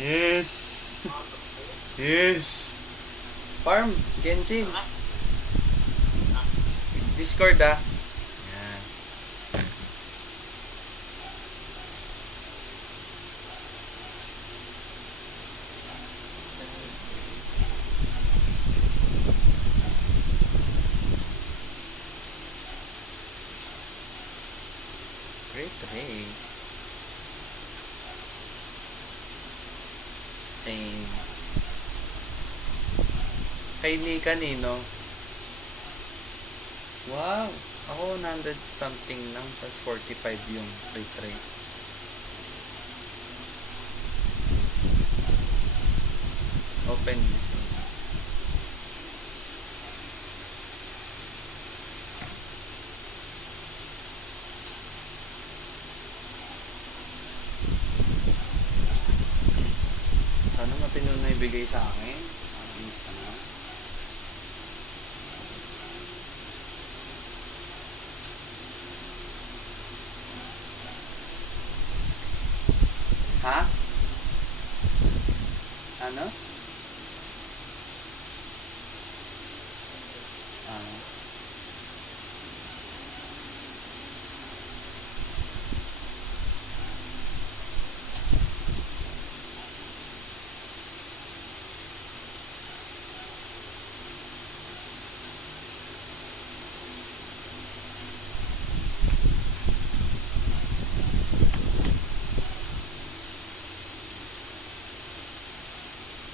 Yes. Yes. Farm, Genshin. Discord ah. Yan. Great raid. Same. Kay ni kanino? Wow! Ako 100 something lang, plus 45 yung free trade. Open message. Sana matino na ibigay sa akin. Insta na. Ha? Ano?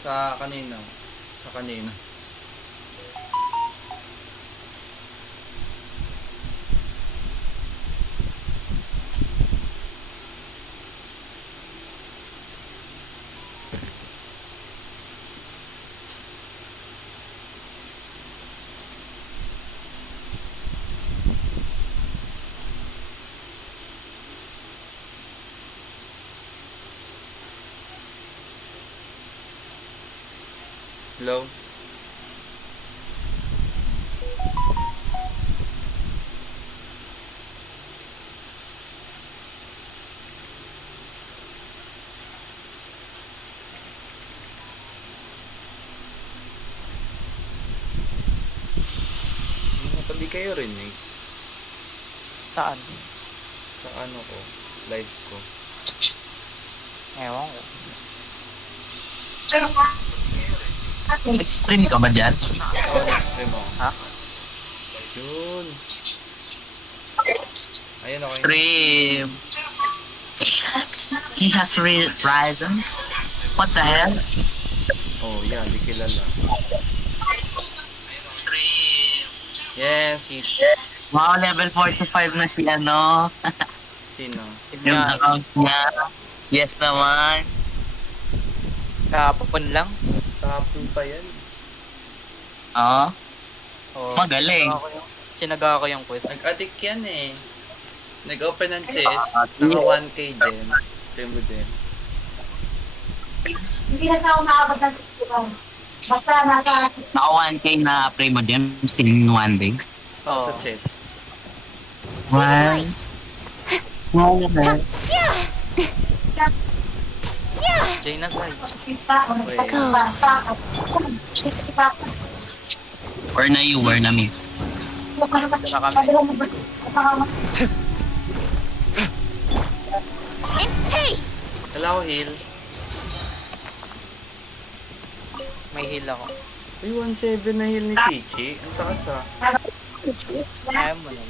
Sa kanino? Sa kanino? Hello? Hindi kayo rinig. Saan? Sa ano ko? Live ko. Ewan ko. Nag-stream ka ba dyan? Oo, nag-stream ako. Ha? Yun. Ayun ako. Stream. He has risen. What the hell? Oh, yeah, di kilala. Stream. Yes. Wow, level 45 na si ano. Sino? Yung account niya. Yes naman. Kahapon lang. Kahapon pa yan. Oo. Oh, Magaling. Sinaga ko yung quest. Nag-addict yan eh. Nag-open ng chest. Naka 1k din. Primo din. Hindi na siya umaabot ng siguro. Basta nasa... Naka 1k na primo gems in one day. Sa Oh. chest. Wow. Wow naman. Jay na sa'yo. Where na you? Where na me? Kala ko heal. May heal ako. Uy, 1.7 na heal ni Chichi. Ang taas ah. Ayaw mo lang.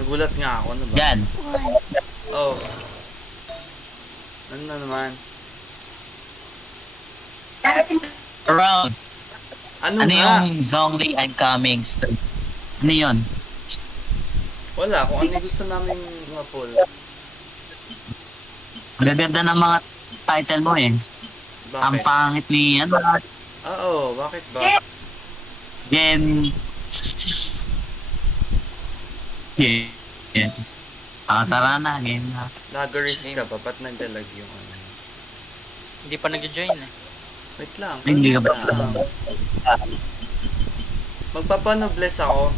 Nagulat nga ako. Ano ba? Yan. Oh. Ano na naman? Around. Ano Ano nga? yung Zongli I'm coming? Ano yun? Wala. Kung ano yung gusto namin ma-pull. Magaganda ng mga title mo eh. Ang Bakit? pangit ni ano. Oo. Bakit ba? Gen... Yes. Tara na. Game na. Lagerist ka ba? Ba't nagdalag yung ano? Hindi pa nag-join eh. Wait lang. Hindi ka ba? Magpapanobless ako.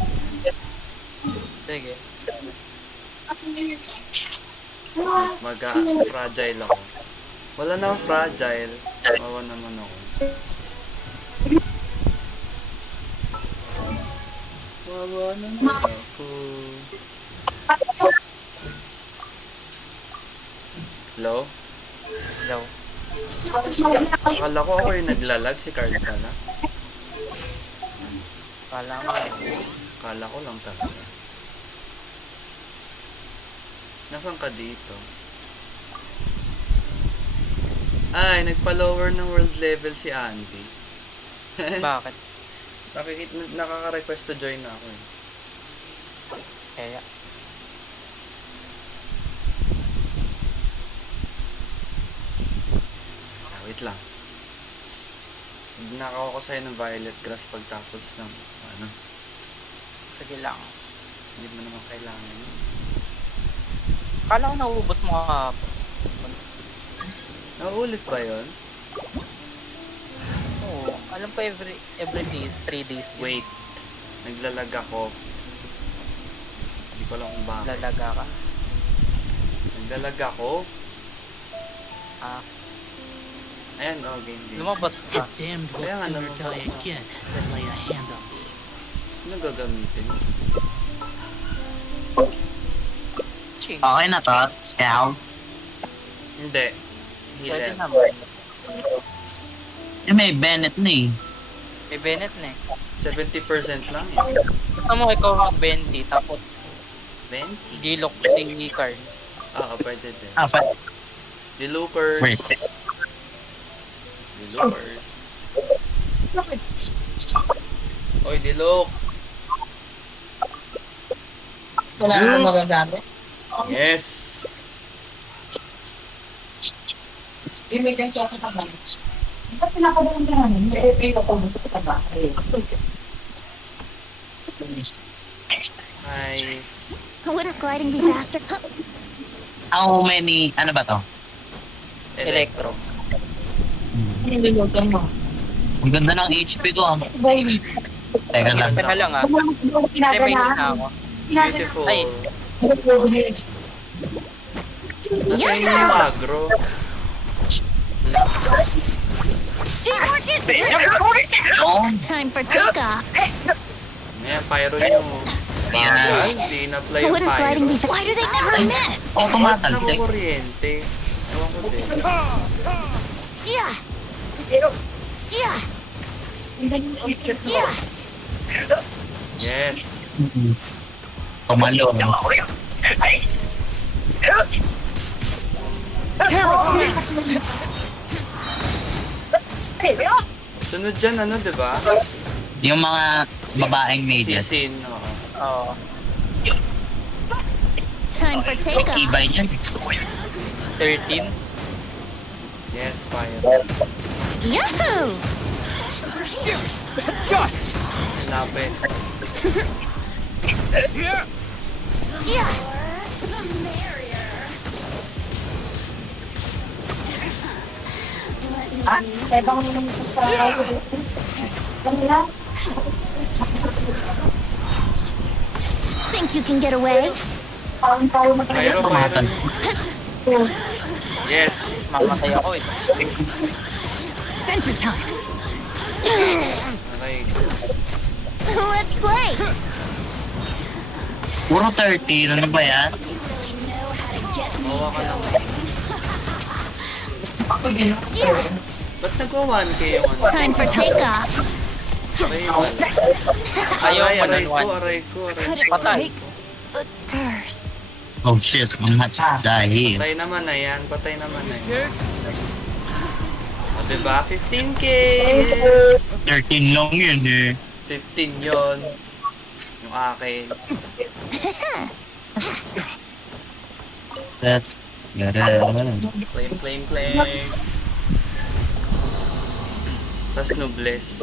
Sige. Mag-fragile ako. Wala na akong fragile. Wawa naman ako. Wawa naman ako. Hello? Hello. Akala ko ako yung naglalag, si Carl pala. Kala mo. Akala ko lang talaga. Nasaan ka dito? Ay, nagpa-lower ng world level si Andy. Bakit? Nakaka-request to join na ako eh. Kaya. Wait lang. Nakaw ko sa'yo ng violet grass pagtapos ng ano. Sige lang. Hindi mo naman kailangan yun. Kala ko nauubos mo kahapon. Nauulit ba yun? Oo. Alam ko every day, 3 days yun. Wait. Naglalag ako. Hindi ko alam kung bakit. Lalaga ka. Naglalag ako. Ah. Ayan, oh, game. Lumabas ka. Damned will Kaya nga, sooner naman die ako. again than lay a hand on me. Ano gagamitin? Ching. Okay na to. Ciao. Hindi. Pwede Healer. naman. May Bennett na eh. May Bennett na eh. 70% lang eh. Gusto mo ikaw mag-20 tapos 20? gilok si Carl. Oo, pwede din. Ah, pa. Dilukers. Wait. Dilukers. Oy, diluk. Wala na magagamit. Yes. Bibigyan siya ka ba? Ba't pinakabang siya namin? May ko gusto ka ba? Nice. Wouldn't gliding be faster? How many, ano ba to? Electro. Nilulugan mo. Ang ganda ng HP ko ah. Sabay. Teka lang. Teka lang ah. Hindi, may na ako. Beautiful. Ay. Nasaan yung agro? Teamwork is Oh, time for takeoff. Ngayon, pyro nyo. Bagal, di na-apply yung Wouldn't gliding pyro. be Why do they never miss? Ba't automatic. nakukuryente? Ewan ko din. Yeah. Yeah. Yeah. Yes. Tumalo. Sunod dyan, ano, diba? Yung mga babaeng mages. Sisin, oo. Oo. Time for takeoff. Ibay yan. 13. Yes, pyro. Yahoo! Lapit. Yeah. Ebang naman sa kanila. Think you can get away? Parang tayo Pyro, pyro. Yes. Mamatay ako eh. Adventure time. Okay. Let's play. Puro 30. Ano ba yan? Mawa ka lang. Yeah. Ba't nagwa 1K yung ano? Time for takeoff. Aray, wala. Ayaw Aray, mo aray ng ko, one. aray ko, aray Could ko. it Patay. break the curse? Oh shit. Manhat dahil. Patay naman na yan, patay naman na yan. O diba, 15K! 13 lang yun eh. 15 yon. Yung akin. That. Claim, claim, claim. Tas nobles.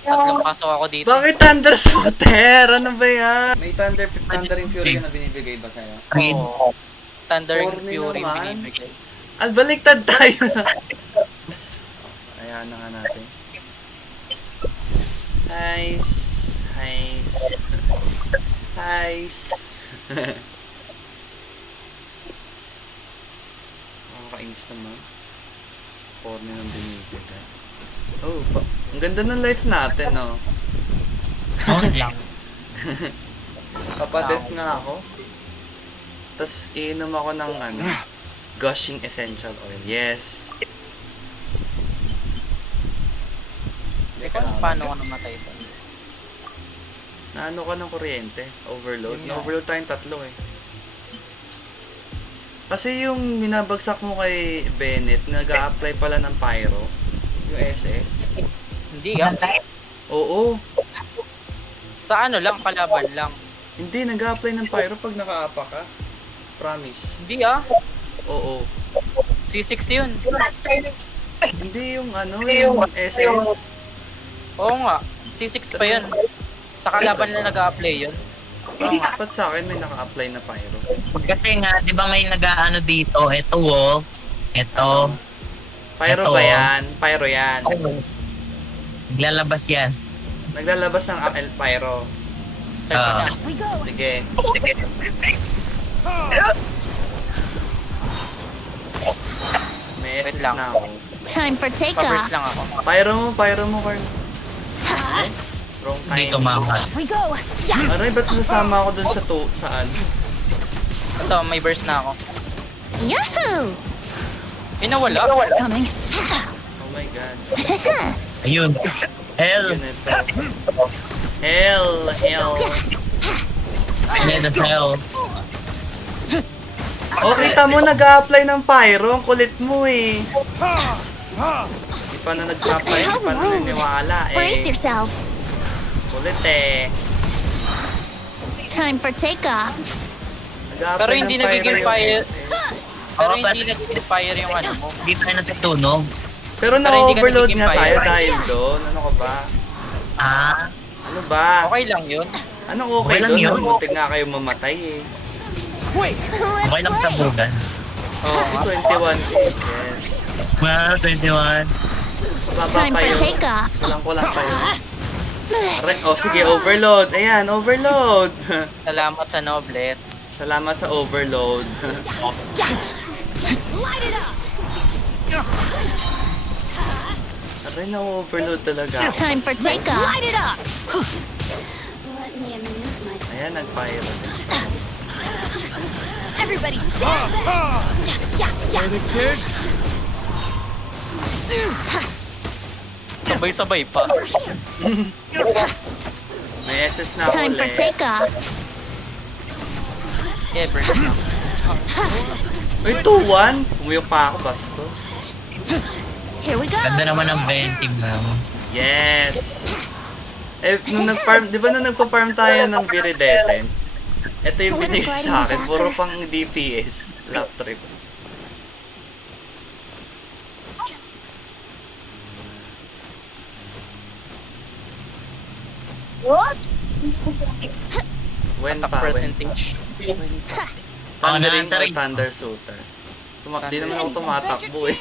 Tatlong pasok ako dito. Bakit Thunder Shooter? Ano ba yan? May Thundering Fury na binibigay ba sa'yo? Oo. Thunder and Corny Fury naman. binibigay. Baliktad tayo na. Ayan na nga natin. Nice. Nice. Nice. Nakakainis naman. Corny ng binibigay. Oh, ang ganda ng life natin, no? Okay lang. Papadef nga ako. Tapos, iinom ako ng gushing essential oil. Yes. Hindi ko alam paano ko namatay ito. Naano ka ng kuryente? Overload? Yun nga. Na-overload tayong tatlo eh. Kasi yung binabagsak mo kay Bennett, nag-a-apply pala ng pyro. Yung SS. Hindi ah. Oo. Sa ano lang, kalaban lang. Hindi, nag-a-apply ng pyro pag naka-apa ka. Promise. Hindi ah. Oo. C6 yun. Hindi yung yung SS. Oo nga. C6 pa yun. Sa kalaban lang nag-a-apply yun. Oo nga. Dapat sa akin may naka-apply na pyro. Kasi nga, di ba may nag-ano dito? Ito oh. Ito. Pyro Ito. ba yan? Pyro yan. Naglalabas yan. Naglalabas ng pyro. Sir ko na. Off we go. Sige. May Wait SS lang. na ako. Time for Pa-burst takeoff. lang ako. Pyro mo, Carl. Wrong time. Dito mama. Off we go. Yeah. Aray, ba't nasama ako dun sa saan? Ito, may burst na ako. Yahoo! Pinawala. Coming. Oh my god. Ayun. Hell. Yun ito. Hell. Ayun ang hell. Oh, kita mo nag-a-apply ng pyro. Ang kulit mo eh. Di pa na nagpa-apply, di pa na naniwala Brace eh. yourselves. Kulit eh. Time for takeoff. Nag-a-apply Pero hindi ng pyro nagiging yung fire. SS. Pero Oo, hindi nagiging fire yung ano mo. Hindi tayo na sa tunog. Pero Pero hindi ka na-overload nagiging nga tayo fire. dahil doon. Ano ka ba? Ah. Ano ba? Okay lang yun. Anong okay Okay lang doon? yun. Muntik nga kayo mamatay eh. Okay lang sa Let's play. bugan. Oo nga. 21 yes. Well, 21. Baba Time pa for yun. takeoff. Kulang pa yun. Aray, oh sige, overload. Ayan, overload. Salamat sa Nobles. Salamat sa overload. Light it up. Aray, na-overload talaga ako. Time for takeoff. Light it up. Ayan, nag-fire. Everybody stand back. Sabay-sabay pa. May SS na ako Time for ulit. takeoff. Yeah, burst na. Uy, 2-1. Umuyok pa ako, bastos. Here we go. Ganda naman ng venting mo. Yes! Eh, nung nag-farm, di ba nung nagpa-farm tayo ng Viridescent? Ito yung binigay sa akin, puro pang DPS. Lap trip. When Attack pa, when pa. percentage. Thundering or sorry. Thunder Shooter. Di naman ako tumatakbo eh.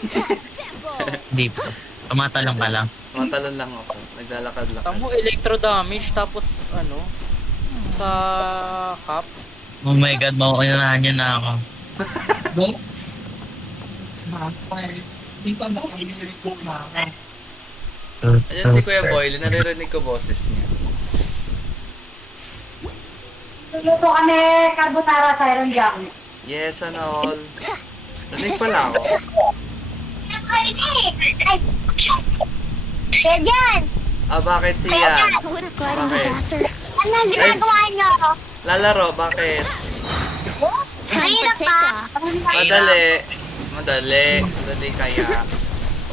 Hindi po. Tumatalong ka lang. Tumatalon lang ako. Naglalakad-lakad. Tamo electro damage tapos ano sa cap. Oh my god, mauunahan niyo na ako. Ayan si Kuya Boyle, naririnig ko boses niya. Luluto kami carbonara sa Iron Jack. Yes and all. Narinig pala ako. Kaya dyan! Ah, bakit siya? Wouldn't gliding be Okay. faster? Ano ang ginagawa niyo? Lalaro, bakit? Time for Mahirap pa. takeoff. Madali kaya.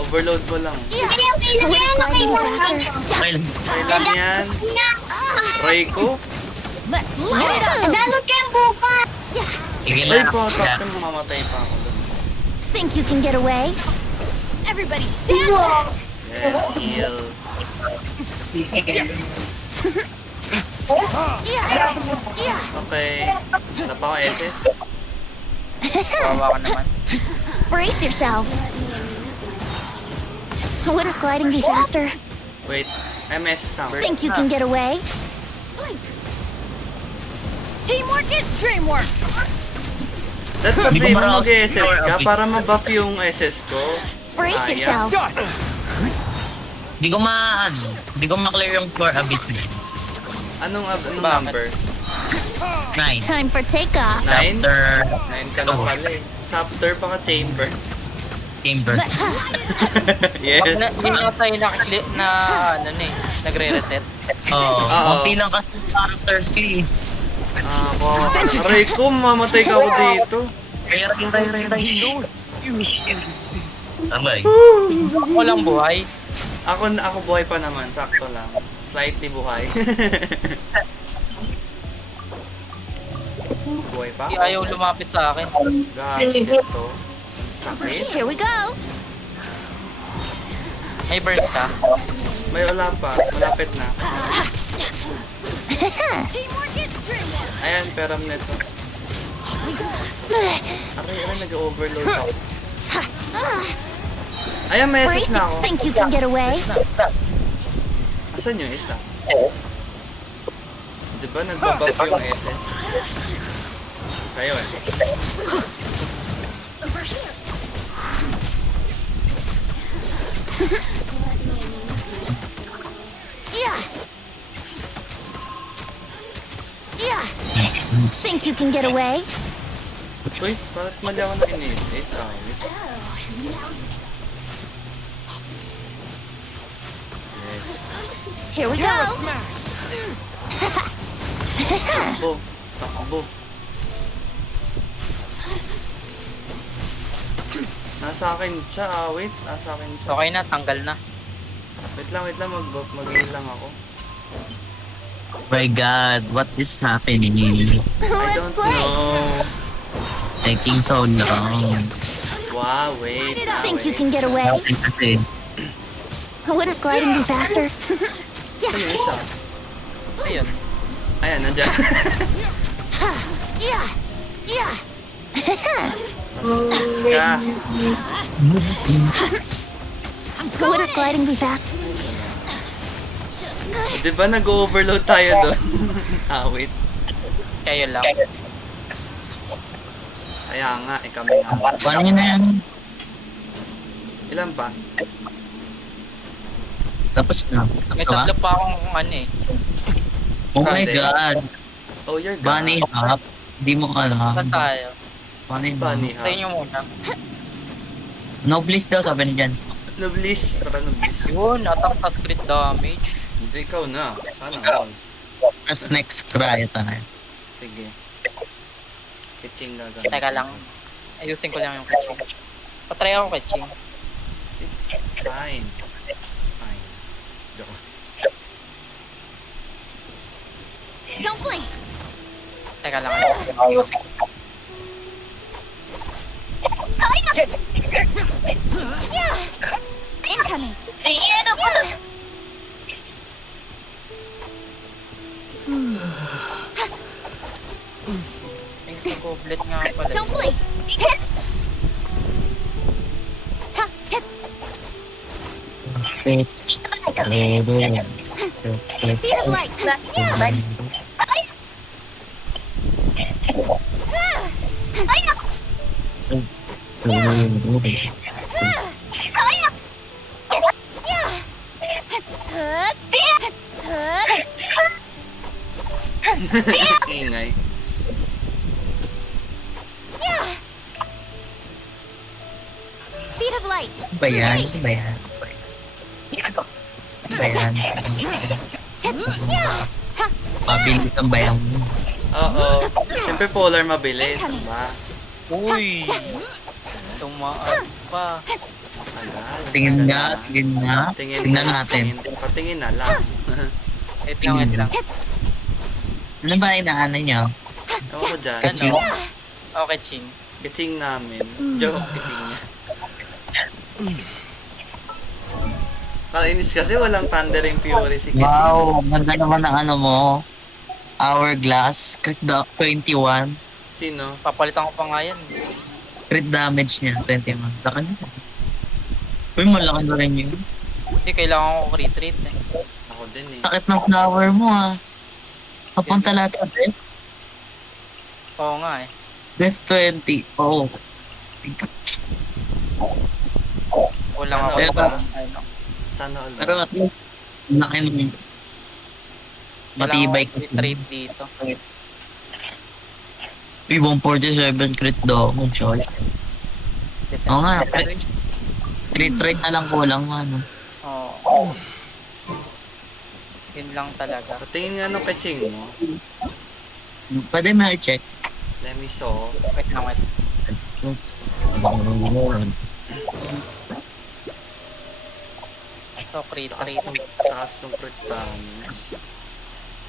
Overload mo lang. Hindi yung kailangan na kayo. Okay lang. Kailan yan? Rayco? Let's light it up. Dalot kayo bukas. Sige Ay lang. po, sakto mamamatay pa ako dun. Think you can get away? Everybody stand back. Yes, heal. Yeah. Yeah. Okay. Wala pa ako SS? Kawawa ka naman. Brace yourselves. Wouldn't gliding be faster? Wait, I'm SS na ako. Think you can get away? Blink. Teamwork is dreamwork. Dapat Hindi ko sabihin mo marami- mag-SS ka para mabuff yung SS ko. Brace Sayang. yourself. Di ko ma-clear yung floor abyss na. Anong Bakit? number? 9. Time for takeoff. 9? Chapter 9 ka na pala eh. Chapter pa ka chamber. chamber. Yes. Hindi na tayo nakiklik na ano na eh, nagre-reset. Oo. Oo. Konti lang kasi characters ko eh. Aray ko, mamatay ka ako dito. Ray. Abay. Walang buhay. Ako buhay pa naman, sakto lang. Slightly buhay. Buhay pa? Hindi ayaw lumapit sa akin. Gosh, ito. Sakit. Here we go. May burst ka. May wala pa. Malapit na. Ayan, peram nito. Aray, nag-overload ako. Ayan, may Brace SS na ako. Think you can get away? Asan yung isa? Diba nagbabuff yung SS? Kayo eh. Yeah. Yeah. Think you can get away? Uy, bakit mali ako na in-SS? Sorry. Yes. Here we go. Takbo. Takbo. Nasa akin siya, wait. Nasa akin siya. Okay na, tanggal na. Wait lang, mag-heal lang ako. My God, what is happening? I Let's don't play. know. Taking so long. Wow, wait. Think you can get away? Kasi, Wouldn't gliding be faster? Ano yung isa? Ayun. Ayan, nandyan. Yeah. Yeah. Ka. Wouldn't gliding be faster? Di ba nag-overload tayo doon? Wait. Kayo lang. Kaya nga, kami nga. paano yun na yan? Ilan pa? Tapos na. May Tapos na tatlo ba? pa akong ano eh. Oh my Ate. God. Oh, you're gone. Bunny hop. Di mo alam. Saan tayo? Bunny Bunny hop. Sa inyo muna. No bliss daw sabi ni Jan. Noblis. Tara, noblis. Yun, attack tas crit damage. Hindi, ikaw na. Sana all. Tapos next cry ito na. Sige. Kitching na gano'n. Teka lang. Ayusin ko lang yung kitching. Patry ako kitching. Fine. Fine. Joke. Don't blink. Teka lang. Ayusin. Incoming. Thanks sa goblet nga pala. Don't blink. Ha, hit. Speed of light. Yeah. Ingay. Speed of light. Bayan. Bayan. Bayan. Mabilis ang bayan mo. Oo. Siyempre polar mabilis. Diba? Uy! Tumaas pa. Tagal. Tingin Tagal nga, na. tingin nga. Tingnan natin. Patingin na lang. Wait lang, wait lang. Ano ba inaano niyo? Ewan ko dyan. Kitching? Okay, Ching. Kitching namin. Joke, kitching niya. Kainis kasi walang Thundering Fury si Kitching. Wow, ganda naman ang ano mo. Hourglass, crit 21. Sino? Papalitan ko pa nga yan. Crit damage niya, 21. Saka niya. Uy, malaki na rin yun. Hindi, kailangan ko retreat eh. Ako din eh. Sakit ng flower mo ah. Papunta lahat sa bed. Oo nga eh. Left 20. Oo. Kulang ako Sana sa all ba? ano. Sana all Pero ba? at least, laki naman. Matibay Kailangan ko ka. trade dito. Uy, 147 crit daw. Kung short. Defense Oo nga, ko. crit rate na lang kulang ano. Oo. Yun lang talaga. Patingin nga ng kaching mo. Pwede ma-check. Let me saw. Wait lang, wait. Ito, crit rate. Taas ng crit damage.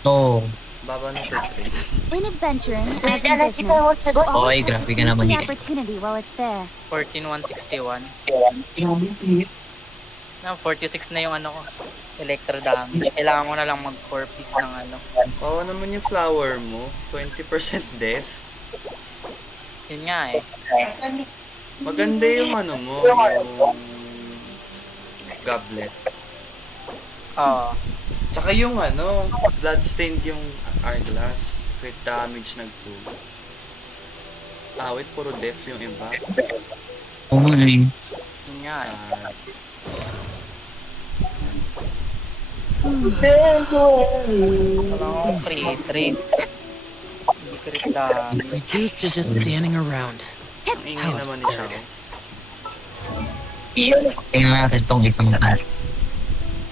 Oo. Baba ng crit rate. In adventuring, as Wait, in alam kita mo business, sa gusto. Okay, grabe ka naman seize the eh. opportunity while it's there. 14,161. Na, 46 na yung ano ko. Electro damage. Kailangan mo na lang mag-4 piece ng ano. Oo naman yung flower mo. 20% death. Yun nga eh. Maganda yung ano mo. Yung goblet. Oo. Tsaka yung ano, bloodstained yung hourglass. Crit damage nag-2. Ah, wait, puro death yung iba. Oo nga eh. Yun nga eh. Ah, Wala akong crit rate. Hindi crit damage. Reduced to just standing around. ang ingay naman ni Shao. Tingnan natin tong isang na.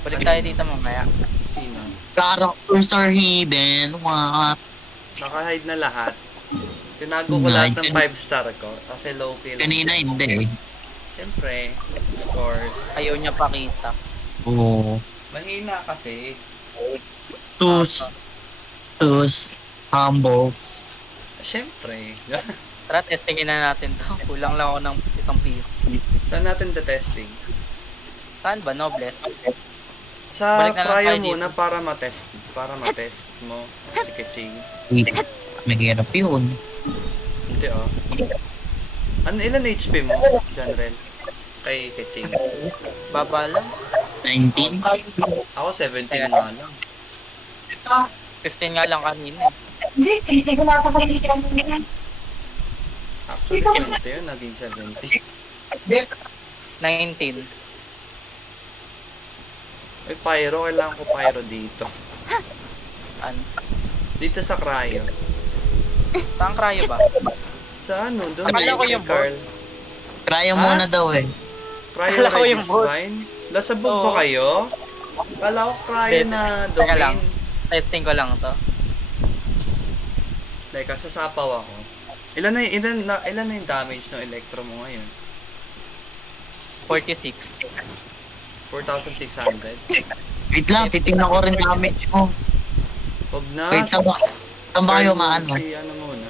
Balik tayo dito mamaya. Sino? Characters are hidden. What? Naka-hide na lahat. Tinago ko lahat ng 5-star ko. Kasi low-key lang. Kanina hindi eh. Siyempre, of course. Ayaw niya pakita. Oo. Mahina kasi. Tus. Humbles. Siyempre. Tara, testingin na natin to. Kulang lang ako ng isang piece. Saan natin testing? Saan ba? Nobles? Sa Balik na lang cryo tayo dito. muna para matest. Para matest mo si Keching. Wait. May hirap yun. Hindi oh. Ano, ilan HP mo, Janrel? Kay Keching. Baba lang. 19? Ako 17 nga lang. 15 nga lang kanina eh. Hindi, hindi ko nakakalimutan mo yan. Actually, 20 yun. Naging 70. 19. Ay, pyro. Kailangan ko pyro dito. Ano? Dito sa cryo. Saan cryo ba? Sa ano? Doon Akala ko kay yung Carl. boards. Cryo Ha? muna daw eh. Cryo Akala ko yung Regis board. Vine? Lasabog Oo. ba kayo? Akala ko cryo Hindi. na Teka lang. domain. Testing ko lang to. Teka, sasapaw ako. Ilan na yung damage ng electro mo ngayon? 46. 4,600. Wait lang, titignan ko rin damage mo. Huwag na. Wait, saan ba kayo maano? Si ano muna.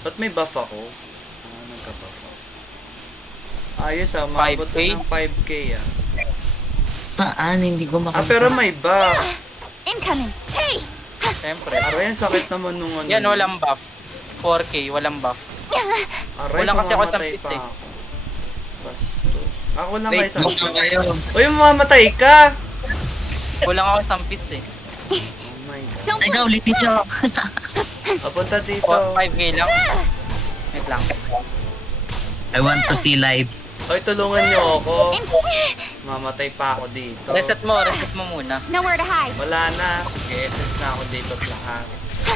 Ba't may buff ako? Ah, nagka-buff ako. Ayos ah, maabot 5K? na ng 5k ah. Saan? Hindi ko Ah, makita. pero may buff. Incoming! Hey! Siyempre. Aray, ang sakit naman nung ano. Yan, walang buff. 4K, walang buff. Aray, Wala kasi ako isang mamamatay piece pa eh. ako. Bastos. Ako lang Wait, kayo isang Huwag na kayo. Uy, mamamatay ka! Kulang ako isang piece eh. Oh my god. Don't Teka, ulitin siya. Papunta dito. 5K lang. Wait lang. I want to see live. Oy, tulungan niyo ako. Mamatay pa ako dito. Reset mo muna. nowhere to hide. Wala na. Mag-SS na ako dito at lahat.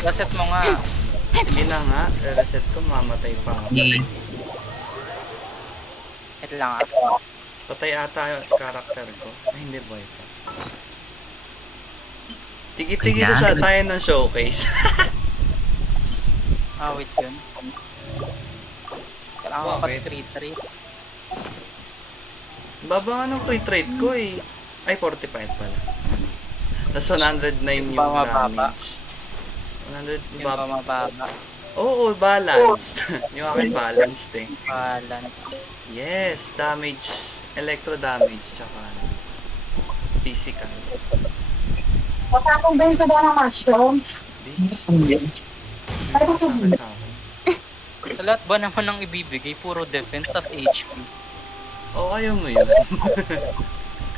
Reset mo nga. Hindi na nga. Reset ko, mamatay pa ako. Hindi. Wait lang ah. Patay ata yung karakter ko. Ay, hindi boy pa. Tigi-tigi Ayan. sa tayo ng showcase. Ah, wait yun. Kailangan ko kasi Bakit? 3-3. Baba nga ng crit rate ko eh. Ay, 45 pala. Tapos 109 yung Ba mababa? damage. 100 Yung pa mababa. Oo, balanced. Yung akin balanced eh. Balance. Yes, damage. Electro damage. Tsaka physical. Masakong ba yung sabaw ng mushroom? Bitch. Ay, ito Sabi sa akin. Sa lahat ba naman ng ibibigay? Puro defense, tas HP. Oo, ayaw mo yun.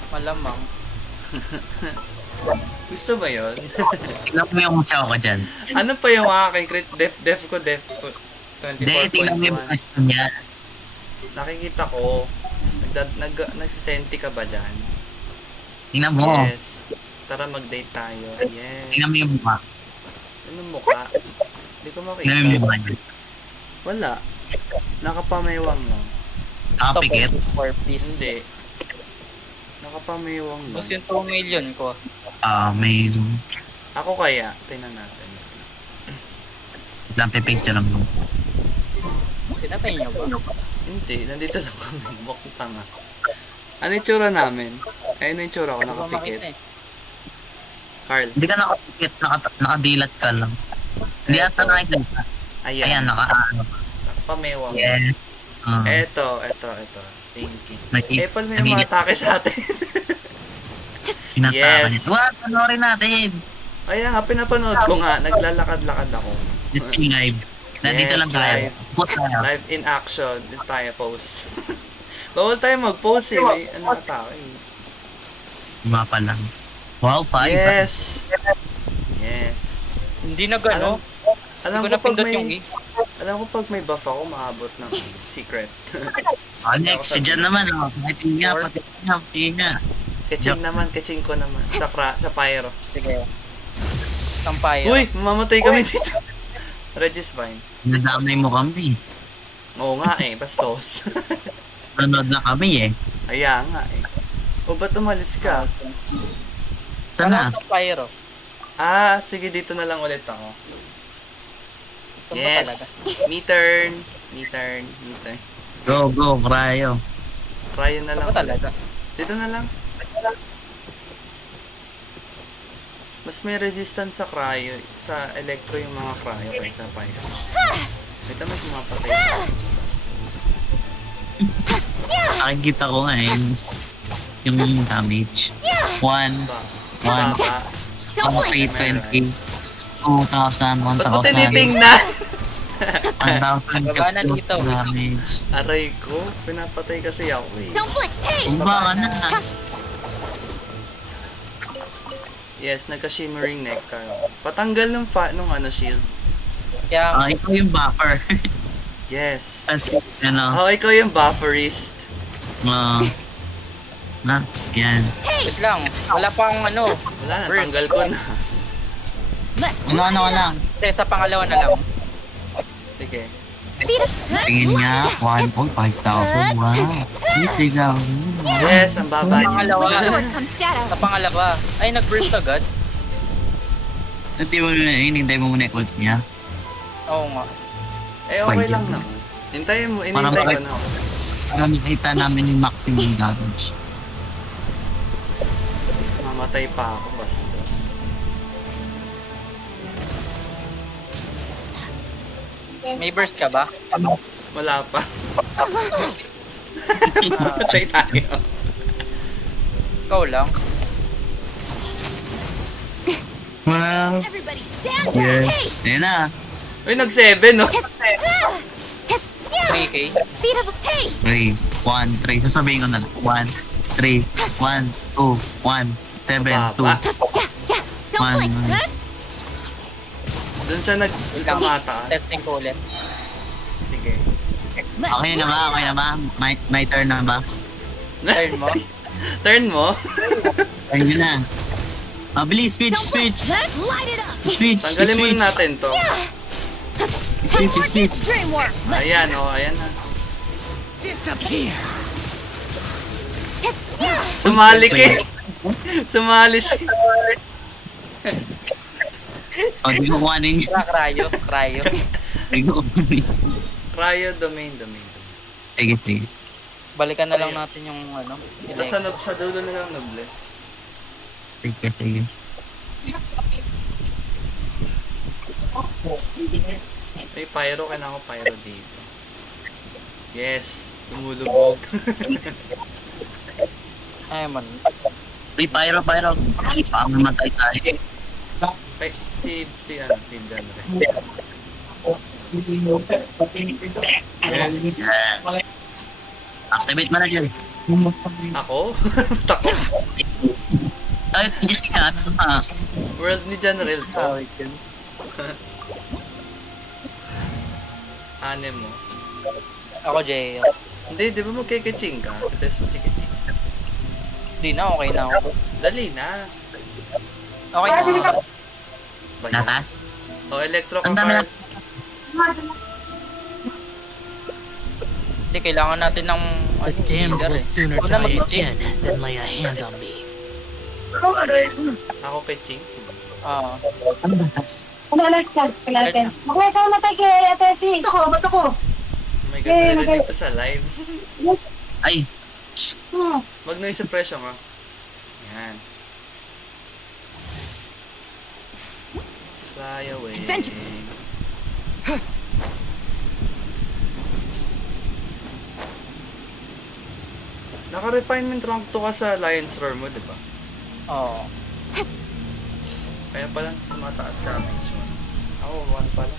Malamang. Gusto ba yun? Tingnan mo yung chow ko dyan. Ano pa yung aking crit? Def ko, def Hindi, tingnan mo yung 24.1. pwesto niya. Nakikita ko. Nagsisenti ka ba dyan? Tingnan mo. Yes. Tara mag-date tayo. Yes. Tingnan mo yung mukha. Anong mukha? Hindi ko Tingnan mo yung mukha makita. niya. Wala. Nakapamewang lang. Nakapikit. For piece. Hindi. Nakapamewang lang. Tapos yung 2 million ko. May Ako kaya. Tingnan natin. lang pipicture lang mo. Pinatay niyo ba? Hindi. Nandito lang kami. Mukhang tanga. Ano yung tsura namin? Ayun yung tsura ko. Hindi ko makita Nakapikit. eh. Carl. Hindi ka nakapikit, nakadilat ka lang. Hindi ata nakikita. Ayan, Ayan. Nakapamewang. Yes. Eto. Thank you. Nakikita. Paul, may mga atake sa atin. Pinatakan Yes. niya. Wala, panoorin natin. Kaya nga, pinapanood ko nga. Naglalakad-lakad ako. Let's see live. Nandito Yes, lang tayo. live. Put tayo. Live in action. Din tayo post. Bawal tayo mag-post eh. May ano atake. Mapa lang. Wow, 5. Yes. Yes. Hindi na gano. Alam Hindi ko ko pag napindot yung may... Alam ko pag may buff ako, maabot ng secret. Next, si Jan naman. Pati nga. Kaching naman, kaching ko naman. Sa pyro. Sige. Sampay. Uy, mamamatay kami dito. Regis Vine. Nadamay mo kami. Oo nga eh, bastos. Nanood na kami eh. Kaya nga eh. O ba't umalis ka? Sana. Ano itong pyro? Sige dito na lang ulit ako. Saan ba talaga? Yes. Me turn. Go, Krayo. Ryan na Saan lang. ba talaga? Dito na lang. Mas may resistance sa cryo, sa electro yung mga cryo kaysa pyro. Ito mas mapatay. Nakikita ko nga eh. Yung damage. 1, 1, Baba. Don't blink. 320, 2,000, Ba't mo 1,000, tinitingnan? 1,000 Baba na dito. damage. Aray ko, pinapatay kasi ako eh. Don't blink. Hey! Baba ka na. Yes, nagka-shimmering nectar. Patanggal nung ano shield. Kaya, Ikaw yung buffer. Yes. As, ano, Oh, ikaw yung bufferist. yan. wait lang. Wala pa akong ano. Wala na, First. tanggal ko na. Ano ka lang. Hindi, sa pangalawa na lang. Sige. Speed up. Tingin nga, 1,500. Wow. Sigaw. Yes, ang baba niya. Pangalawa. Sword comes shadow. Sa pangalawa. Ay, nag-burst agad. Hindi mo na, hinintay mo muna yung ult niya. Oo nga. Eh, okay Pwede. lang naman. Hintayin mo, Parang inintay ko bakit? na ako. Para makita namin yung maximum damage. Mamatay pa ako, bastos. May burst ka ba? Wala pa. Mamatay tayo. Ikaw lang. Wow. Everybody stand down. Yes. Ayan na. Uy, nag-7, no? 3K. Speed up. Hey! 3, 1, 3. Sasabihin ko na lang. 1, 3, 1, 2, 1, 7, 2. Baba. Don't One. blink. Huh? Doon siya nagkamataas. Testing ko ulit. Sige. Okay na ba? Okay na ba? My turn na ba? Turn mo. Turn mo? Turn nyo na. Bilis, switch, Don't blink. switch. Huh? Light it up. Switch, Tanggalin switch. muna natin to. Switch, Support switch. this dream work. Ayan, ayan na. Disappear. Sumali ka eh. Sumali siya. Di ko kuhanin yun. Cryo. Cryo. Di ko kuhanin. Cryo domain. Sige, sige. Balikan na lang natin yung ano. Tapos sa dulo na lang nobless. Sige, sige. May pyro, kailangan ko pyro dito. Yes, tumulubog. Ay man. Uy, pyro. Pamamatay tayo. Ay, si Dan rin. Yes. Yeah. Activate mo na dyan. Ako? Tako. Ay, hindi ka. World ni General to. Awit yun. Anim mo. Ako, Jay. Hindi, di ba magkikitsing ka? Test mo si Kiching. Hindi na, okay na ako. Dali na. Okay na. Ba yun? Natas? O, electro ka, Ang dami Carl. Hindi, kailangan natin ng... The damned leader will eh. sooner Huwag na die mag-cheat. again than lay a hand on me. Ako Kiching. Ah. Ano natas? Umalas ka natin. Makwenta ko matay kay Ate Si. Ba't ako? Oh my God, narinig to sa live. Ay, Mag noise suppression ka. Yan. Fly away. Adventure. Naka-refinement rank to ka sa Lion's Roar mo, di ba? Oo. Kaya palang tumataas damage mo. Ako, 1 pala.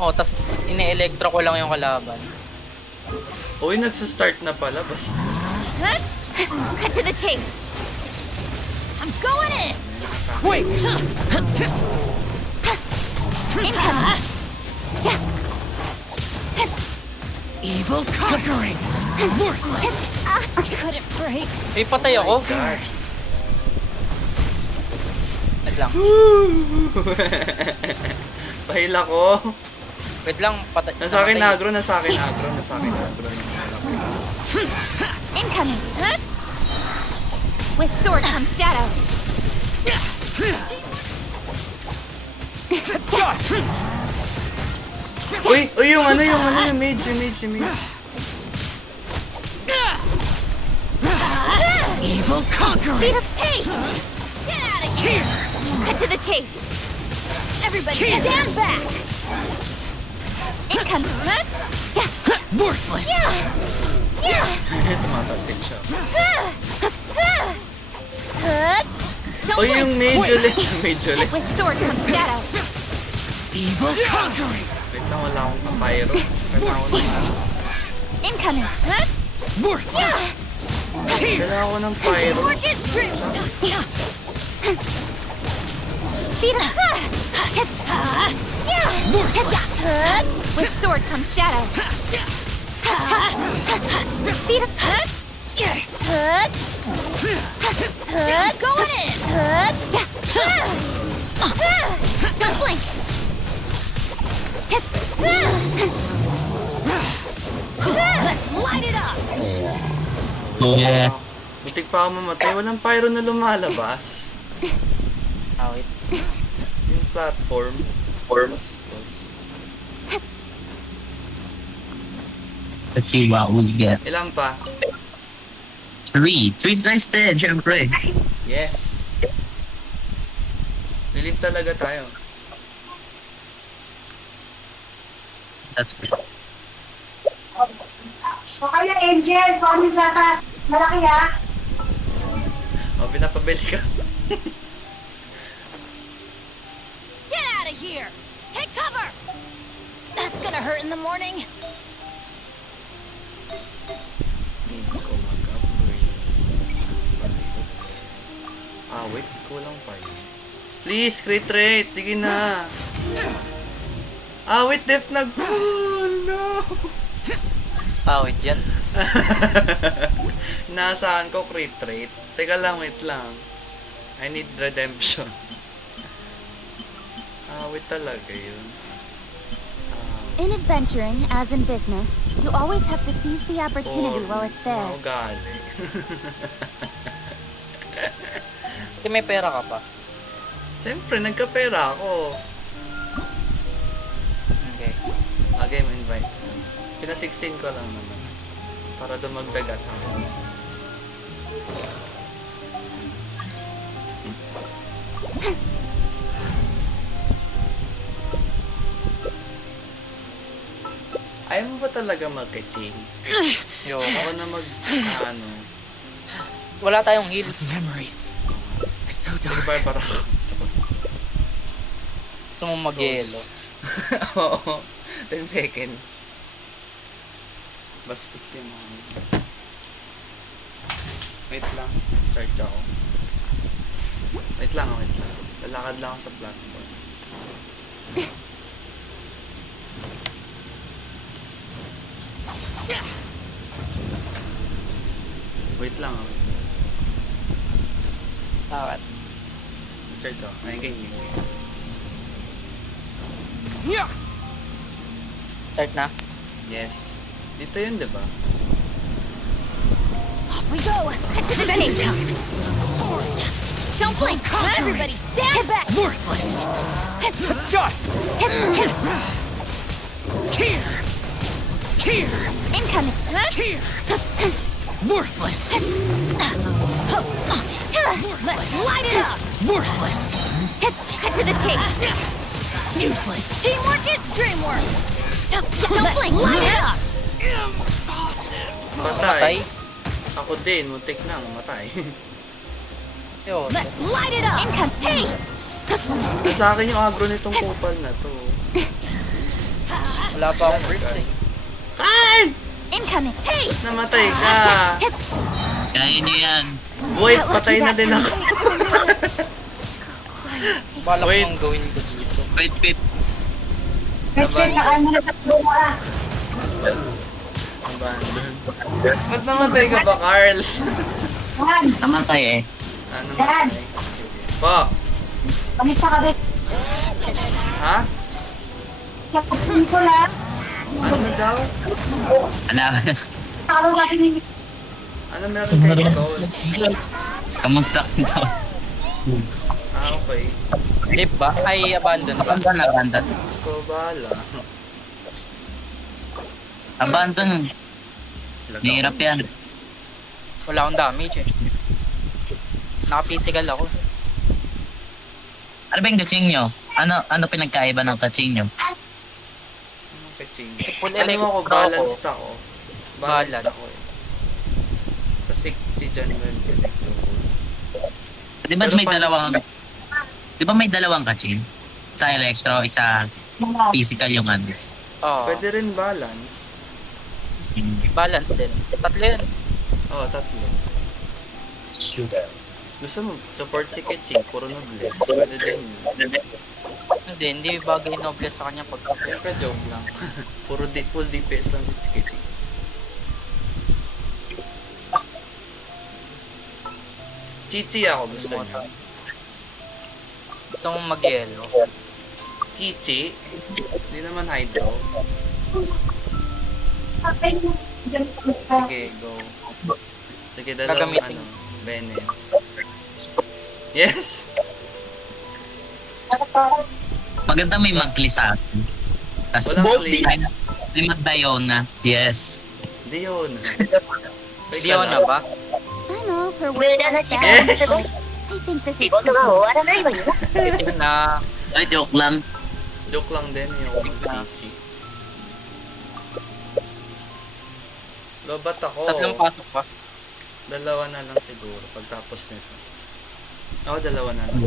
Oh, tas ini-electro ko lang yung kalaban. Uy, nagsastart na pala. Basta. Cut to the chase. I'm going in. Wait! Incoming. Evil conquering! Worthless! Couldn't break. Ay, patay ako. God. Wait lang. Pahila ko. Wait lang, patay. Nasa akin namatay. agro, nasa akin agro, nasa akin agro. Incoming. With sword comes shadow. Uy, yung mage, yung mage. Evil Speed conquering! of pace. Get out of here. Cut to the chase. Everybody stand back. Incoming. Worthless! Tumatasin siya. Don't Uy, yung blink. mage ulit, yung mage ulit. With sword comes shadow. Evil conquering! Wait lang, wala akong pyro. Kailangan ko ng, Incoming. Worthless! kailangan ko ng pyro. Speed of Worthless! With sword comes shadow. Speed of going in. Don't blink. Let's light it up. yes. Butik pa ako mamatay. Walang pyro na lumalabas. Awit. Yung platform. Bastos. Let's see what we get. Ilan pa? 3. 3 tries dead, syempre. Yes. Lilim talaga tayo. That's good. O kaya Angel, promise na ka. Malaki ha. O, pinapabili ka. Get out of here. Take cover. That's gonna hurt in the morning. Need ko mag-upgrade. Ah, wait. Kulang pa yun. Please, crit rate. Sige na. Ah, wait. Def nag... Oh, no. Awit yan. Nasaan ko crit rate? Teka lang, wait lang. I need redemption. Ah, wait talaga yun. In adventuring, as in business, you always have to seize the opportunity while it's there. Oh, gali. Kasi may pera ka pa. Siyempre, nagkapera ako. Okay. Okay, invite. Pina 16 ko lang naman. Para dumagdagat ako. Ayaw mo ba talaga mag-kitching? Yo. Ako na ano. Wala tayong heal. Those memories. So Sige, dark. Barbara ako. Gusto mo mag-yelo. Oo. 10 seconds. Basta si Wait lang. Charge ako. Wait lang, wait lang. Lalakad lang ako sa platform. Wait lang, wait lang. Bakit? Ito, ay ganyan. Start na. Yes. Dito yun, di ba? Off we go! Head to the tape! Don't blink! Everybody stand back! Worthless. To dust. Here. Here. Incoming! Here. Worthless. Let's light it up! Worthless. Head to the chase! Useless. Teamwork is dreamwork! Don't blink! Light it up! Patay. Ako din, muntik na, matay. Yun. Let's light it up! Incoming! Hey! Sa akin yung agro nitong kupal na to. Wala pa akong first eh. Carl! Incoming! Hey! Namatay ka! Kaya niyo yan. Wait, patay na din ako. Balak Wait. mong gawin ko dito. Wait, wait. Genshin, nakain mo na sa bunga. Abandon. Ba't namatay ka ba, Carl? Yan. Namatay eh. Ano namatay? Po, Kamista ka din. ha? Kapag ko lang. Ano daw? Ano? Nakalo ka din. Ano meron kayo gold? Kamusta ka daw? Ah, okay. Live ba? Ay, abandon ba? Abandon, abandon. Ko bahala. Abandon. Nahirap yan. Wala akong damage eh. Naka-physical ako. Ano ba yung kaching nyo? Ano pinagkaiba ng kaching nyo? Anong kaching? Full Ano electro ako? Balanced ako. Balance. Ako eh. Kasi si John Will electro full. Di ba Pero may pag- dalawang... Di ba may dalawang kaching? Isa electro, isa physical yung ano. Oo. Pwede rin balance. Balance din. Tatlo yun. Oo, tatlo. Gusto mo support si Kaching, puro noblesse. Pwede din yun. Hindi bagay noblesse sa kanya pag support. Siyempre joke lang. Puro full DPS lang si Kaching. Chichi ako gusto niyo. Gusto mong mag-yellow. Kichi? Hindi naman hydro. Sige, go. Sige, dalawang Gagamitin. ano, Bene. Yes! Maganda may mag-clear sa akin. Tapos Walang clear. may mag-Diona. Yes. Dion. Hindi ako na ba? I'm all for work-life Yes! balance. I think this is pushing it. Kiting na. Ay, joke lang. Joke lang din yung Kichi. Lobat ako. Tatlong pasok pa. Dalawa na lang siguro pagtapos nito. Oo, dalawa na lang.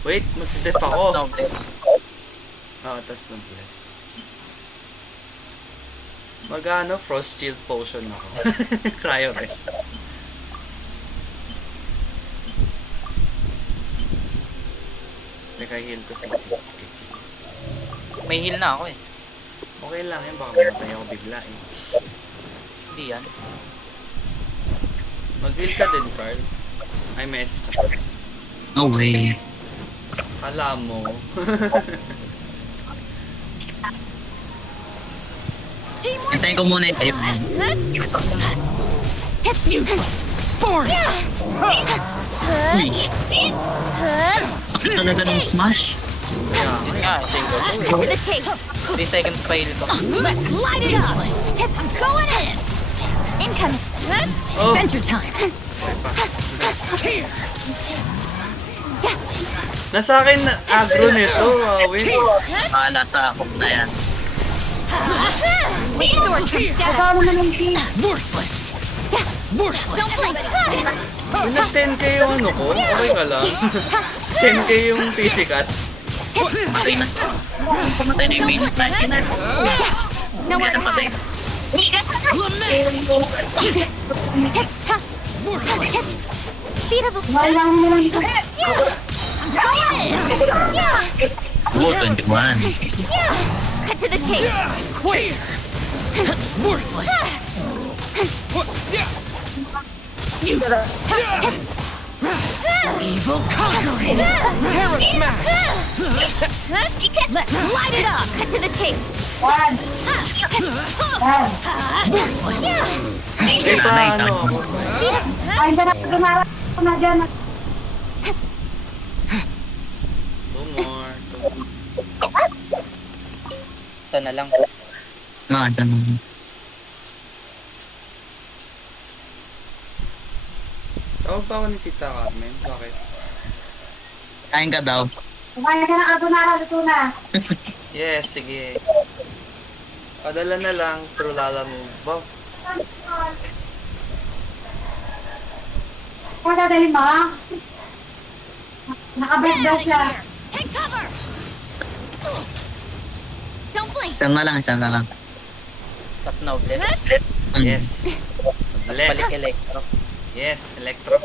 Wait, mag-def ako. Noblesse. Oo, tas noblesse. Mag-ano, frost shield potion ako. Cryo rest. Teka, heal ko sa Kichi. May heal na ako eh. Okay lang yan, baka mamatay ako bigla eh. Hindi yan. Mag-heal ka din, Carl. Ay, mess. No way. Alam mo. Hintayin ko muna yung tayo. Uy, sakit talaga ng smash. Yun nga, single to Head to the chase! 3 seconds pa heal ko. Let's light it up! I'm going in! Incoming! Oh! Adventure time! Nasa akin na agro nito, wait. Mahala sa akong na yan. Sword comes down! Kasama na ng team. Worthless. Don't Worthless. blink! Yung nag-10k yung ano ko, okay ka lang. 10k yung physical. Patay na. Pamatay na yung main life na. Nowhere to hide! Worthless. Speed of Kumain lang mo lang dito. Oh, 21. Cut to the chase. Quick! Worthless! Useless! Evil conquering! Terra Smash! Let's light it up. Cut to the chase. One. One. Worthless! Eh, paano ako? Ay, dyan ako gumara. Ako na dyan. Two more. Sana lang. Mga dyan. Tawag pa ako ni Tita Carmen. Bakit? Kain ka daw. Kumain ka na, Adonara. Luto na. Yes, sige. Padala na lang. True Lala move. Wow. Kung dadalhin mo, nakabreak daw siya. Take cover. Don't blink. Isa na lang. Tapos nobless. Yes. Tapos Bless. balik electro. Yes, Electro.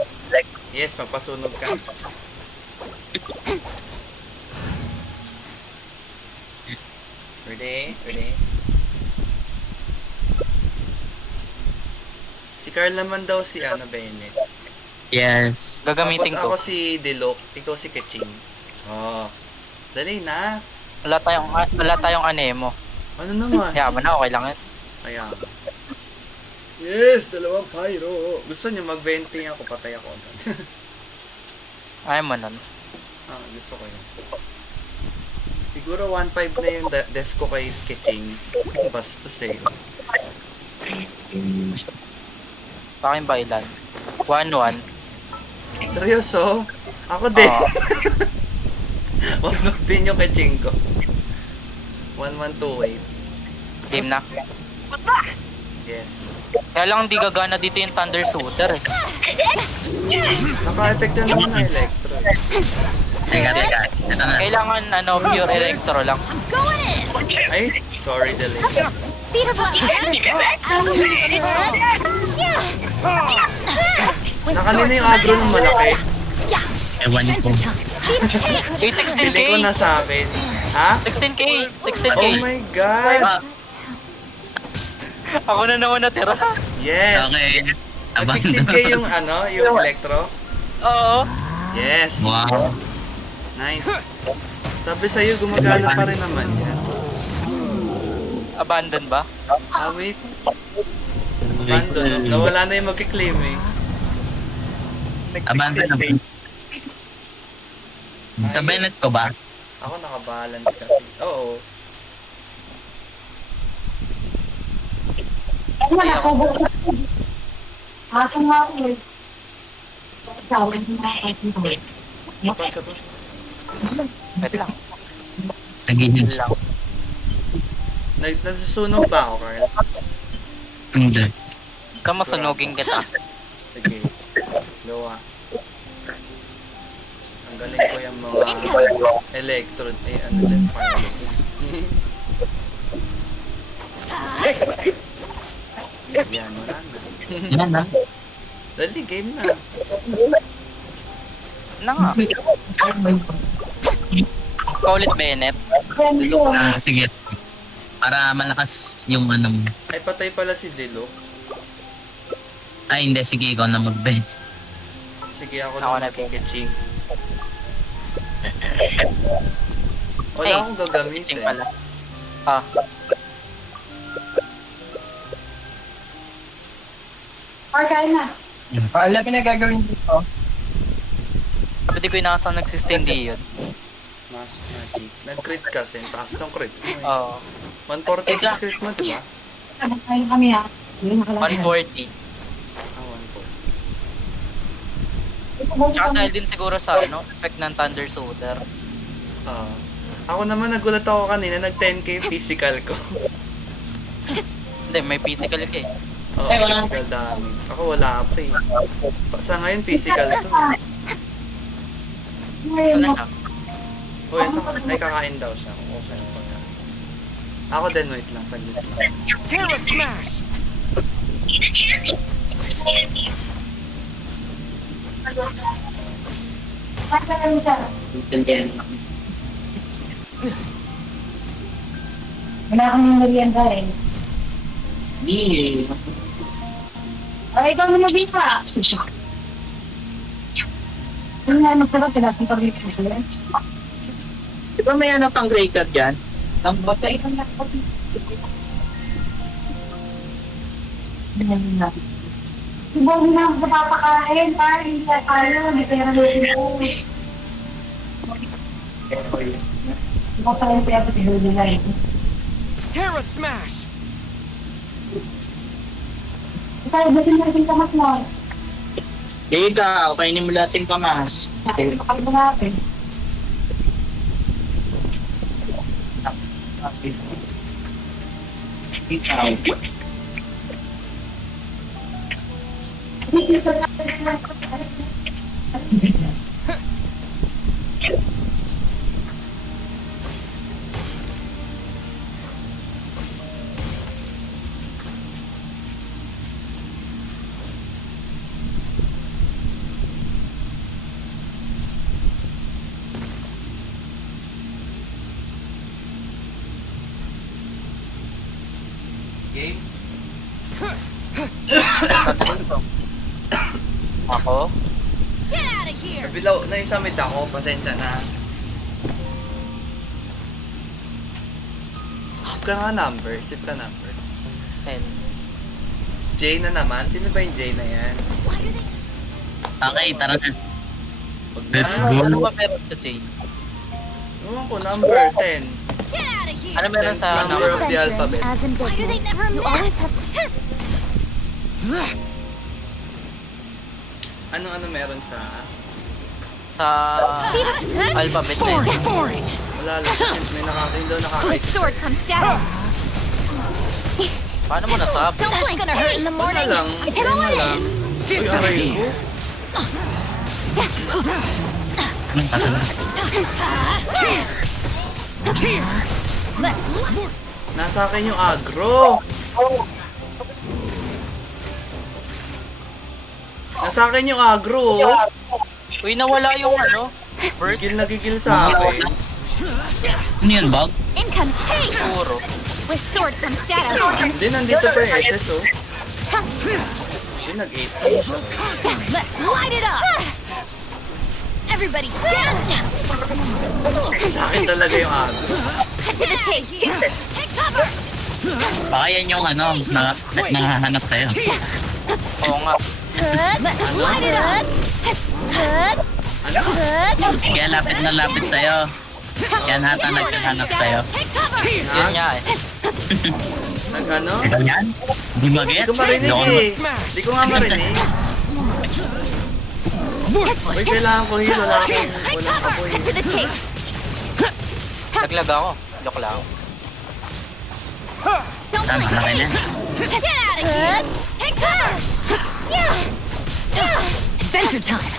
Yes, papasunog ka. Ready? Ready? Si Carl naman daw si ano, Bennett. Yes. Gagamitin Tapos ko. ako si Delok, ikaw si Keching. Oh. Dali na. Wala tayong anemo. Ano naman? Yaman na, okay lang yan. Kaya. Yes, dalawang pyro. Gusto niyo mag-venting ako, patay ako. Ayaw mo nun. Gusto ko yun. Siguro 1.5 na yung def ko kay Keching. Bastos eh. Sa akin ba ilan? 1-1. Seryoso? Ako din. Oo. 1 din yung Keching ko. 1128. Game na. Yes. Kaya lang hindi gagana dito yung Thunder Shooter eh. Naka-effect na naman na Electro. Teka. Ito na. Kailangan pure electro lang. Ay, sorry delay. Speed of Nakanina yung agro ng malaki. Ewan ko. 16K! Pili ko na sa akin. Ha? 16K! 16K! Oh my God! Ako na naman natira. Yes! Okay. Nag-16k yung ano, yung Electro? Oo. Yes! Wow. Nice. Sabi sa'yo, gumagana pa rin naman yan. Abandon ba? Wait. Abandon. Nawala na yung magkiklaim eh. Abandon na ba? Sa Bennett ko ba? Ako nakabalance kasi. Oo. Ay, wala, sobo ko. Aso nga ako eh. Tawag na ako. Sapa, sapa. Wait lang. Nagiging Wait lang. Nasusunog ba ako, Carl? Hindi. Kamusunugin kita. Sige. Gawa. Ang galing ko yung mga electrode. Eh, ano dyan? Yan, wala na. Yan na. Dali, game na. Na nga. Call it Bennett. Dilo ka. Sige. Para malakas yung ano mo. Ay, patay pala si Dilo. Ay, hindi. Sige, ikaw na mag-bet. Sige, ako Ako na na, magkikitsing. Wala Hey, akong gagamitin. Ching pala. Ah, Or kain na. Alam mo na gagawin dito. pwede ko inasang nag-sustain di yun. Mas magic. Nag-crit kasi. Taas ng crit mo eh. Oo. 146 crit mo, diba? Kain kami ha. Hindi nakalagay. 140. Ah, 140. Tsaka dahil din siguro sa effect ng Thunder Shooter. Ako naman nagulat ako kanina, nag 10k physical ko. Hindi, may physical ka eh. Oo, physical damage. Ako wala pa eh. Sa ngayon, physical to. Sana siya. Uy, ay kakain daw siya. Oo, siya yung pagkain. Ako din, wait lang, saglit lang. Terra Smash! Basta lang siya. Wala kang merienda eh. Hindi. Ay, ikaw na mabisa. Ano nga, magsabat ka natin pag-ibig ko. Di ba may ano pang breaker dyan? Ang batay. Ibang na ako napapakain, parang hindi tayo, hindi pera natin po. Ibang pa yung pera sa nila eh. Terra Smash! Ikaw, basin kamat mo. Ikaw, kainin mo lahat yung kamas. Pakal mo natin. Ikaw. Game? Ako? Nabilaw na yung summit ako, pasensya na. Sip ka nga number, sip ka number. 10. J na naman? Sino ba yung J na yan? Okay, tara na. Wag na. Let's go. Ano ba meron sa J? Ewan ko, number 10. Ano meron sa Number number? of the alphabet. As in business, you always have to... Ano meron sa... Sa alphabet na yun. Boring. Wala lang, may nakakain daw With nakakain. sword comes shadow. Paano mo nasabi? Don't blink. Gonna hurt in the Wala morning. lang, Hit ayun na away. lang. Uy, aray Disappear. ko. Anong tatalo? Here. Nasa akin yung agro. Nasa akin yung agro. Uy, nawala yung ano? First Gigil na gigil sa akin. Ano yun, Bob? Income. Hey. puro. With sword comes shadow. Hindi, nandito pa yung SS oh. Hindi, nag-18 siya. Let's light it up. Everybody stand. Sa akin talaga yung agro. Cut to the chase. Take cover. Baka yan yung ano, nangahanap sa'yo. Oo nga. Good. Let's light it up. Good. Ano? Good. Kaya lapit na lapit sa'yo. Yan hata nagkahanap sa'yo. Take cover. Yun nga eh. Nag-ano? Diba yan? Di ba Hindi gets? ko marinig eh. Hindi ko nga marinig. Uy, kailangan ko heal. Wala Take walang cover. apoy. Cut to the chase. Naglag ako. Joke lang. Don't Tama, blink. laki na. Get out of here. Take cover. Adventure time.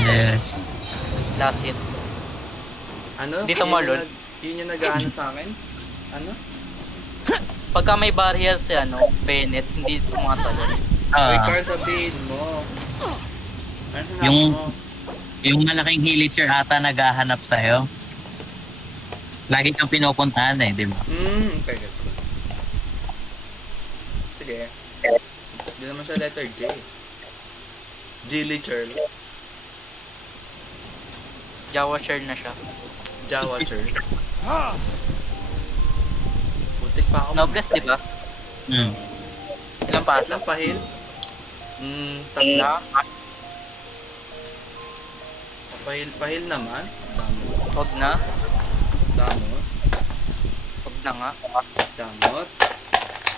Yes. Last hit. Ano? Dito mo, Lord. Yun yung nag-ano sa akin? Ano? Pagka may barrier si ano, Bennett, hindi tumatalon. Uy, Ah, Carl, sabihin mo. Ano sinabi Yung- mo? yung malaking villager ata naghahanap sa'yo. Lagi kang pinupuntahan eh, di ba? Okay, good. Sige. Hindi naman siya letter J. Jilly Churl. Jawa share na siya. Jawa Churl. Putik pa ako. Noblesse, di ba? Hmm. Ilang pasa? Isang pahil? Tatlo. Na? Pahil naman. Damot. Huwag na. Damot. Huwag na nga. Damot.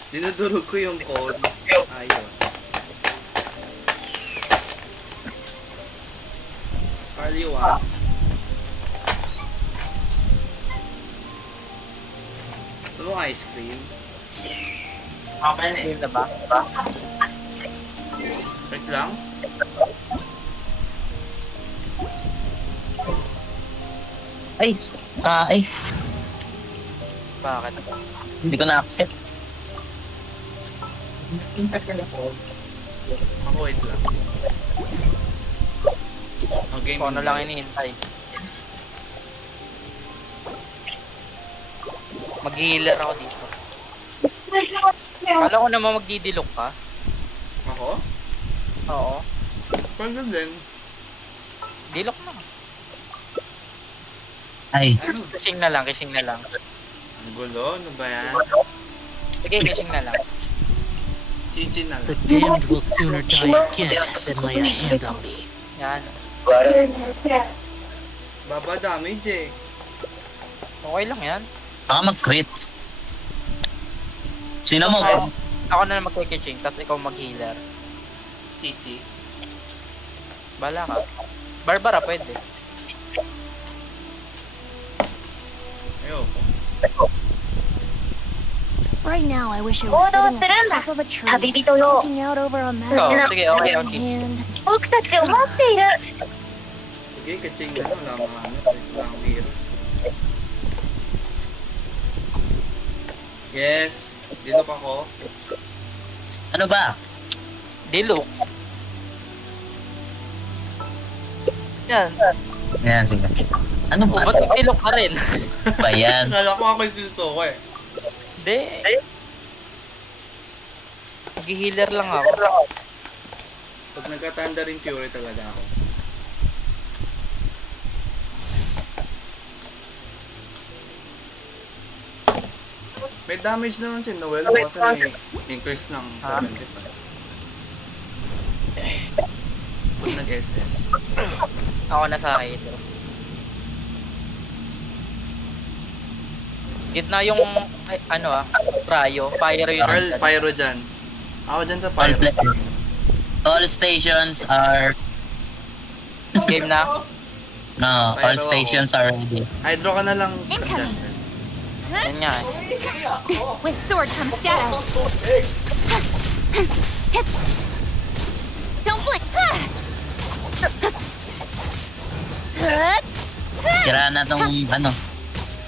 Dinudurog ko yung code. Ayos. Carly 1. Gusto mo ice cream? Yun na ba? Wait lang. Ay, ay. Bakit? Hindi ko na-accept. Ako wait lang. Okay, Kung ano lang hinihintay. Mag-healer ako dito. Kala ko naman magdidilok ka. Ako? Oo. Pwede din. Dilok na. Ay, Ano? Kissing na lang, kissing na lang. Ang gulo, ano ba yan? Sige, kissing na lang. Chinchin na The lang. damned will sooner die again than lay a hand on me. Yan. Baba damage eh. Okay lang yan. baka mag-crit. Sino mo? Ay, ako na lang magkikissing, tapos ikaw mag-healer. Chichi. Bala ka. Barbara, pwede. Ayoko. Right now, I wish I was sitting at the top of a tree, looking out over a Oo, massive sige, okay, in okay. hand. 僕たちを待っている Sige, kaching na lang. Wala mga ano. Wala akong hero. Yes. Dinok ako. Ano ba? Dilok. Yan. Yan, sige. Ano Oh, ba? ba't nagdilok ka rin? Ba yan? Akala ko ako yung dito ko eh. Hindi. Mag-healer lang ako. Pag nagkatanda rin Fury talaga ako. May damage naman si Noel kasi may increase ng Ha? 75. Pag nag-SS. Ako na sa hydro. Gitna yung, ay, ano Pryo. Pyro yun. Carl, Pyro dyan. Ako dyan sa All, Pyro. all stations are... Game na. No, all Pyro stations are ready. Hydro ka na lang dyan. Incoming. Yan nga. With sword comes shadow. Don't blink. Sira na tong ano.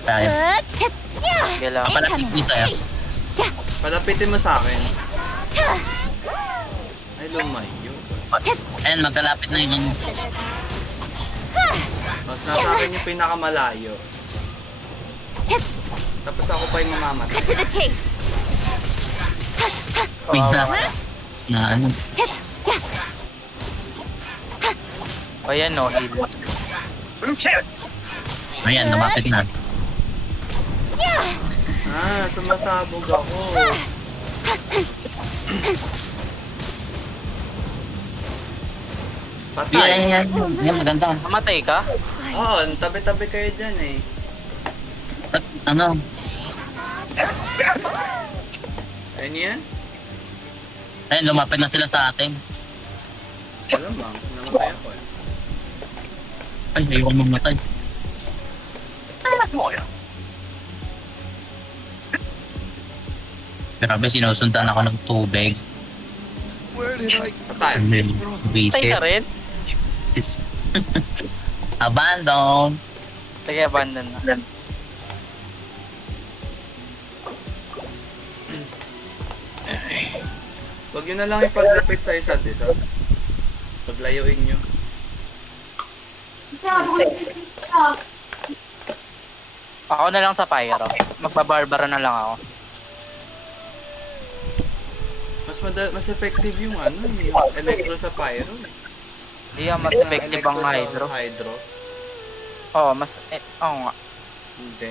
Tayo. Sige lang. Kapalapit mo sa'yo. Palapitin mo sa akin. Ay, lumayo. Ayan, magkalapit na yung... Mas nasa akin yung pinakamalayo. Tapos ako pa yung mamamatay. Cut to the chase. Wait na ano. O yan no, heal. Ayan, lumapit na. Ah, sumasabog ako. Patay. Yan. Yan, maganda. Namatay ka? Oo, tabi-tabi kayo dyan eh. At, ano, Ayun yan? ayan, lumapit na sila sa atin. Alam bang, namatay ako eh. Ay, ayaw mamatay. Grabe, sinusundan ako ng tubig. Where did I Patay. And then, Patay visit. ka rin? Abandon. Sige, abandon na. Huwag nyo na lang ipaglapit sa isa't isa. Paglayuin nyo. Ako na lang sa pyro. Magpabarbara na lang ako. Mas effective yung ano, yung electro sa pyro eh. Hindi mas effective ang Electro sa hydro. Hydro. Oo, mas, oo nga. Hindi.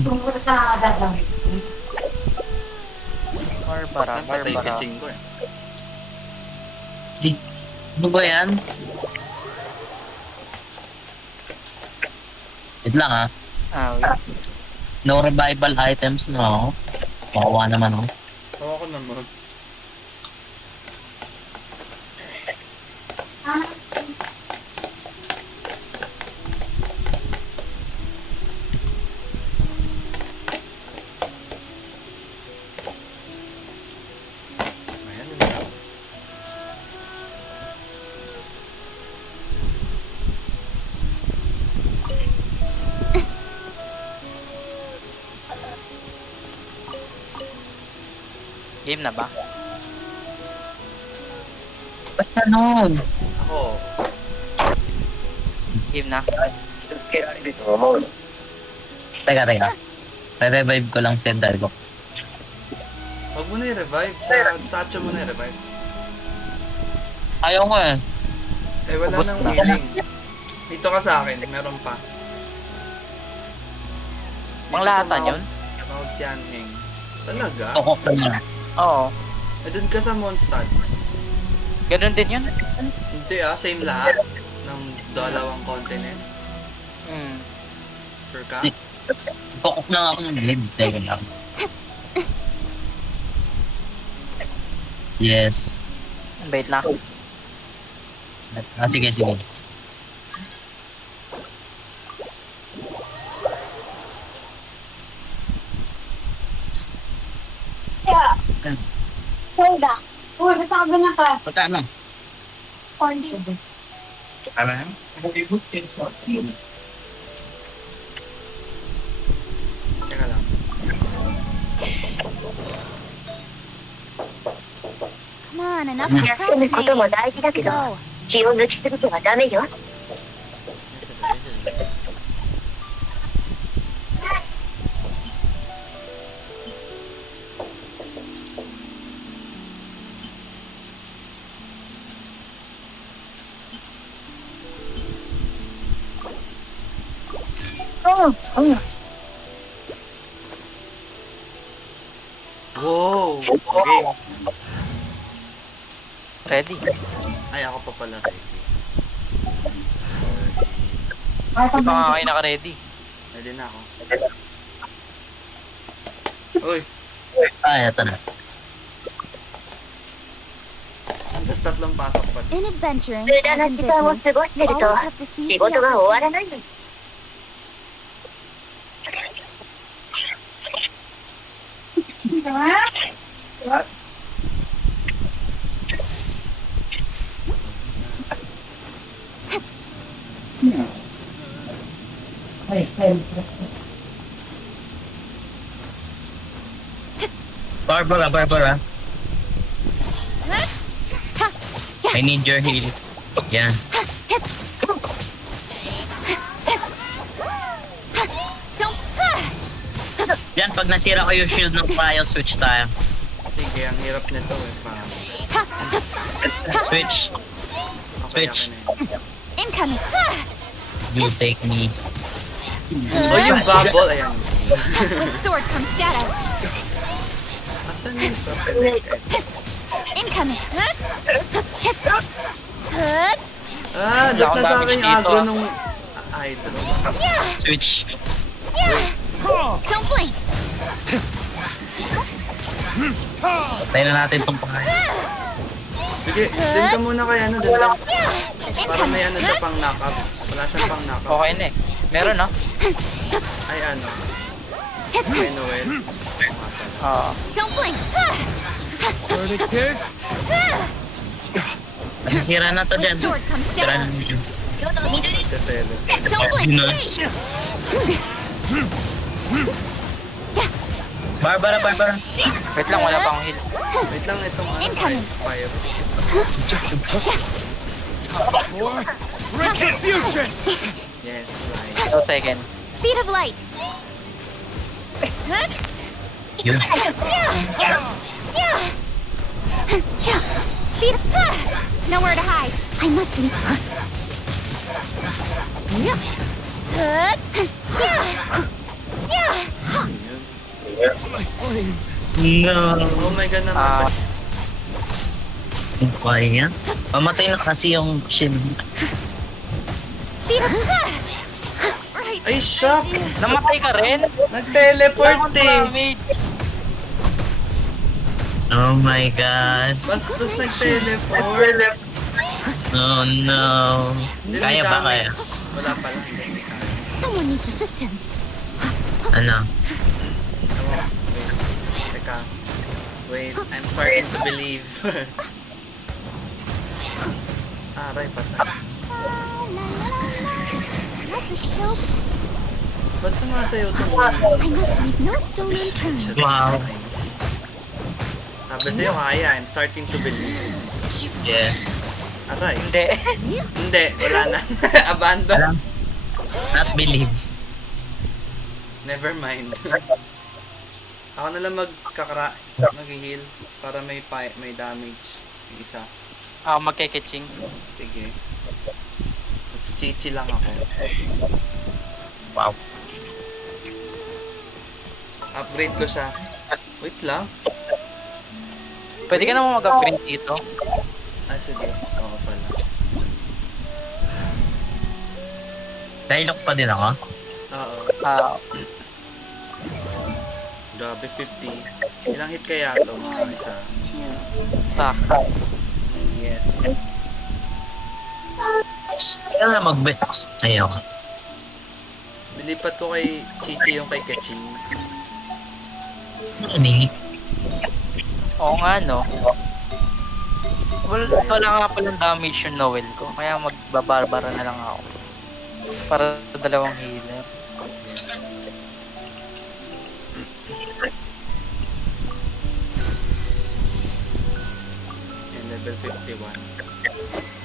tungkol sa dadawin. Barbara, Napatay Barbara. kaching ko eh. Ano ba yan? Wait lang ha. Wait. No revival items no. Kawawa naman oh. Oo ko naman. Ayan na. Game na ba? Ba't ganun? Ako. Game na. Teka. Re-revive ko lang si Dargo. Huwag mo na i-revive. Sa Sacho mo na i-revive. Ayaw ko eh. Eh, wala Ubus nang na. healing. Dito ka sa akin, meron pa. Panglahatan yun? Mount Tianheng. Talaga? Tukok ko na. Oo. Eh, dun ka sa Mondstadt. Ganun din yun. Hindi same lahat. Ng dalawang continent. Hmm. Sure ka? Tukok lang ako ng lead. Teka lang. Yes. Wait na. Sige. Kaya, Hilda. Uy, ba't ka ganyan ka? Magkano? Corny. Ano? Teka lang. Come on, enough 休むことも procrastinating. 大事だけ Let's ど、 go. 気を抜きすぎてはダメよ。 Wow! Game. Ready. Ay, ako pa pala ready. Di pa nga kayo naka-ready. Ready na ako. Uy! Ay, ito na. Tapos tatlong pasok pa. In adventuring, 無駄な as in 時間を過 business, ごして you ると always have to seize 仕 the 事が終わら opportunity. ないの。 Barbara. I need your heal. Yan. Yan, pag nasira ko yung shield ng cryo, switch tayo. Sige, ang hirap nito eh. Parang Switch. Switch. Incoming. You take me. Oh, yung bubble. Ayan. With sword comes shadow. Asan yung propelated? Incoming. Dot na sa akin yung agro nung idol. Switch. Don't blink. Tayo na natin itong pangalan. Sige, dun ka muna kay ano, dun ka. Para may ano Incoming. siya pang knock-up. Wala siyang pang knock-up. Okay na eh. Meron no? Ay ano. Kay Noel. Oo. Don't blink. Verdict is Masisira na to dyan. With sword comes Sira na shadow. dyan. Tetele. Don't blink. Yun na. Barbara. Wait lang, wala pa akong heal. Wait lang, itong ano, Incoming. fire. for retribution. Yes, right. 2 seconds. Speed of light. Yun. Speed of... Nowhere to hide. I must leave. My flame. No. Oh my god Ah, naman. Yung kaya niya. Pamatay na kasi yung shield. Speed of... Right. Ay, shock! namatay ka rin? Nag-teleport eh! Damage. Oh my god. Bastos nag-teleport. Oh no. Hindi Kaya may ba damage. kaya? Wala pala. Hindi kaya. Someone needs assistance. Ano? Wait. Teka. Wait, I'm starting to believe. Aray, patay. Let the show... Ba't sumasayaw ito? I must leave no stone unturned. Wow. Sabi sa'yo, kaya. I'm starting to believe. Yes. Aray. Hindi. Hindi, wala na. Abandon. Alam. Not believe. Never mind. Ako na lang mag-heal para may damage. Yung isa. Magkikitching. Sige. Chichi lang ako. Wow. Upgrade ko siya. Wait lang. Pwede ka naman mag-upgrade dito. Ah, sige. Oo pala. Dialog pa din ako. Oo. Grabe, 50. Ilang hit kaya ito? Isa. Saka. Yes. Kaya na mag-bet. Ayaw. Nilipat ko kay Chichi yung kay Kaching. Ano eh? Oo nga, no? Wala nga palang damage yung Noel ko. Kaya magbabarbara na lang ako. Para sa dalawang healer. Yan, level 51.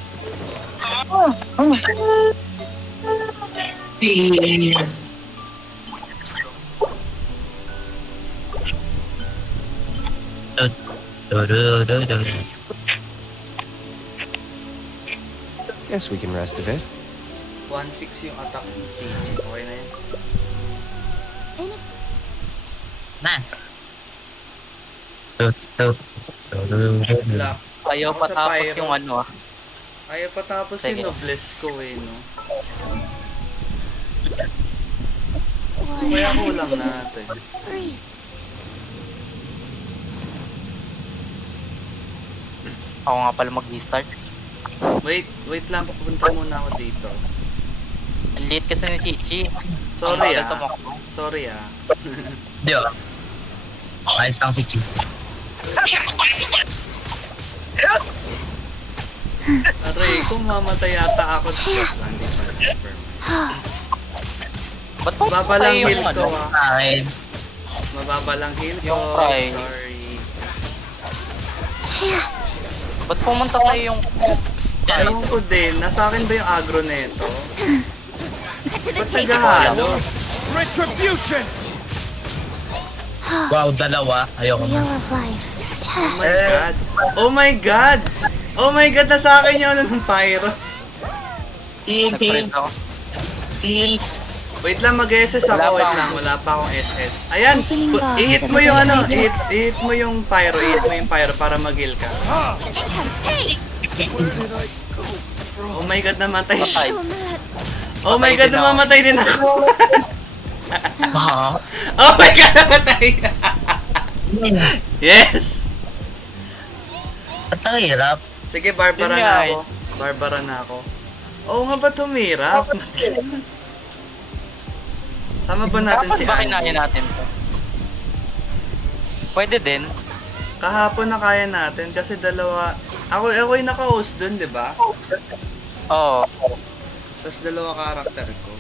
Guess we can rest a bit. 1-6 yung attack ni Chichi. Okay na yun. Na. Black. Ayaw Ako sa patapos pyro. yung ano Ayaw patapos Sige. yung noblesse ko eh, no? One, Kaya kulang natin. three. Ako nga pala mag-restart. Wait lang. Pupunta muna ako dito. Late kasi ni Chichi. Sorry Ang bagal ah. tumakbo. Sorry ah. Di ba? Ayos lang si Chief. Aray, kung mamatay yata ako sa hindi pa. Confirm. Ba't po Mababalang sa'yo heal yung ko ano? ah. Akin. Mababalang heal ko. Yung pride. Sorry. Ba't pumunta sa'yo yung... Ewan ko din. Nasa akin ba yung agro neto? Cut to the Ba't chase. naghahalo? Retribution! Wow, dalawa. Ayoko Wheel na. of life. Oh my god. Oh my god! Oh my god, nasa akin yung ano ng pyro. Heal, heal, Nag-print ako. heal. Wait lang, mag-SS ako. Wait lang, wala pa akong SS. Ayan! I-hit mo yung ano, i-hit mo yung pyro. I-hit mo yung pyro para mag-heal ka. Hey! Oh my god, namatay siya. Patay. Oh my god, namamatay din ako. Oo. Oh my god, namatay. Yes! Ba't ang hirap? Sige, Barbara Yun na nga ako. Barbara na ako. Oo nga ba tumira? Sama ba natin Dapat si ba Andy? kinaya natin to? Pwede din. Kahapon na kaya natin kasi dalawa... Ako yung naka-host dun, di ba? Oo. Tapos dalawa karakter ko.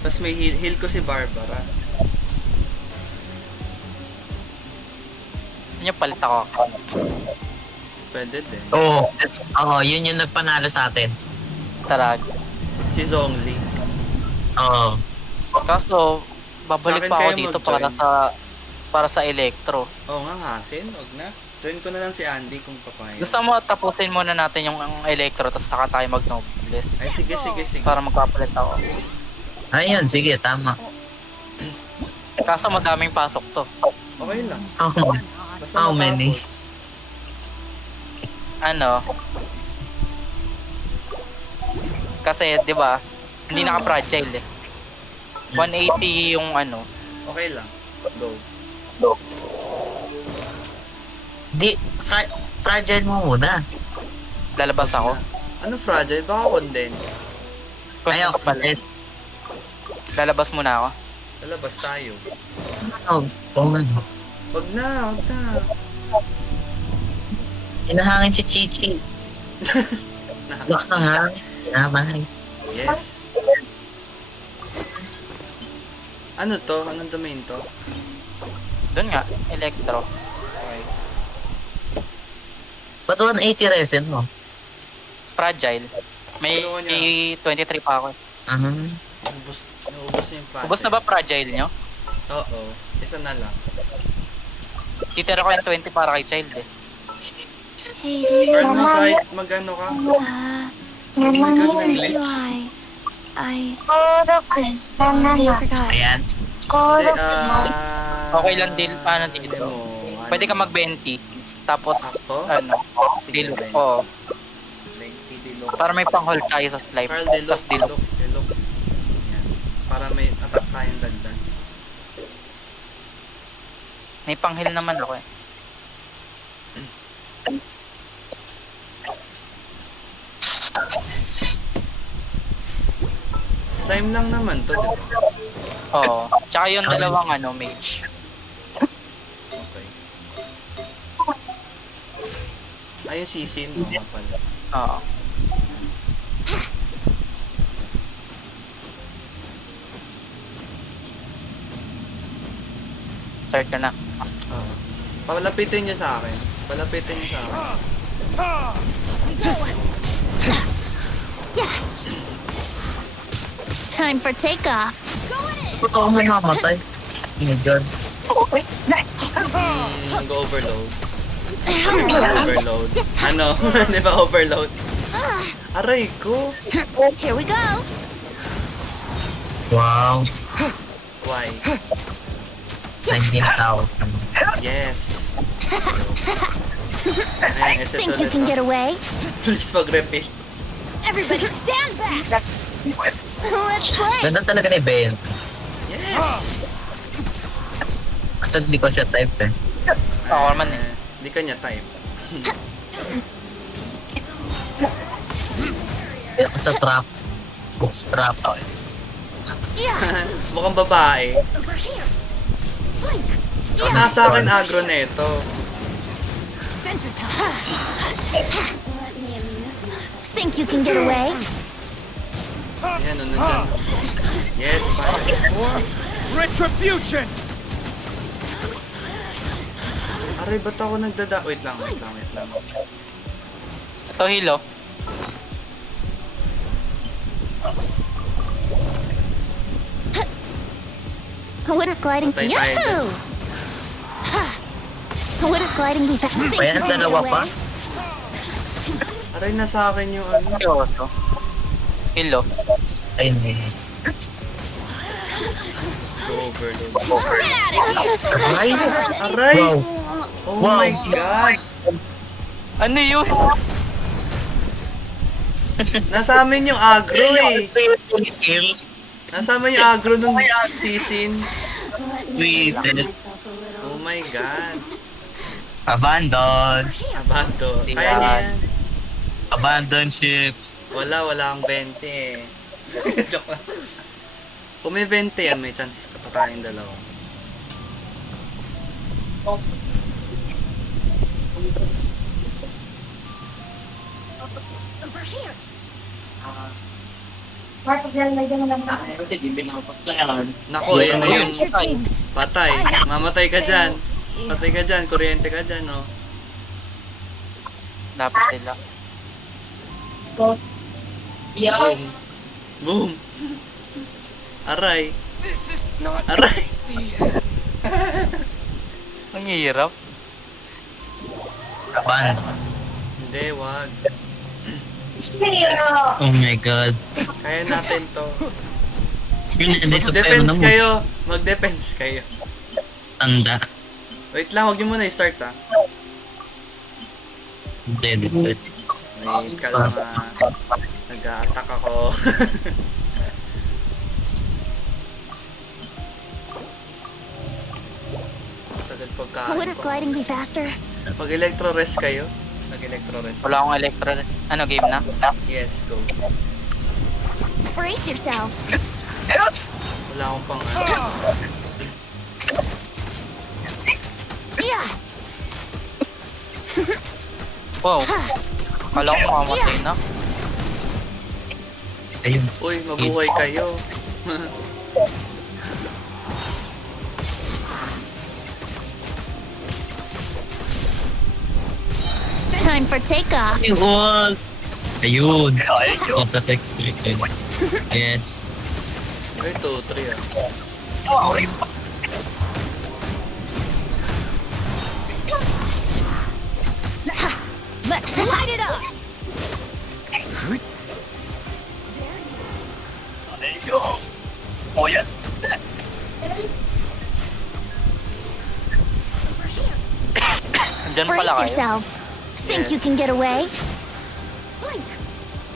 Tapos may heal ko si Barbara. Gusto niyo palit ako. Pwede din. Oo. Oo, yun yung nagpanalo sa atin. Tarag. Si Zhongli. Oo. Kaso, babalik Sa akin pa ako kayo dito mag-join. para sa Electro. Oo nga, Hasin. Huwag na. Join ko na lang si Andy kung papayag. Gusto mo tapusin muna natin yung Electro tapos saka tayo mag-nobles. Ay, sige. Para magpapalit ako. Ayun, sige, tama. Kaso madaming pasok to. Okay lang. Oo. Basta How many? matapos. Ano? Kasi, di ba, hindi naka-fragile eh. 180 yung ano. Okay lang. Go. Di, fragile mo muna. Lalabas ako. Ano fragile? Baka condense. Ayaw, Pala. Lalabas muna ako. Lalabas tayo. Oo. Wag na. Hinahangin si Chichi. Lakas ng hangin. Hinabahay. Yes. Ano to? Anong domain to? Doon nga, Electro. Okay. Ba't 180 resin mo? Fragile. May Ano niya? 23 pa ako. Naubos na yung project. Ubus na ba fragile nyo? Oo. Isa na lang. Titira ko yung 20 para kay child eh. Hey, do you Pearl, know? mag-ano ka? You're the one I God, turned to. glitch. I Banana. forgot. Ayan. Hindi, Okay lang din, paano dito? Pwede ka mag-20. Tapos, Ako? ano, Sige, dilok. 20. Oo. 20 dilok. Para may pang-hold tayo sa slime. Carl, dilok, Tapos dilok. dilok. Yan. Para may attack tayong dagdag. May pang-heal naman ako eh. Slime lang naman to, di ba? Oo. Tsaka yung dalawang ano, mage. Okay. Ayun, sisin. Oo nga pala. Oo. Start ka na. Oo. Palapitin niyo sa akin. Palapitin niyo sa akin. Time for takeoff. Totoo mo namatay. Oh my god. Go-overload. Overload. Ano? Di ba overload? Aray ko! Here we go. Wow. Why? 19,000. Yes! Ayan, SS Think you ulit. can get away? Please mag-repeat. Everybody stand back. Let's play. Ganda talaga ni Ben. Yes! Kasi hindi ko siya type eh. Ako naman eh. Hindi ka niya type. Basta trap. It's trap. Yeah. Mukhang babae. Over here. Blink. Nasa akin agro neto. Think you can get away? Ayan, ano dyan. Yes, fine. Retribution! Aray, ba't ako nagdada... Wait lang. Ito hilo. Wouldn't gliding Patay tayo Yahoo! Wouldn't gliding be fast? Think Ayan, you can get dalawa pa. away? Aray, nasa akin yung ano. Seryoso. Hilo. Ay, hindi. Go-overload. Ay! Aray! Wow. Oh Wow. my God! Ano yun? Nasa amin yung agro eh. Kill. Nasa amin yung agro nung sisin. Tweeted. Oh my God. Abandon. Abando. Di Kaya niya ba? yan. Abandon ship. Wala akong 20 eh. Joke lang. Kung may 20 yan, may chance ka pa tayong dalawa. Over here. Nako, yan na yung It's your team. patay. Mamatay ka dyan. Patay ka dyan, kuryente ka dyan, no? Dapat sila. Boom. Boom. Aray. This is not Aray. Ang hirap. Abandon. Hindi, wag. Oh my god. Kaya natin to. Yun, hindi sa pero Defense naman. kayo. Mag-defense kayo. Tanda. Wait lang, wag niyo muna i-start ha. Hindi. Wait, kalma. Nag-a-attack ako. Sagad pagkain Wouldn't ko. gliding be faster? Mag-electro-rest kayo. Mag-electro-rest. Wala akong electro-rest. Ano, game na? Yes, go. Brace yourself. Wala akong pang ano. Yeah. Wow. Kala ko mamamatay na. Ayun. Uy, mabuhay kayo. Time for takeoff. Ayun! Ayun! Oh, sa sex related. Yes. Ay, 2-3 ah. Let's light it up. Oh, yes! Andyan pala Brace kayo. yourselves. Think Yes. you can get away? Blink.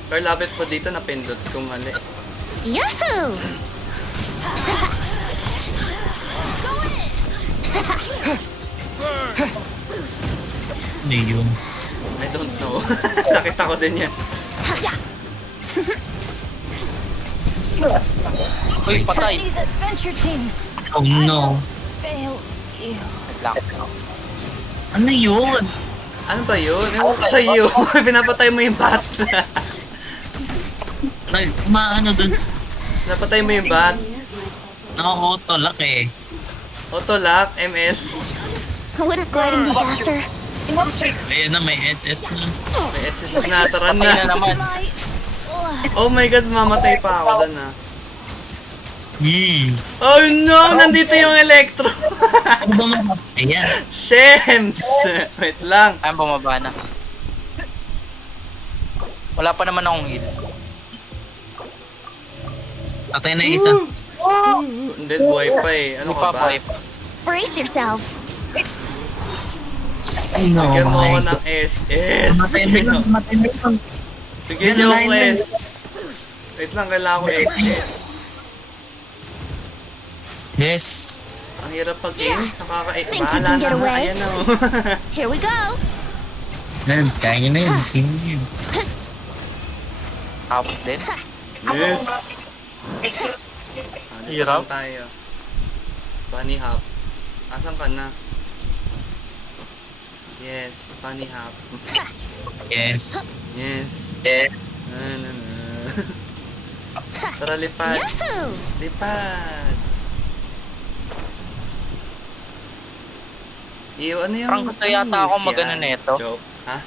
Pero lapit po dito, napindot ko mali. Yahoo! Ano yun? I don't know. Nakita ko din yan. Uy, patay. Today's adventure team Oh no. failed you. Wait lang. Ano yun? Ano ba yun? Ewan ko sa iyo. Pinapatay mo yung bat. Maano dun? Napatay mo yung bat. Nakakotolak eh. Autolock, ML. Wouldn't gliding be faster? Ayun na, may SS na. May SS na, tara Patay na na. naman. Oh my god, mamatay pa ako doon ah. Hmm. Oh no! Nandito yung Electro! Ano ba mga? Ayan. Shems! Wait lang. Ayun, bumaba na. Wala pa naman akong heal. Patay na yung isa. Hindi, buhay pa eh. Ano ka ba? Ipapipe. Brace yourselves. Ay no, Bigyan mo ako my ng SS. Matay na yun, matay na yun. Bigyan niyo ako S. Wait lang, kailangan ko SS. Yes. Ang hirap pag-aim. Think you Bahala can na get nga. away? Ayan na mo. Here we go. Yan, kaya nyo na yun. Tingin nyo yun. Tapos din. Yes! Hirap. Hirap tayo. Bunny hop. Asan ka na? Yes, bunny hop. Yes. Yes. Yes. Na, na, na. Tara, lipad. Yahoo! Lipad. Iyo, ano yung... Parang gusto yata ako news mag-ano yan? neto. Joke. Ha?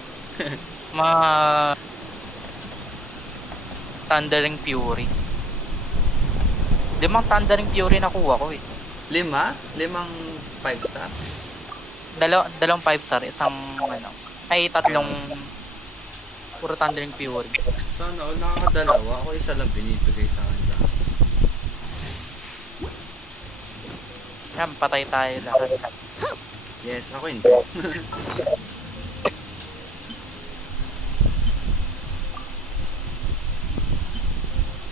Thundering Fury. Limang Thundering Fury nakuha ko eh. 5? 5 star? Dalawang 5 star, isang ano. Ay, tatlong puro Thundering Fury. Sana all nakakadalawa. Ako isa lang binibigay sa kanila. Yan, patay tayo lahat. Yes, ako hindi.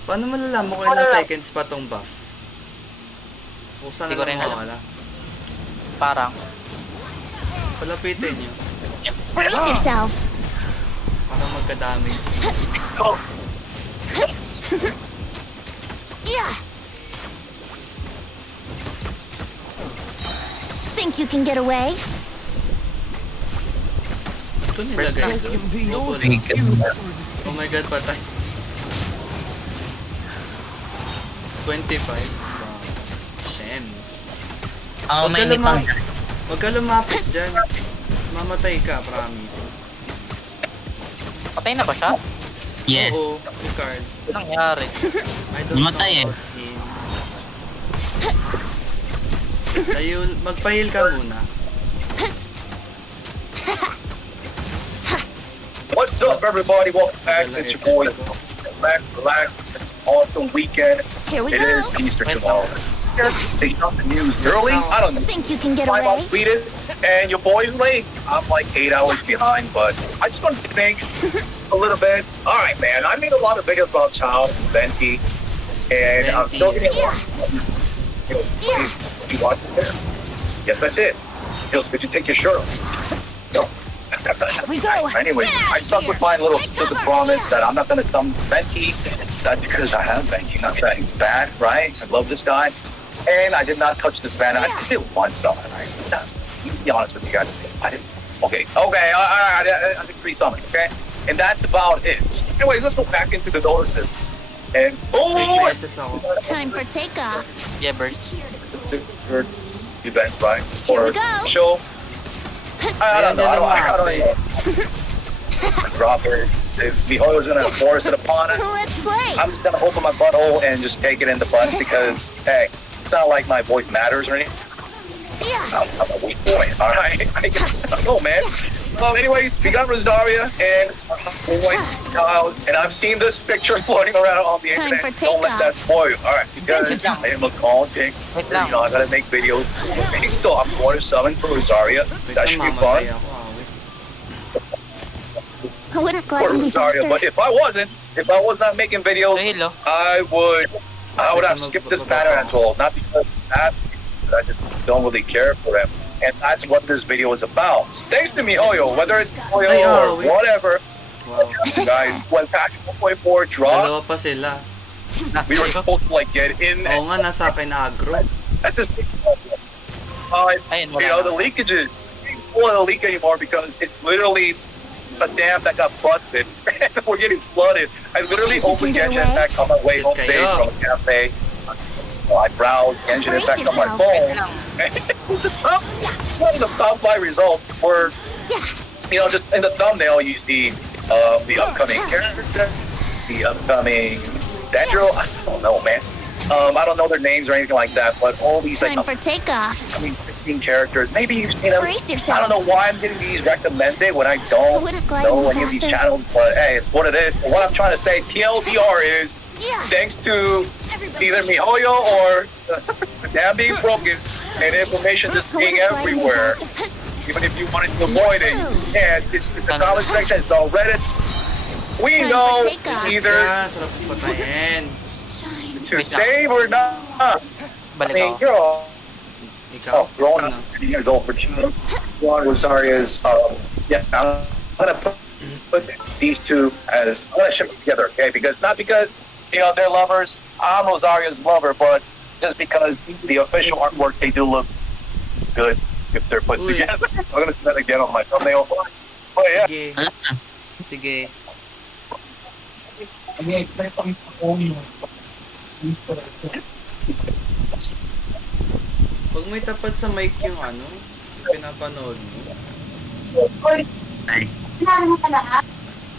Paano malalaman ko ilang seconds pa tong buff? So, saan Hindi ko na rin lang alam. mawala? Parang, Palapitin nyo. Brace yourselves. Para magka-damage. Yeah. Think you can get away? Ito First nilagay na. doon. Ay, ganun. Oh my god, patay. 25. Wow. Shems. Oh, Huwag may ka nipang. Huwag ka lumapit dyan. Mamatay ka, promise. patay na ba siya? Yes. Oo, Ricard. Ano nangyari? I don't Namatay know about him. Tayo, magpahil ka muna. What's up, everybody? Welcome back. It's your boy. Relax. It's an awesome weekend. Here we It go. is Easter tomorrow. They got the news early. I don't know. Think you can get 5 away? hours tweeted, and your boy's late. I'm like 8 hours behind, but I just wanted to think a little bit. All right, man. I made a lot of videos about Child and Venti, and I'm still getting Yeah. Yeah. You watched it there? Yes, I did. Did you take your shirt off? No. we go. Anyway, Get out I of stuck here. with my little Take stupid cover. promise that I'm not going to summon Venti. That's because I have Venti. Not that he's bad, right? I love this guy. And I did not touch this banner. I did one summon, right? Now, to be honest with you guys, I didn't. Okay, all right. I did 3 summons, okay? And that's about it. Anyways, let's go back into the notices. And Fake boom! beses ako. Time for takeoff. Yeah, burst. Your events, right? Here we Or go. show. I don't know. I don't know. drop her. If Mihoyo's gonna force it upon us, Let's play. I'm just gonna open my butthole and just take it in the butt because, hey, it's not like my voice matters or anything. Yeah. I'm a weak boy, alright? I don't know, man. Anyways, we got Rosaria and boy, child, and I've seen this picture floating around on the Time internet. for Don't let takeoff. that spoil you. Alright, because I am a call dick. Wait You lang. know, I gotta make videos. So I'm going to summon for Rosaria. Wait That lang, should be mamatay fun. ako. Wait. I wouldn't For gladden be Rosaria. But faster. if I was not making videos, Halo. I would have skipped this banner as well. Not because of that, but I just don't really care for him. And that's what this video is about. Thanks to Mihoyo, whether it's Mihoyo Ay, or wait. whatever, Wow. guys, when patch 1.4 dropped, Dalawa pa sila. Nasa we were ko. supposed to like get in Oo nga, nasa akin na agro. at the same Ayun, you know, the leakages. We can't pull the leak anymore because it's literally a dam that got busted. We're getting flooded. I literally You opened can get Genshin away? Impact on my way home today Kayo. from a cafe. I browsed Genshin Brace Impact on my yourself. phone. One of the top 5 results were, Yeah. you know, just in the thumbnail you see the upcoming character, the upcoming Dendro. I don't know, man. I don't know their names or anything like that, but all these like Time for takeoff. upcoming 15 characters. Maybe you've seen them. Brace yourself. I don't know why I'm getting these recommended when I I don't wouldn't glide know any any of these faster. channels, but hey, it's what it is. And what I'm trying to say, TLDR is Yeah. thanks to either Mihoyo or the dam being broken and information just I being wouldn't glide any everywhere. faster. Even if you wanted to avoid it, you can't. It's the comment section, it's on Reddit. We Time know for takeoff. it's either Yan, sarap patayin. to save or not. I Balik mean, ako. you're Ikaw? Oh, grown Ano? up 30 years old for sure. One Rosaria's, yeah, I'm gonna put these two as, I'm gonna ship them together, okay? Not because, you know, they're lovers. I'm Rosaria's lover, but just because the official artwork, they do look good if they're put Uy. together. I'm gonna do that again on my thumbnail. But yeah, Sige. Wala na. Sige. Nag-expect ako yung Pag may tapat sa mic yung ano, yung pinapanood mo. Ay. Sinari mo talaga?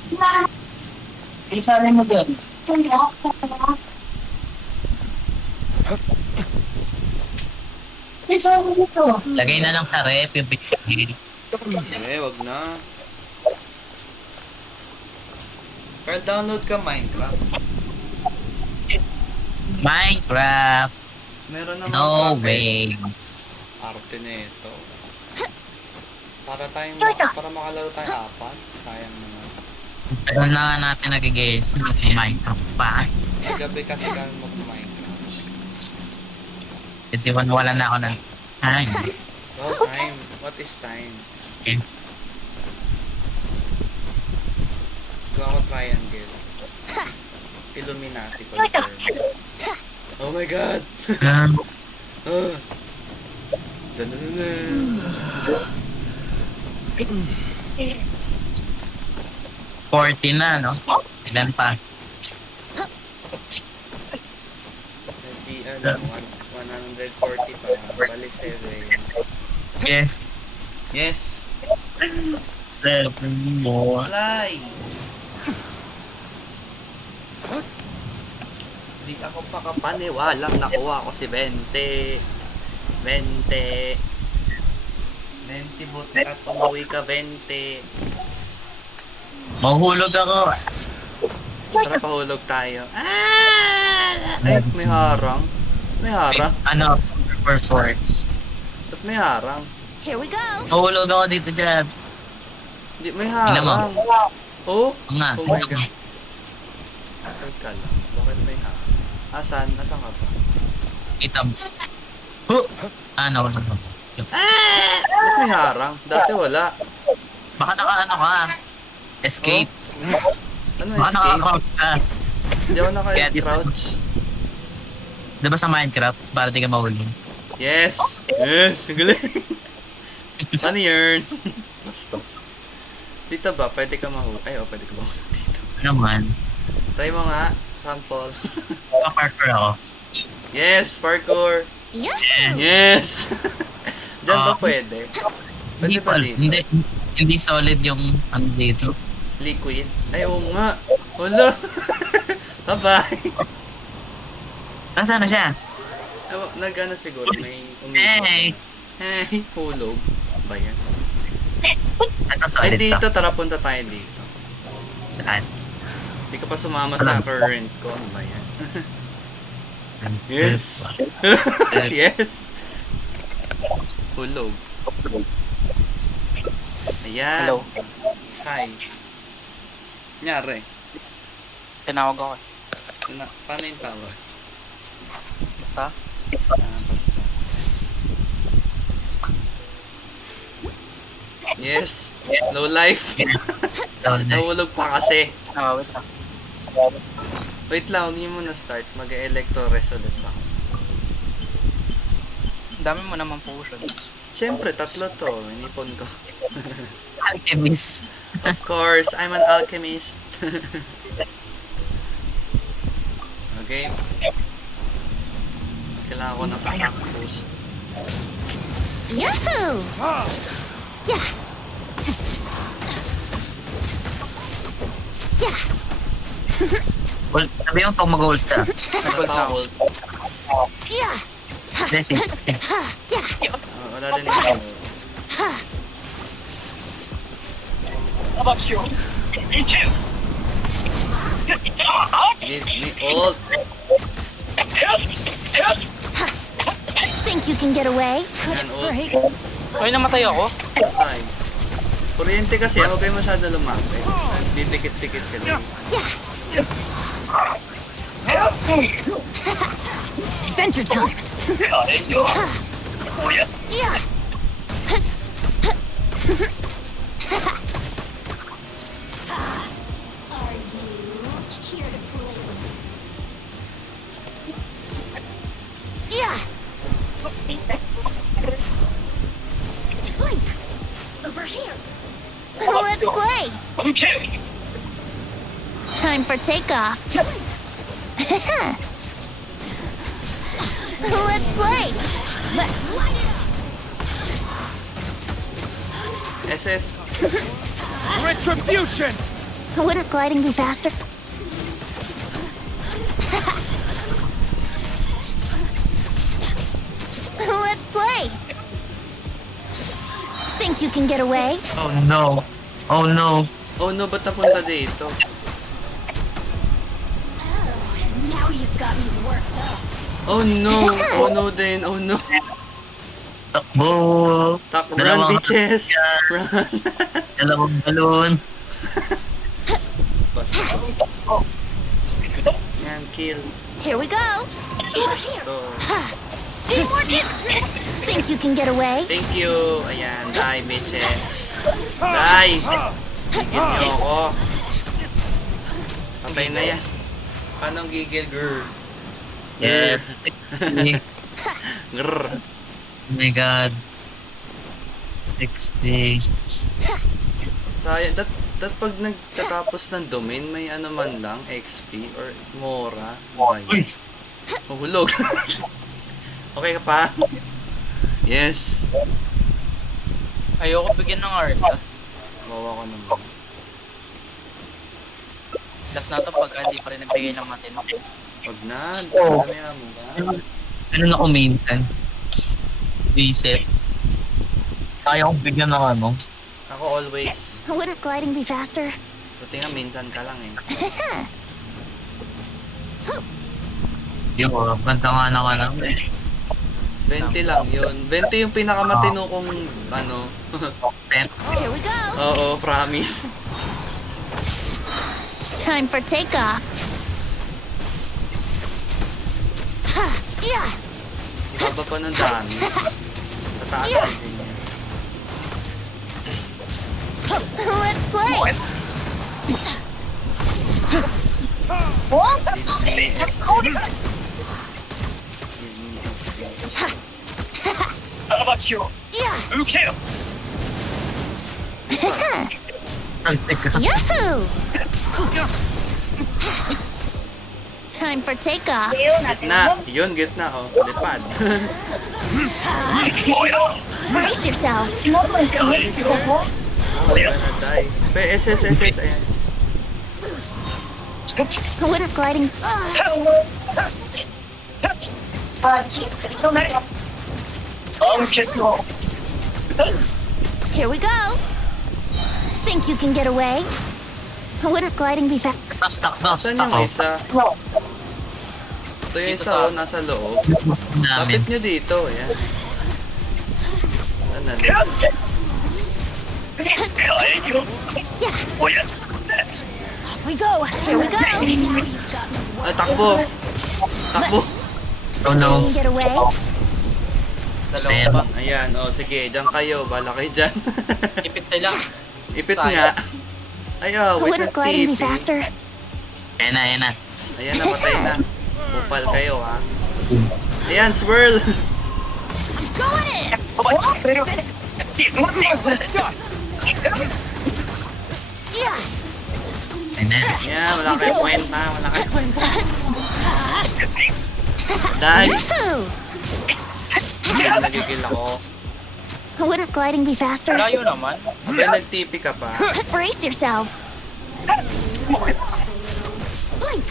Sinari mo. Isali mo dyan. Isali mo ito. Lagay na lang sa rep yung picture. Wag na. Carl, download ka Minecraft. Minecraft. Meron naman No crack eh. way. Arte na ito. Para makalaro tayong apat. Sayang naman. Tagal na nga natin nag-guess. Minecraft pa. Gabi kasi kami mag-Minecraft. Kasi wala na ako ng time. Oh, time. What is time? Okay. Gawa ko triangle. Illuminati confirm. Oh my god! Oh. Dananana. 40 na, no? Ilan pa? Di ano, 140 pa. Bali 7. Yes. Yes! 7 more. Fly! Di ako pakapaniwalang nakuha ko si 20. 20 buti at umuwi ka 20. Mahuhulog ako. Tara pahulog tayo. Ah! Ay, may harang. May harang. Ano? For forts. Ba't may harang? Here we go. Mahuhulog ako dito dyan. Hindi, may Tingnan mo. harang. Oh? Oo nga. Oh my god. Ay ka lang. Bakit may harang? Asan? Asan ka ba? Kita mo. Huh! Ano? Ba't may harang? Dati wala. Baka naka-ano ka. Escape. Ano Baka escape? naka-crouch ka. Hindi ako Kaya di- naka-crouch. Diba sa Minecraft? Para di ka mahulog. Yes! Yes! Ang galing! Ano yun? Bastos. Dito ba? Pwede ka mahulog? Ay, pwede ka mahulog dito. Ano man? Try mo nga. Sample. Naka-parkour ako. Yes! Parkour! Yeah. Yes! Diyan ba pwede? Pwede Hindi ba pa. dito? Hindi solid yung ano dito. Liquid? Ay, oo nga. Wala. Bye-bye. Nasaan na siya? Nag-ano siguro, may Hey! Hey, hulog. Ba yan? Ano sa Ay, ulit dito. to? Tara, punta tayo dito. Saan? Hindi ka pa sumama sa current ko. Ano ba yan? Yes. Yes. Hulog. Ayan. Hello. Hi. Nyari. Tinawag ako eh. Paano yung tawag? Basta? Basta. Yes. Low life. Nahulog pa kasi. Wait lang. Wait lang, huwag niyo muna start. Mag-electro ulit ako. Ang dami mo naman potion. Siyempre, 3 to. Inipon ko. Alchemist. Of course, I'm an alchemist. Okay. Kailangan ko ng attack boost. Yahoo! Yeah. Yeah. Well, sabi yung pag mag-ult ka. Nag-ult. Yeah. Blessing. Yeah. Wala din yung Give me ult. Think you can get away? Yan, ult. Ay, namatay ako. Patay. Kuryente kasi, huwag kayo masyado lumapit. Didikit-dikit sila. Adventure time. Yeah. Are you here to play with? Yeah. Blink. Over here. Let's play. Okay. Time for takeoff. Let's play. Let's light it up. SS. Retribution! Wouldn't gliding be faster? Let's play. Think you can get away? Oh no. Oh no. Oh no, ba't napunta dito? Now you've got me worked up. Oh no! Oh no din! Oh no! Takbo. Run, Dalawang- bitches! Run! Dalawang balon. Basta. Yan, kill. Here we go. Over here. So, Teamwork is Think you can get away? thank you! Ayan, die, bitches! Die! Gigil niyo ako! Patay na yan. Paano gigil, girl? Yes. Grrr. Oh my god. 60. Sayang, that pag nagtatapos ng domain, may ano man lang, XP or Mora. Uy! Mahulog. Okay ka pa? Yes. Ayoko bigyan ng Artas. Bawa ko naman. Last na to pag hindi pa rin nagbigay ng matino. Wag na. Oo. Dami mo ba? Ganun ako minsan. Reset. Kaya kong bigyan ng ano. Ako always. Wouldn't gliding be faster? Buti nga minsan ka lang eh. Yung ganda nga na ka lang eh. 20 lang yun. 20 yung pinakamatino kong ano. Set. Here we go. Oo, promise. Time for takeoff. Ha! Yeah! Ibaba pa ng dami. Tataas Yeah. din yan. Let's play! How about you? Yeah! Who killed? Ang sick. Yahoo! Time for takeoff. Gitna. Yun, gitna. Oh, lipad. Brace yourself. Oh, gonna die. SS. Ayan. Wouldn't gliding... Here we go. Think you can get away? Wouldn't gliding be fast? Stuck na, Saan stuck yung out. isa? Ito yung isa, oh, nasa loob. Namin. Kapit nyo dito, yan. Ano? Yeah. Off we go. Here we go. Ay, takbo! Takbo! Oh no. Can get away? Dalawa pa. Ayan, oh, sige, dyan kayo. Bala kayo dyan. Ipit sila. Ipit Sayang. nga. Ay, oh, wait na Wouldn't gliding be tipi. faster? Ayan na, ayan na. Ayan na, patay na. Bupal kayo, ha. Ayan, swirl! Going in. Yeah. Ayan na. Ayan, wala kayong kwenta. Wala kayong kwenta. Nice! Yahoo! Nagigil ako. Wouldn't gliding be faster? Layo naman. Abay, nag-TP ka pa. Brace yourselves. Blink.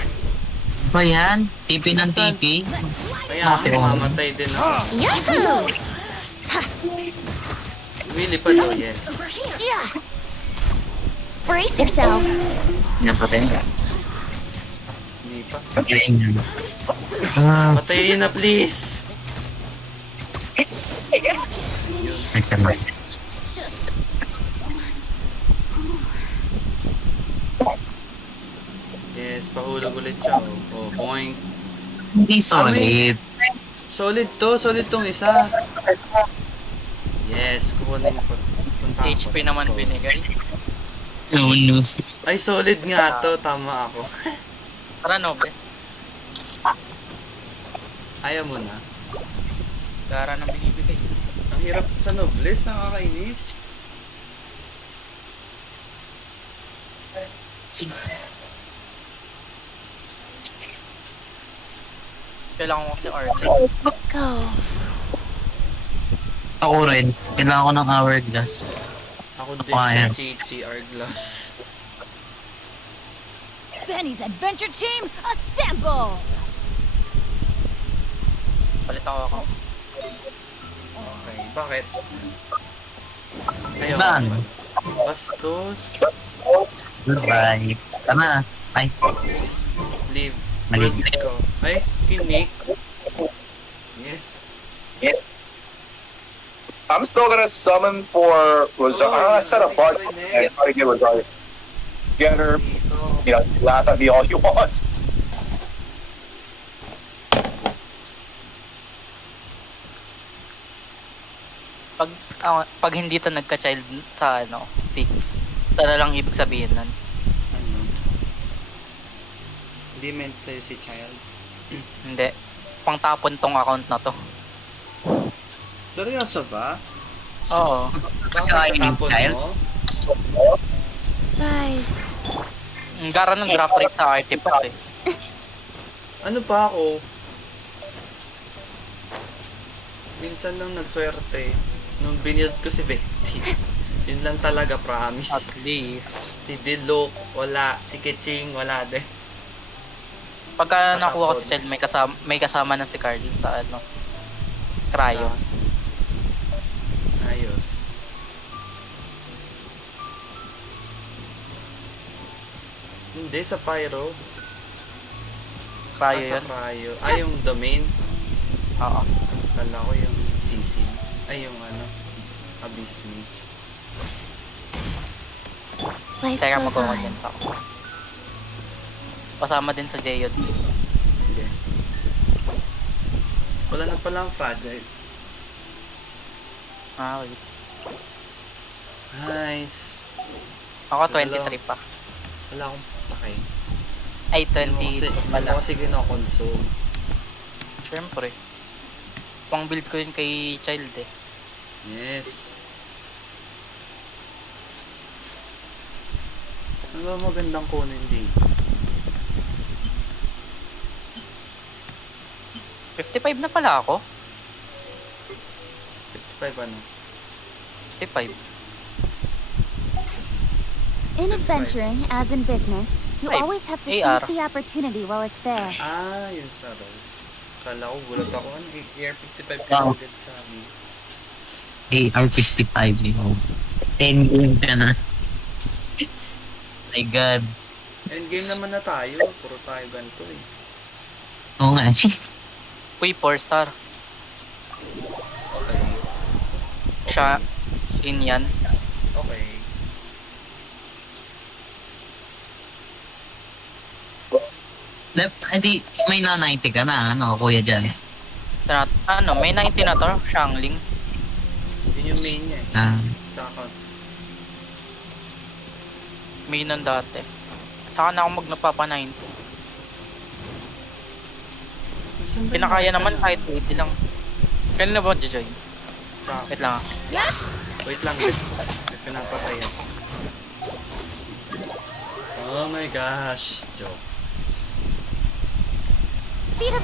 Ba yan? TP ng TP? Kaya ako mamamatay din ako. Yahoo! Willy pa daw, yes. Yeah. Brace yourselves. Yan, patayin ka. Hindi pa. Patayin yan. Ah, Patayin na, please! nagkamay. Yes, pahulog ulit siya. Oh, point. Hindi solid. Solid to, solid tong isa. Yes, kukunin ko. Punta ako. HP naman Solid. binigay. Oh no. Ay, solid nga to. Tama ako. Tara, Nobles. Ayaw mo na. Gara nang binibigay. Ang hirap sa Nobles, nakakainis. Kailangan ko kasi RJ. Go. Ako rin. Kailangan ko ng hourglass. Ako din Ayan. ng Chichi Hourglass. Benny's adventure team, assemble! Palit ako. Okay, bakit? Ayaw Saan? naman. Bastos. Goodbye. Tama. Ay. Leave. Mali. World ko. Ay, kinik. Yes. I'm still gonna summon for Rosario. I said a bunch and try to get Rosario. Get her, Dito. you know, laugh at me all you want. Pag hindi to nagka-child sa 6, sana lang ibig sabihin nun. Ano? Hindi meant sa'yo si child. Hindi. Pangtapon tong account na to. Seryoso ba? Oo. Pagkain ng Tapos child? mo? Rise. Ang gara ng drop rate sa artifact eh. Ano pa ako? Minsan lang nagswerte. Nung binild ko si Betty. Yun lang talaga, promise. At least. Si Dilok, wala. Si Kiching, wala din. Pagka nakuha ko si child, may kasama na si Carl sa cryo. Ayos. Hindi, sa Pyro. Cryo Sa yun. Cryo. Yung domain. Oo. Kala ko yung CC. Yung Abyss Mage. Life Teka, goes magawa on. din sa ako. Kasama din sa JOD. Hindi. Wala na palang fragile. Ah, wait. Nice. Ako 23 pa. Wala akong pakay. Ay, Hindi 20 mo pala. kasi kinokonsume. Siyempre. Pang build ko yun kay child eh. Yes. Ano ba magandang kunin dito? 55 na pala ako. 55 ano? 55. In adventuring, as in business, you Ay, always have to AR. seize the opportunity while it's there. Ah, yun sa Rose. Kala ko, gulat ako. Ano, AR-55 ka Wow. agad sa amin. AR-55 yun. 10 game ka na. My God. Endgame naman na tayo. Puro tayo ganito eh. Oo nga. Uy, 4-star. Okay. Siya, in yan. Okay. Hindi, may na 90 ka na, ano, kuya dyan. Ano, may 19 na to, Shangling. Yun yung main niya eh. Ah, Sa account. May nun dati. Saka na ako magpapa-90. Nasaan ba Pinakaya yung naman ano? kahit 80 lang. Kailan na ba join? Sa Wait lang ah. Wait lang, wait. May pinapatayan. Oh my gosh. Joke. Speed of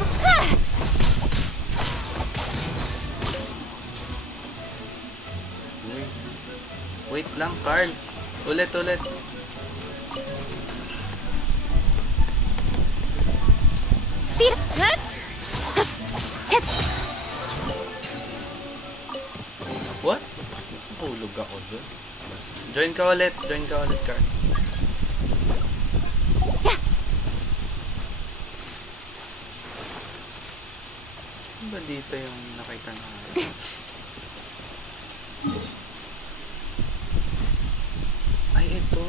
Uy. Wait lang, Carl. Ulit. speed of What? Hulog ako dun. Join ka ulit, Carl. Saan ba dito yung nakita na? Ay, ito.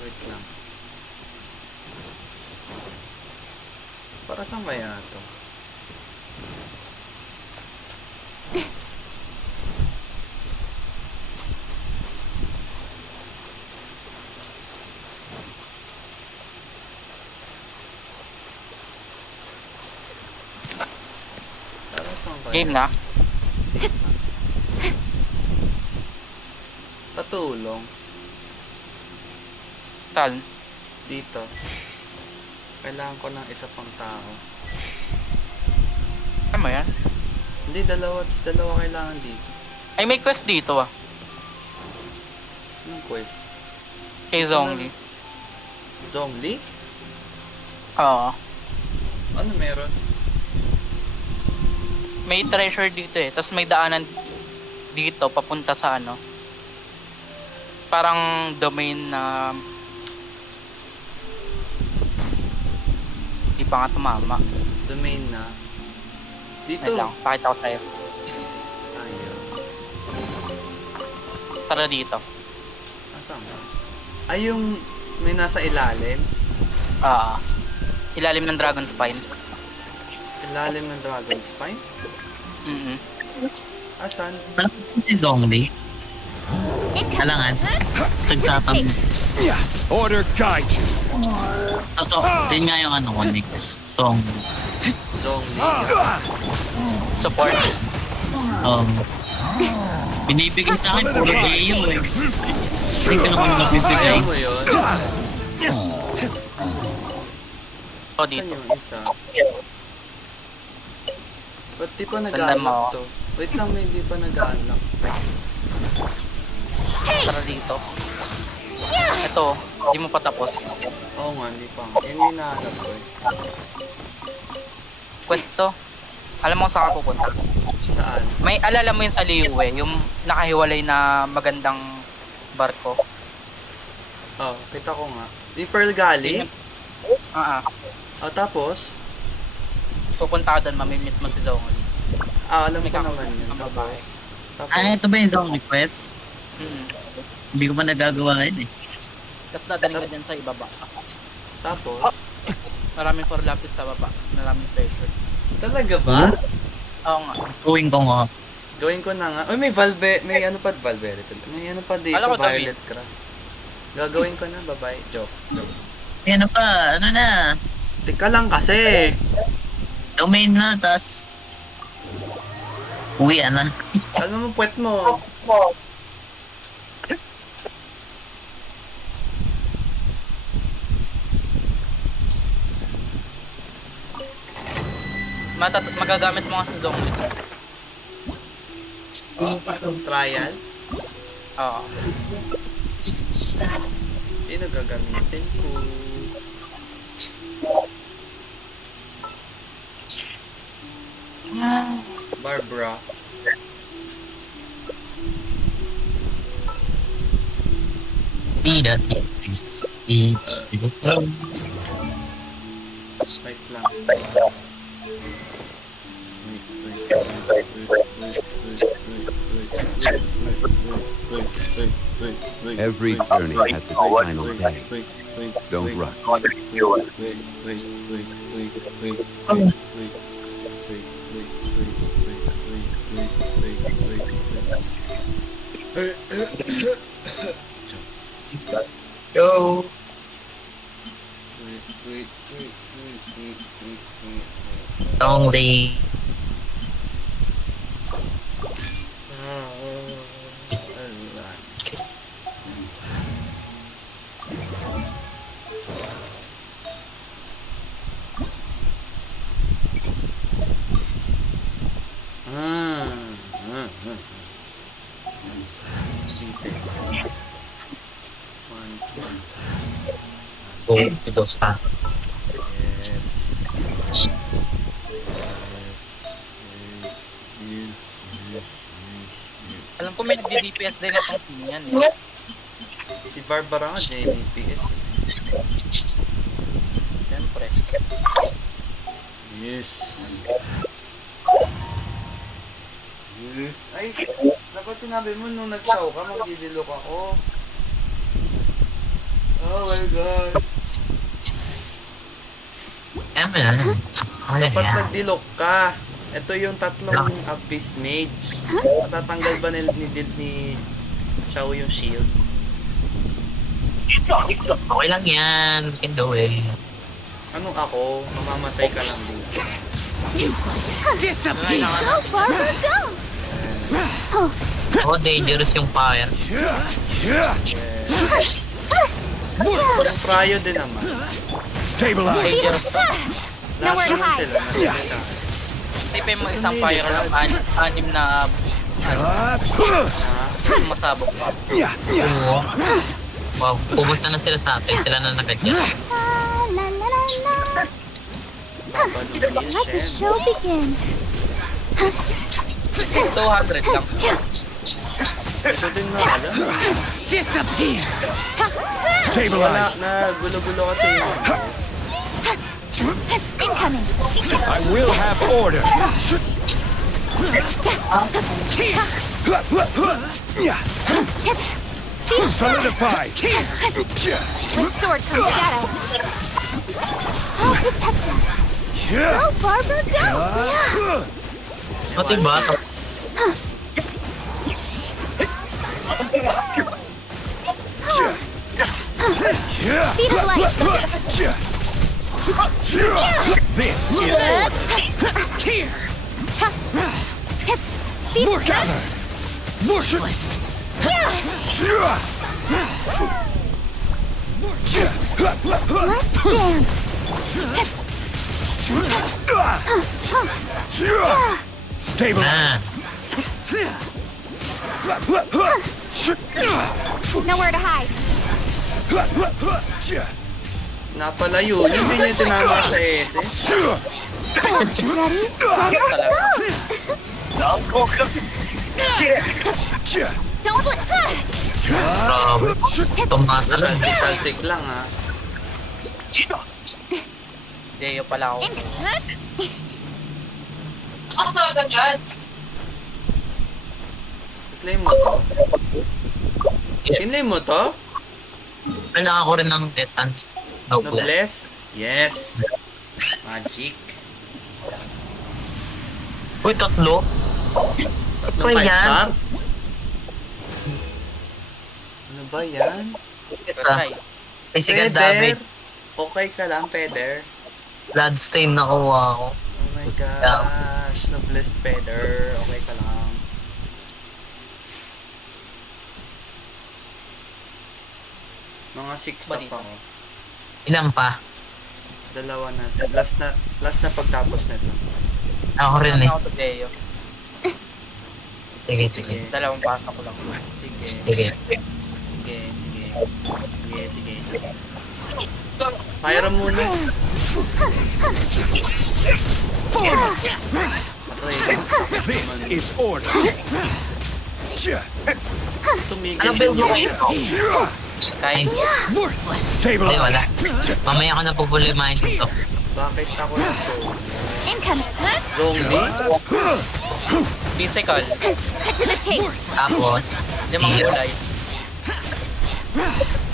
Wait lang. Para saan kaya ito? Para saan kaya? Game na. Patulong. Tal. Dito. Kailangan ko ng isa pang tao. Ano yan? Hindi, dalawa kailangan dito. Ay, may quest dito ah. Anong quest? Kay Zhongli. Zhongli? Oo. Ano meron? May treasure dito eh. Tapos may daanan dito papunta sa ano. Parang domain na di pa nga tumama. Domain na. Dito. Wait lang, pakita ko sa'yo. Ayaw. Tara dito. Asan ba? Ay, yung may nasa ilalim. Ilalim ng Dragon Spine. Ilalim ng Dragon Spine? Asan? alam mo si Zhongli? Alangan. Nagtatam. Order guide you. So, din nga yung ano ko, next song. Zhongli. Support. Binibigay sa akin, puro Geo eh. Hindi ko naman mabibigay. Ayaw mo yun? O Saan dito. yung isa? Ba't di pa Sandan nag-unlock mo. to? Wait lang, may di pa nag-unlock. Tara dito. Ito, di mo pa tapos. Oo nga, hindi pa. Yan yung hinahanap ko eh. Quest to. Alam mo kung saan ka pupunta? Saan? May alala mo yun sa Liyue, yung nakahiwalay na magandang barko. Oh, kita ko nga. Yung Pearl Galley? Tapos? Pupunta ka doon, mamimit mo si Zhongli. Alam May ko kakapit naman yun. ng babae. Tapos, Ito ba yung song request? Hindi ko pa nagagawa yun eh. Tapos dadaling ka dyan sa ibaba. tapos, Maraming for lapis sa baba, tapos maraming pressure. talaga ba? Oo nga. Gawin ko nga. Gawin ko na nga. Uy, may ano pa, may ano pa dito, Alam ko, Violet Cross. Gagawin ko na, bye-bye. Joke. Ano pa, ano na? Teka lang kasi. Domain na, tas... Uwi na. Alam mo, puwet mo. Magagamit mo nga sa Zhongli. Trial. Oo. Sino gagamitin ko? Barbara. Tidak. Wait lang. Every journey has its final day. Don't rush. Go. Only. Go to those paths. Alam ko may nagdi-DPS din itong team yan eh. Si Barbara nga, JDPS. Siyempre. Yes. Yes. Ay, dapat sinabi mo nung nag-show ka, magdidilok ako. Oh my God. Dapat nagdilok ka. Ito yung tatlong Abyss Mage. Matatanggal ba ni Xiao yung shield? Okay lang yan. We can do it. Anong ako? Mamamatay ka lang dito. Disappear! Go, Barbara, go! Oh, dangerous yung fire. Walang pryo din naman. Stabilize. Last naman sila. Tipin mo isang fire ng anim na masabog pa. Oo. Wow, pumunta na sila sa atin. Sila na nakadyan. La la la la. Let the show begin. 200 lang. Ito din na alam. Disappear! Wala na gulo-gulo kasi yun. Incoming. I will have order. Solidify. With sword comes shadow. I'll protect us. Go, Barbara, go! Pati ba? Speed of light. This is Here. Speed of light. Worthless! Let's dance. stabilize. Nowhere to hide. Napalayo. Hindi niya tinama sa S. Ready, steady, go! Don't flip. Grabe. Tumatalan. Talsik lang ha. Jeyo pala ako. Ako agad. Claim mo to? Kinlay mo to? Kailangan ko rin ng detan. Noblesse? Yes. Magic. Uy, tatlo. Tatlong 5 star? Ano ba yan? Try. Physical Peder. damage. Okay ka lang, Peder. Bloodstain nakuha ko. Oh my gosh. Noblesse Peder. Okay ka lang. Mga 6 na pa ako. Ilan pa? Dalawa na. Last na pagtapos na ito. Ako rin eh. Ako to Jeyo. Sige, sige. Dalawang pasa ko lang. Sige. Sige. Sige. Pyro muna. This is order. Tumigil Ano build mo yung kayo? Kahit Worthless. hindi, Stabilize. wala. Mamaya ko na pupulimahin dito. Bakit ako na to? Incoming. Zombie? Physical. Cut to the chase. Tapos, Limang kulay.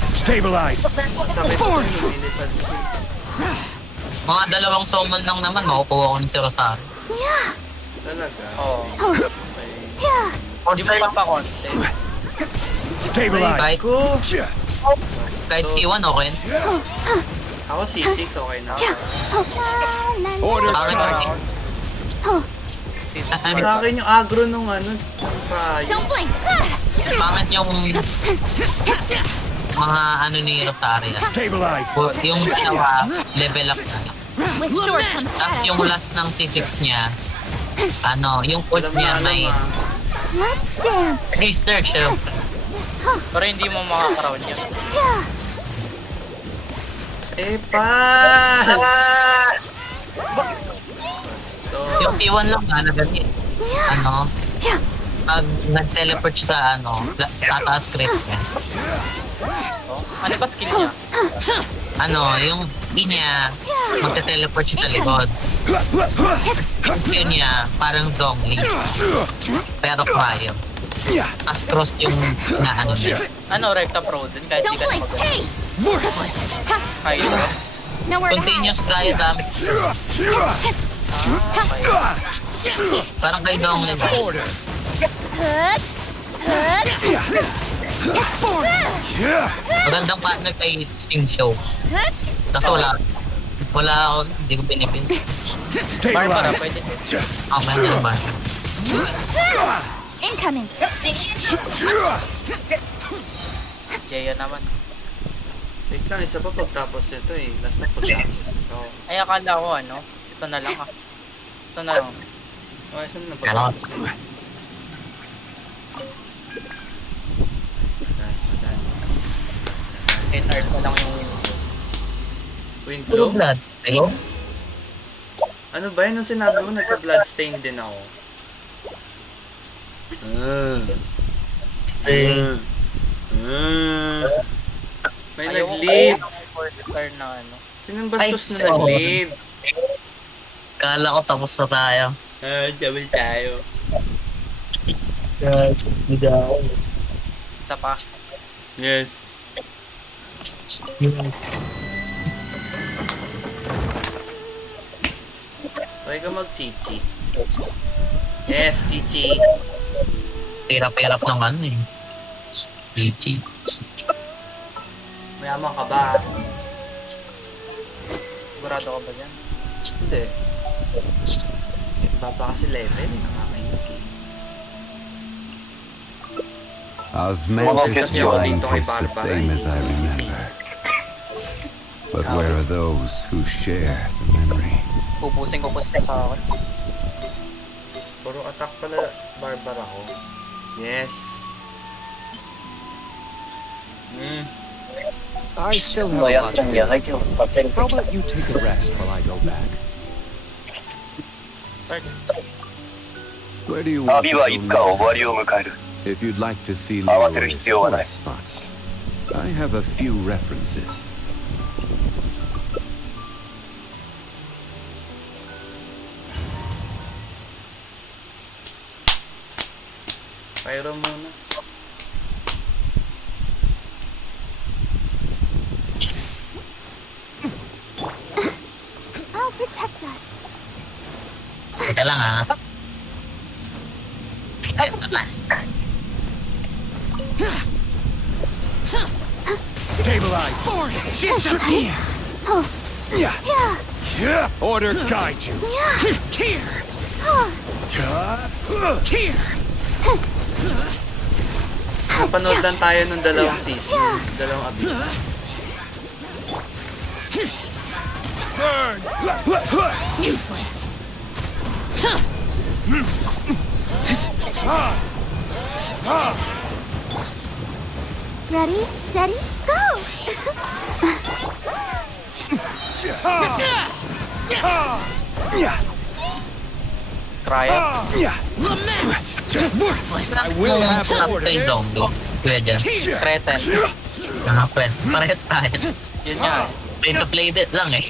Stabilize. Sakit ko yung nilipad siya. mga dalawang summon lang naman, makukuha ko ni si Rosario. Talaga? Oo. Okay. Di mo pa constant. Stabilize. Kahit, Ko! kahit C1, okay na. Ako C6, okay na. Order. Bakit guide. Sa akin yung agro nung ano, Prayo. Don't blink. Pangit yung mga ano ni Rosario. Stabilize. Yung dalawa, level up na. With sword comes Tapos shadow. yung last ng C6 niya, ano, yung ult niya may Let's dance. research. Pero hindi mo makakrown yun. Epan! Yung T1 lang na ganit. Ano, pag nag-teleport siya sa ano, tataas crit niya. Oh. Ano ba skill niya? Ano, yung E niya, magte-teleport siya sa likod. Yung Q niya, parang Zhongli. Pero cryo. As cross yung na ano niya. Ano, Recta Frozen? Kahit di Don't ka na blink. mag- Hey. Worthless. Hydro. Nowhere to hide. Continuous cryo damage. Parang kay Zhongli ba? Order. Hood. Hood. Magandang partner kay Steam Show. Hood. Kaso wala ako, hindi ko pinipin. Barbara, Stabilize. pwede din. Okay na ba? Incoming. Jaya naman. Wait lang, isa pa pagtapos nito eh. Last na pagtapos nito. Ay, akala ko ano, isa na lang ah. Isa na lang. Okay, saan na pagtapos nito? Madali. 10 hours na lang yung win. Wind Puro blow? blood. Ayun. Ano ba yun? Nung sinabi mo, nagka-bloodstain din ako. Stay. May Ayaw ko nag-leave. for the turn na ano. Sinong bastos Ay, na nag-leave? Kala ko tapos na tayo. Double tayo. Isa pa. Yes. Try ka mag-chichi. Yes, chichi. Hirap-hirap naman eh. GG. Mayaman ka ba? Sigurado ka ba dyan? Hindi. Eh, baba kasi level. Nakakainis eh. Osmanthus Kasi ako wine dito kay tastes the Barbara same eh. as I remember. But where are those who share the memory? Ubusin ko gusto sa akin. Puro attack pala Barbara ko. Yes. I still have a lot to do. How about you take a rest while I go back? Where do you want to 旅はいつか go 終わりを迎える。 if you'd like to see 慌てる Leroy's 必要はない。 tourist spots? I have a few references. Pyro muna. I'll protect us. Teka lang ha. Ay, takas. Stabilize. Disappear. Order guide you. Here. Here. Napanood lang tayo ng dalawang season. Dalawang abyss. Burn. Useless. Ready, steady, go! Cryo. I will have Stop order. kay zombie. Kuya dyan. Crescent. Press. Parehas tayo. Yun nga. Play to play dit lang eh.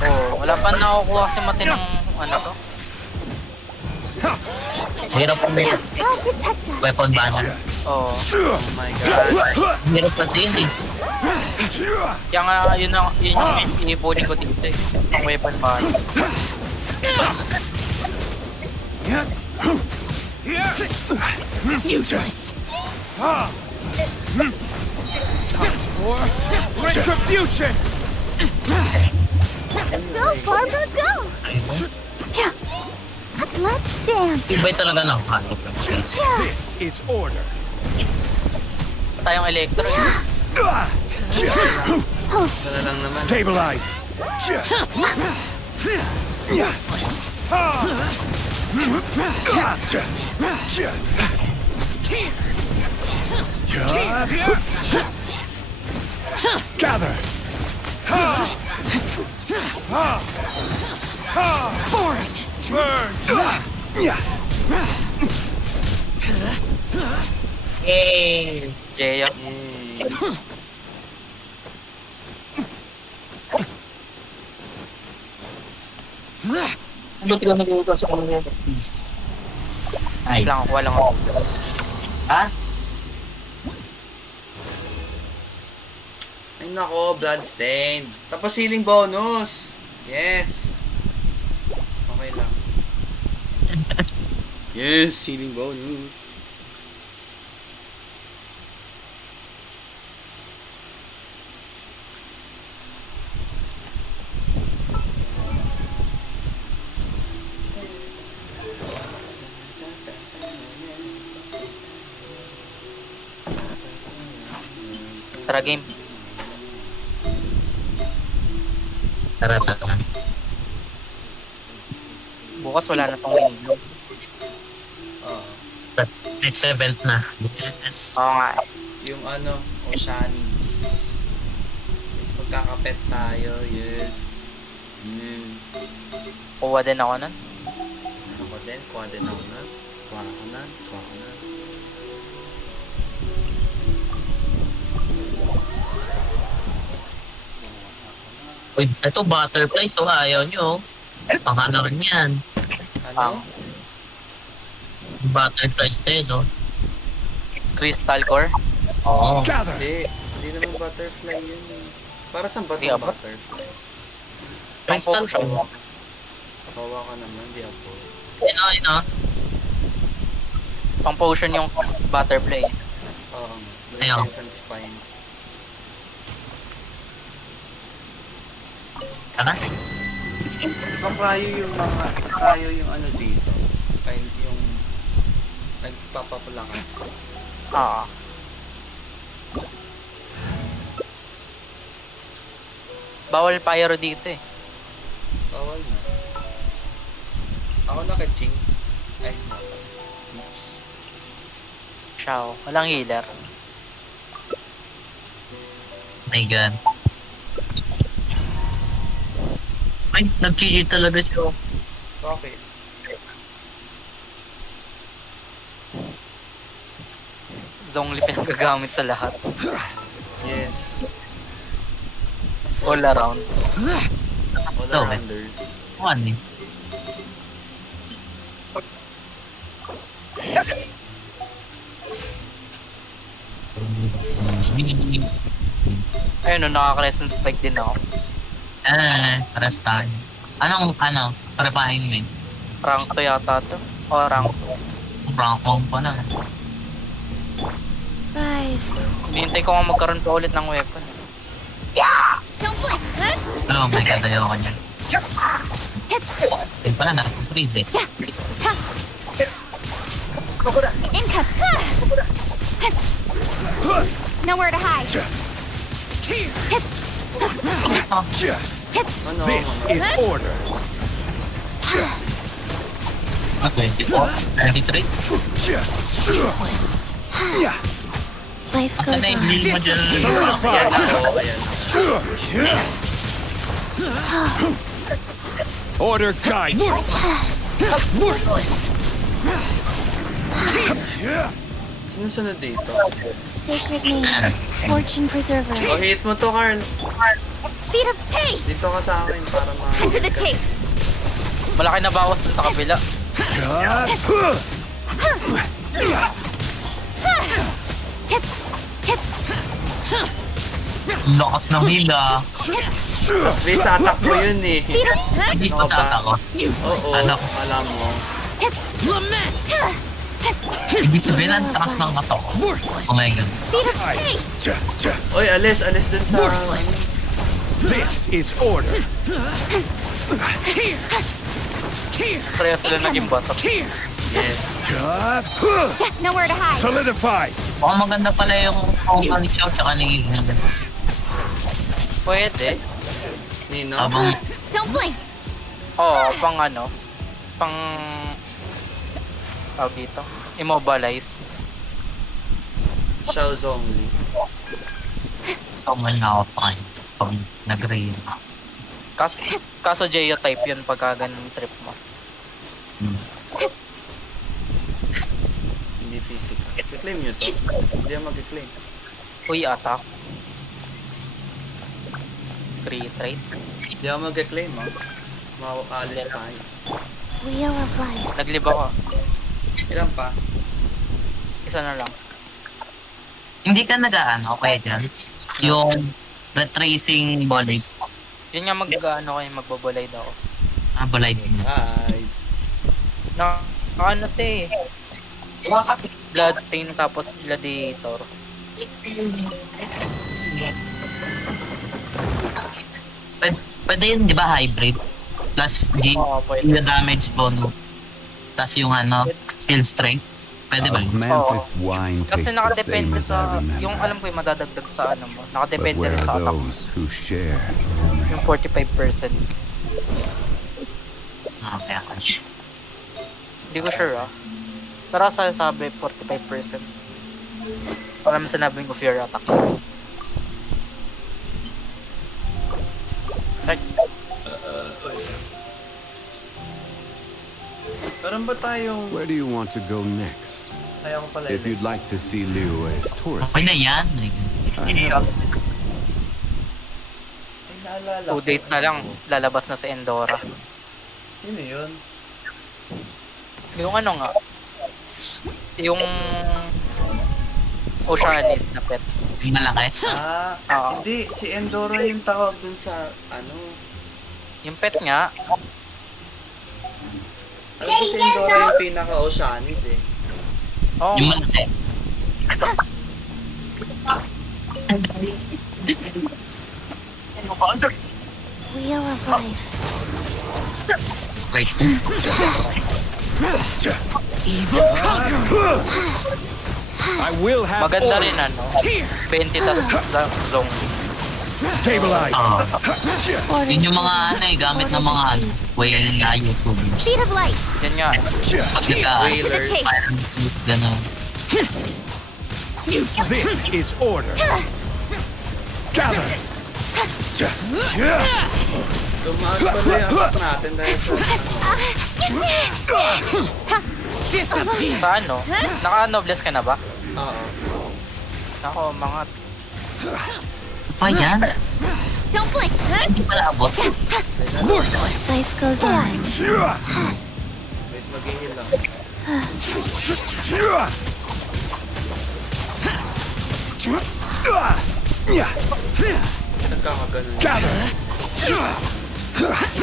Oh, wala pa nakukuha kasi matinong ano to. Hirap po may I'll protect us. weapon banner. Oh. Oh my god. Hirap kasi yun eh. Kaya nga, yun yung inipunin ko dito eh. Ang weapon ba? Useless. Retribution! Go, Barbara, go! Yeah. Let's dance. Iba'y talaga ng halo. This is order. Tayong electro eh. Wala lang naman. Stabilize. Gather. Boring. Burn. Yay! Jeya. Yay. Buti ka nag-utos sa mga Ay. Lang ako, walang ako. Ha? Ay nako, bloodstained. Tapos healing bonus. Yes. Okay lang. Yes, healing bonus. Tara game. Tara, tara. Bukas wala na tong window. Oo. Next event na. Yes. Oo nga. Yung ano, Oceanics. Yes, magkakapet tayo. Yes. Yes. Kuha din ako nun. Ako din, kuha din ako na. Kuha ako na, kuha ako na. Uy, ito butterfly, so ayaw nyo. Pakala rin yan. Ano? Butterflies tayo, no? Crystal core. Oo. Gather. Hindi naman butterfly yun eh. Para saan ba Di itong ba? butterfly? Crystal Pang-potion. ko. Kawa ka naman, di ako. Ino. Pang potion yung butterfly. Oo. Ayaw. Crescent spine. Tara. Ang rayo yung mga, rayo yung ano dito. Kind yung nagpapapalakas. Oo. Bawal pyro dito eh. Bawal na. Ako na kay Ching. Ay, napa. Oops. Siya, walang healer. My God. Ay, nag-GG talaga siya. Bakit? Zongli pinagagamit sa lahat. Yes. All around. All No, arounders. One eh. Ayun no, nakaka-lesson spike din ako. Paras tayo. Prepahin mo yun. Rank to yata to. O rank 2. Rank 1 pa na. Rise. Hinihintay ko nga magkaroon pa ulit ng weapon. Don't blink. Good. Oh my God, ayaw ko niyan. Ayun pala, naka-freeze eh. Income. Nowhere to hide. Ano? This is order. Ah, 24, 33. Life Asa goes na yung on. heal mo dyan? Ayan ako, ayan ako. Order guide you. Worthless. Sinusunod dito. Sacred name, fortune preserver. O, hit mo to, Carl. Speed of pay! Dito ka sa akin para ma... To the chase! Malaki na bawas dun sa kabila. Lakas ng hila. Base attack mo yun eh. Speed of Hindi pa sa ako. Oo, Ano? alam mo. Ibig sabihin, ang takas ng kato ko. Oh my god. Speed of pay! Oy, alis dun sa... This is order. Kaya sila naging bata. Yes. Nowhere to hide. Solidify. Mukhang maganda pala yung combo ni Xiao tsaka ni Eve. Pwede. Nino? Habang Don't blink! Oo, pang ano. Pang... Tawag dito. Immobilize. Xiao Zhongli. someone na ako pag nag-rain. Kaso Geo-type yun pagka ganun trip mo. Hindi physical. I-claim nyo to. Hindi ako mag-claim. Uy, attack. Create rate. Hindi ako mag-claim ha. Maualis tayo. Wheel of life. Naglib ako. Ilan pa? Isa na lang. Hindi ka nag-ano kaya dyan? Yung retracing volley. Yun nga mag-ano kayo, magbabalay daw. Ah, balay din. Ay. Ano te? Bloodstain tapos gladiator. Pwede yun, di ba, hybrid? Plus Oo, pwede. yung damage bonus. Tapos yung ano, field strength. Pwede ba? Osmanthus wine Kasi tastes the same nakadepende as I sa, remember. yung alam ko yung madadagdag sa ano mo. But Nakadepende where rin sa are attack mo. those who share the memory? Yung 45%. Okay, okay. Hindi ko sure ah. Pero sabi 45%. Parang sinabing of your attack. Check. Meron ba tayong... Where do you want to go next? Ayaw ko pala If you'd like to see Liu as tourist, Okay na yan. Ay, naalala 2 days na lang, lalabas na sa Endora. Sino yun? Yung ano nga, yung Oceanid na pet. Yung malaki. Oo. Hindi. Si Endora yung tawag dun sa, ano... Yung pet nga, Alam ko si Endora yung pinaka-oceanid eh. oh, Yung malaki. Wheel of life. Wait. I will have maganda order. rin ano, 20 tas sa zone. Stabilize. Yun yung mga ano eh, gamit ng mga ano, whale nga YouTubers. Speed of light. Yan nga, Pag nagka, To the chase. parang gano'n. This is order. Gather. Tumaas pala yung attack natin dahil sa... sa ano, naka-nobless ka na ba? Oo. Ako, mga, Pa yan? Don't blink. Hindi pala abot. Life goes on. Wait, mag-heal lang. Nagkakaganon. Gather.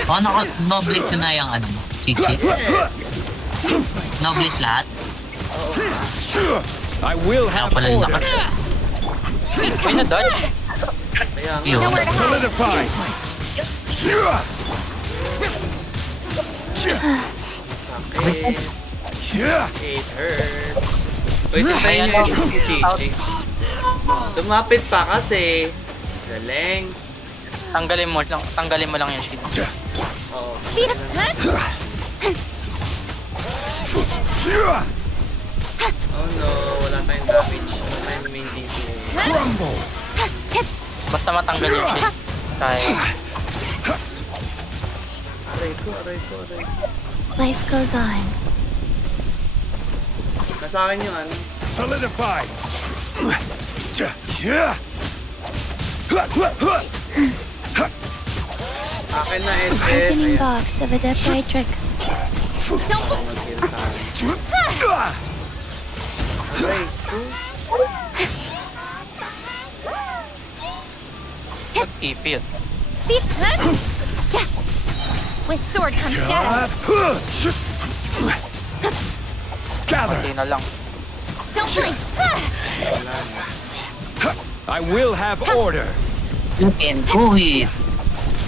Oh, noblesse na yung ano, cheat. Noblesse lahat. I will Kaya have pala order. lakas. uy na dodge. Kaya nga. Yun. Nowhere to hide. Solidify. Sakit. It hurts. Pwede tayo Ayan, nyo oh. yung Chichi. Tumapit pa kasi. Galing. Tanggalin mo lang yung shield. Oo. Speed of light. Oh no, wala tayong damage. Wala tayong main DPS. Crumble. Basta matanggal yung shield. Kaya. Aray ko, aray ko, aray ko. Life goes on. Nasa akin yung ano. Solidify! Akin na SS. Opening Ayan. box of Adeptritrix. Mag-heal tayo. Aray ko. Nag-TP yun. Speed. Yeah. With sword comes shadow. Hindi na lang. Don't blink. Wala na. I will have order. You can do it.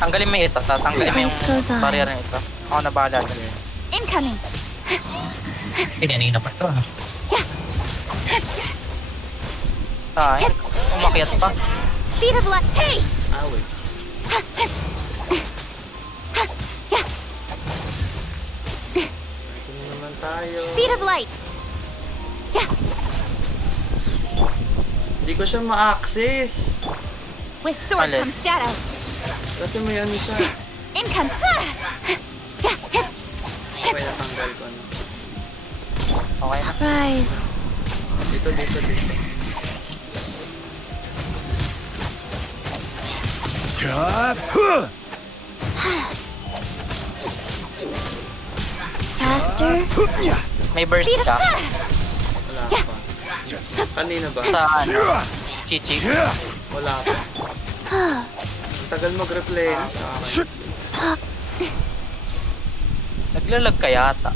Tanggalin mo yung isa. Tatanggalin mo yung Life goes on. barrier ng isa. Ako na bahala dyan. Incoming. Kanina pa to. Ay, umakyat pa. Speed of light. Hey! Ah, wait. Ito na naman tayo. Speed of light. Hindi ko siya ma-access. With sword Alin? comes shadow. Kasi may ano siya. Income. Okay, natanggal ko ano. Okay na. Rise. Dito, dito, dito. Faster. May burst Speed of ka. Wala pa. Kanina ba? Saan? Chichi. Wala pa. Ang tagal mag-replenish sa akin. Naglalag ka yata.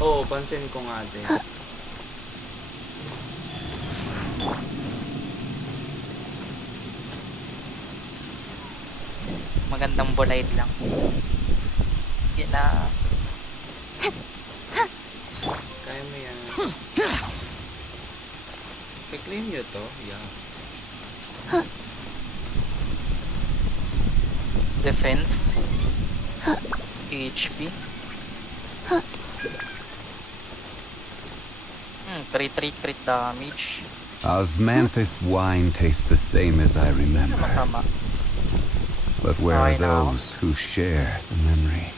Oo, pansin ko nga din. Magandang bulay lang. Yan na. Kaya mo yan. I-claim nyo to? Yeah. Defense. HP. 3 crit damage. Osmanthus wine tastes the same as I remember. Masama. But where are Okay now. those who share the memory?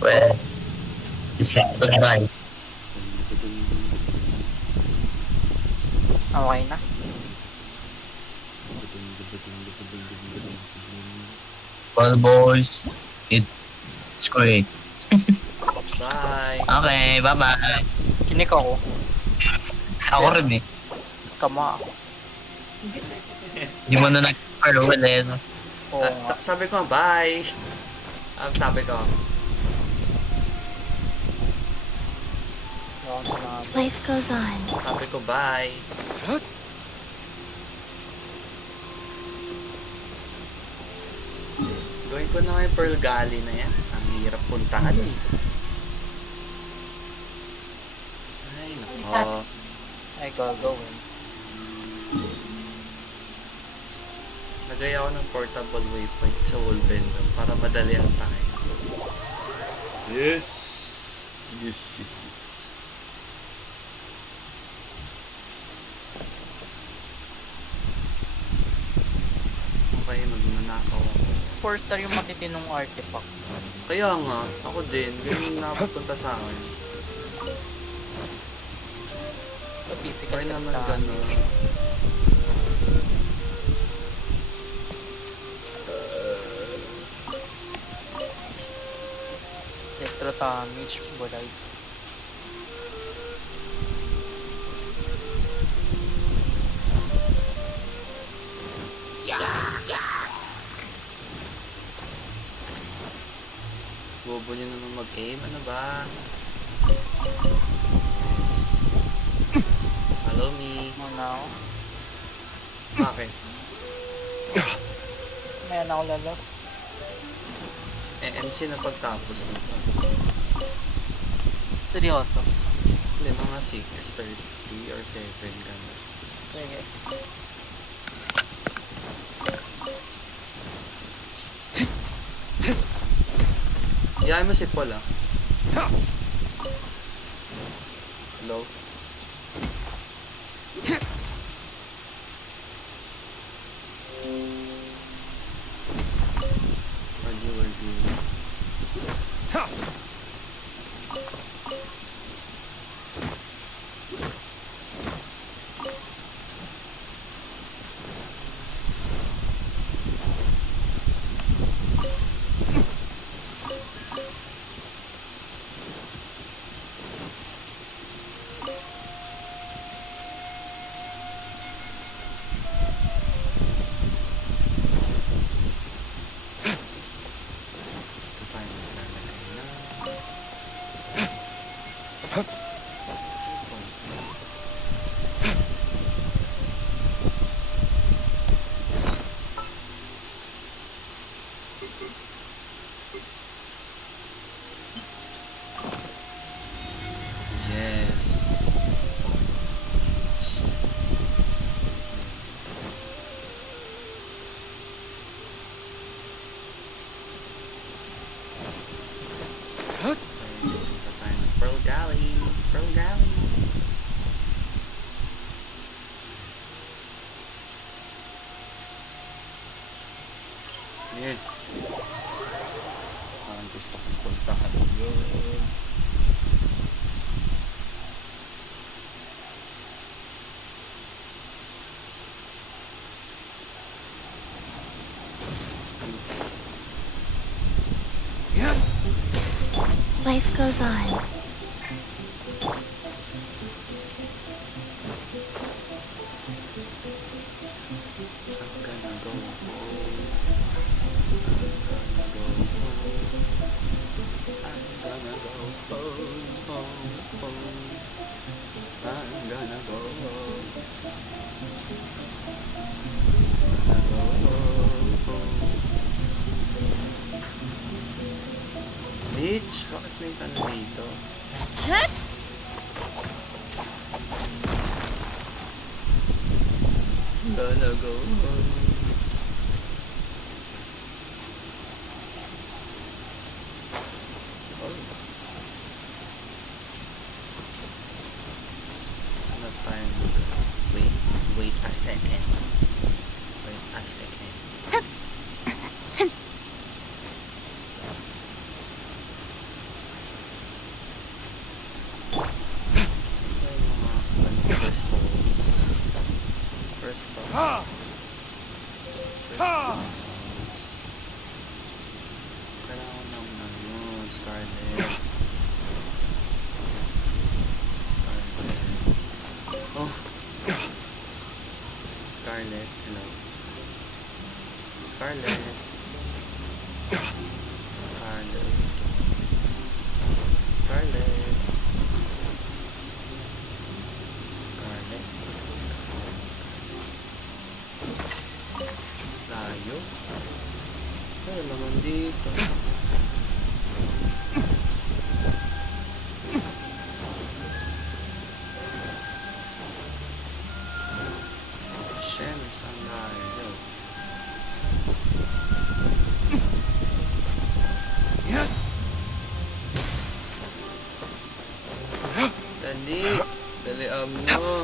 Well, isa to na. Okay na. Well, boys, it's great. Bye! Okay, bye-bye. Kinik ako. Ako rin eh. Sama. Hindi mo na nag-farewell eh. No? Oo nga. Sabi ko, bye! Sabi ko, Wala akong sinabi. Life goes on. sabi ko, bye! Gawin ko na nga yung Pearl Galley na yan. Ang hirap puntahan eh. Ay, nako. Ay, gagawin. Lagay ako ng portable waypoint sa Wolvendom para madalian tayo. Yes! Yes, yes, yes. Okay, magnanakaw ako. 4-star yung matitinong artifact. Kaya nga, ako din. Ganyan na napunta sa akin. So, physical Kaya crit naman damage. gano'n. Electro damage, bulay. Bobo nyo naman mag-aim. Ano ba? Follow me. Muna ako. Bakit? Mayan ako lalo. MC na pagtapos nito. Seryoso. Hindi, mga 6:30 or 7 gano'n. Sige. Iyain mo si Paul ah. Hello? Yes. Ang gusto kong puntahan yun. Life goes on. I'm gonna go home. I'm gonna go home. I'm gonna go home. I'm gonna go home. Bitch, bakit may tanong dito? I'm gonna go home. Ano tayo? Wait a second. Wait a second. May mga crystals. Crystals. Kailangan ng ano, Scarlet. Oh! Scarlet, hello. Scarlet. Scarlet. Scarlet. Scarlet. Layo. Ay, naman dito. Shem, saan layo? Dali! Dali, no!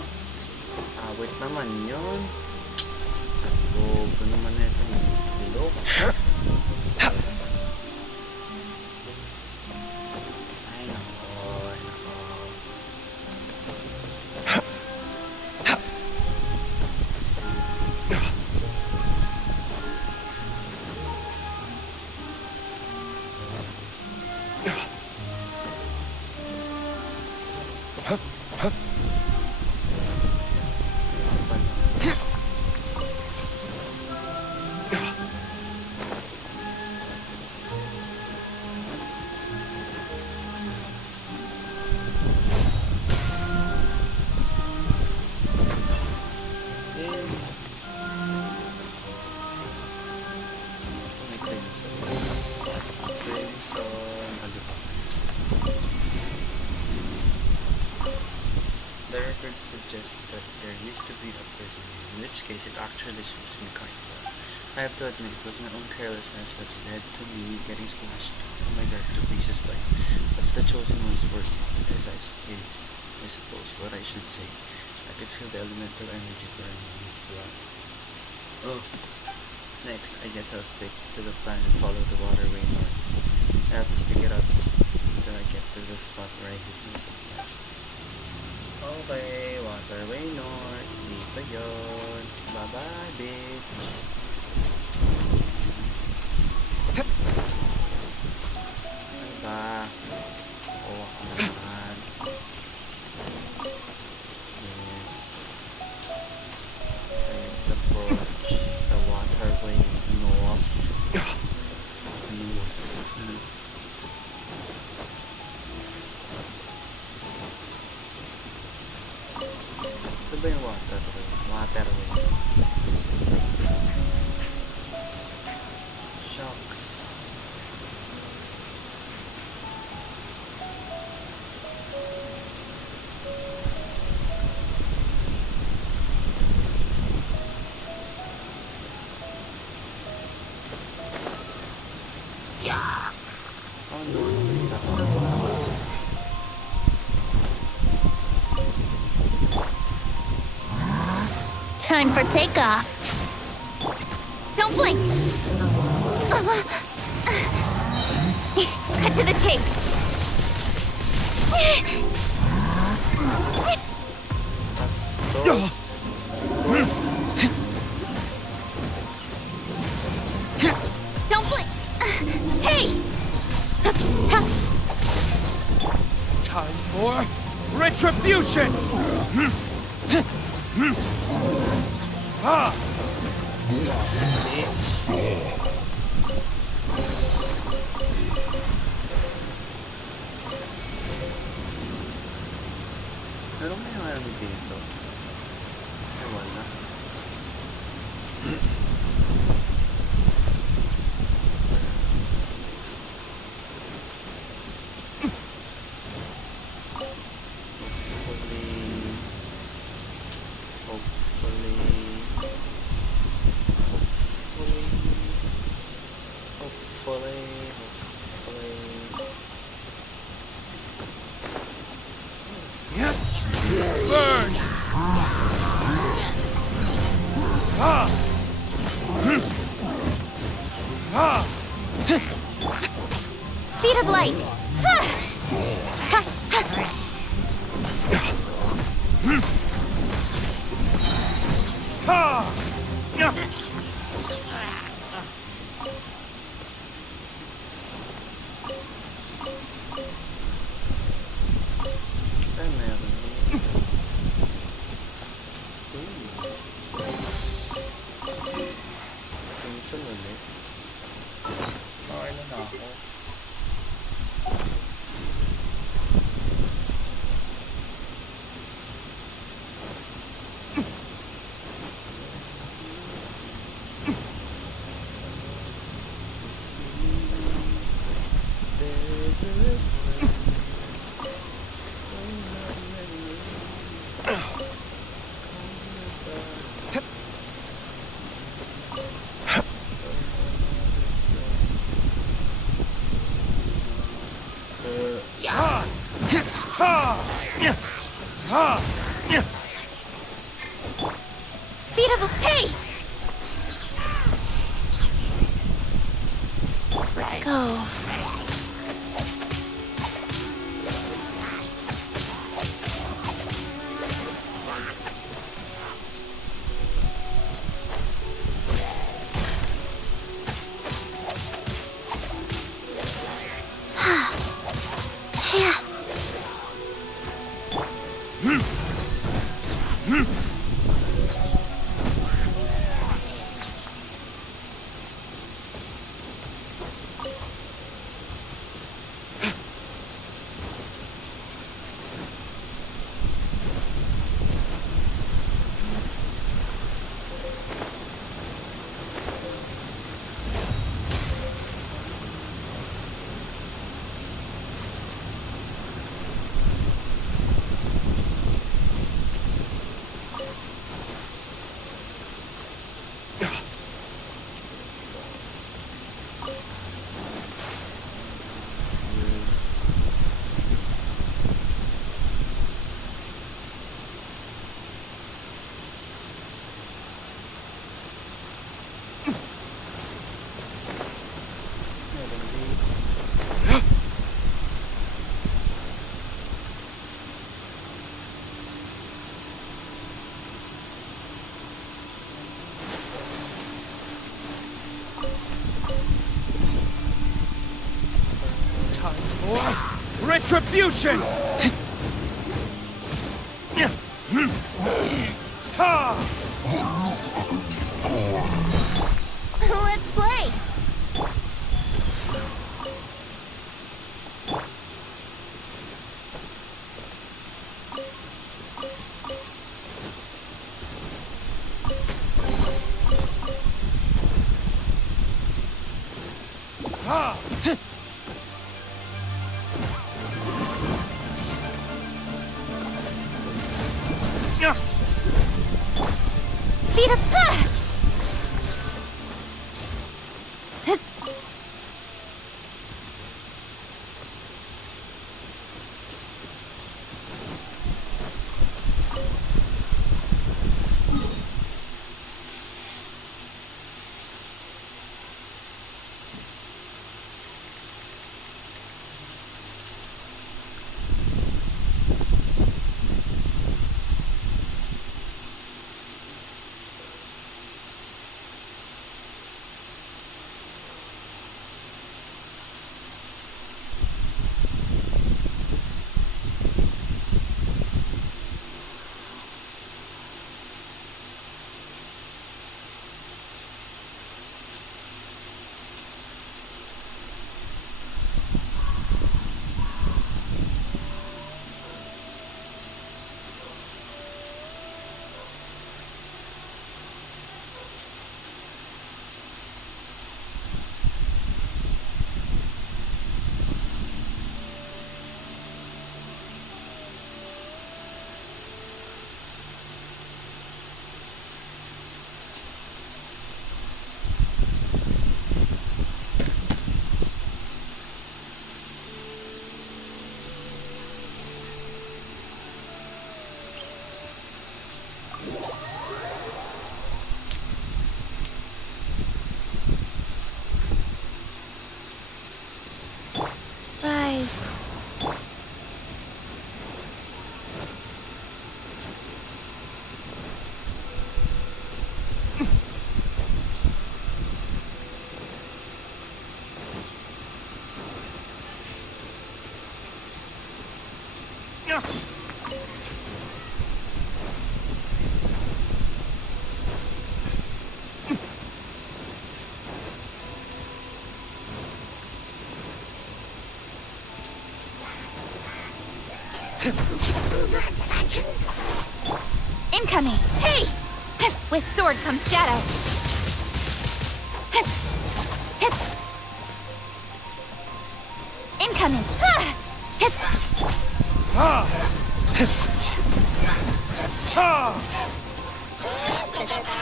Awit naman yun. Bobo naman na itong bilog. Ay, nako. Ay, nako. The record suggests that there used to be a person, in which case it actually suits me quite well. I have to admit it was my own carelessness that led to me getting slashed, oh my god, to pieces by what's the chosen one's word, I suppose what I should say. I could feel the elemental energy burning in his blood. Oh, next I guess I'll stick to the plan and follow the waterway north. I have to stick it out until I get to the spot where I hit my supplies. Okay, waterway north. Dito yun. Bye-bye, bitch. Ano ba? Oo, ako naman. Yes. Let's approach the waterway north. Ito ba yung waterway? Waterway. Shucks. Oh no, Time for takeoff. Don't blink. Cut to the chase. Don't blink. Hey! Time for retribution! Pero may ano dito. Ay, wala. Burn! Speed of light. Ay, meron dito. Yung sunod eh. Okay na ako. Speed of hey! Go. Time for retribution! Let's play. Speed up. Incoming! Hey! With sword comes shadow. Incoming!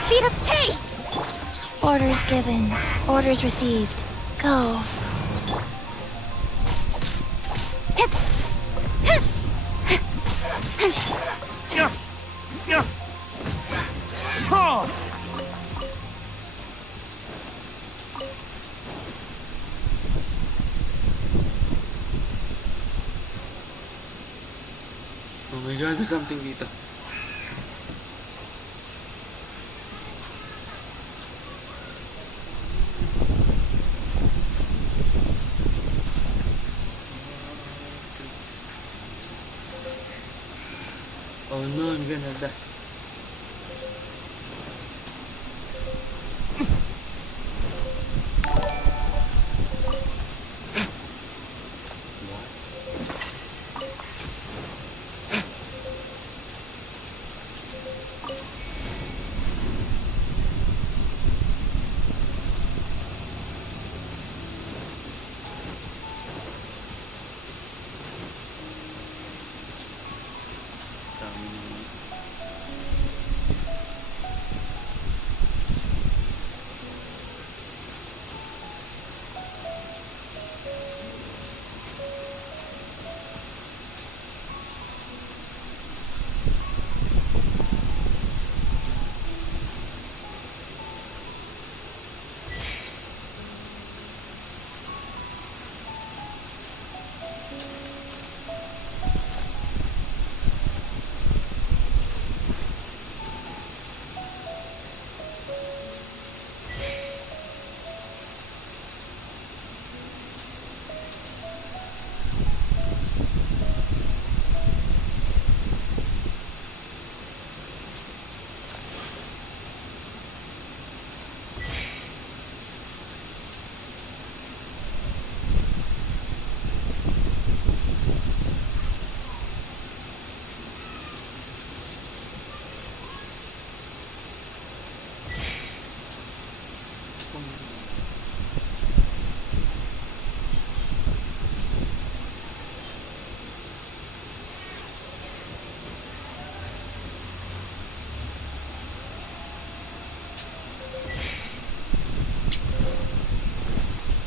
Speed up! Hey! Orders given. Orders received. Go. Oh my god, there's something dito. Oh no, I'm gonna die.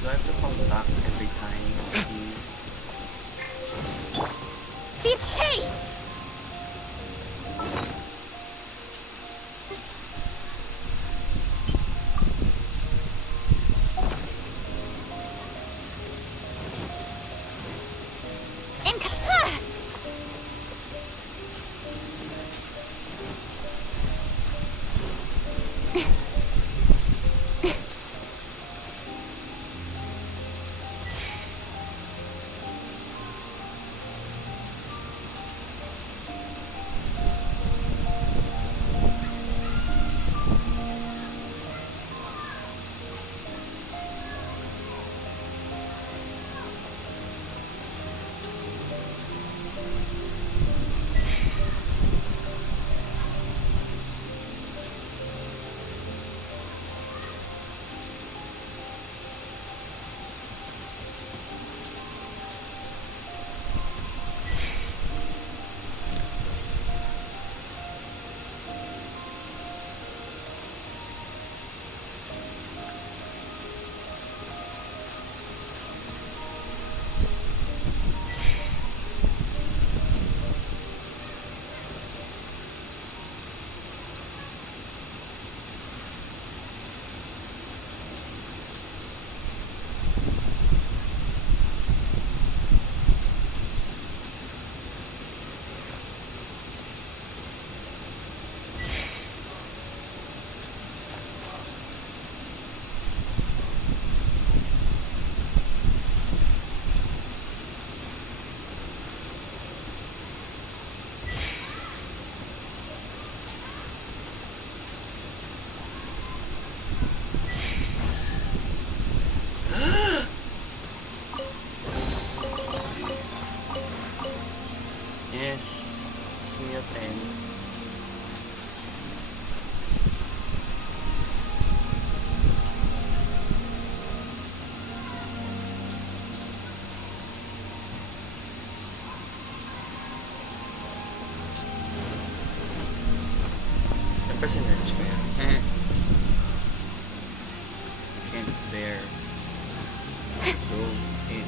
Do I have to come back every time? Speed! Hey! percentage kaya. Can't bear. So, it.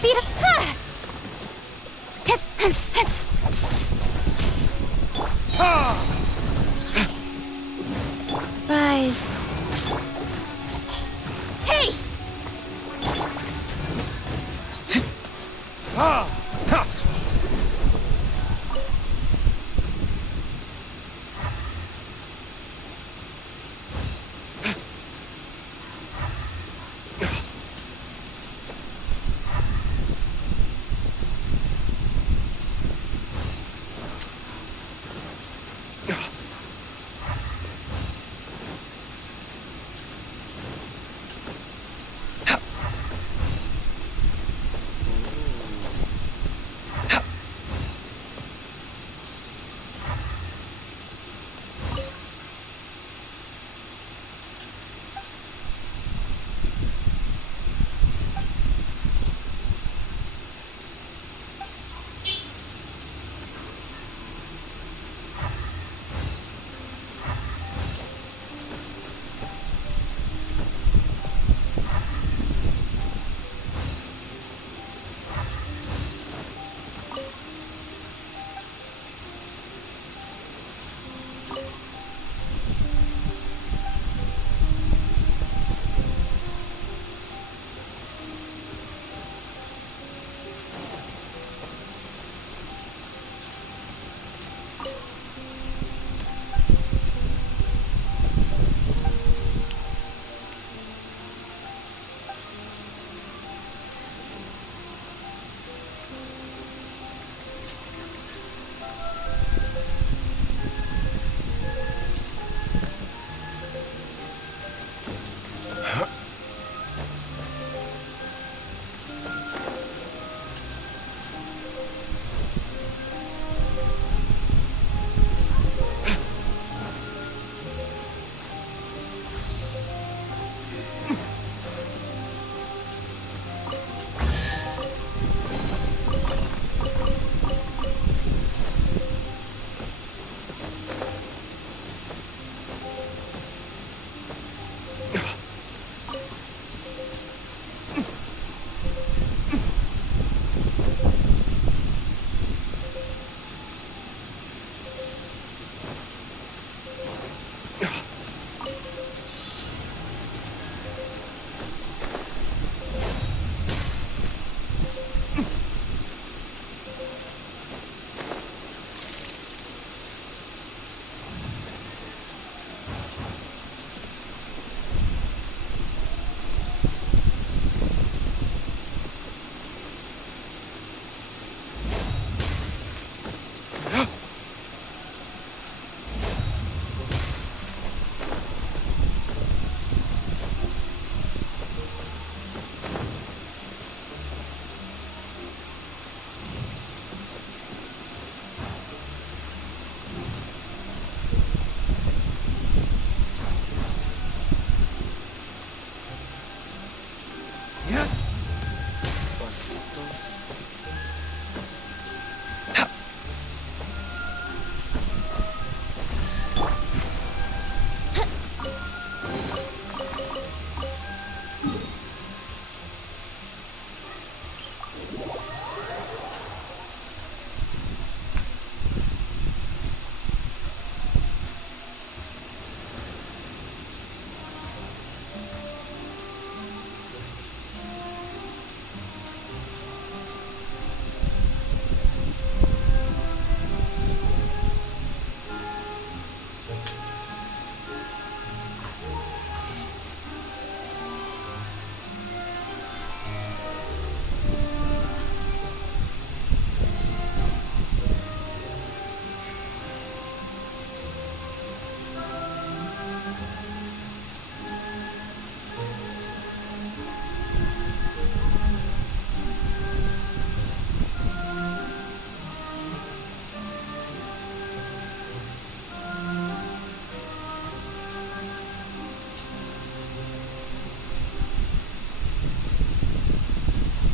Speed up. Rise. Hey! Basto.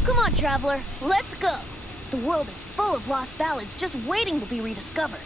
Come on, traveler, let's go. The world is full of lost ballads just waiting to be rediscovered.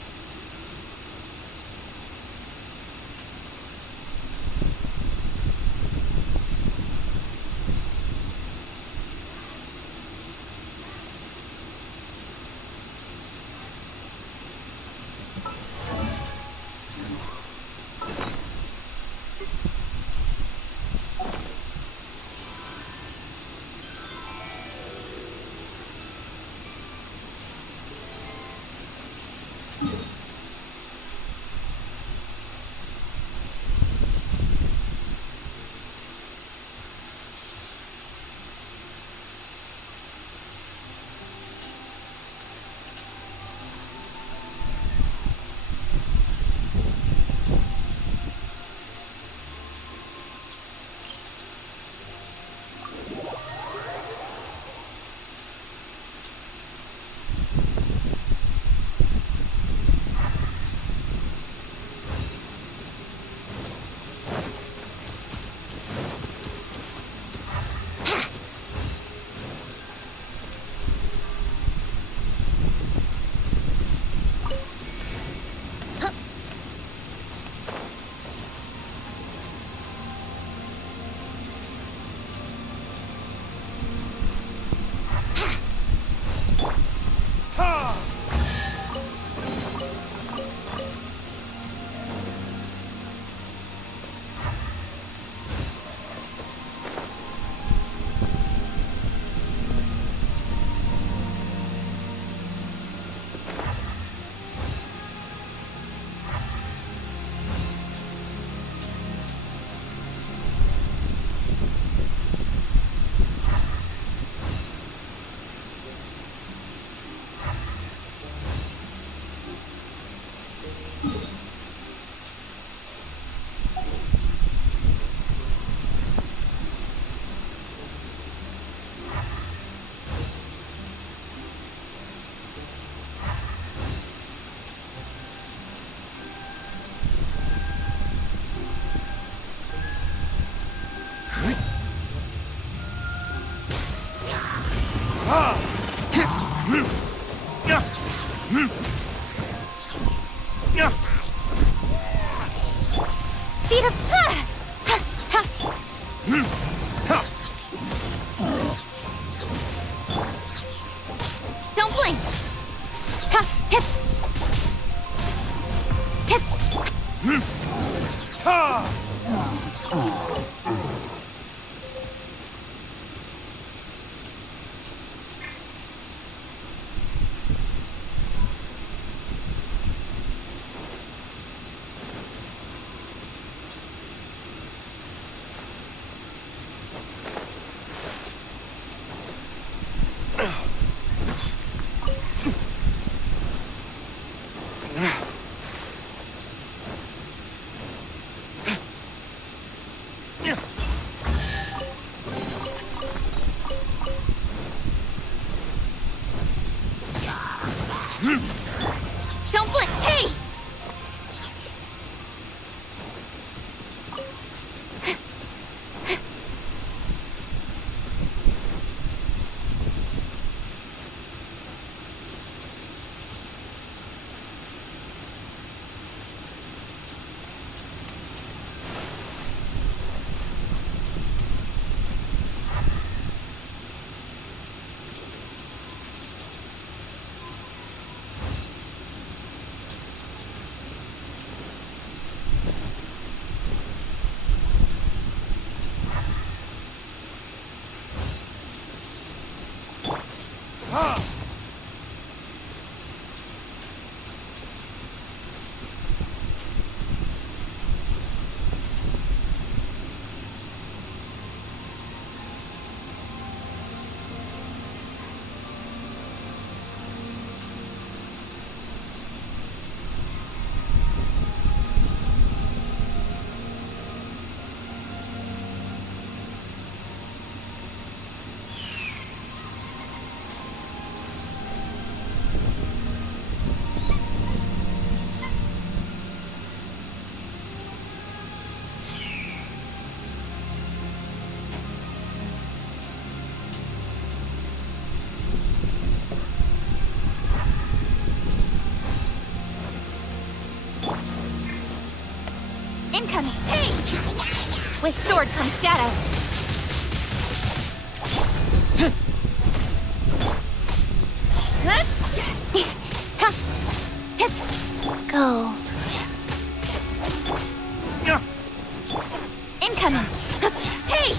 Speed up! Don't blink! Hit! Hit! Incoming! Hey! With sword comes shadow. Go. Incoming! Hey!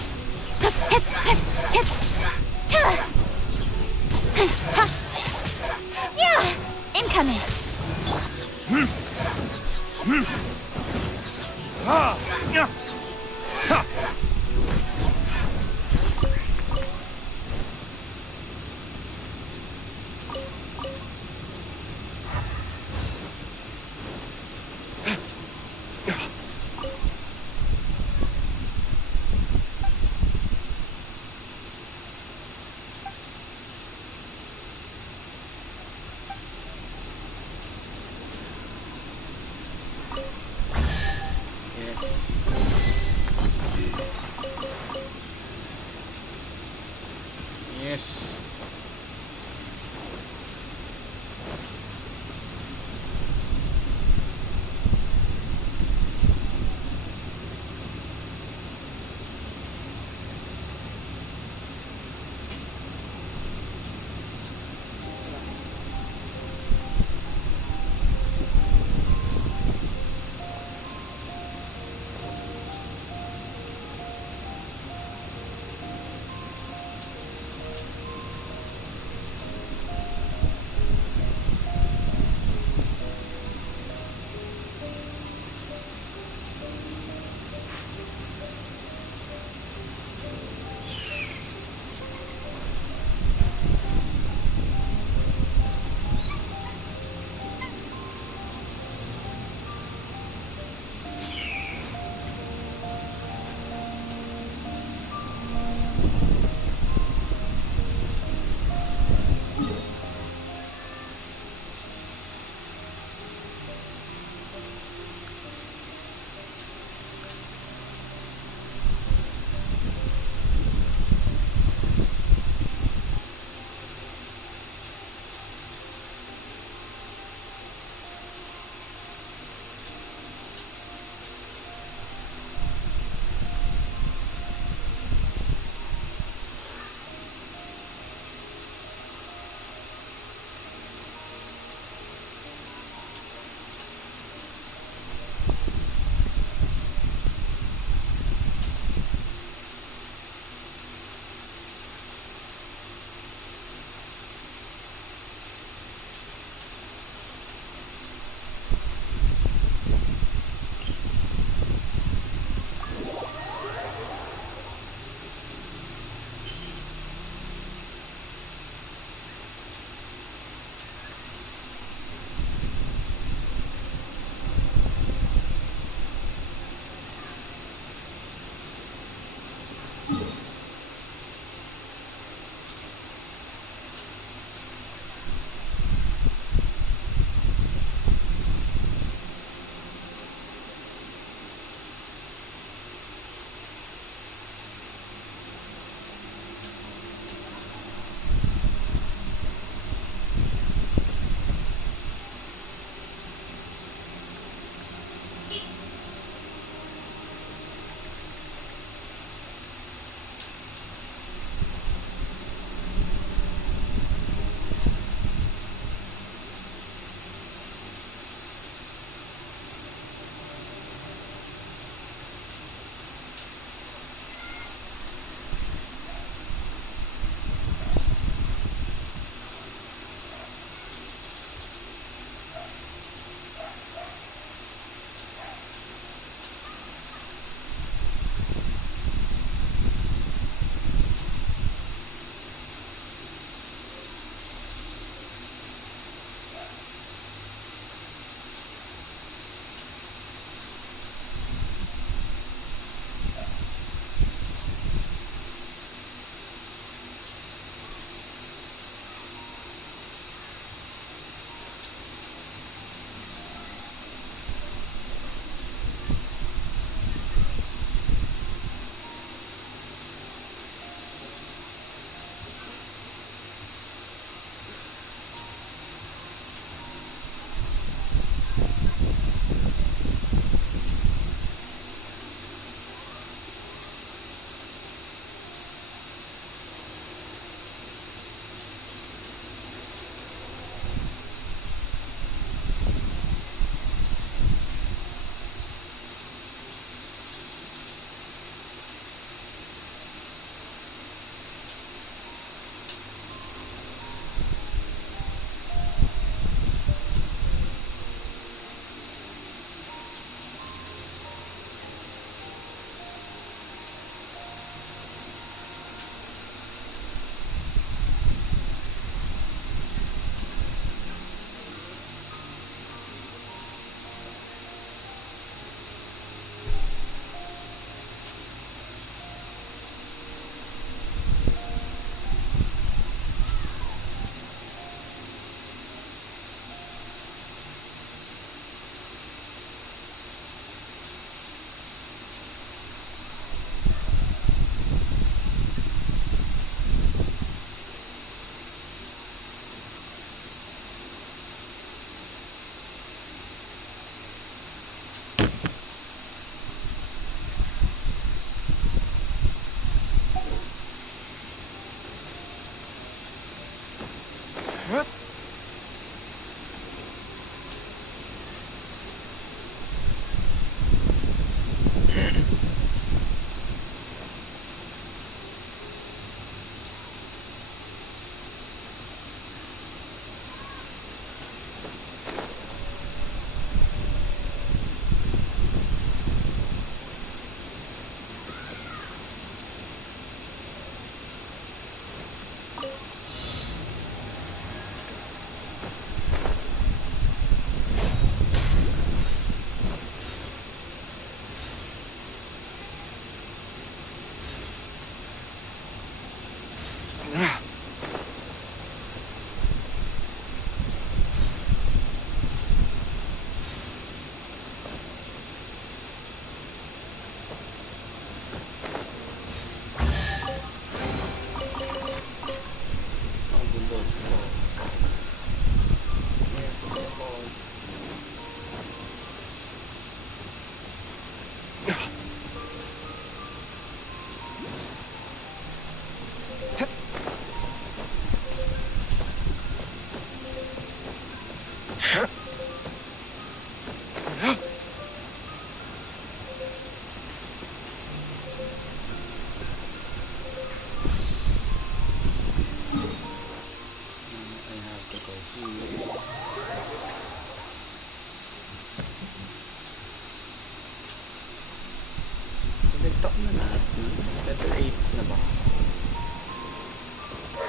Yeah! Incoming! Yes.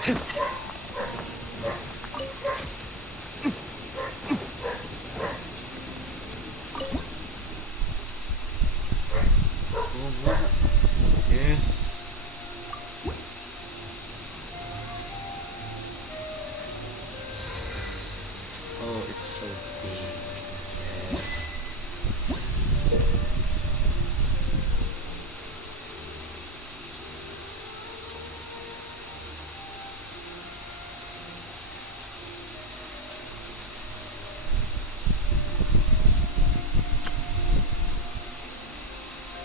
Yes. Oh, it's so big. Yes.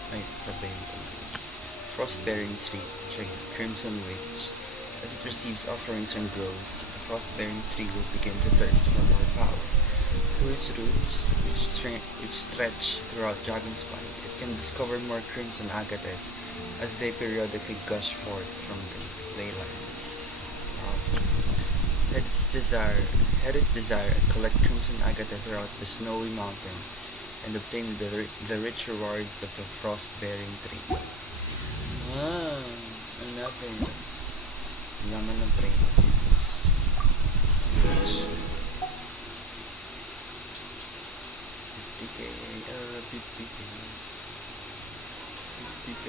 Ay, sabihin ko na. Frost-bearing tree, Crimson Witch. As it receives offerings and grows, the frost-bearing tree will begin to thirst for more power. Through its roots, which stretch throughout Dragonspine, it can discover more crimson agates as they periodically gush forth from the leylands. Head its desire and collect crimson agate throughout the snowy mountain and obtain the rich rewards of the frost-bearing tree. Ah, another laman ng brain. 50k, 50k. 50k.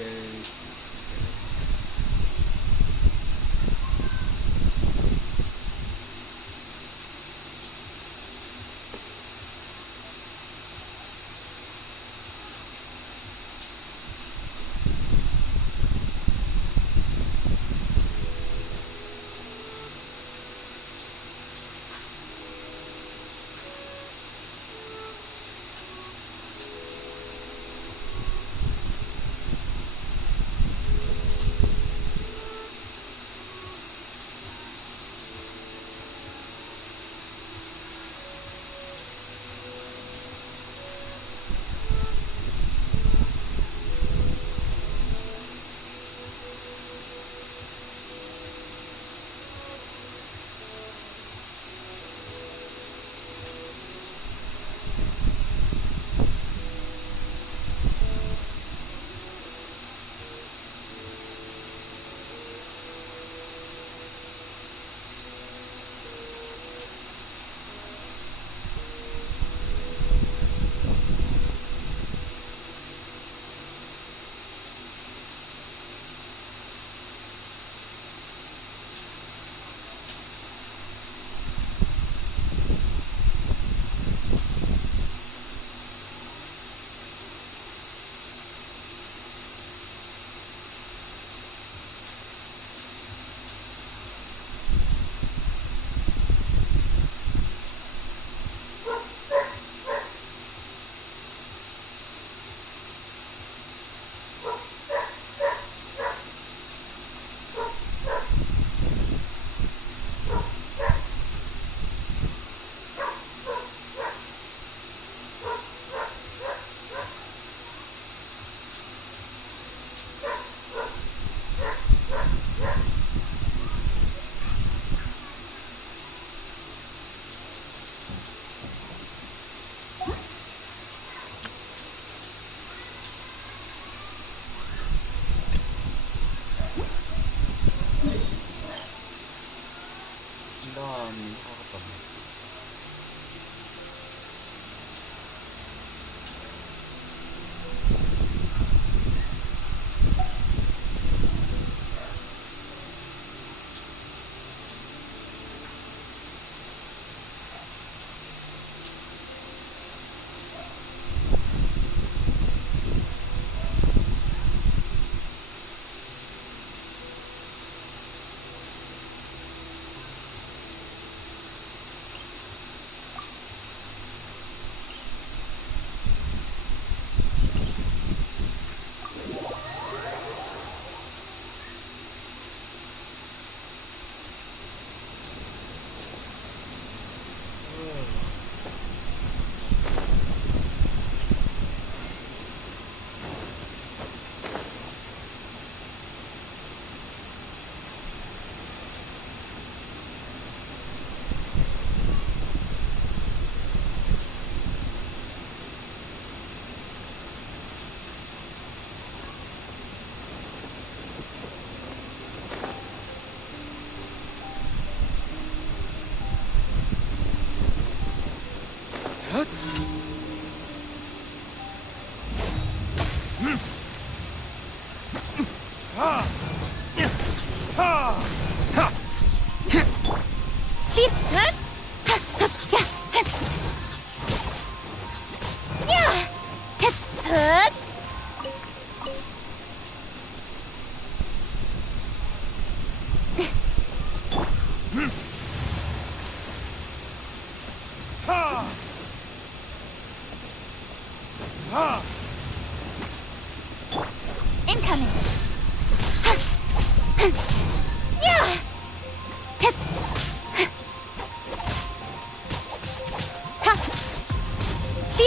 Speed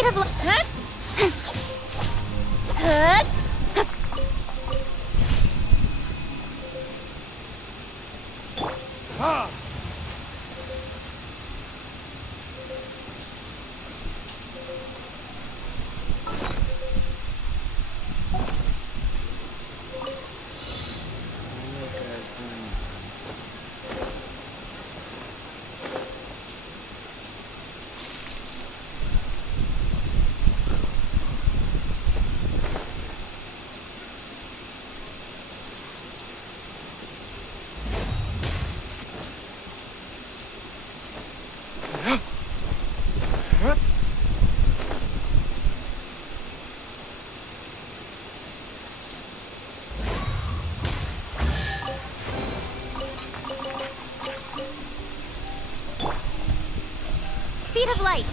of light. Speed of light.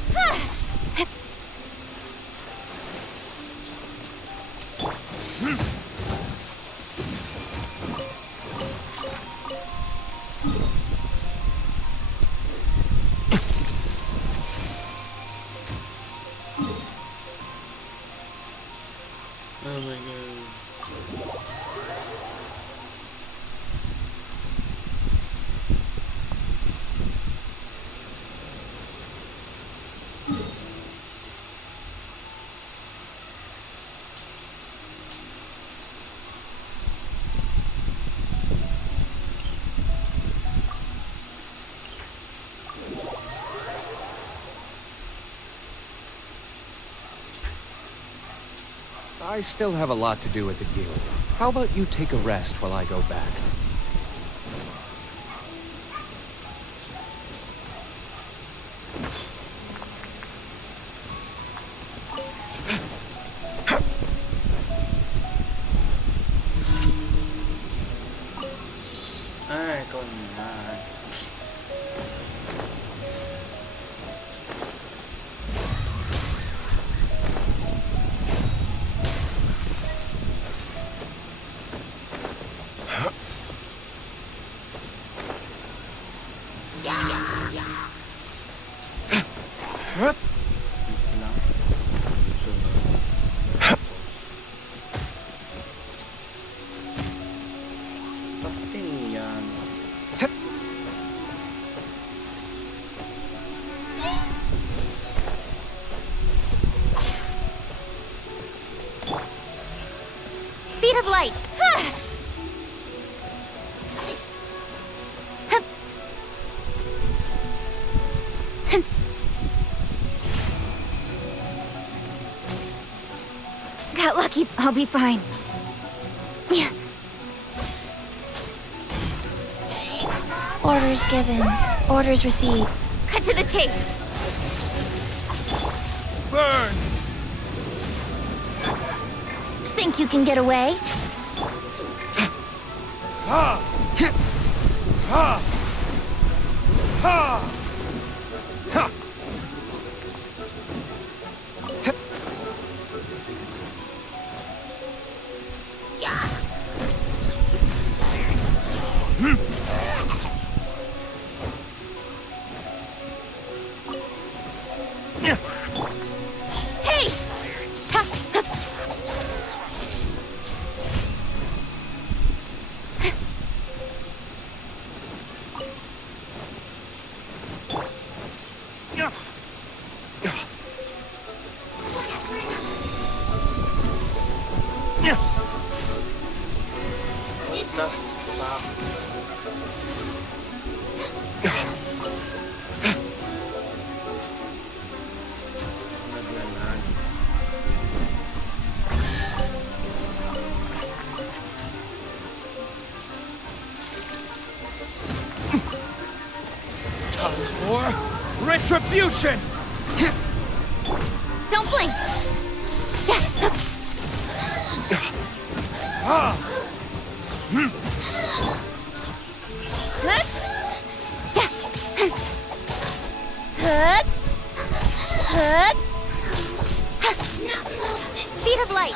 Oh my god. I still have a lot to do at the guild. How about you take a rest while I go back? Ay, ikaw naman. Wait lang. Tapin yan. Speed of light. Got lucky. I'll be fine. Yeah. Orders given. Orders received. Cut to the chase. Burn! Think you can get away? Ha! Ha! Ha! Ha! Hey! Itas pa. Naglalag. Time for retribution! Don't blink! Speed of light.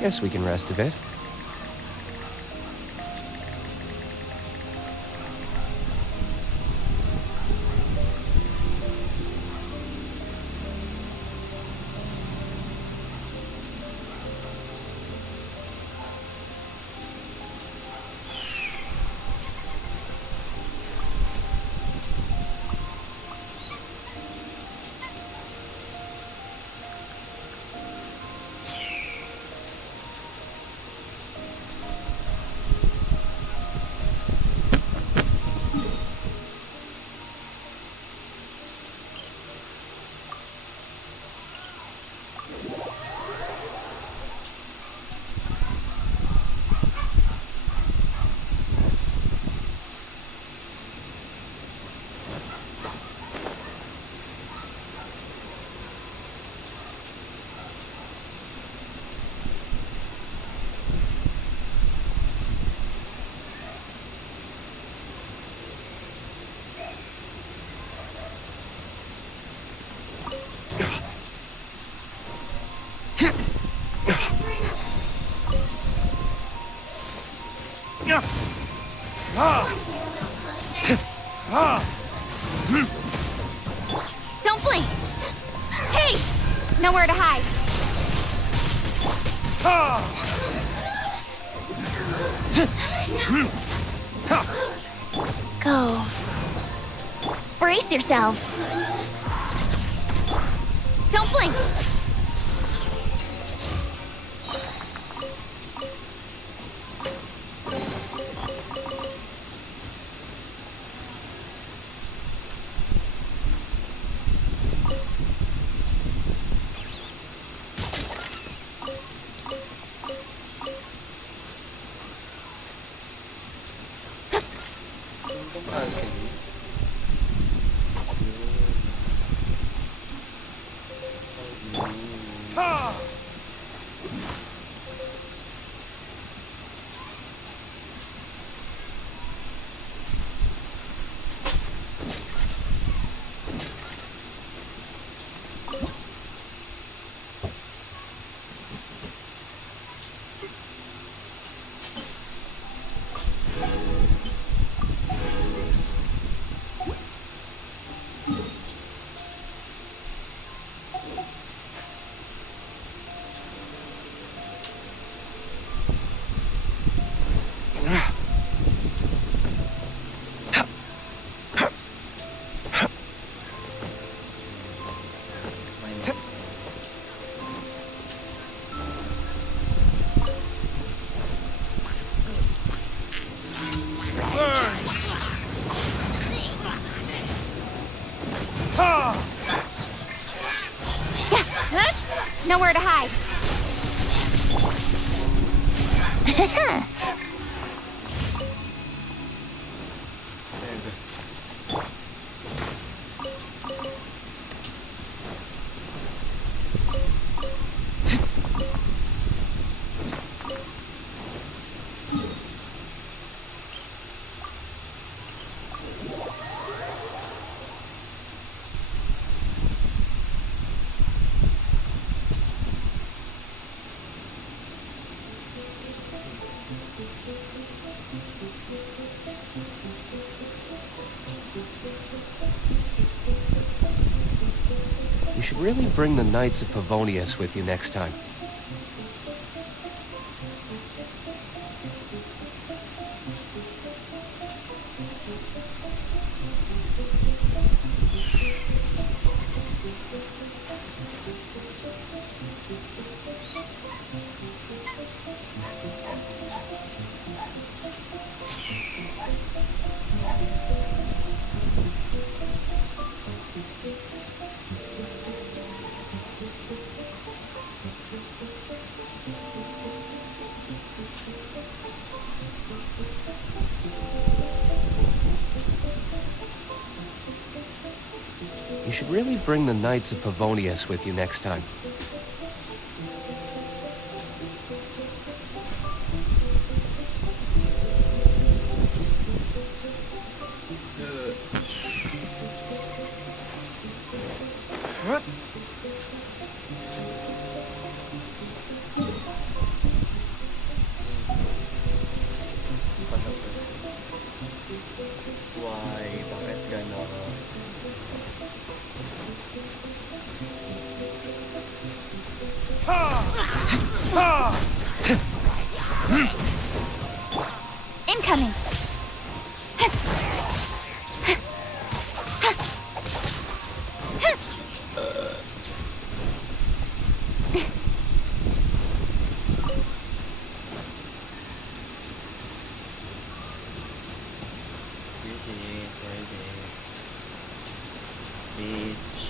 Guess we can rest a bit. Don't blink! Hey! Nowhere to hide. Go. Brace yourselves. Don't blink! Yung alchemy. Nowhere to hide. You should really bring the Knights of Favonius with you next time. You should really bring the Knights of Favonius with you next time. Incoming. Easy, crazy. Beach.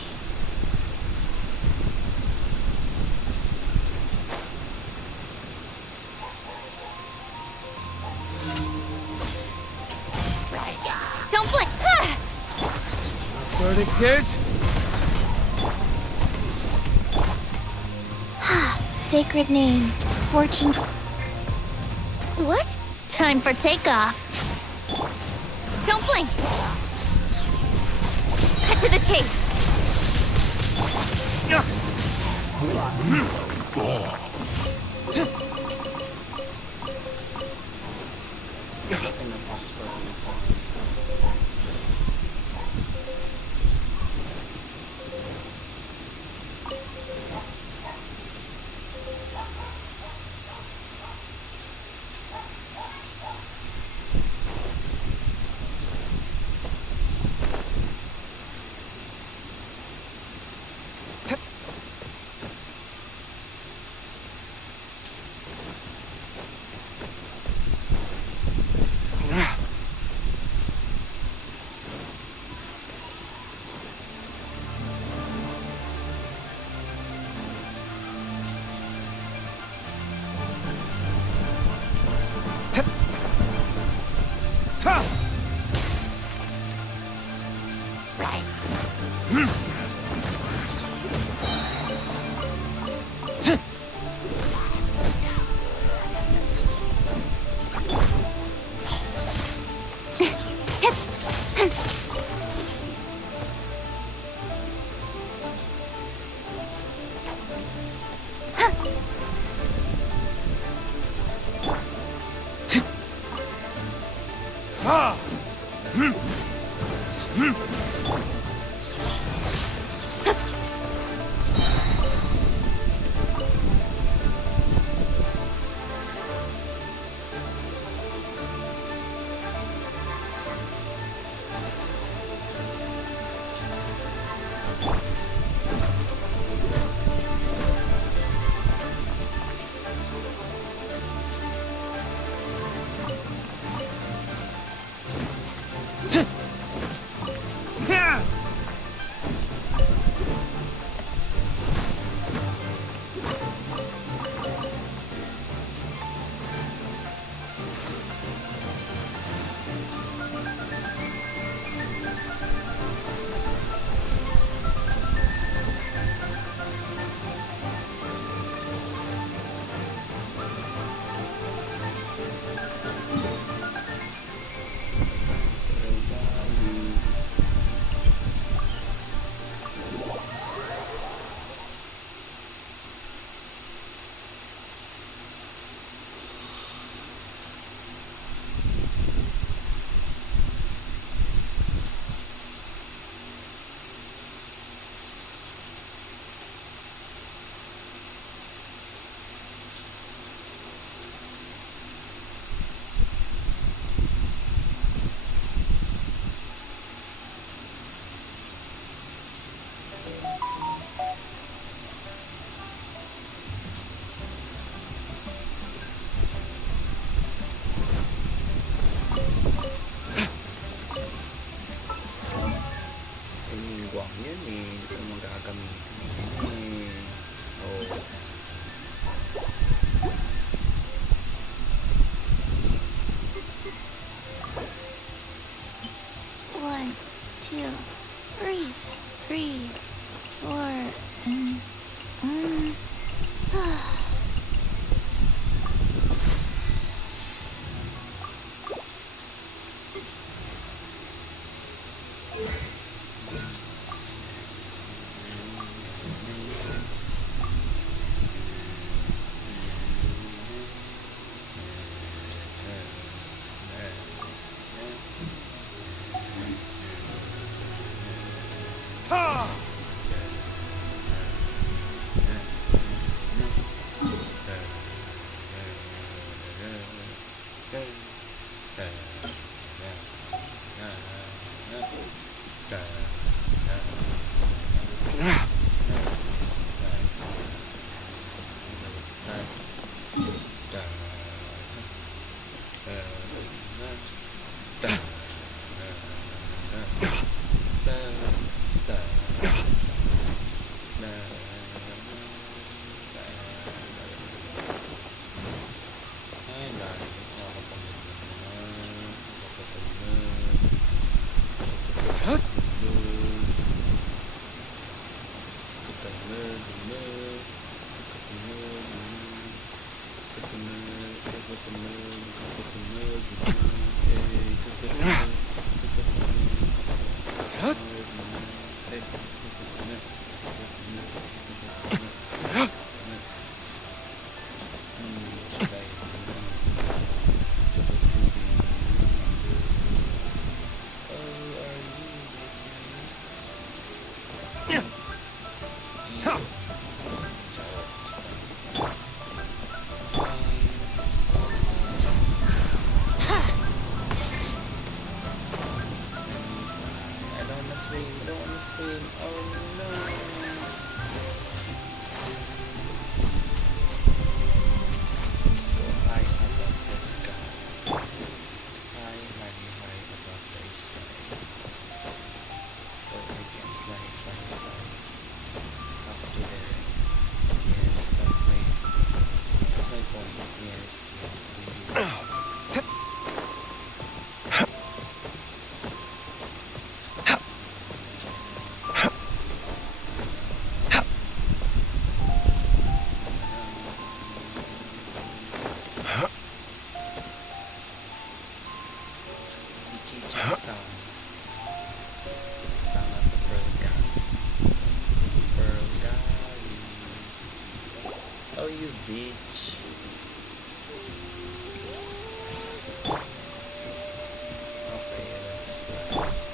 Don't blink. Verdict is... Sacred name. Fortune. What? Time for takeoff. Don't blink. Cut to the chase.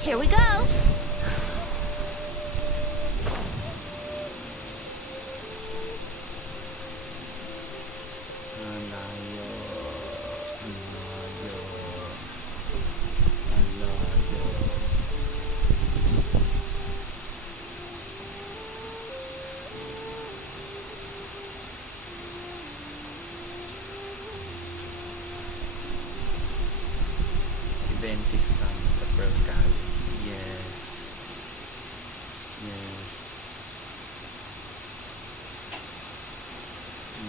Here we go. Si Venti sasama sa Pearl Valley. Yes. Yes.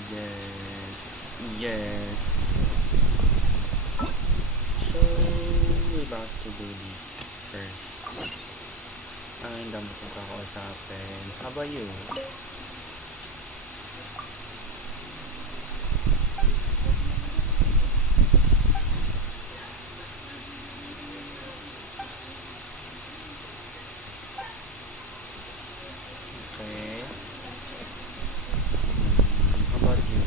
Yes. Yes. So, we're about to do this first. Ang dami kong kakausapin. How about you? Okay. How about you?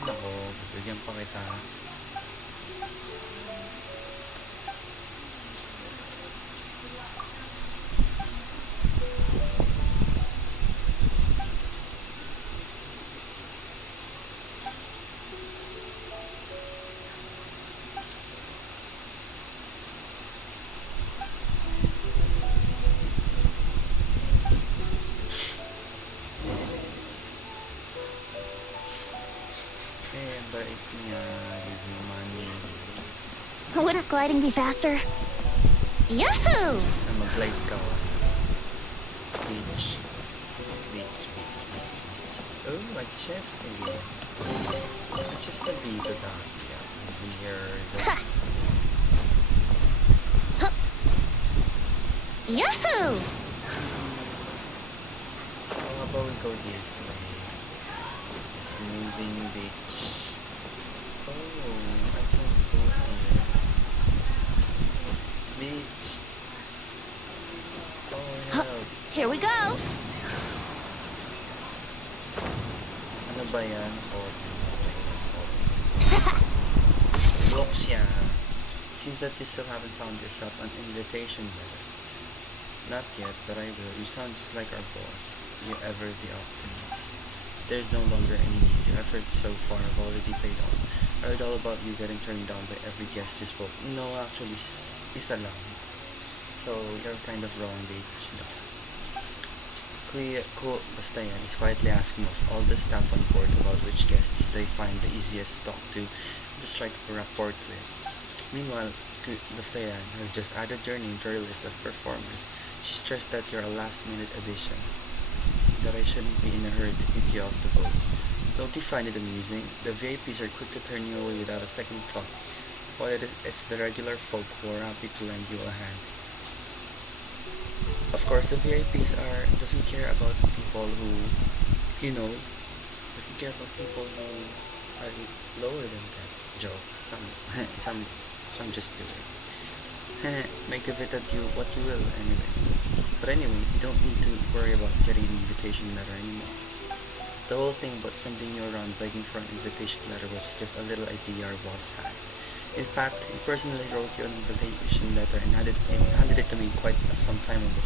Nako, bigyan pa kita. Eh, bait niya. Give me money. Wouldn't gliding be faster? Yahoo! Na mag-glide ka. Beach. Beach, beach, beach, beach. Oh, my chest again. My chest na dito dati. Weird. Yahoo! How about we go this way? It's moving beach. Oh, I can't go here. Beach. Oh, help. Here we go. Ano ba yan? Look siya. Seems that you still haven't found yourself an invitation letter. Not yet, but I will. You sound just like our boss. You ever the optimist. There's no longer any need. Your efforts so far have already paid off. I heard all about you getting turned down by every guest you spoke. No, actually, isa lang. So, you're kind of wrong, babe. Kuya basta yan, is quietly asking of all the staff on board about which guests they find the easiest to talk to strike a rapport with. Meanwhile, basta yan has just added your name to her list of performers. She stressed that you're a last-minute addition, that I shouldn't be in a hurry to kick you off the boat. Don't you find it amusing? The VIPs are quick to turn you away without a second thought, while it's the regular folk who are happy to lend you a hand. Of course, the VIPs doesn't care about people who, doesn't care about people who are lower than that. Joke. Some just do it. Make of it what you will, anyway. But anyway, you don't need to worry about getting an invitation letter anymore. The whole thing about sending you around begging for an invitation letter was just a little idea our boss had. In fact, he personally wrote you an invitation letter and handed it to me quite some time ago.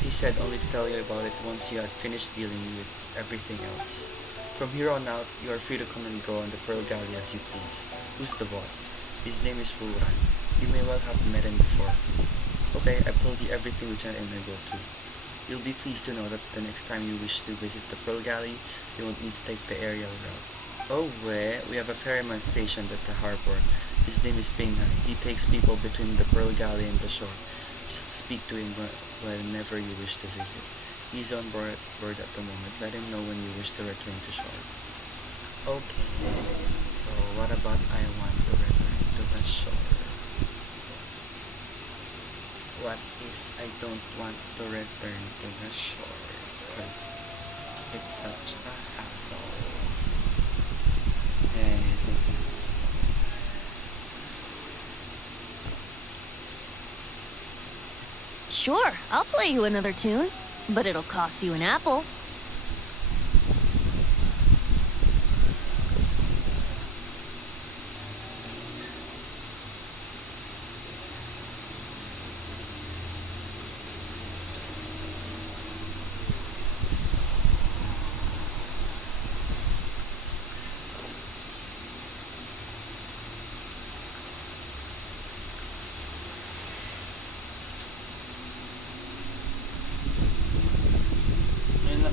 He said only to tell you about it once you had finished dealing with everything else. From here on out, you are free to come and go on the Pearl Galley as you please. Who's the boss? His name is Ruran. You may well have met him before. Okay, I've told you everything which I am go to. You'll be pleased to know that the next time you wish to visit the Pearl Galley, you won't need to take the aerial route. Oh, we have a ferryman stationed at the harbor. His name is Pinghan. He takes people between the Pearl Galley and the shore. Just speak to him whenever you wish to visit. He's on board at the moment. Let him know when you wish to return to shore. Okay, so what about I want to return to the shore? What if I don't want to return to the shore? Because it's such a hassle. Sure, I'll play you another tune, but it'll cost you an apple.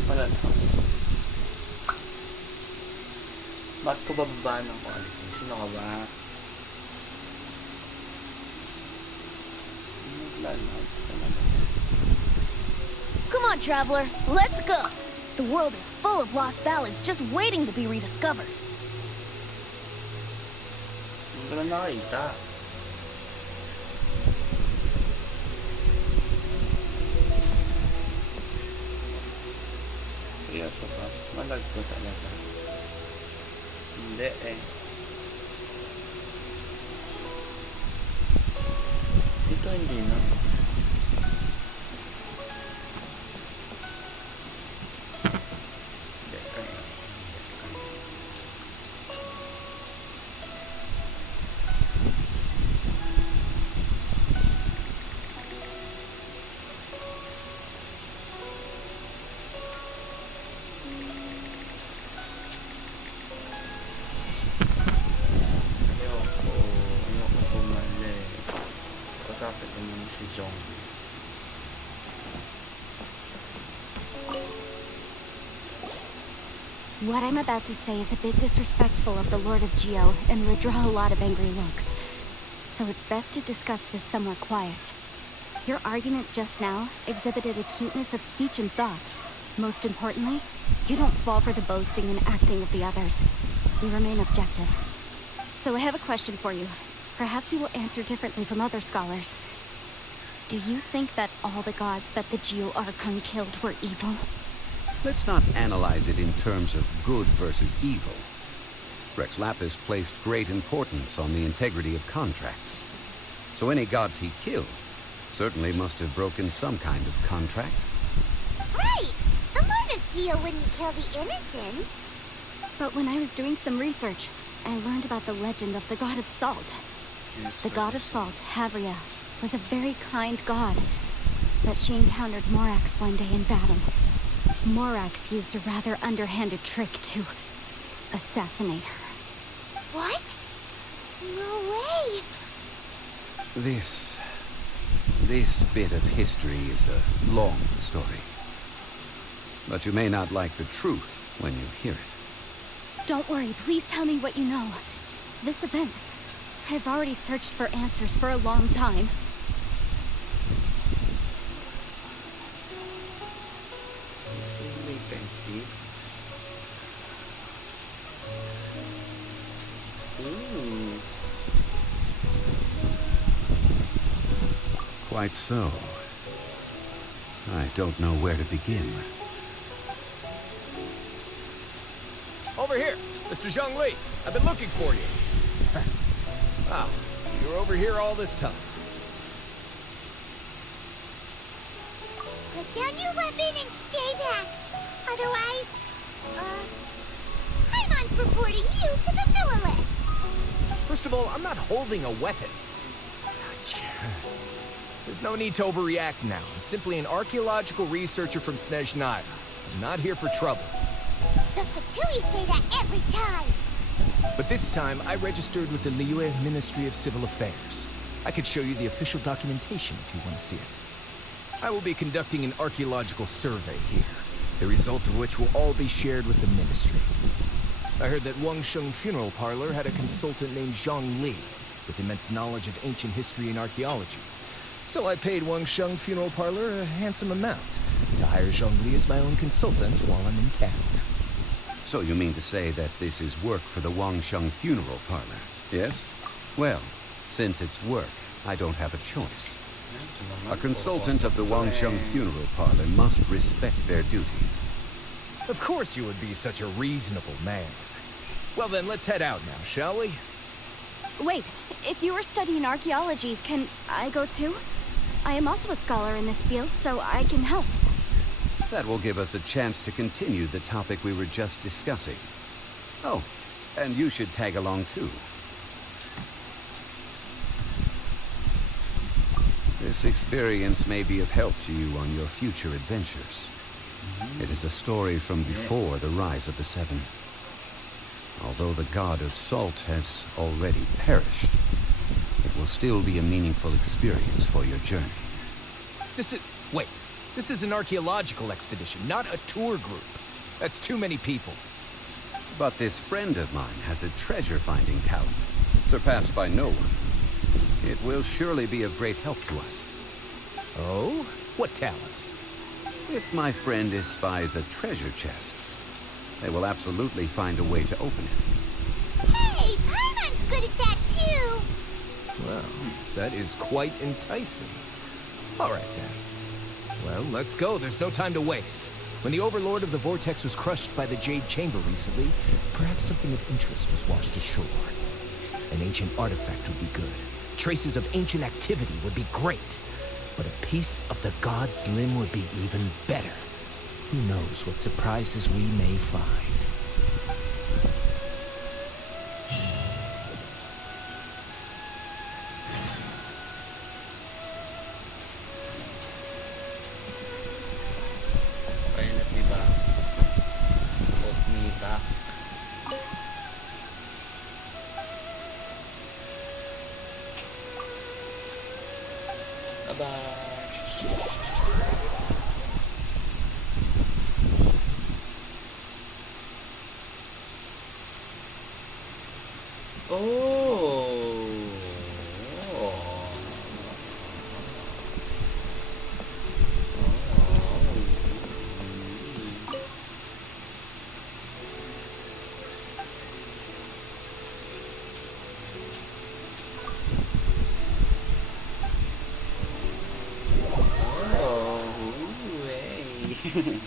Pala to. Ba't ko bababa ng quality? Sino ka ba? Come on, traveler, let's go! The world is full of lost ballads just waiting to be rediscovered. Hindi ko lang nakita. Seryoso ba? Malag ko talaga. Hindi eh. Dito hindi na. Hindi kaya. Ayoko pumali. Kasapit naman si Zombie. What I'm about to say is a bit disrespectful of the Lord of Geo and would draw a lot of angry looks. So it's best to discuss this somewhere quiet. Your argument just now exhibited acuteness of speech and thought. Most importantly, you don't fall for the boasting and acting of the others. You remain objective. So I have a question for you. Perhaps you will answer differently from other scholars. Do you think that all the gods that the Geo Archon killed were evil? Let's not analyze it in terms of good versus evil. Rex Lapis placed great importance on the integrity of contracts. So any gods he killed certainly must have broken some kind of contract. Right! The Lord of Geo wouldn't kill the innocent. But when I was doing some research, I learned about the legend of the god of salt. The god of salt, Havria, was a very kind god, but she encountered Morax one day in battle. Morax used a rather underhanded trick to assassinate her. What? No way. This bit of history is a long story. But you may not like the truth when you hear it. Don't worry, please tell me what you know. This event, I've already searched for answers for a long time. Ooh. Quite so. I don't know where to begin. Over here, Mr. Zhongli. I've been looking for you. Ah, so you're over here all this time. Put down your weapon and stay back. Otherwise, Paimon's reporting you to the Millilith. First of all, I'm not holding a weapon. There's no need to overreact now. I'm simply an archaeological researcher from Snezhnaya. I'm not here for trouble. The Fatui say that every time. But this time, I registered with the Liyue Ministry of Civil Affairs. I could show you the official documentation if you want to see it. I will be conducting an archaeological survey here, the results of which will all be shared with the ministry. I heard that Wangsheng Funeral Parlor had a consultant named Zhang Li, with immense knowledge of ancient history and archaeology. So I paid Wangsheng Funeral Parlor a handsome amount to hire Zhang Li as my own consultant while I'm in town. So you mean to say that this is work for the Wangsheng Funeral Parlor, yes? Well, since it's work, I don't have a choice. A consultant of the Wangsheng Funeral Parlor must respect their duty. Of course you would be such a reasonable man. Well then, let's head out now, shall we? Wait, if you are studying archaeology, can I go too? I am also a scholar in this field, so I can help. That will give us a chance to continue the topic we were just discussing. Oh, and you should tag along too. This experience may be of help to you on your future adventures. It is a story from before the rise of the Seven. Although the god of salt has already perished, it will still be a meaningful experience for your journey. Wait. This is an archaeological expedition, not a tour group. That's too many people. But this friend of mine has a treasure-finding talent, surpassed by no one. It will surely be of great help to us. Oh? What talent? If my friend espies a treasure chest, they will absolutely find a way to open it. Hey, Paimon's good at that too. Well, that is quite enticing. All right then. Well, let's go. There's no time to waste. When the Overlord of the Vortex was crushed by the Jade Chamber recently, perhaps something of interest was washed ashore. An ancient artifact would be good. Traces of ancient activity would be great. But a piece of the god's limb would be even better. Who knows what surprises we may find.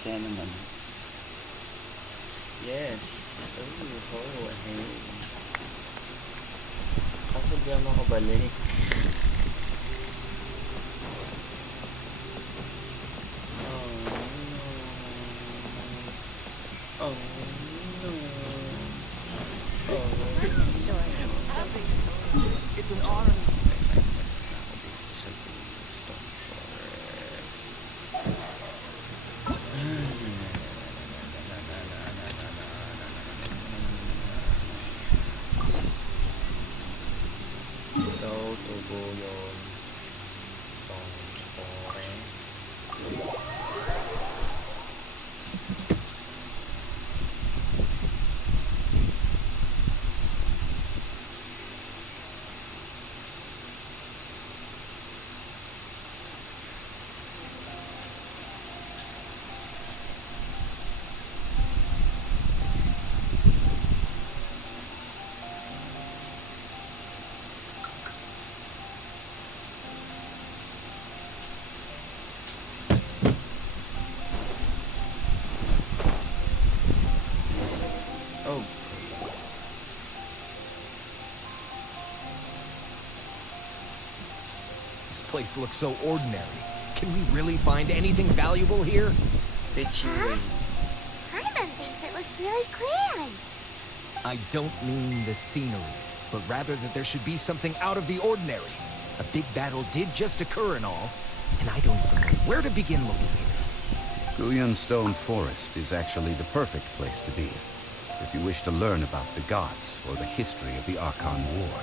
Sana naman. Yes. Oh, hey. Kaso di ako makabalik. Oh no. It's an honor. Tubo yun. Forest. Oh, This place looks so ordinary. Can we really find anything valuable here? bitchy Huh? way. Hyman thinks it looks really grand. I don't mean the scenery, but rather that there should be something out of the ordinary. A big battle did just occur and all, and I don't even know where to begin looking here. Guyan Stone Forest is actually the perfect place to be, if you wish to learn about the gods or the history of the Archon War.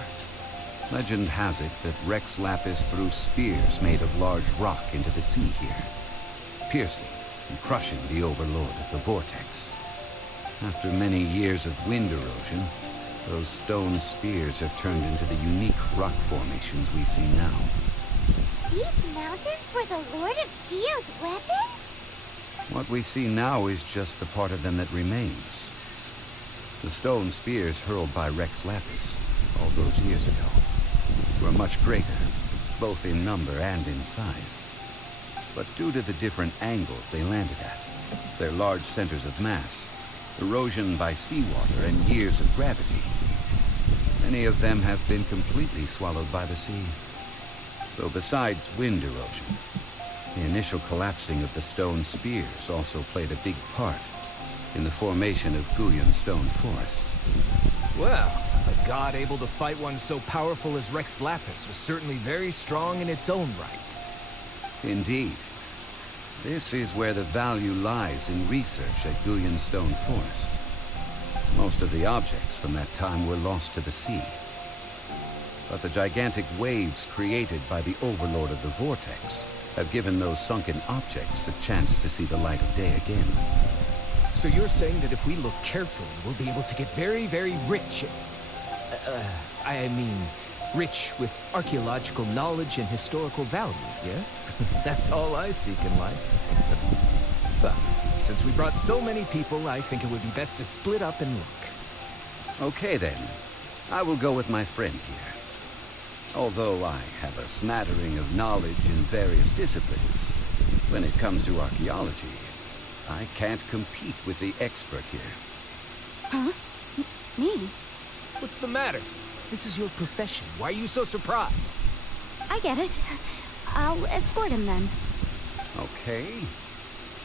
Legend has it that Rex Lapis threw spears made of large rock into the sea here, piercing and crushing the overlord of the vortex. After many years of wind erosion, those stone spears have turned into the unique rock formations we see now. These mountains were the Lord of Geo's weapons? What we see now is just the part of them that remains. The stone spears hurled by Rex Lapis all those years ago were much greater, both in number and in size. But due to the different angles they landed at, their large centers of mass, erosion by seawater, and years of gravity, many of them have been completely swallowed by the sea. So besides wind erosion, the initial collapsing of the stone spears also played a big part in the formation of Guyan Stone Forest. Well, a god able to fight one so powerful as Rex Lapis was certainly very strong in its own right. Indeed. This is where the value lies in research at Guyan Stone Forest. Most of the objects from that time were lost to the sea. But the gigantic waves created by the overlord of the vortex have given those sunken objects a chance to see the light of day again. So you're saying that if we look carefully, we'll be able to get very, very rich. I mean, rich with archaeological knowledge and historical value, yes? That's all I seek in life. But since we brought so many people, I think it would be best to split up and look. Okay then. I will go with my friend here. Although I have a smattering of knowledge in various disciplines, when it comes to archaeology, I can't compete with the expert here. Huh? Me? What's the matter? This is your profession. Why are you so surprised? I get it. I'll escort him then. Okay.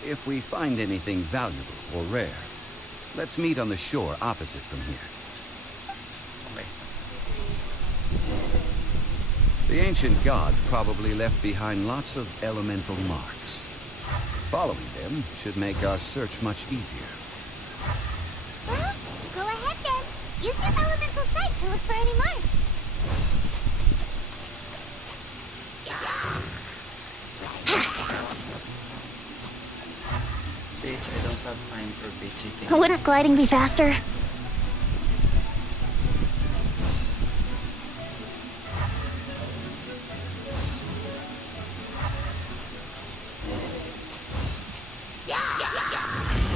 If we find anything valuable or rare, let's meet on the shore opposite from here. Okay. The ancient god probably left behind lots of elemental marks. Following them should make our search much easier. Well, go ahead then. Use your elemental sight to look for any marks. Bitch, I don't have time for bitchy things. Wouldn't gliding be faster?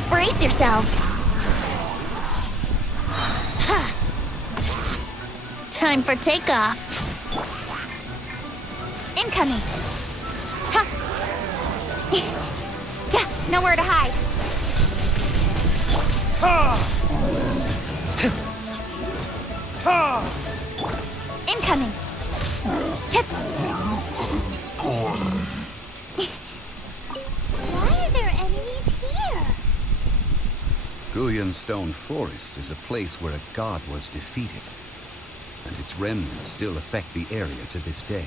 Brace yourself. Ha. Time for takeoff. Incoming. Ha. Yeah, nowhere to hide. Incoming. Hit. Why are there enemies here? Guyan Stone Forest is a place where a god was defeated, and its remnants still affect the area to this day.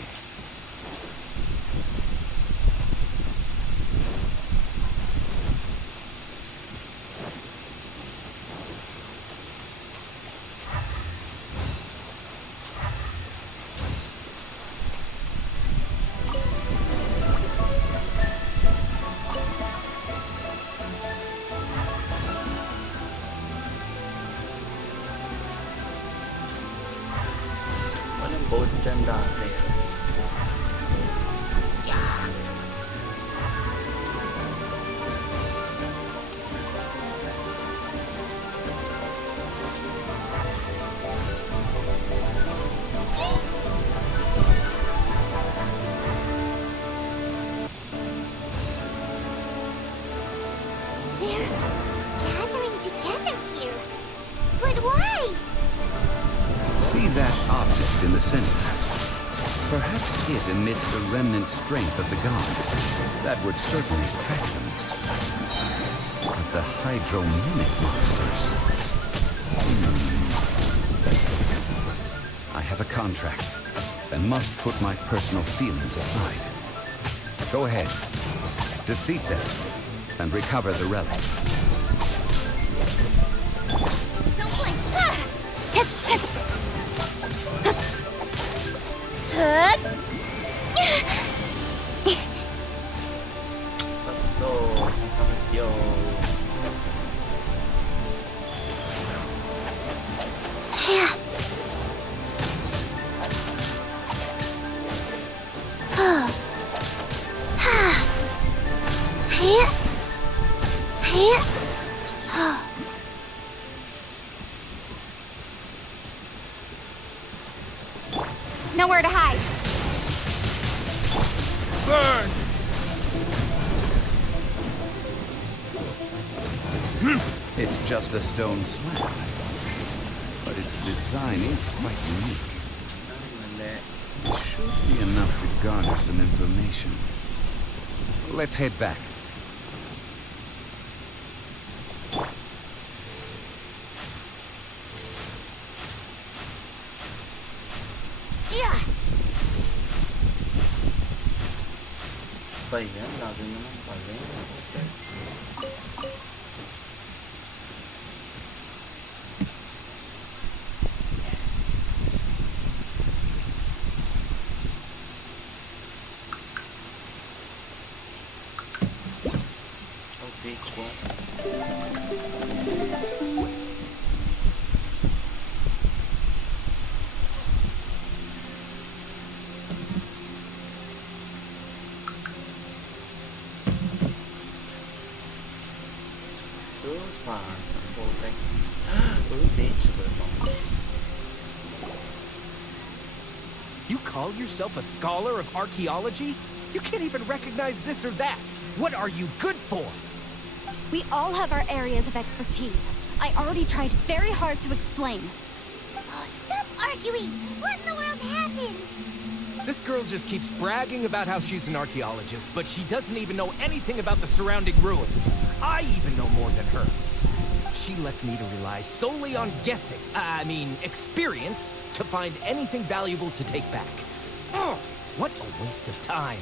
boat dyan dati. They're gathering together here. But why? See that object in the center? Perhaps it emits the remnant strength of the god. That would certainly attract them. But the hydromimic monsters... I have a contract, and must put my personal feelings aside. Go ahead. Defeat them, and recover the relic. Let's go. Yo. Nowhere to hide. Burn! It's just a stone slab, but its design is quite unique. It should be enough to garner some information. Let's head back. Yeah. Ba yan? Lagi naman pala. Okay, cool. Sus, masa putek. Super bombs. You call yourself a scholar of archaeology? You can't even recognize this or that. What are you good for? We all have our areas of expertise. I already tried very hard to explain. Oh, stop arguing. What in the world happened? This girl just keeps bragging about how she's an archaeologist, but she doesn't even know anything about the surrounding ruins. I even know more than her. She left me to rely solely on guessing, experience, to find anything valuable to take back. Ugh, what a waste of time.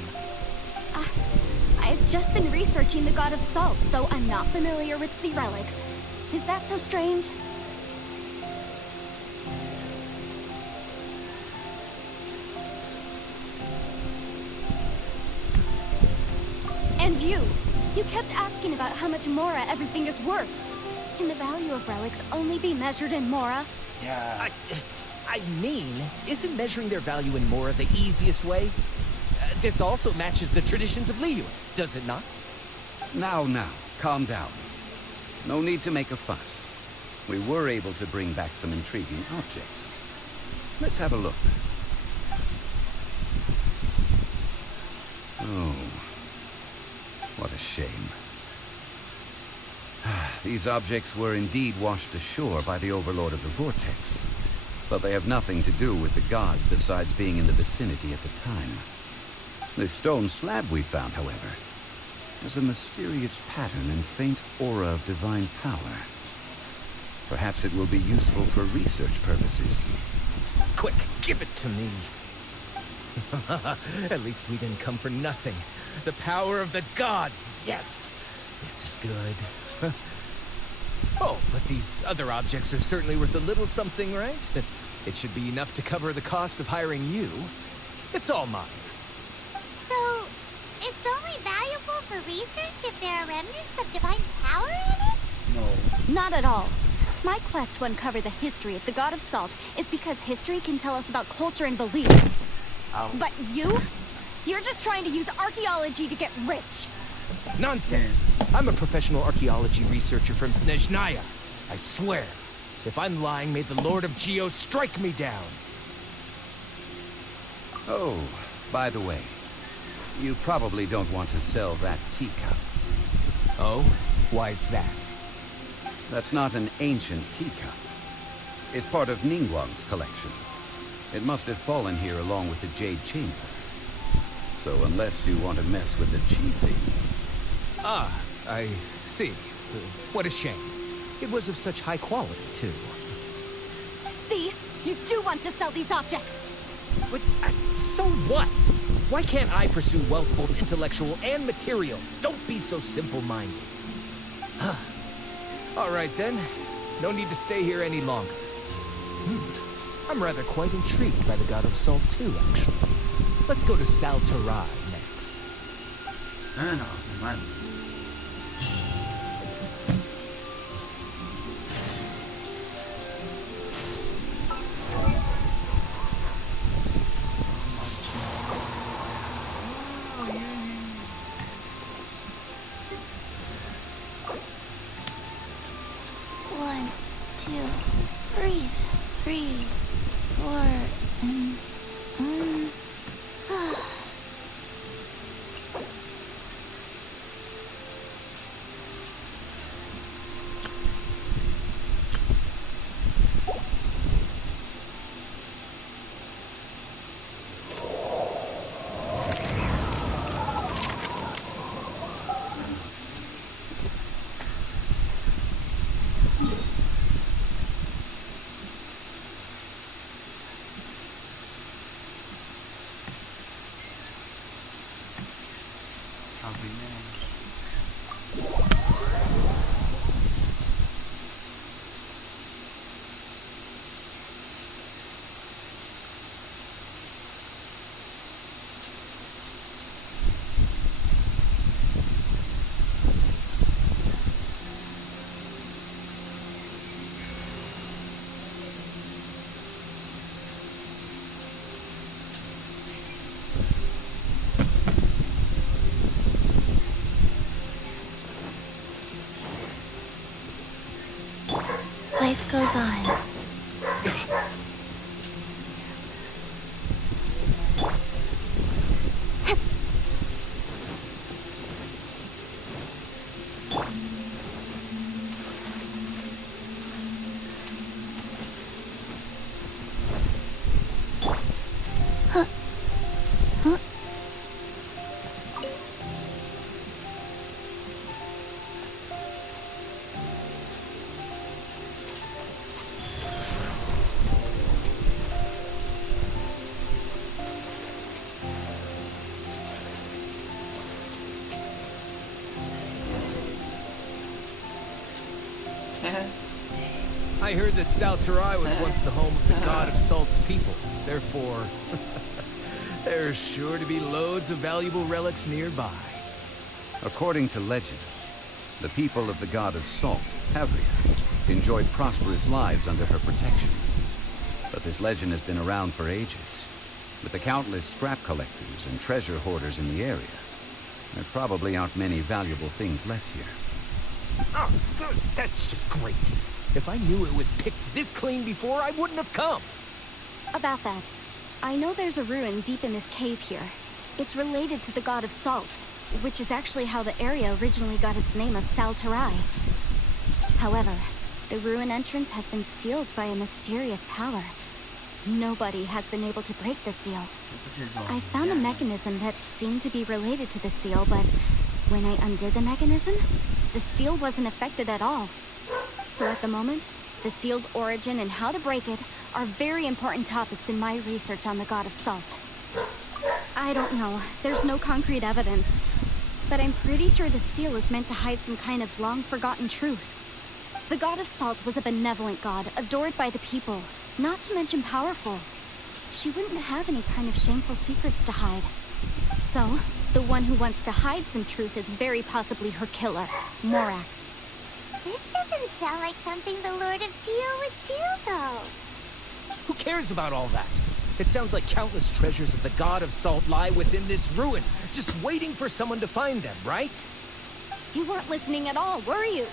I've just been researching the god of salt, so I'm not familiar with sea relics. Is that so strange? And you kept asking about how much Mora everything is worth. Can the value of relics only be measured in Mora? Yeah. Isn't measuring their value in Mora the easiest way? This also matches the traditions of Liyue, does it not? Now, calm down. No need to make a fuss. We were able to bring back some intriguing objects. Let's have a look. Oh, what a shame. These objects were indeed washed ashore by the Overlord of the Vortex, but they have nothing to do with the god besides being in the vicinity at the time. This stone slab we found, however, has a mysterious pattern and faint aura of divine power. Perhaps it will be useful for research purposes. Quick, give it to me. At least we didn't come for nothing. The power of the gods, yes! This is good. Oh, but these other objects are certainly worth a little something, right? It should be enough to cover the cost of hiring you. It's all mine. So, it's only valuable for research if there are remnants of divine power in it? No. Not at all. My quest to uncover the history of the God of Salt is because history can tell us about culture and beliefs. But you? You're just trying to use archaeology to get rich. Nonsense! I'm a professional archaeology researcher from Snezhnaya. I swear, if I'm lying, may the Lord of Geo strike me down. Oh, by the way, you probably don't want to sell that teacup. Oh? Why's that? That's not an ancient teacup. It's part of Ningguang's collection. It must have fallen here along with the Jade Chamber. So unless you want to mess with the cheesy... Ah, I see. What a shame. It was of such high quality, too. See? You do want to sell these objects! But, so what? Why can't I pursue wealth both intellectual and material? Don't be so simple-minded. All right, then. No need to stay here any longer. I'm rather quite intrigued by the God of Salt, too, actually. Let's go to Sal Tarai next. No, man. One, two, breathe. 3, 4, and life goes on. I heard that Sal Tarai was once the home of the God of Salt's people. Therefore, there's sure to be loads of valuable relics nearby. According to legend, the people of the God of Salt, Havria, enjoyed prosperous lives under her protection. But this legend has been around for ages. With the countless scrap collectors and treasure hoarders in the area, there probably aren't many valuable things left here. Oh, good. That's just great. If I knew it was picked this clean before, I wouldn't have come. About that, I know there's a ruin deep in this cave here. It's related to the God of Salt, which is actually how the area originally got its name of Sal Tarai. However, the ruin entrance has been sealed by a mysterious power. Nobody has been able to break the seal. I found a mechanism that seemed to be related to the seal, but when I undid the mechanism, the seal wasn't affected at all. So at the moment, the seal's origin and how to break it are very important topics in my research on the God of Salt. I don't know, there's no concrete evidence, but I'm pretty sure the seal is meant to hide some kind of long-forgotten truth. The God of Salt was a benevolent god, adored by the people, not to mention powerful. She wouldn't have any kind of shameful secrets to hide. So, the one who wants to hide some truth is very possibly her killer, Morax. This doesn't sound like something the Lord of Geo would do, though. Who cares about all that? It sounds like countless treasures of the God of Salt lie within this ruin, just waiting for someone to find them, right? You weren't listening at all, were you?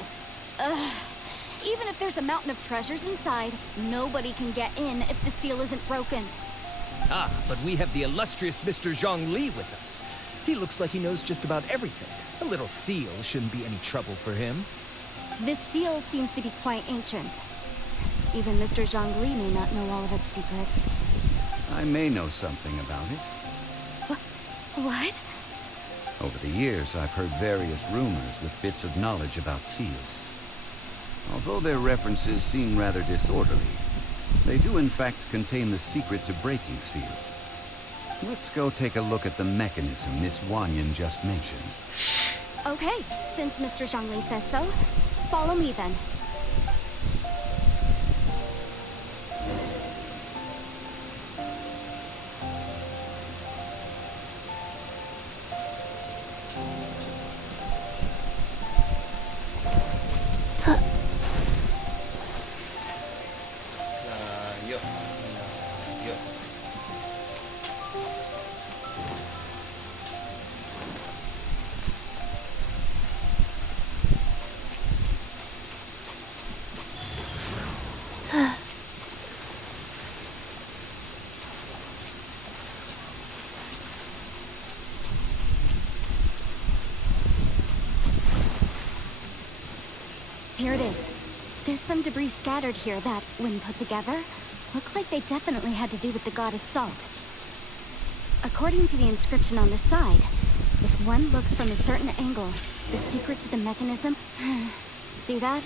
Ugh. Even if there's a mountain of treasures inside, nobody can get in if the seal isn't broken. Ah, but we have the illustrious Mr. Zhongli with us. He looks like he knows just about everything. A little seal shouldn't be any trouble for him. This seal seems to be quite ancient. Even Mr. Zhongli may not know all of its secrets. I may know something about it. What? Over the years, I've heard various rumors with bits of knowledge about seals. Although their references seem rather disorderly, they do in fact contain the secret to breaking seals. Let's go take a look at the mechanism Miss Wanyan just mentioned. Okay, since Mr. Zhongli says so, follow me then. Layo. Layo. Here it is. There's some debris scattered here that, when put together, look like they definitely had to do with the God of Salt. According to the inscription on the side, if one looks from a certain angle, the secret to the mechanism... See that?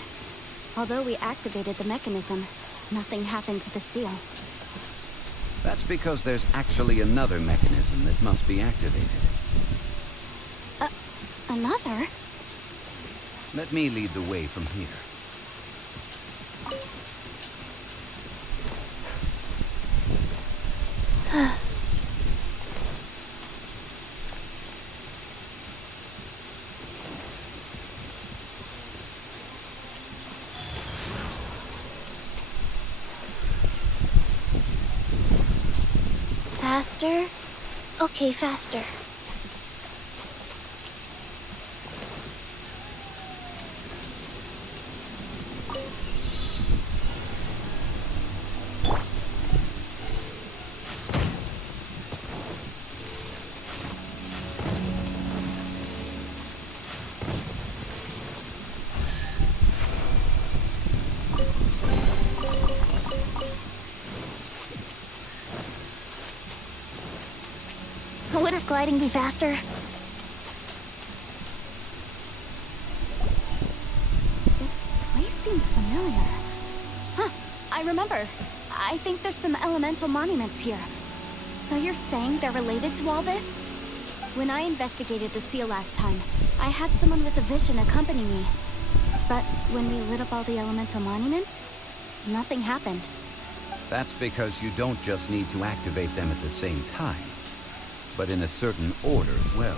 Although we activated the mechanism, nothing happened to the seal. That's because there's actually another mechanism that must be activated. Another? Let me lead the way from here. Faster? Okay, faster. Wouldn't gliding be faster? This place seems familiar. Huh, I remember. I think there's some elemental monuments here. So you're saying they're related to all this? When I investigated the seal last time, I had someone with a vision accompany me. But when we lit up all the elemental monuments, nothing happened. That's because you don't just need to activate them at the same time, but in a certain order as well.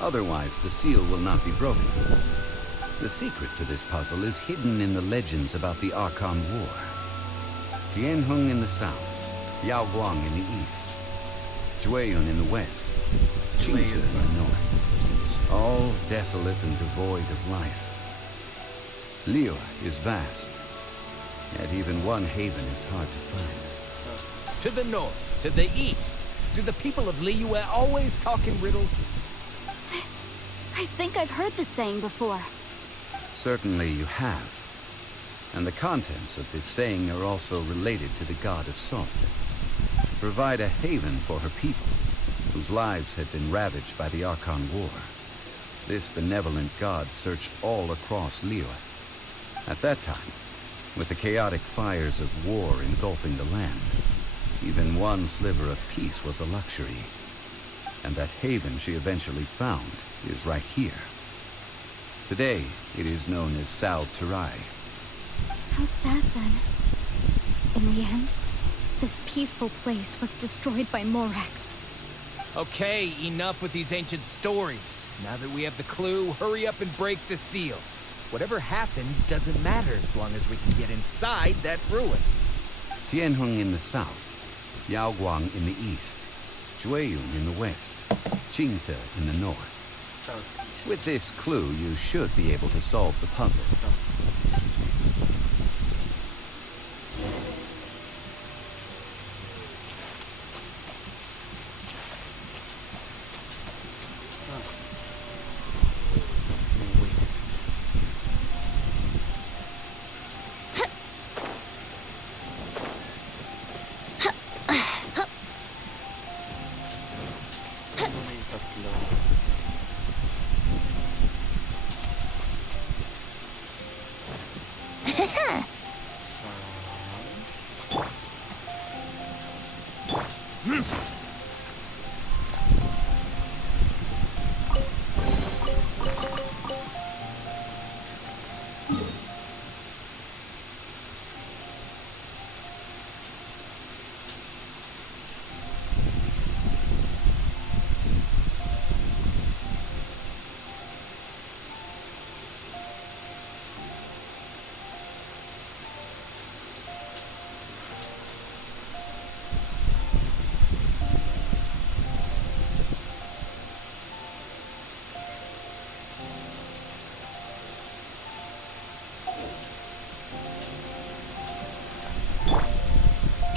Otherwise, the seal will not be broken. The secret to this puzzle is hidden in the legends about the Archon War. Tianheng in the south, Yaoguang in the east, Jueyun in the west, Qingzi in the north. All desolate and devoid of life. Liyue is vast, yet even one haven is hard to find. To the north, to the east. Do the people of Liyue always talk in riddles? I think I've heard this saying before. Certainly you have. And the contents of this saying are also related to the God of Salt. Provide a haven for her people, whose lives had been ravaged by the Archon War. This benevolent god searched all across Liyue. At that time, with the chaotic fires of war engulfing the land, even one sliver of peace was a luxury. And that haven she eventually found is right here. Today, it is known as Sal Turai. How sad then. In the end, this peaceful place was destroyed by Morax. Okay, enough with these ancient stories. Now that we have the clue, hurry up and break the seal. Whatever happened doesn't matter as long as we can get inside that ruin. Tianheng in the south, Yaoguang in the east, Jueyun in the west, Qingse in the north. Southeast. With this clue, you should be able to solve the puzzle.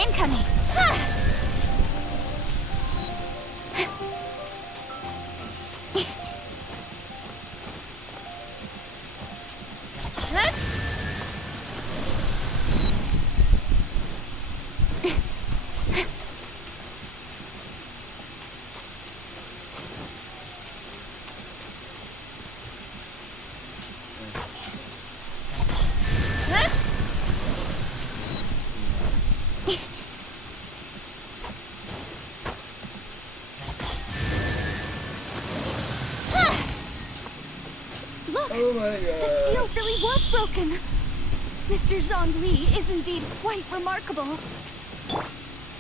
Incoming! Look! Oh my The god. seal really was broken! Mr. Zhongli is indeed quite remarkable.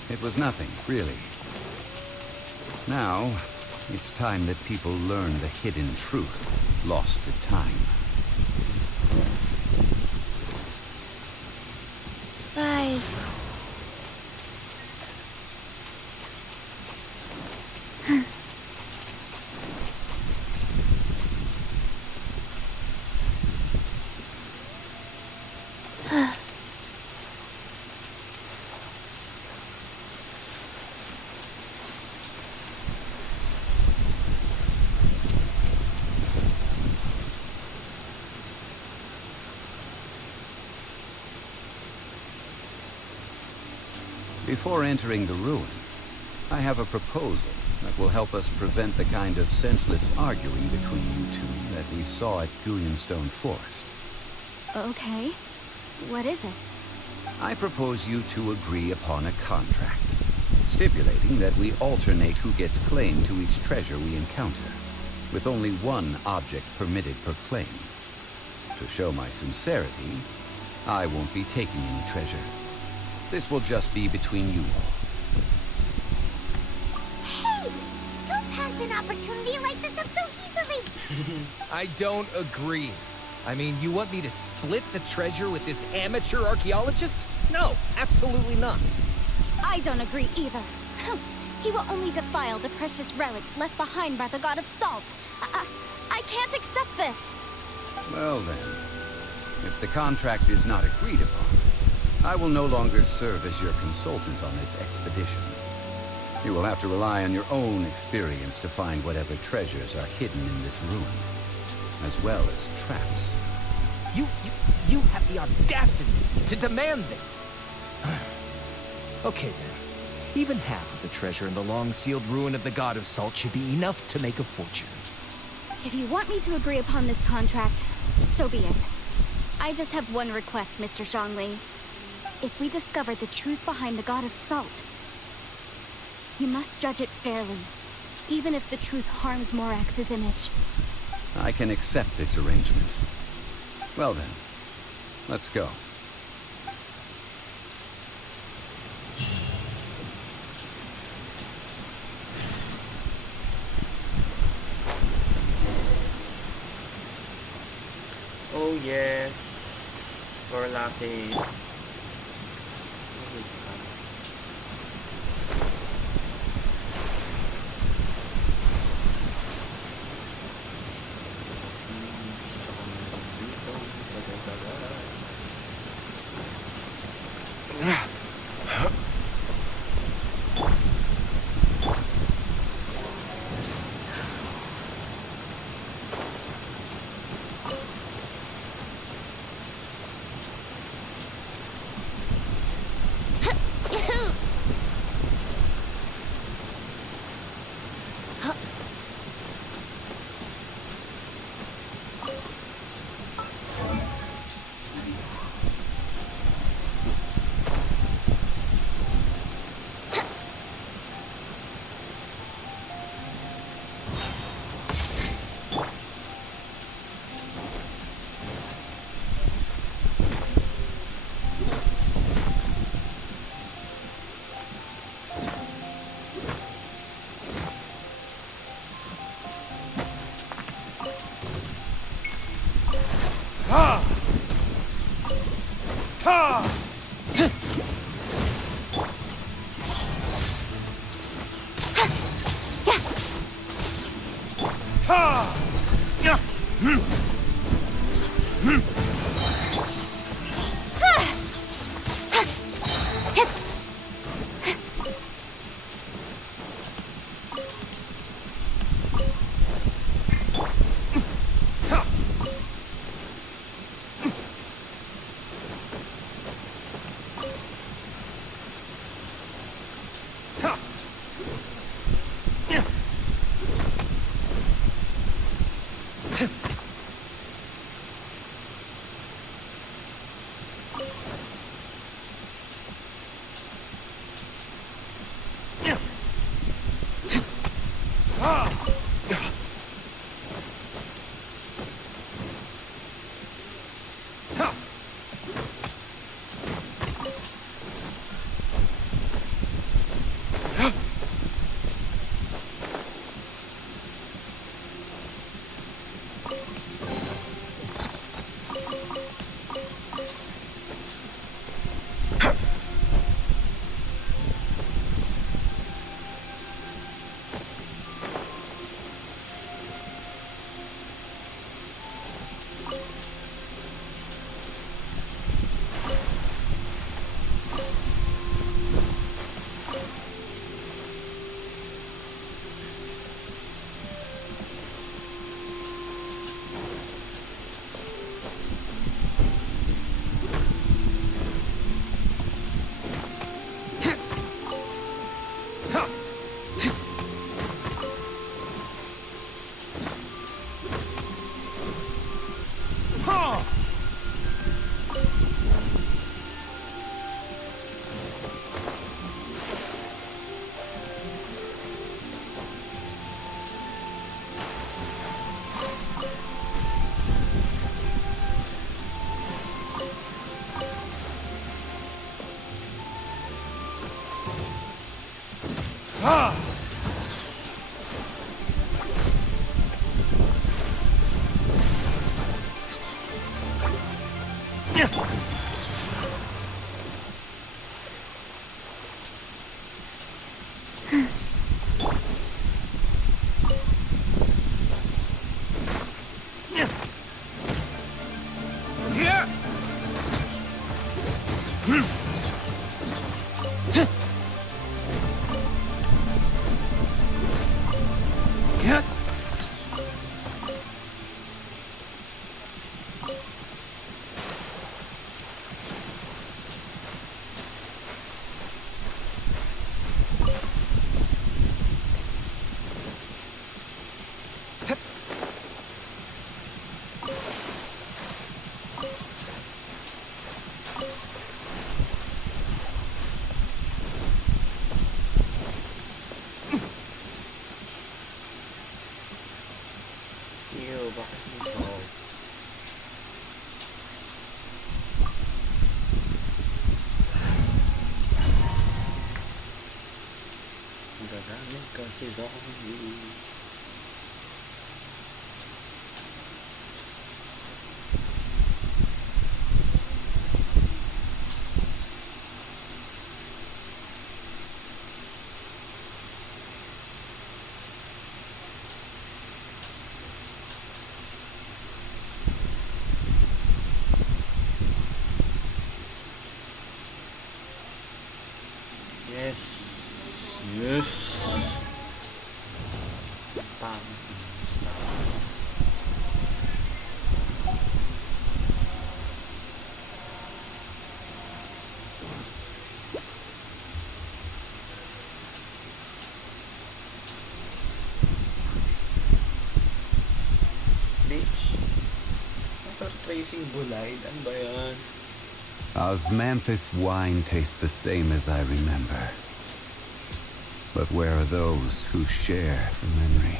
It was nothing, really. Now, it's time that people learn the hidden truth lost to time. Rise. Before entering the ruin, I have a proposal that will help us prevent the kind of senseless arguing between you two that we saw at Guyonstone Forest. Okay. What is it? I propose you two agree upon a contract, stipulating that we alternate who gets claim to each treasure we encounter, with only one object permitted per claim. To show my sincerity, I won't be taking any treasure. This will just be between you all. Hey! Don't pass an opportunity like this up so easily! I don't agree. I mean, you want me to split the treasure with this amateur archaeologist? No, absolutely not. I don't agree either. He will only defile the precious relics left behind by the god of salt. I can't accept this. Well then, if the contract is not agreed upon, I will no longer serve as your consultant on this expedition. You will have to rely on your own experience to find whatever treasures are hidden in this ruin, as well as traps. You have the audacity to demand this! Okay then. Even half of the treasure in the long-sealed ruin of the God of Salt should be enough to make a fortune. If you want me to agree upon this contract, so be it. I just have one request, Mr. Zhongli. If we discover the truth behind the God of Salt, you must judge it fairly, even if the truth harms Morax's image. I can accept this arrangement. Well then, let's go. Oh yes. Or lapis. Kasi zombie. Yes. Yes. Bam. Bitch. Tracing bulay. Ano ba yan? Osmanthus wine tastes the same as I remember. But where are those who share the memory?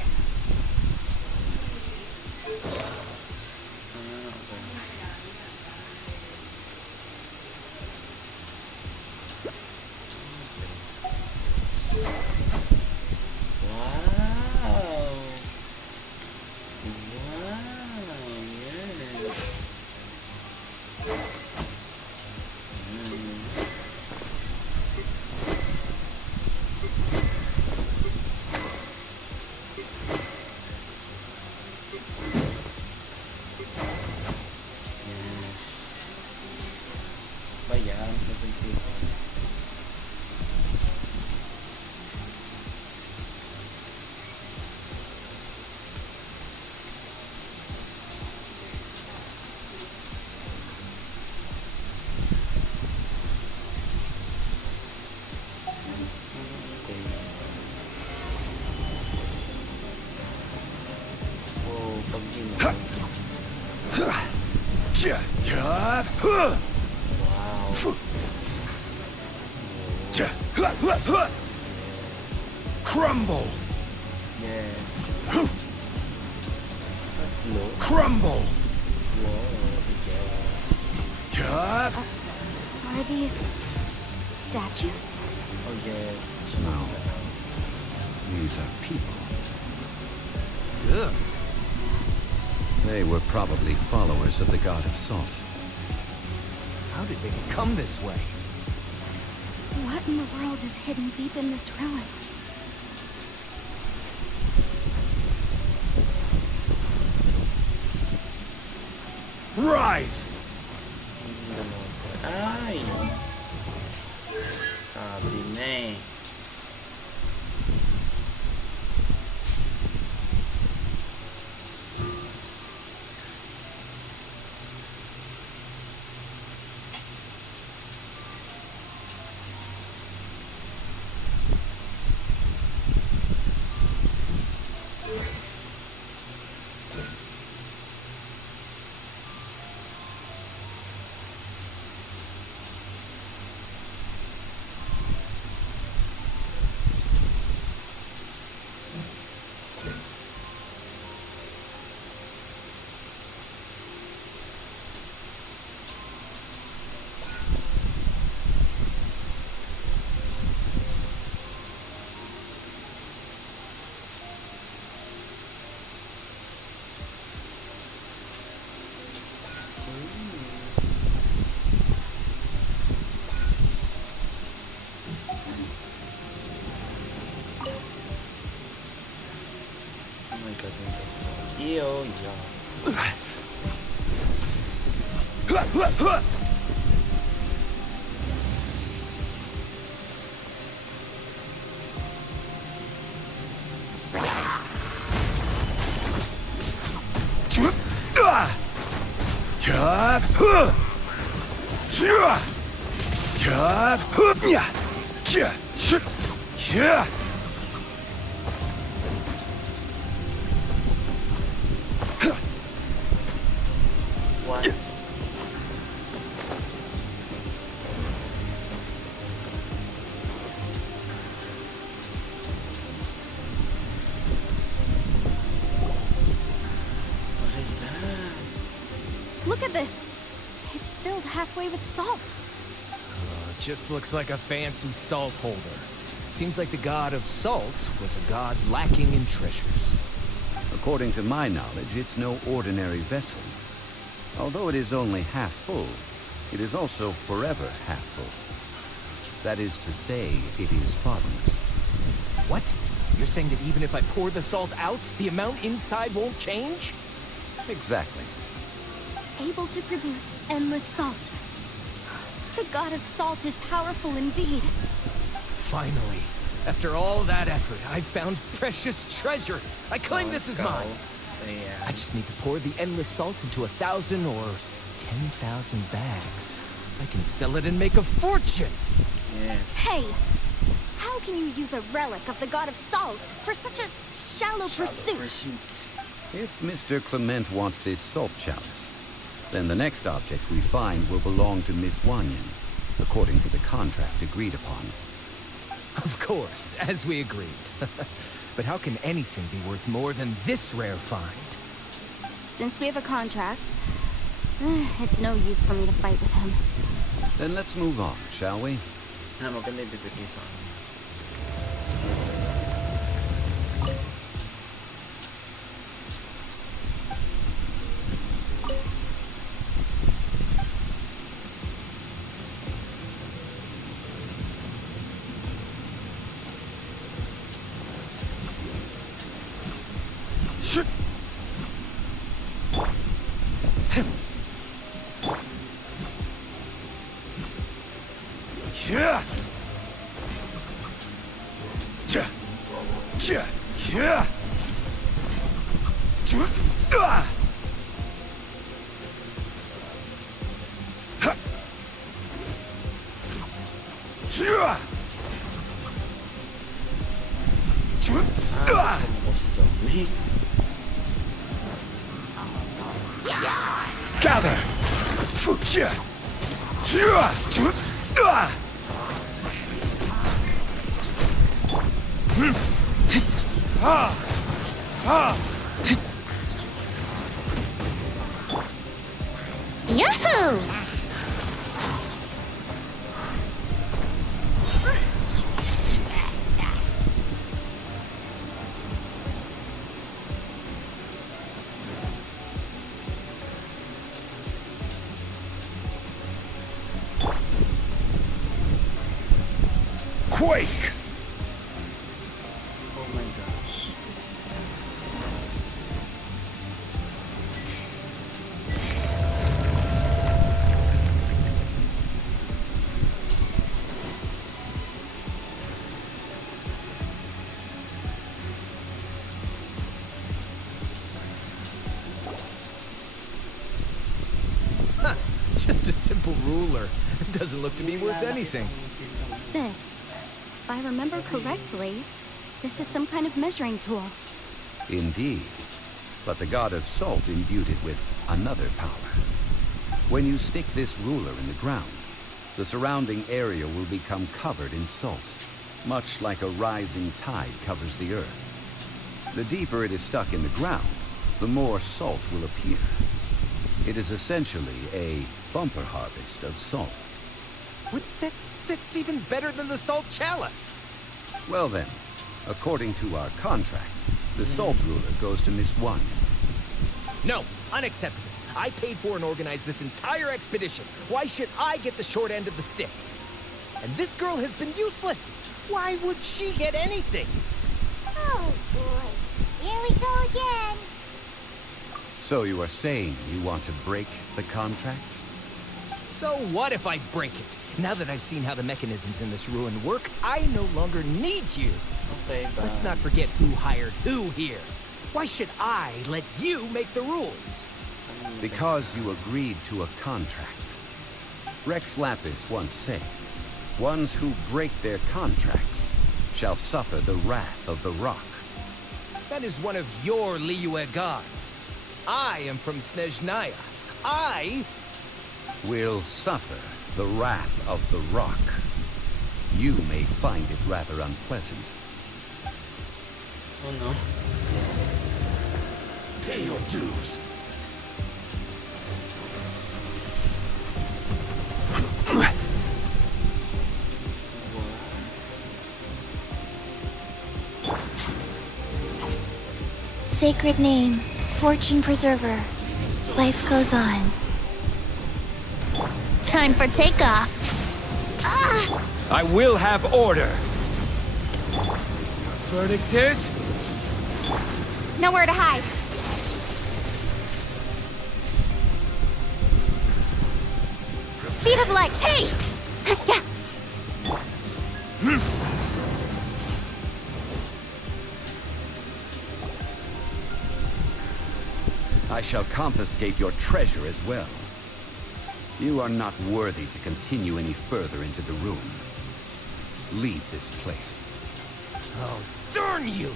Bayang, 17. Oh, pag ginawa. Crumble! Yes. Crumble! Whoa, yes. Are these statues? Oh, yes. No. These are people. Ugh. They were probably followers of the god of salt. How did they become this way? What in the world is hidden deep in this ruin? Rise! Ay! Sabi na eh. Oh my god, windows. Ew, yeah. What? What is that? Look at this! It's filled halfway with salt. It just looks like a fancy salt holder. Seems like the god of salt was a god lacking in treasures. According to my knowledge, it's no ordinary vessel. Although it is only half full, it is also forever half full. That is to say, it is bottomless. What? You're saying that even if I pour the salt out, the amount inside won't change? Exactly. Able to produce endless salt. The god of salt is powerful indeed. Finally, after all that effort, I found precious treasure. I claim this is mine. I just need to pour the endless salt into 1,000 or 10,000 bags. I can sell it and make a fortune. Yes. Hey, how can you use a relic of the god of salt for such a shallow pursuit? If Mr. Clement wants this salt chalice, then the next object we find will belong to Miss Wanyan, according to the contract agreed upon. Of course, as we agreed. But how can anything be worth more than this rare find? Since we have a contract, it's no use for me to fight with him. Then let's move on, shall we? Maganda ibibigay sa akin. Gather! Yahoo! Quake! Oh my gosh. Huh, just a simple ruler. It doesn't look to be worth anything. This, if I remember correctly, this is some kind of measuring tool. Indeed. But the god of salt imbued it with another power. When you stick this ruler in the ground, the surrounding area will become covered in salt, much like a rising tide covers the earth. The deeper it is stuck in the ground, the more salt will appear. It is essentially a bumper harvest of salt. What? That's even better than the salt chalice! Well then, according to our contract, the salt ruler goes to Miss Wanyan. No, unacceptable. I paid for and organized this entire expedition. Why should I get the short end of the stick? And this girl has been useless. Why would she get anything? Oh boy, here we go again. So you are saying you want to break the contract? So what if I break it? Now that I've seen how the mechanisms in this ruin work, I no longer need you. Okay, bye. Let's not forget who hired who here. Why should I let you make the rules? Because you agreed to a contract. Rex Lapis once said, ones who break their contracts shall suffer the wrath of the rock. That is one of your Liyue gods. I am from Snezhnaya. I will suffer the wrath of the rock. You may find it rather unpleasant. Oh no. Pay your dues. Sacred name, fortune preserver. Life goes on. Time for takeoff. Ah! I will have order. Verdict is? Nowhere to hide. Speed of light. Hey! Yeah. I shall confiscate your treasure as well. You are not worthy to continue any further into the ruin. Leave this place. Oh, darn you!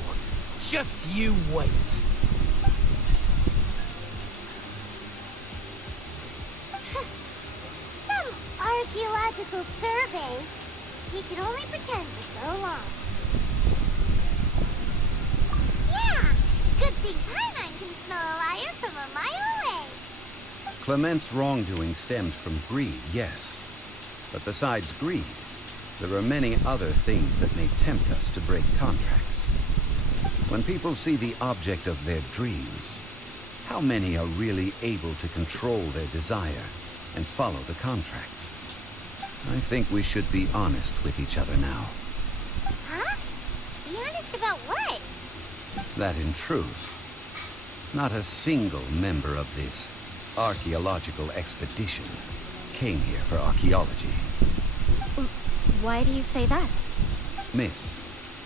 Just you wait. Some archaeological survey. He could only pretend for so long. Yeah, good thing Paimon can smell a liar from a mile away. Clement's wrongdoing stemmed from greed, yes. But besides greed, there are many other things that may tempt us to break contracts. When people see the object of their dreams, how many are really able to control their desire and follow the contract? I think we should be honest with each other now. Huh? Be honest about what? That in truth, not a single member of this archaeological expedition came here for archaeology. Why do you say that? Miss,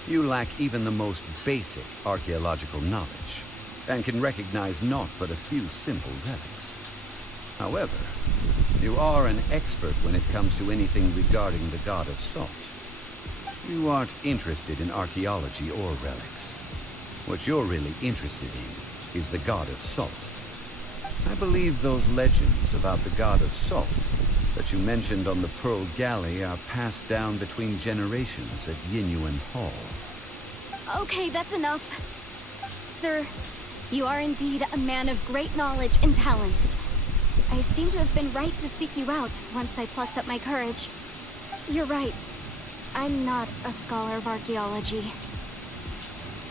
you lack even the most basic archaeological knowledge, and can recognize naught but a few simple relics. However, you are an expert when it comes to anything regarding the god of salt. You aren't interested in archaeology or relics. What you're really interested in is the god of salt. I believe those legends about the god of salt that you mentioned on the Pearl Galley are passed down between generations at Yinyuan Hall. Okay, that's enough. Sir, you are indeed a man of great knowledge and talents. I seem to have been right to seek you out once I plucked up my courage. You're right. I'm not a scholar of archaeology.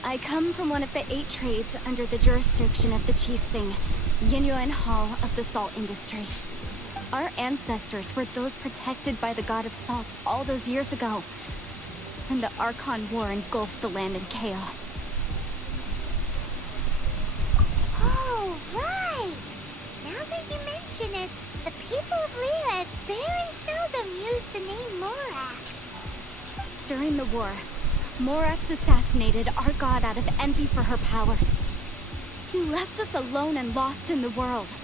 I come from one of the 8 trades under the jurisdiction of the Qixing, Yinyuan Hall of the salt industry. Our ancestors were those protected by the god of salt all those years ago, when the Archon War engulfed the land in chaos. Oh, right! Now that you mention it, the people of Leah very seldom use the name Morax. During the war, Morax assassinated our god out of envy for her power. He left us alone and lost in the world.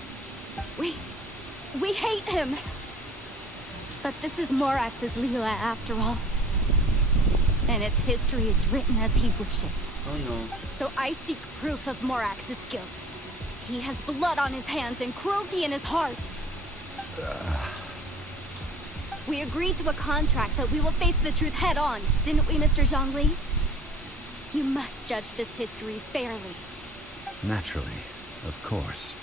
We hate him! But this is Morax's Leela after all. And its history is written as he wishes. Oh no. So I seek proof of Morax's guilt. He has blood on his hands and cruelty in his heart. We agreed to a contract that we will face the truth head on, didn't we, Mr. Zhongli? You must judge this history fairly. Naturally, of course.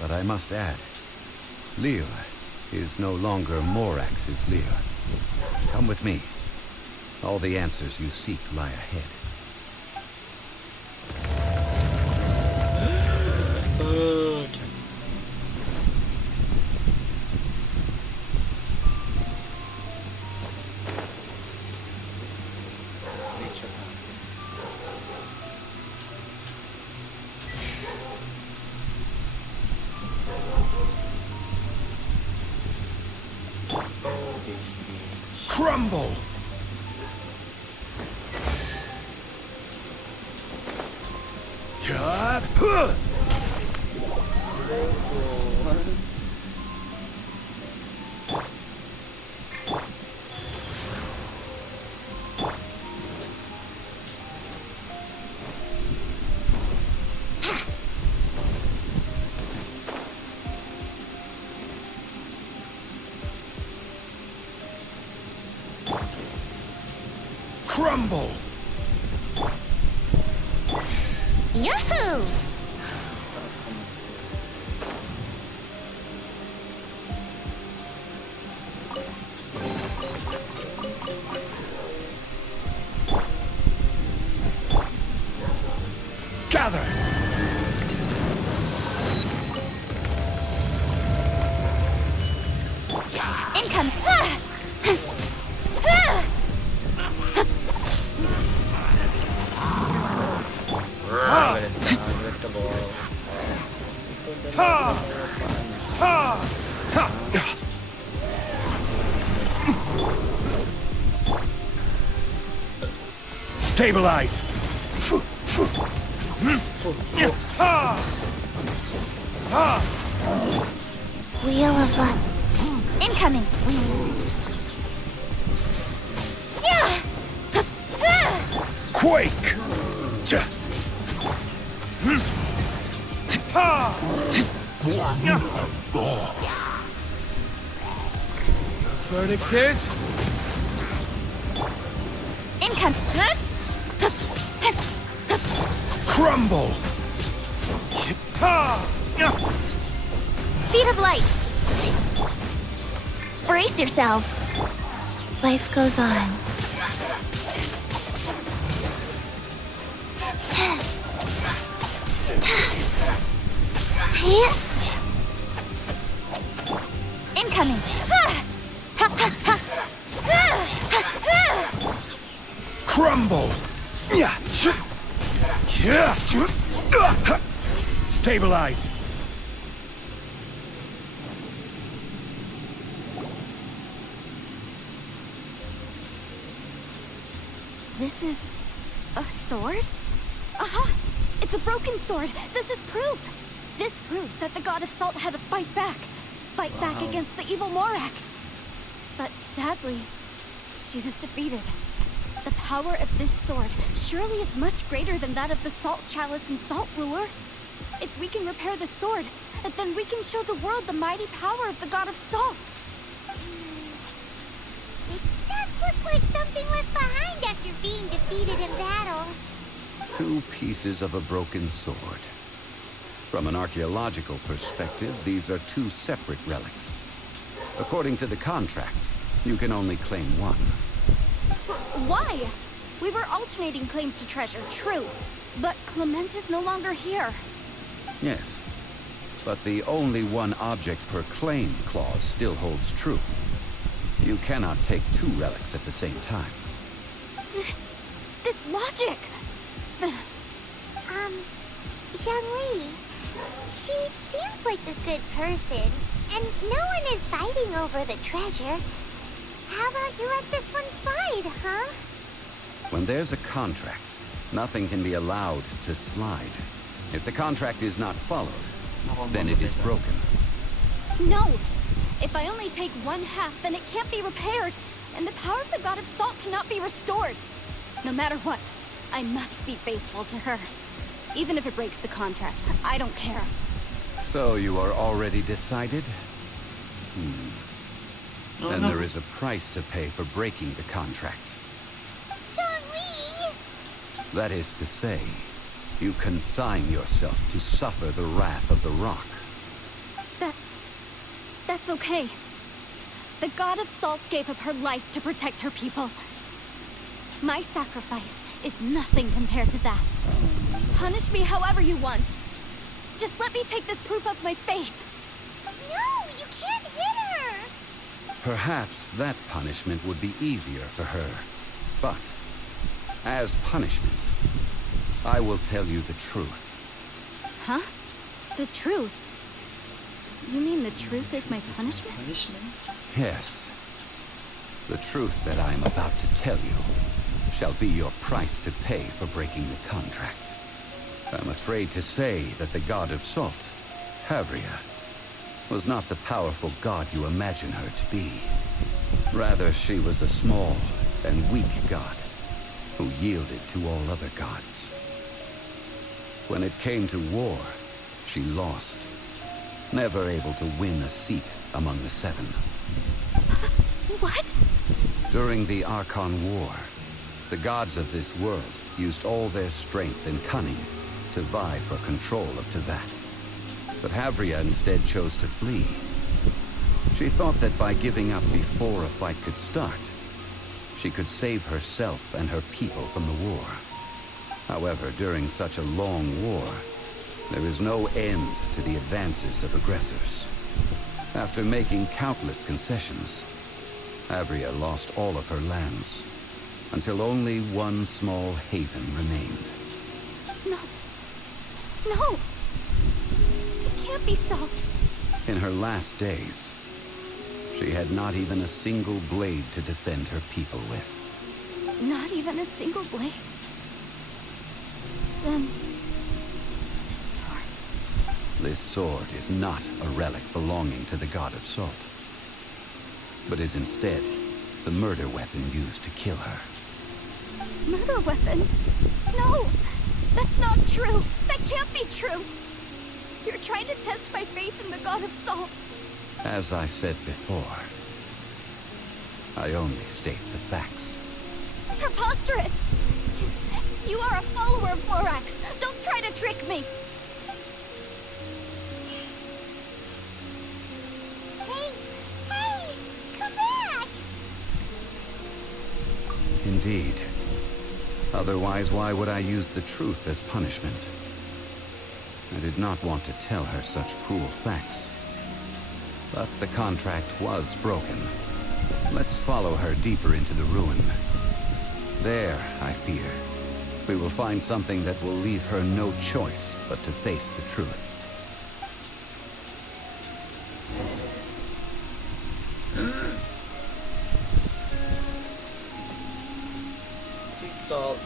But I must add, Leah is no longer Morax's Leah. Come with me. All the answers you seek lie ahead. Crumble! God! Huh! Crumble! Yahoo! Gather! Income! Stabilize! Wheel of Luck. Incoming. Yeah. Quake! Verdict is Incoming. crumble! Speed of light. Brace yourselves. Life goes on. Incoming. Crumble! Stabilize! This is a sword? Aha! It's a broken sword. This is proof. This proves that the god of salt had to fight back. Fight back against the evil Morax. But sadly, she was defeated. The power of this sword surely is much greater than that of the Salt Chalice and Salt Ruler. If we can repair the sword, then we can show the world the mighty power of the god of salt. It does look like something left behind after being defeated in battle. 2 pieces of a broken sword. From an archaeological perspective, these are 2 separate relics. According to the contract, you can only claim one. Why? We were alternating claims to treasure, true. But Clement is no longer here. Yes, but the only one object per claim clause still holds true. You cannot take 2 relics at the same time. This logic! Zhongli. She seems like a good person, and no one is fighting over the treasure. How about you let this one slide, huh? When there's a contract, nothing can be allowed to slide. If the contract is not followed, then it is broken. No! If I only take 1/2, then it can't be repaired, and the power of the god of salt cannot be restored. No matter what, I must be faithful to her. Even if it breaks the contract, I don't care. So you are already decided? Then there is a price to pay for breaking the contract. Zhongli! That is to say, you consign yourself to suffer the wrath of the rock. That's okay. The god of salt gave up her life to protect her people. My sacrifice is nothing compared to that. Punish me however you want. Just let me take this proof of my faith. No, you can't hit her! Perhaps that punishment would be easier for her. But, as punishment, I will tell you the truth. Huh? The truth? You mean the truth is my punishment? Yes. The truth that I am about to tell you shall be your price to pay for breaking the contract. I'm afraid to say that the god of salt, Havria, was not the powerful god you imagine her to be. Rather, she was a small and weak god who yielded to all other gods. When it came to war, she lost, never able to win a seat among the 7. What? During the Archon War, the gods of this world used all their strength and cunning to vie for control of Teyvat. But Havria instead chose to flee. She thought that by giving up before a fight could start, she could save herself and her people from the war. However, during such a long war, there is no end to the advances of aggressors. After making countless concessions, Havria lost all of her lands, until only one small haven remained. No. No! It can't be so. In her last days, she had not even a single blade to defend her people with. Not even a single blade. Then... this sword... This sword is not a relic belonging to the god of salt, but is instead the murder weapon used to kill her. Murder weapon? No! That's not true! That can't be true! You're trying to test my faith in the god of salt. As I said before, I only state the facts. Preposterous! You are a follower of Borax! Don't try to trick me! Hey! Hey! Come back! Indeed. Otherwise, why would I use the truth as punishment? I did not want to tell her such cruel facts. But the contract was broken. Let's follow her deeper into the ruin. There, I fear, we will find something that will leave her no choice but to face the truth. Sweet salt.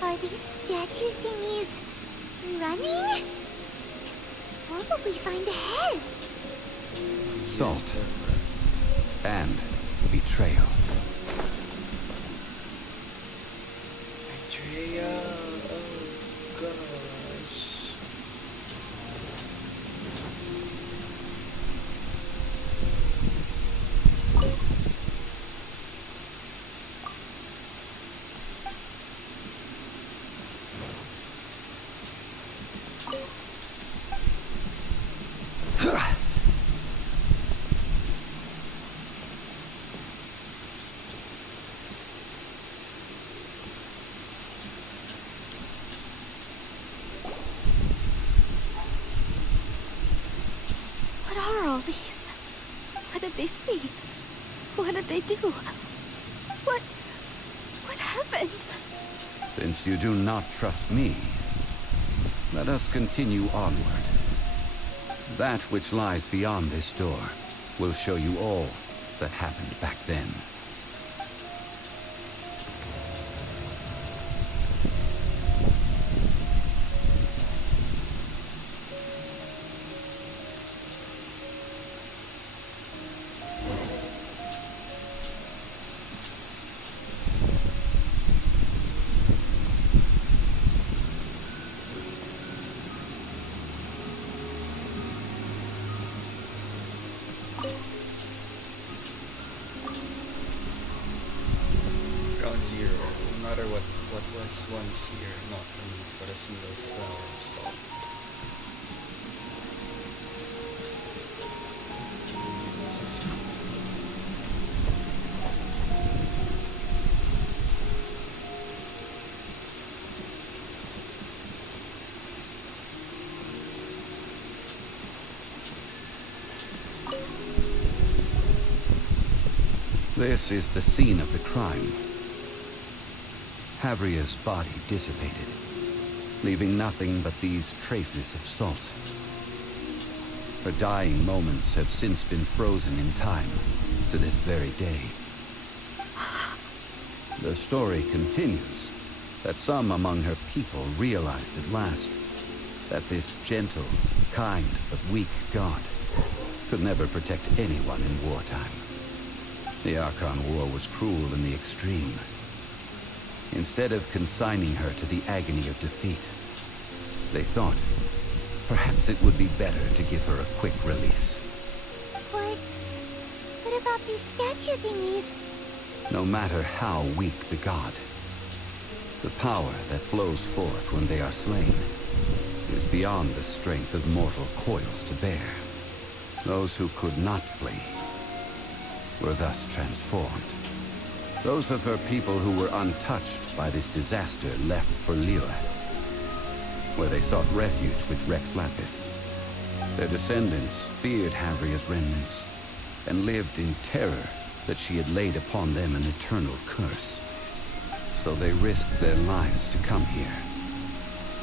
Are these statue thingies running? What will we find ahead? Salt. And betrayal. Betrayal. Oh gosh. What are all these? What did they see? What did they do? What happened? Since you do not trust me, let us continue onward. That which lies beyond this door will show you all that happened back then. Ground zero. No matter what was once here, not released but a single flower of salt. This is the scene of the crime. Havria's body dissipated, leaving nothing but these traces of salt. Her dying moments have since been frozen in time to this very day. The story continues that some among her people realized at last that this gentle, kind, but weak god could never protect anyone in wartime. The Archon War was cruel in the extreme. Instead of consigning her to the agony of defeat, they thought perhaps it would be better to give her a quick release. What about these statue thingies? No matter how weak the god, the power that flows forth when they are slain is beyond the strength of mortal coils to bear. Those who could not flee were thus transformed. Those of her people who were untouched by this disaster left for Liyue, where they sought refuge with Rex Lapis. Their descendants feared Havria's remnants and lived in terror that she had laid upon them an eternal curse. So they risked their lives to come here,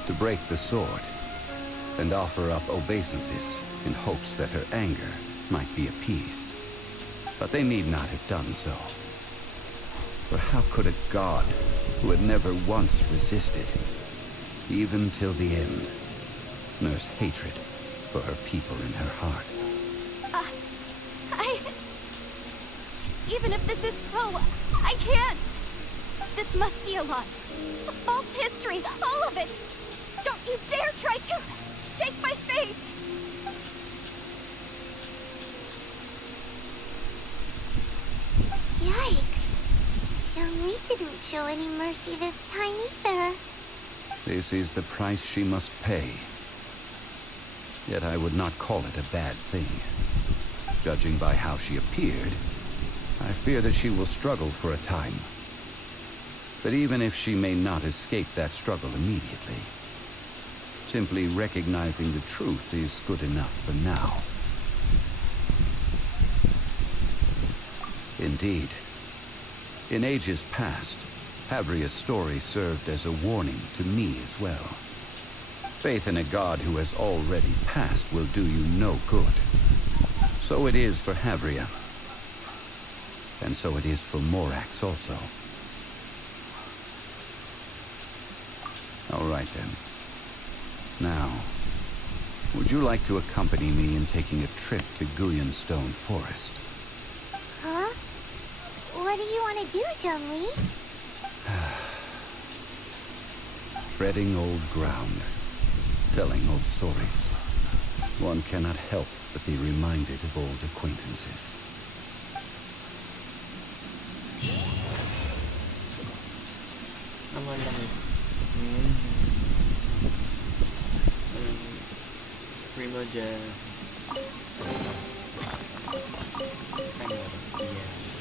to break the sword, and offer up obeisances in hopes that her anger might be appeased. But they need not have done so. For how could a god who had never once resisted, even till the end, nurse hatred for her people in her heart? Even if this is so, I can't. This must be a lie. A false history, all of it. Don't you dare try to shake my faith. Yikes. Zhongli didn't show any mercy this time either. This is the price she must pay. Yet I would not call it a bad thing. Judging by how she appeared, I fear that she will struggle for a time. But even if she may not escape that struggle immediately, simply recognizing the truth is good enough for now. Indeed, in ages past, Havria's story served as a warning to me as well. Faith in a god who has already passed will do you no good. So it is for Havria. And so it is for Morax also. All right then. Now, would you like to accompany me in taking a trip to Guyanstone Forest? Huh? What do you want to do, Zhongli? Treading old ground, telling old stories. One cannot help but be reminded of old acquaintances. Naman lang Primo Jam. Ano? Yes.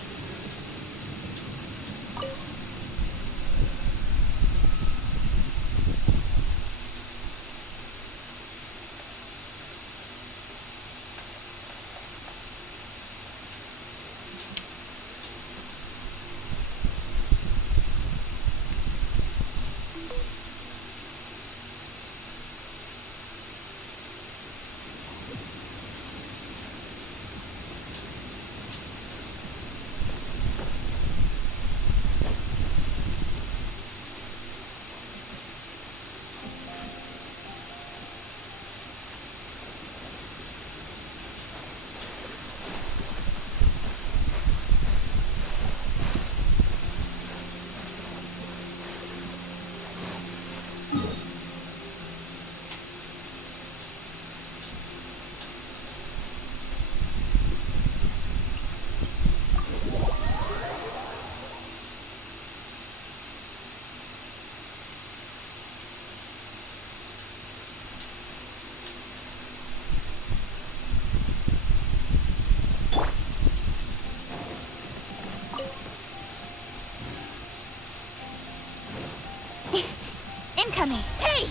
Incoming! Hey!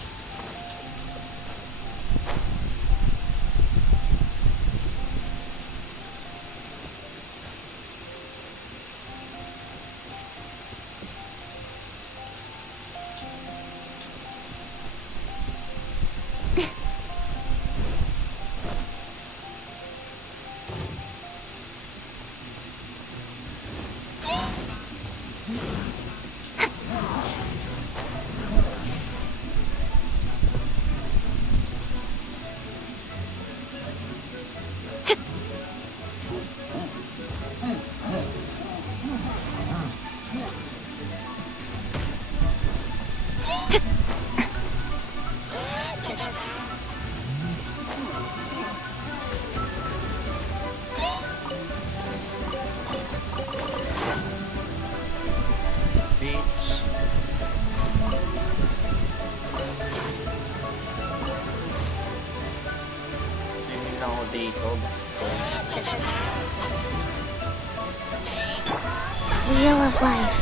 Wheel of Life.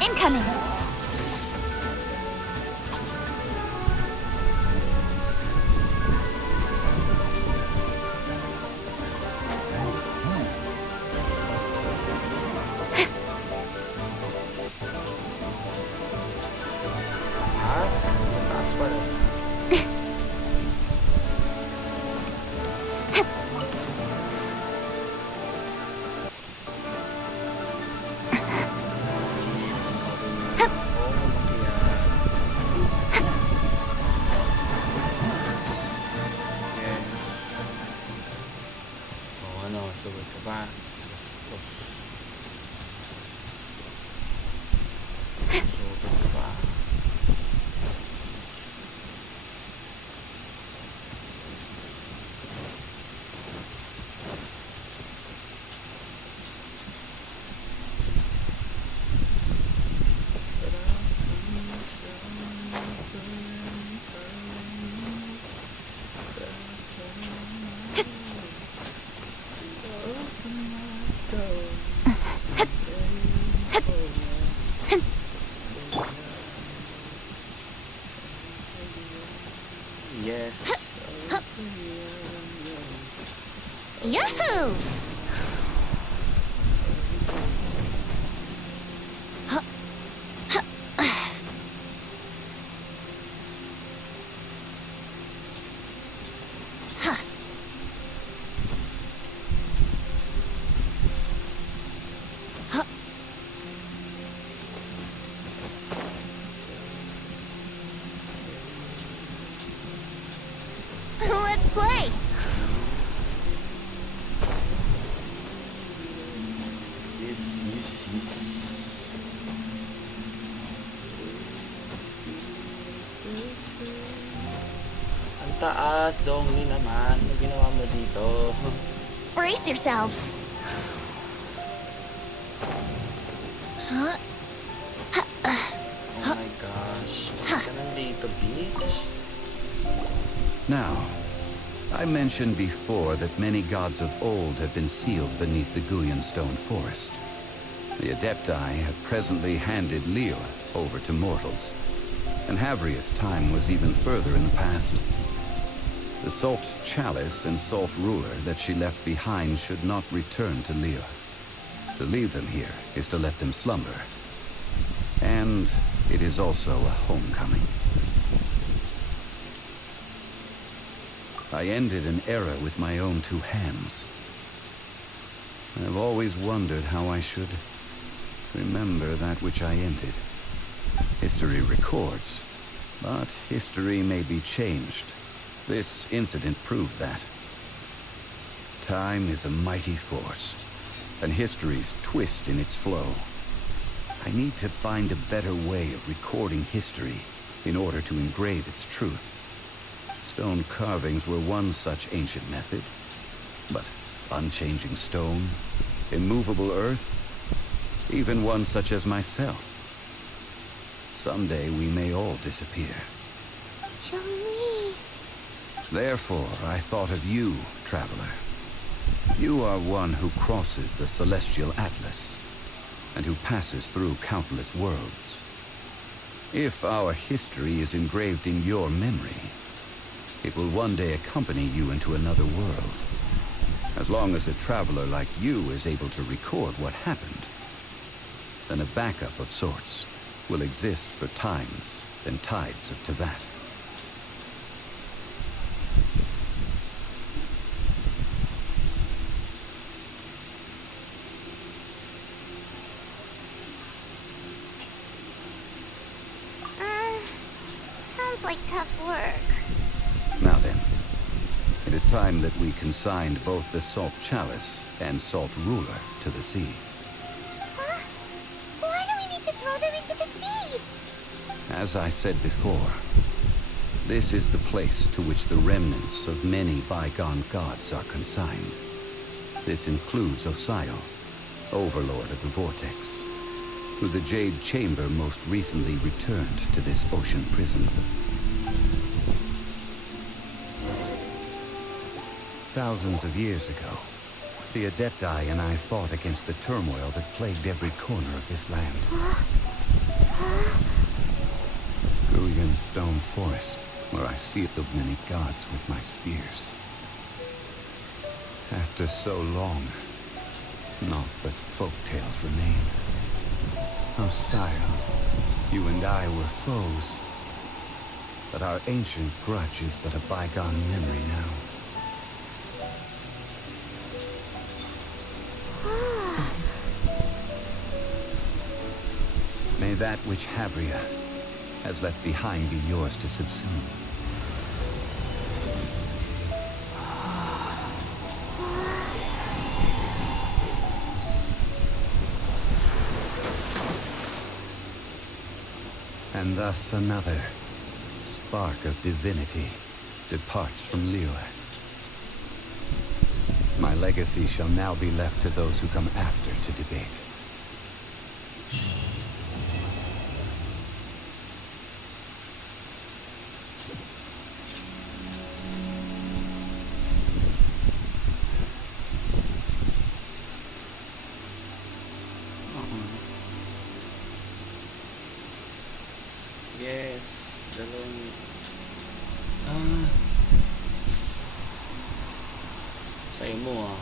Incoming! Taas? Sa taas pala. Sis. Ang taas, Zongi naman. Ano ginawa mo dito? Brace yourselves. Huh? Oh my gosh. Bakit ka nandito, bitch? Now, I mentioned before that many gods of old have been sealed beneath the Guyan stone forest. The Adepti have presently handed Leo over to mortals, and Havria's time was even further in the past. The Salt Chalice and Salt Ruler that she left behind should not return to Leo. To leave them here is to let them slumber. And it is also a homecoming. I ended an era with my own two hands. I've always wondered how I should remember that which I ended. History records, but history may be changed. This incident proved that. Time is a mighty force, and history's twist in its flow. I need to find a better way of recording history in order to engrave its truth. Stone carvings were one such ancient method, but unchanging stone, immovable earth, even one such as myself. Someday we may all disappear. Zhongli. Therefore, I thought of you, traveler. You are one who crosses the celestial atlas, and who passes through countless worlds. If our history is engraved in your memory, it will one day accompany you into another world. As long as a traveler like you is able to record what happened, then a backup of sorts will exist for times and tides of Teyvat. Sounds like tough work. Now then, it is time that we consigned both the Salt Chalice and Salt Ruler to the sea. Huh? Why do we need to throw them into the sea? As I said before, this is the place to which the remnants of many bygone gods are consigned. This includes Osial, Overlord of the Vortex, who the Jade Chamber most recently returned to this ocean prison. Thousands of years ago, the Adepti and I fought against the turmoil that plagued every corner of this land. Guyan Stone Forest, where I sealed many gods with my spears. After so long, naught but folktales remain. Osial, you and I were foes, but our ancient grudge is but a bygone memory now. May that which Havria has left behind be yours to subsume. And thus another spark of divinity departs from Liyue. My legacy shall now be left to those who come after to debate. Yes, dalawang... Sa'yo mo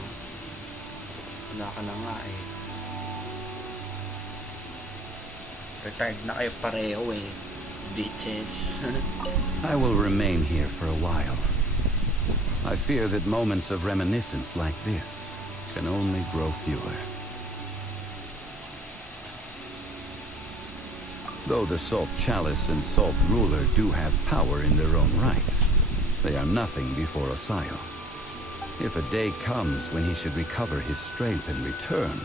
wala ka na nga eh. Retired na kayo pareho eh, bitches. I will remain here for a while. I fear that moments of reminiscence like this can only grow fewer. Though the Salt Chalice and Salt Ruler do have power in their own right, they are nothing before Osial. If a day comes when he should recover his strength and return,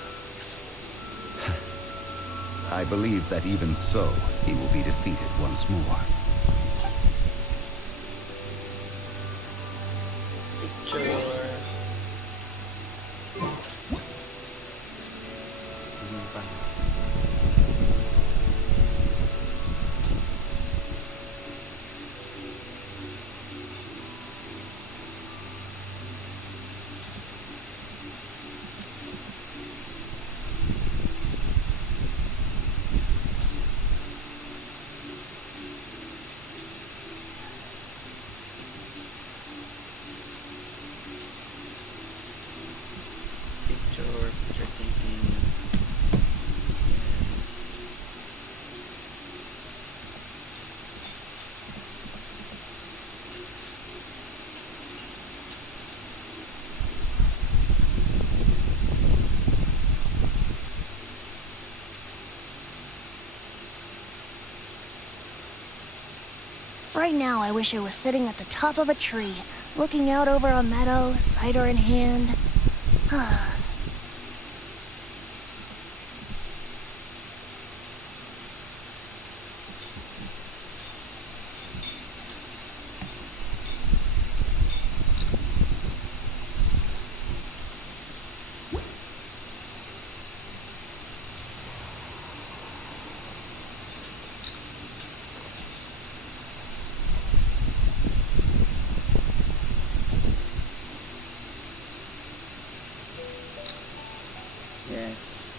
I believe that even so, he will be defeated once more. Picture. Picture taking. Right now, I wish I was sitting at the top of a tree, looking out over a meadow, cider in hand. Yes.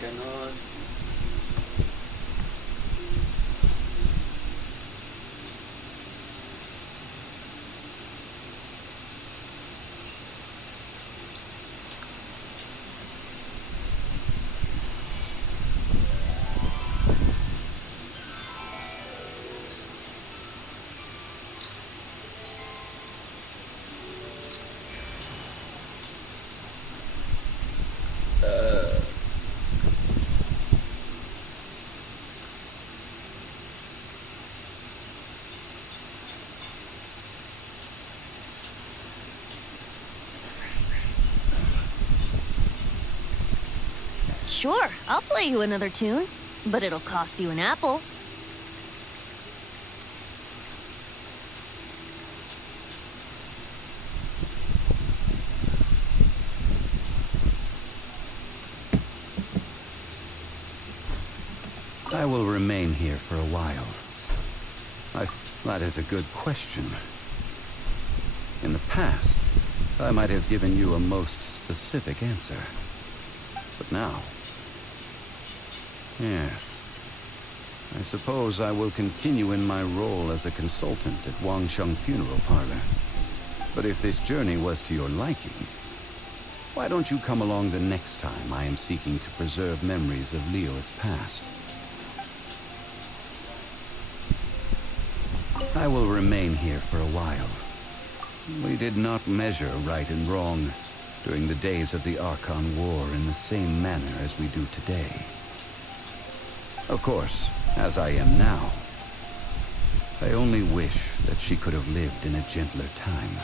Ganon. Sure, I'll play you another tune, but it'll cost you an apple. I will remain here for a while. That is a good question. In the past, I might have given you a most specific answer. But now... Yes. I suppose I will continue in my role as a consultant at Wangsheng Funeral Parlor. But if this journey was to your liking, why don't you come along the next time I am seeking to preserve memories of Leo's past? I will remain here for a while. We did not measure right and wrong during the days of the Archon War in the same manner as we do today. Of course, as I am now, I only wish that she could have lived in a gentler time.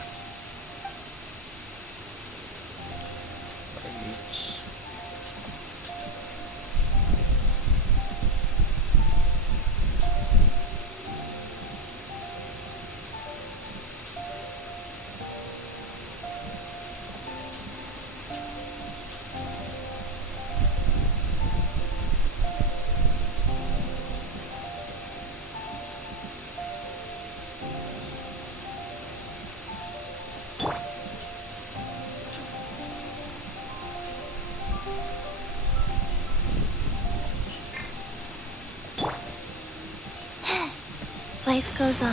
Life goes on.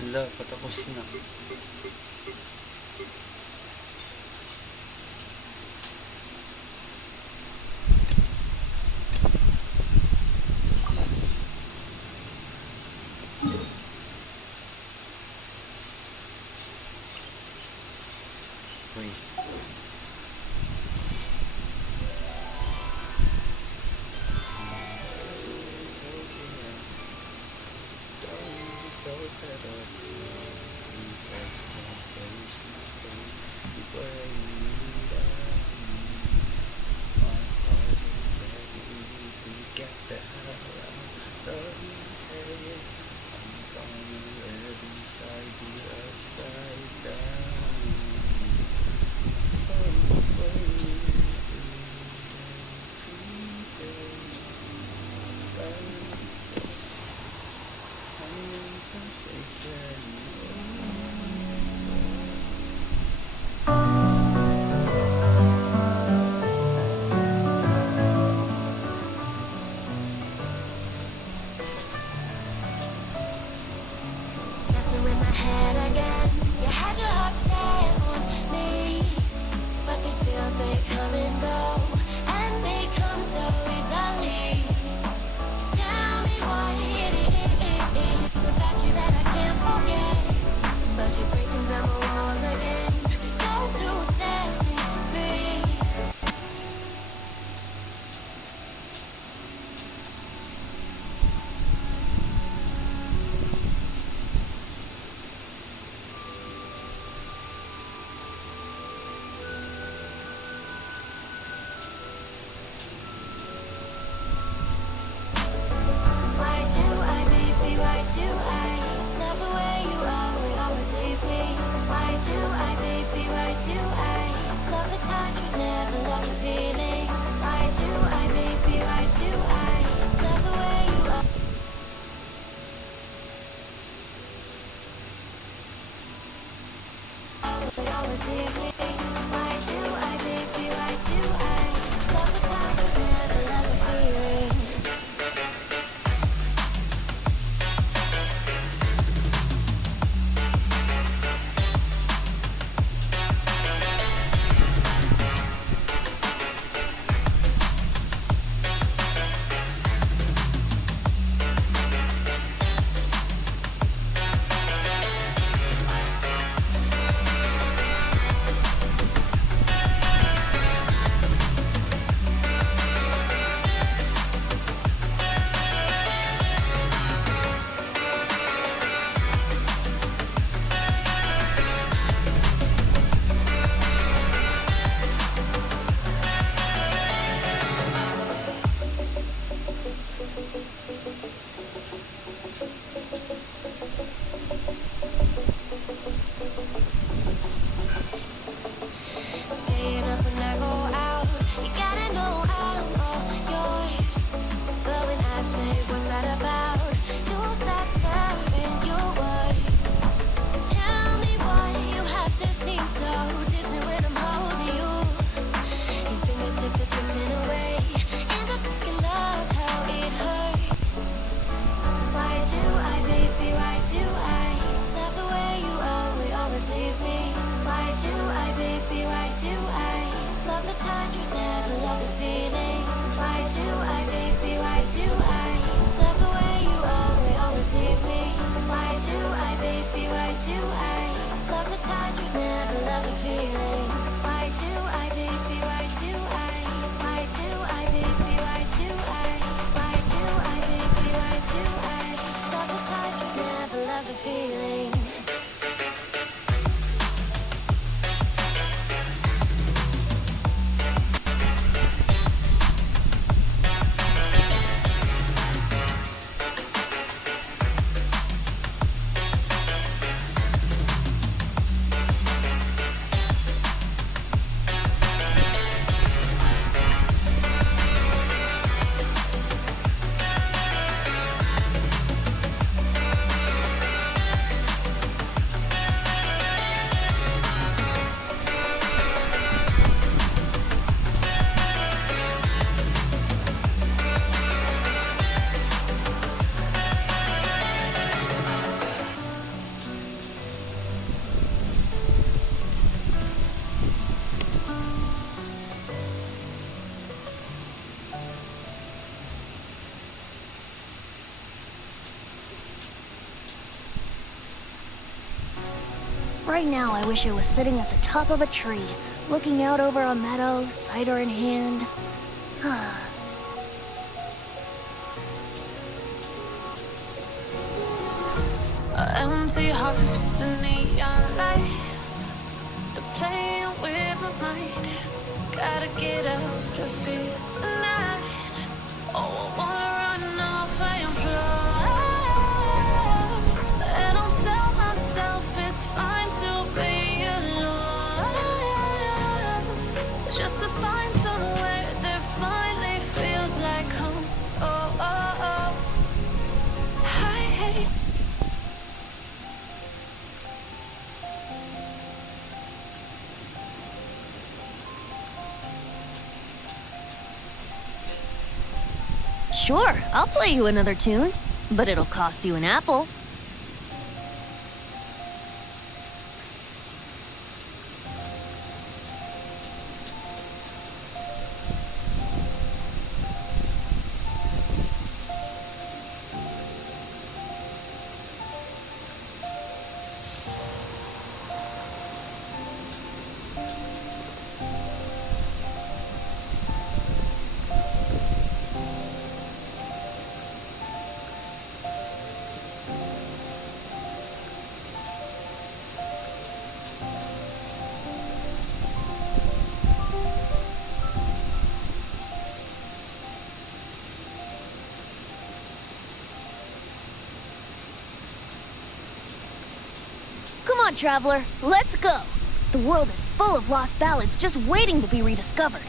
Hala, patapos na. Wait. Messing with my head again. You had your heart set on me, but these feels they come and go, and they come so easily. Tell me what it is about you that I can't forget, but you're breaking down my walls again, just to set me free. Why do I, baby, why do I love the way you always leave me? Why do I, baby, why do I love the touch but never love the feeling? Why do I, baby, why do I love the way you always leave me? Why do I, baby, why do I love the touch but never love the feeling? Staying up when I go out, you gotta know I'm all yours. But when I say what's that about, you start slurring your words. Tell me why you have to seem so distant when I'm holding you. Your fingertips are drifting away, and I fucking love how it hurts. Why do I, baby, why do I love the way you always leave me? Why do Right now, I wish I was sitting at the top of a tree, looking out over a meadow, cider in hand. Empty hearts and neon lights. They're playing with my mind. Gotta get out of here tonight. Oh, I wanna run off and fly. And I'll tell myself it's fine to be alone. Just to find somewhere that finally feels like home. Oh, oh, oh. I hate. Sure, I'll play you another tune, but it'll cost you an apple. Come on, traveler, let's go. The world is full of lost ballads just waiting to be rediscovered.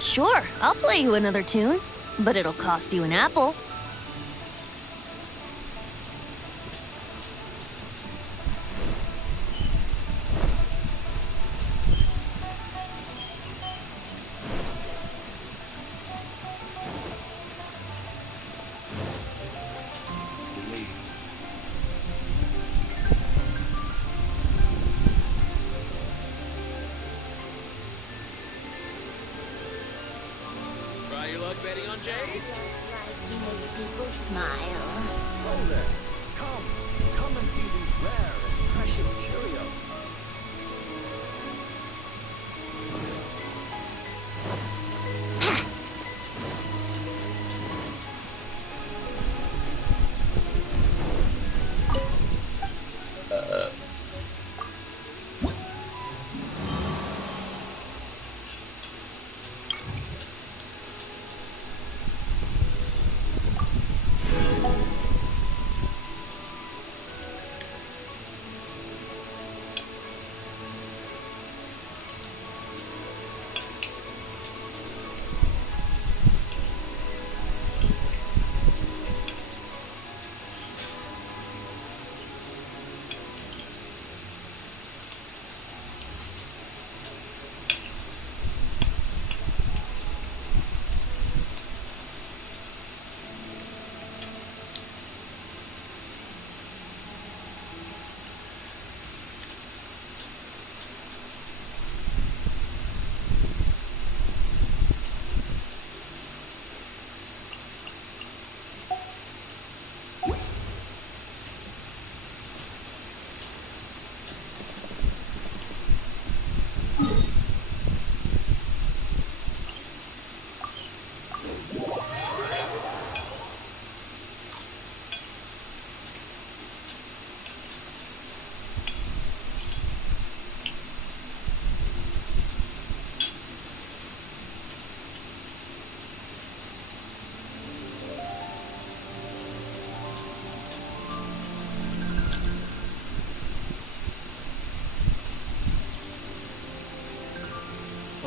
Sure, I'll play you another tune, but it'll cost you an apple. Try your luck betting on Jade? Just like to make people smile. Oh there. Come and see these rare and precious curios.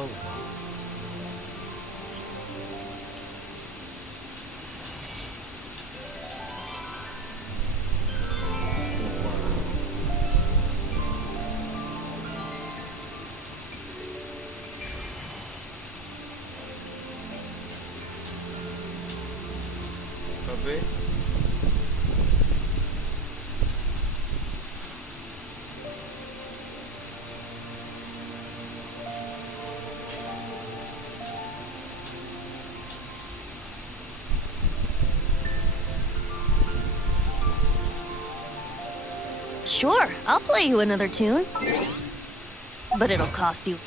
Oh wow. Grabe. Sure, I'll play you another tune. But it'll cost you.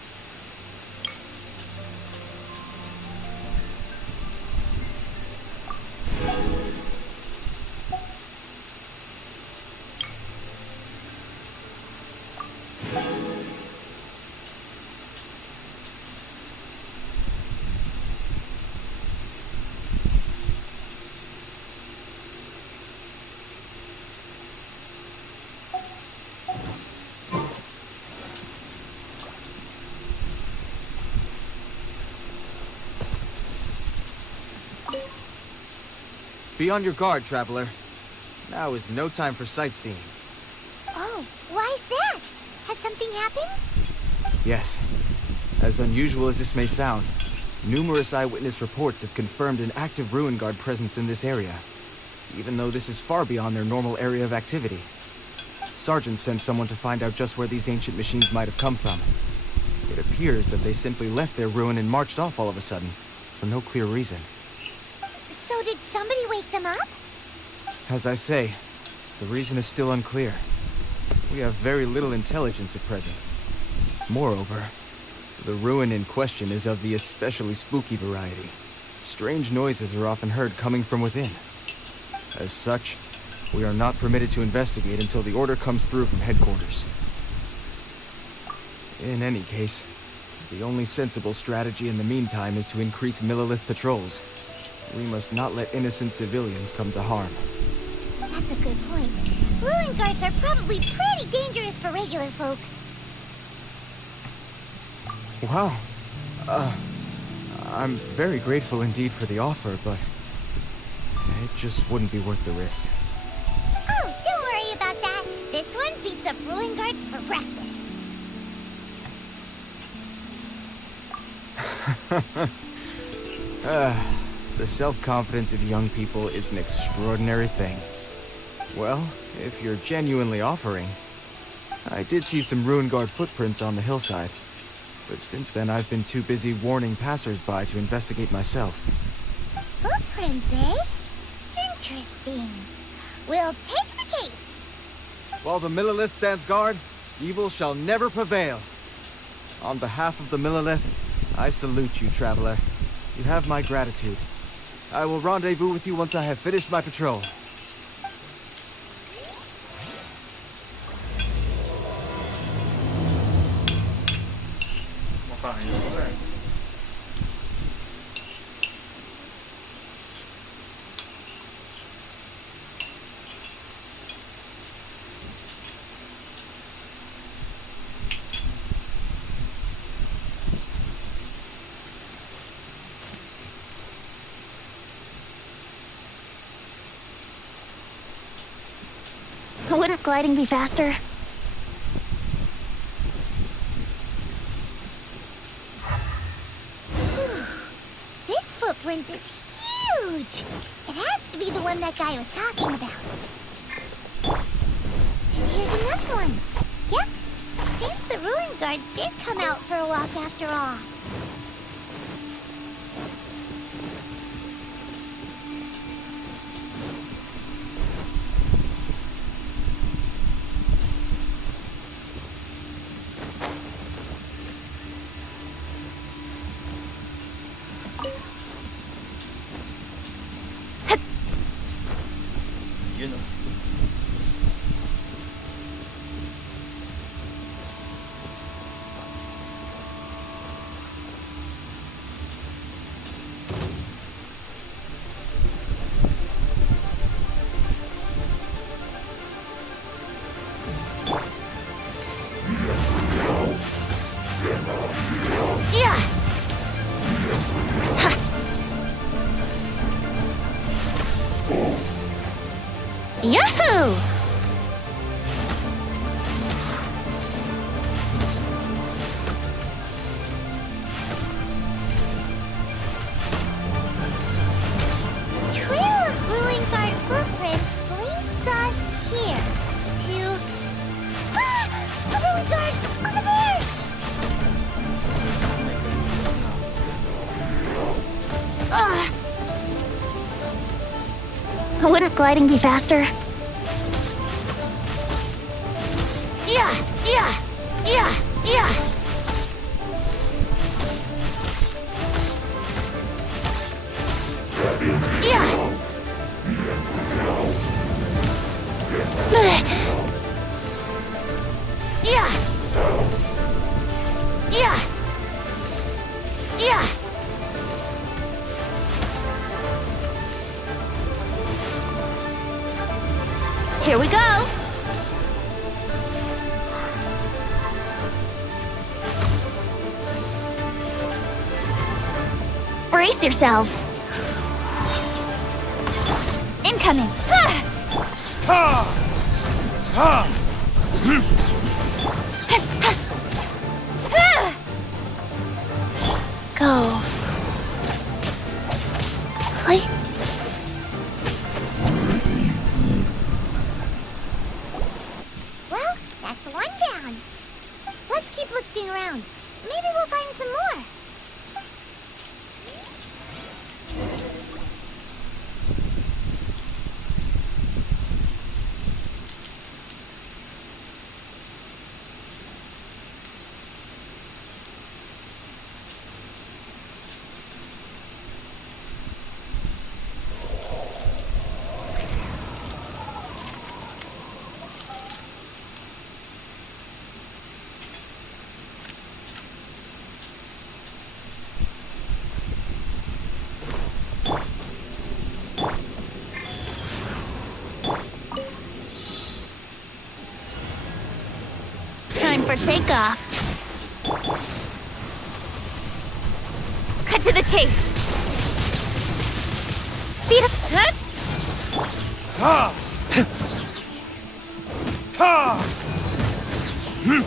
Be on your guard, traveler. Now is no time for sightseeing. Oh, why's that? Has something happened? Yes. As unusual as this may sound, numerous eyewitness reports have confirmed an active Ruin Guard presence in this area, even though this is far beyond their normal area of activity. Sergeant sent someone to find out just where these ancient machines might have come from. It appears that they simply left their ruin and marched off all of a sudden, for no clear reason. So did somebody wake them up? As I say, the reason is still unclear. We have very little intelligence at present. Moreover, the ruin in question is of the especially spooky variety. Strange noises are often heard coming from within. As such, we are not permitted to investigate until the order comes through from headquarters. In any case, the only sensible strategy in the meantime is to increase Millilith patrols. We must not let innocent civilians come to harm. That's a good point. Ruin guards are probably pretty dangerous for regular folk. Wow. I'm very grateful indeed for the offer, but it just wouldn't be worth the risk. Oh, don't worry about that. This one beats up ruin guards for breakfast. The self-confidence of young people is an extraordinary thing. Well, if you're genuinely offering, I did see some Ruin Guard footprints on the hillside, but since then I've been too busy warning passers-by to investigate myself. Footprints, eh? Interesting. We'll take the case. While the Millilith stands guard, evil shall never prevail. On behalf of the Millilith, I salute you, traveler. You have my gratitude. I will rendezvous with you once I have finished my patrol. Wouldn't gliding be faster? This footprint is huge. It has to be the one that guy was talking about. And here's another one. Yep. Seems the ruin guards did come out for a walk after all. You know. Yeah! gliding be faster? Yeah, yeah, yeah, yeah. Yeah. Yeah. Yeah. Yeah. Here we go. Brace yourselves. Incoming. Go. Hi. Well, that's one down. Let's keep looking around. Maybe we'll find some more. Time for takeoff. Cut to the chase. Speed up. You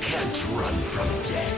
can't run from death.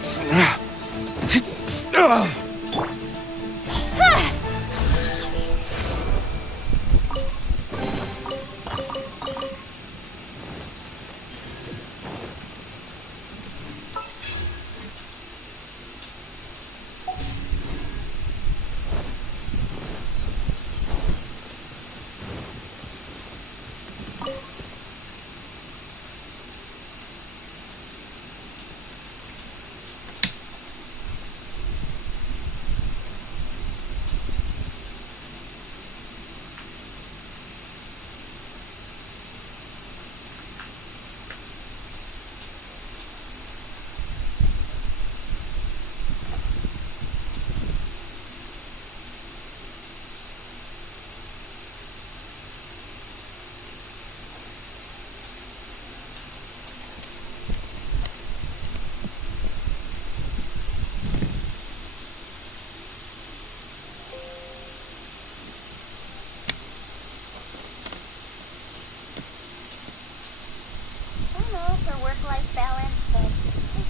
I know for work-life balance, but I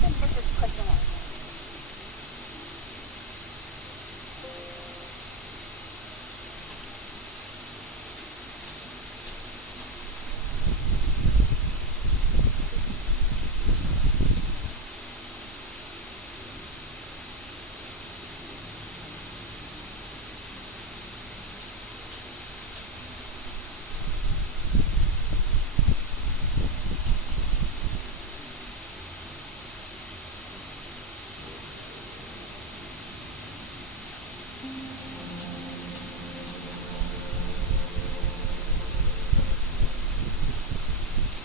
think this is pushing it.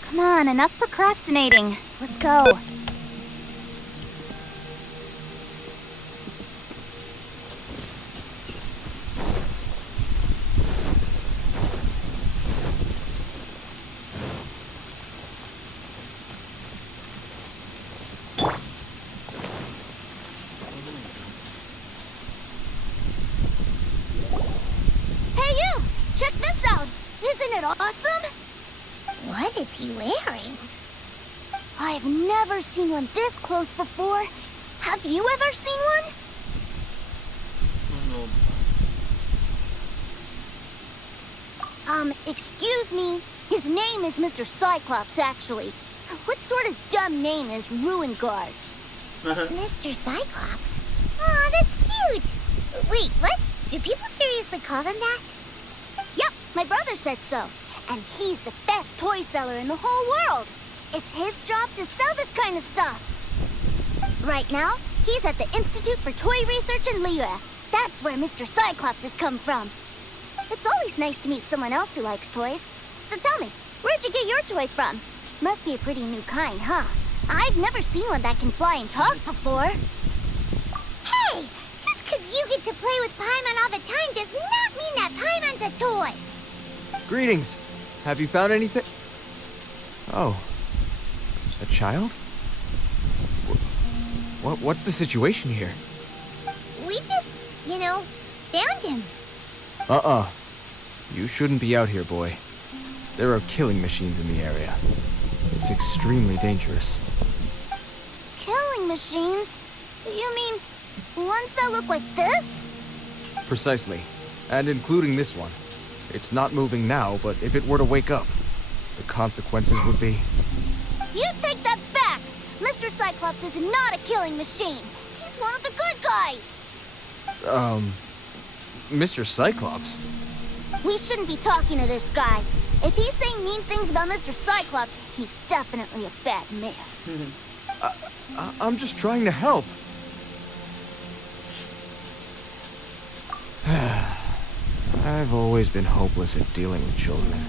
Come on, enough procrastinating. Let's go. Hey you! Check this out! Isn't it awesome? What is he wearing? I've never seen one this close before. Have you ever seen one? No. Excuse me. His name is Mr. Cyclops, actually. What sort of dumb name is Ruin Guard? Mr. Cyclops? Aw, that's cute! Wait, what? Do people seriously call them that? Yep, my brother said so. And he's the best toy seller in the whole world. It's his job to sell this kind of stuff. Right now, he's at the Institute for Toy Research in Liyue. That's where Mr. Cyclops has come from. It's always nice to meet someone else who likes toys. So tell me, where'd you get your toy from? Must be a pretty new kind, huh? I've never seen one that can fly and talk before. Hey! Just because you get to play with Paimon all the time does not mean that Paimon's a toy! Greetings. Have you found anything? Oh. A child? What's the situation here? We just, found him. Uh-uh. You shouldn't be out here, boy. There are killing machines in the area. It's extremely dangerous. Killing machines? You mean ones that look like this? Precisely. And including this one. It's not moving now, but if it were to wake up, the consequences would be... You take that back! Mr. Cyclops is not a killing machine. He's one of the good guys. Mr. Cyclops? We shouldn't be talking to this guy. If he's saying mean things about Mr. Cyclops, he's definitely a bad man. I'm just trying to help. I've always been hopeless at dealing with children.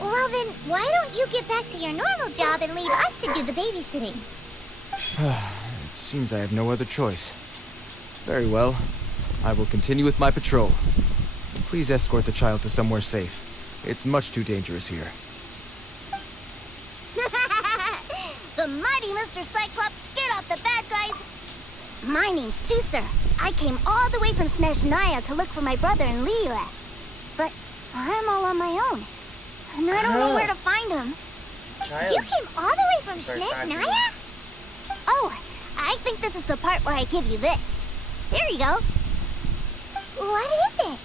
Well then, why don't you get back to your normal job and leave us to do the babysitting? It seems I have no other choice. Very well. I will continue with my patrol. Please escort the child to somewhere safe. It's much too dangerous here. The mighty Mr. Cyclops scared off the bad guys. My name's Tusser. I came all the way from Snezhnaya to look for my brother in Liyue. But I'm all on my own. And I don't know where to find him. You came all the way from Snezhnaya? Oh, I think this is the part where I give you this. Here you go. What is it?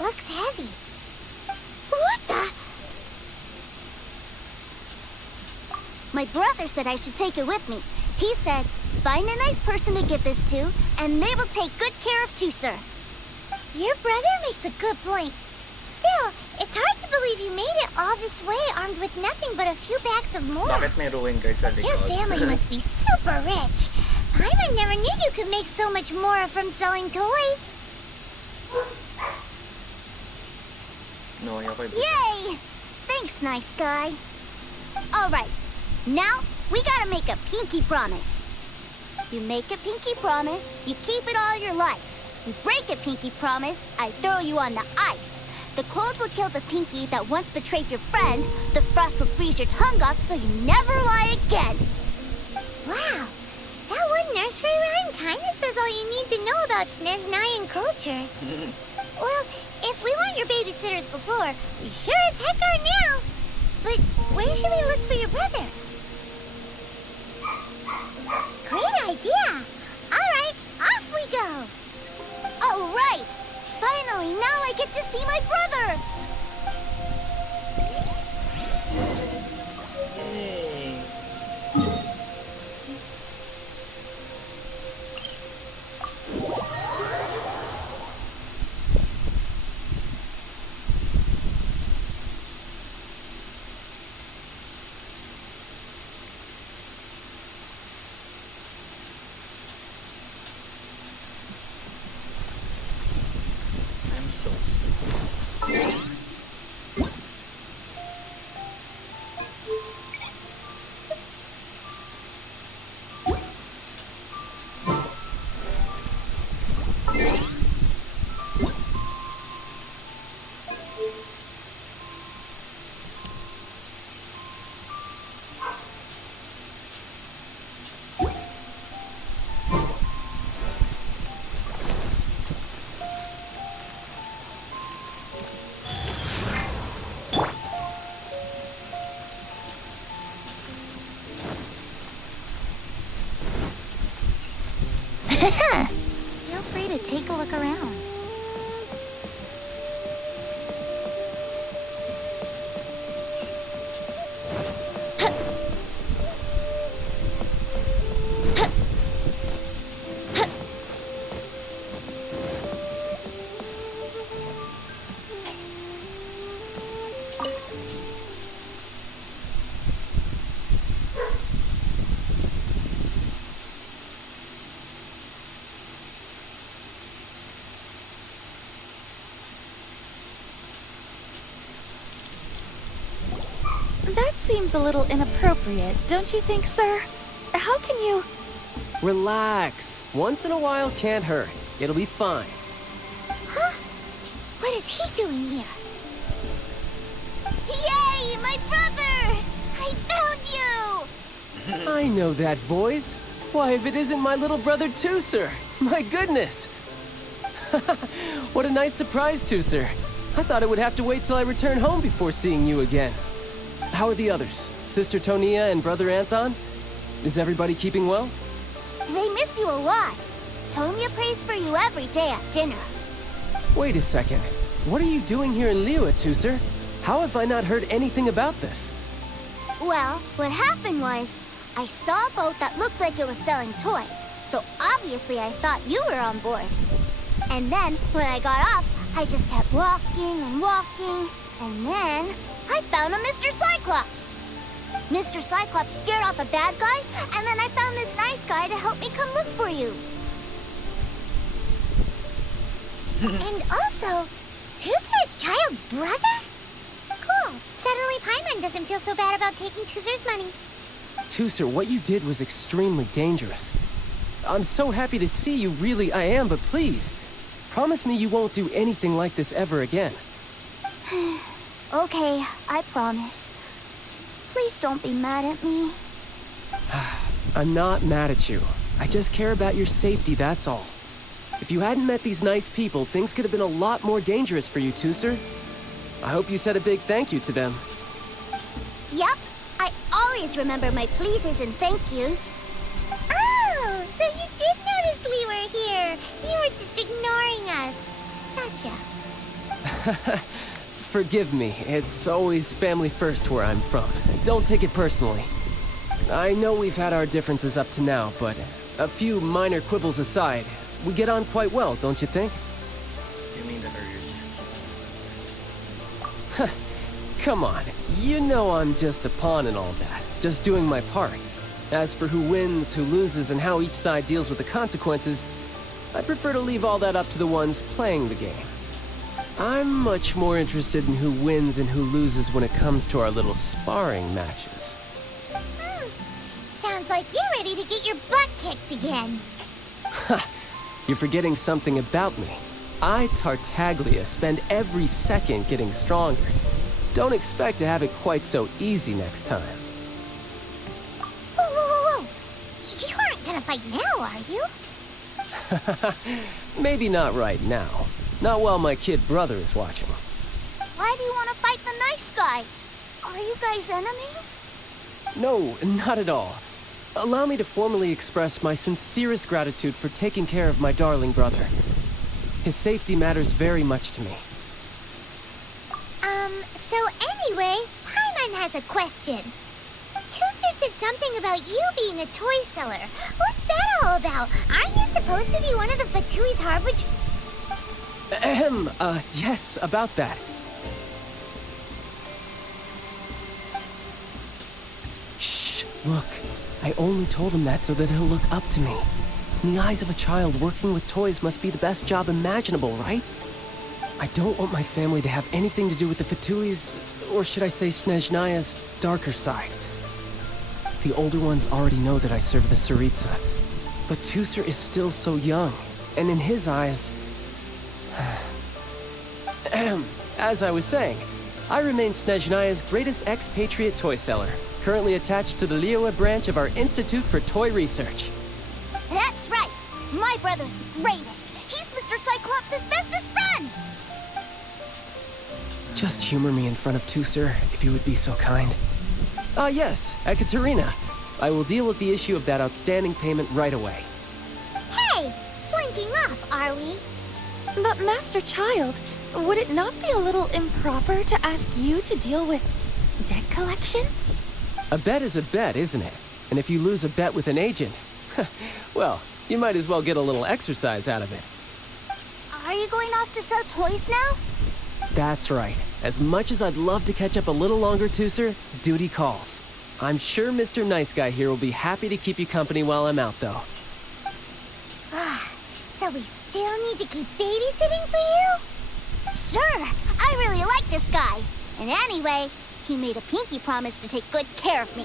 Looks heavy. What the? My brother said I should take it with me. He said, find a nice person to give this to, and they will take good care of Tusser. Your brother makes a good point. Still, it's hard to believe you made it all this way armed with nothing but a few bags of more. Bakit may ruin guard sa likod? Your family must be super rich. Paimon never knew you could make so much more from selling toys. No, ayoko yung... Yay! Thanks, nice guy. All right, now we gotta make a pinky promise. You make a pinky promise, you keep it all your life. You break a pinky promise, I throw you on the ice. The cold will kill the pinky that once betrayed your friend. The frost will freeze your tongue off so you never lie again. Wow, that one nursery rhyme kinda says all you need to know about Snezhnayan culture. Well, if we weren't your babysitters before, we sure as heck are now. But where should we look for your brother? Great idea! Alright, off we go! All right! Finally, now I get to see my brother! Yay! I'm so sweet. That seems a little inappropriate, don't you think, sir? How can you... Relax. Once in a while can't hurt. It'll be fine. Huh? What is he doing here? Yay, my brother! I found you! I know that voice. Why, if it isn't my little brother Tooser! My goodness! What a nice surprise, Tooser. I thought I would have to wait till I return home before seeing you again. How are the others? Sister Tonia and Brother Anthon? Is everybody keeping well? They miss you a lot. Tonya prays for you every day at dinner. Wait a second. What are you doing here in Liyue, Tooser? How have I not heard anything about this? Well, what happened was, I saw a boat that looked like it was selling toys, so obviously I thought you were on board. And then, when I got off, I just kept walking and walking, and then I found a Mr. Cyclops. Mr. Cyclops scared off a bad guy, and then I found this nice guy to help me come look for you. And also, Tooser's child's brother? Cool. Suddenly Paimon doesn't feel so bad about taking Tooser's money. Tooser, what you did was extremely dangerous. I'm so happy to see you, really I am, but please, promise me you won't do anything like this ever again. Okay, I promise. Please don't be mad at me. I'm not mad at you. I just care about your safety, that's all. If you hadn't met these nice people, things could have been a lot more dangerous for you, Tooser. I hope you said a big thank you to them. Yep, I always remember my pleases and thank yous. Oh, so you did notice we were here. You were just ignoring us. Gotcha. Forgive me, it's always family first where I'm from. Don't take it personally. I know we've had our differences up to now, but a few minor quibbles aside, we get on quite well, don't you think? You mean that you're just... Come on, you know I'm just a pawn and all that, just doing my part. As for who wins, who loses, and how each side deals with the consequences, I prefer to leave all that up to the ones playing the game. I'm much more interested in who wins and who loses when it comes to our little sparring matches. Sounds like you're ready to get your butt kicked again. You're forgetting something about me. I, Tartaglia, spend every second getting stronger. Don't expect to have it quite so easy next time. Whoa, whoa, whoa, whoa! You aren't gonna fight now, are you? Maybe not right now. Not while my kid brother is watching. Why do you want to fight the nice guy? Are you guys enemies? No, not at all. Allow me to formally express my sincerest gratitude for taking care of my darling brother. His safety matters very much to me. So anyway, Paimon has a question. Tooser said something about you being a toy seller. What's that all about? Aren't you supposed to be one of the Fatui's harbingers? Yes, about that. Shh, look. I only told him that so that he'll look up to me. In the eyes of a child, working with toys must be the best job imaginable, right? I don't want my family to have anything to do with the Fatui's, or should I say Snezhnaya's, darker side. The older ones already know that I serve the Tsaritsa. But Tooser is still so young, and in his eyes... As I was saying, I remain Snezhnaya's greatest expatriate toy seller, currently attached to the Liyue branch of our Institute for Toy Research. That's right! My brother's the greatest! He's Mr. Cyclops' bestest friend! Just humor me in front of Tooser, if you would be so kind. Yes, Ekaterina. I will deal with the issue of that outstanding payment right away. Hey! Slinking off, are we? But Master Child, would it not be a little improper to ask you to deal with debt collection? A bet is a bet, isn't it? And if you lose a bet with an agent, well, you might as well get a little exercise out of it. Are you going off to sell toys now? That's right. As much as I'd love to catch up a little longer, Tooser, duty calls. I'm sure Mr. Nice Guy here will be happy to keep you company while I'm out, though. So we still need to keep babysitting for you? Sure, I really like this guy. And anyway, he made a pinky promise to take good care of me.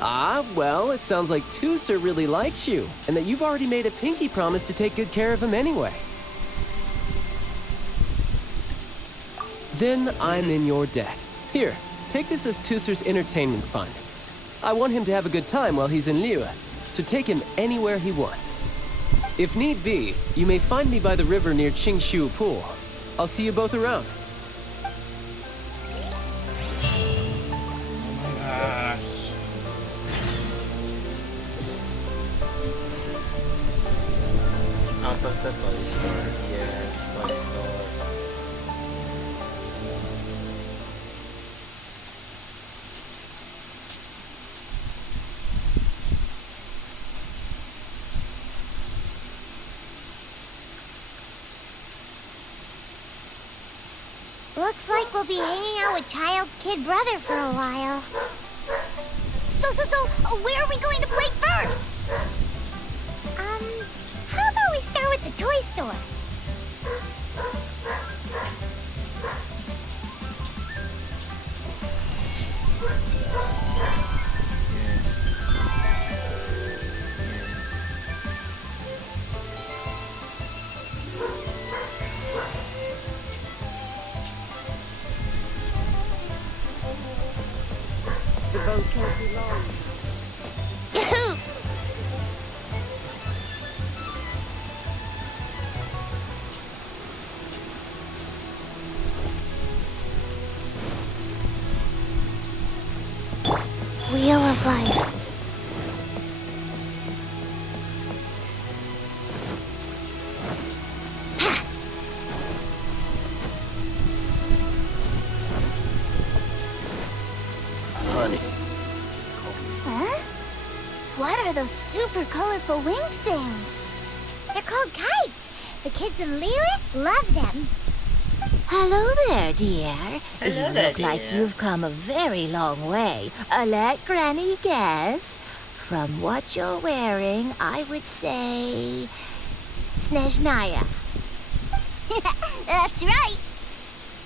Ah, well, it sounds like Tooser really likes you, and that you've already made a pinky promise to take good care of him anyway. Then I'm in your debt. Here, take this as Tooser's entertainment fund. I want him to have a good time while he's in Liyue, so take him anywhere he wants. If need be, you may find me by the river near Qingshu Pool. I'll see you both around. Oh my gosh. Out of the toy store. Yes, toy store. Looks like we'll be hanging out with Child's kid brother for a while. So, where are we going to play first? How about we start with the toy store? The boat can't be long. Yahoo! Wheel of Life. Honey, just call me. Huh? What are those super colorful winged things? They're called kites. The kids in Liyue love them. Hello there, dear. Hello you there, look like dear. you've come a very long way. Let Granny guess. From what you're wearing, I would say... Snezhnaya. That's right.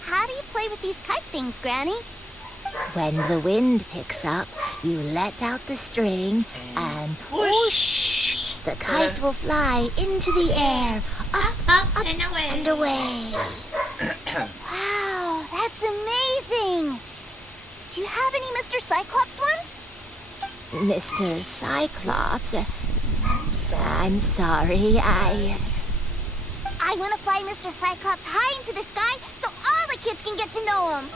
How do you play with these kite things, Granny? When the wind picks up, you let out the string and whoosh! The kite will fly into the air, up, and away. And away. Wow, that's amazing. Do you have any Mr. Cyclops ones? Mr. Cyclops, I'm sorry, I want to fly Mr. Cyclops high into the sky so all the kids can get to know him.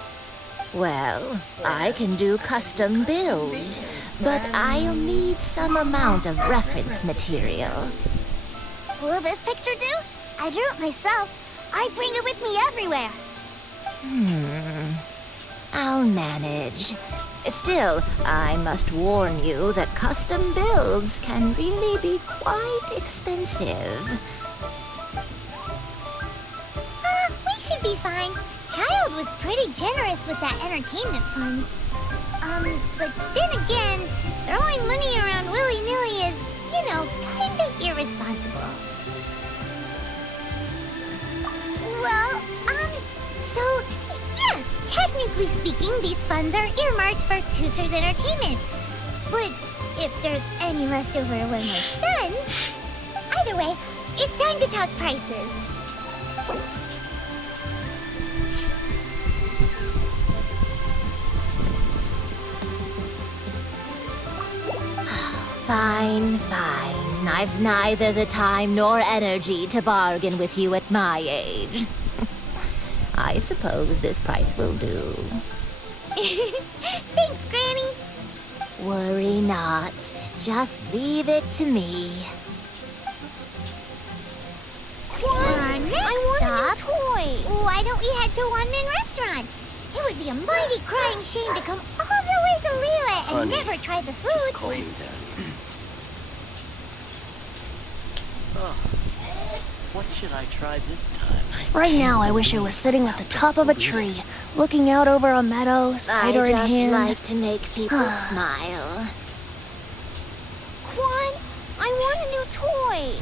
Well, I can do custom builds, but I'll need some amount of reference material. Will this picture do? I drew it myself. I bring it with me everywhere. I'll manage. Still, I must warn you that custom builds can really be quite expensive. We should be fine. Child was pretty generous with that entertainment fund. But then again, throwing money around willy-nilly is, kinda irresponsible. Well, so, yes, technically speaking, these funds are earmarked for Tooser's entertainment. But if there's any left over when we're done, either way, it's time to talk prices. Fine. I've neither the time nor energy to bargain with you at my age. I suppose this price will do. Thanks, Granny. Worry not. Just leave it to me. For our next stop, why don't we head to Wanmin Restaurant? It would be a mighty crying shame to come all the way to Liyue and Honey, never try the food. Just call me Daddy. What should I try this time? Right now, I wish I was sitting at the top of a tree, looking out over a meadow, cider in I just hand. like to make people smile. Quan, I want a new toy.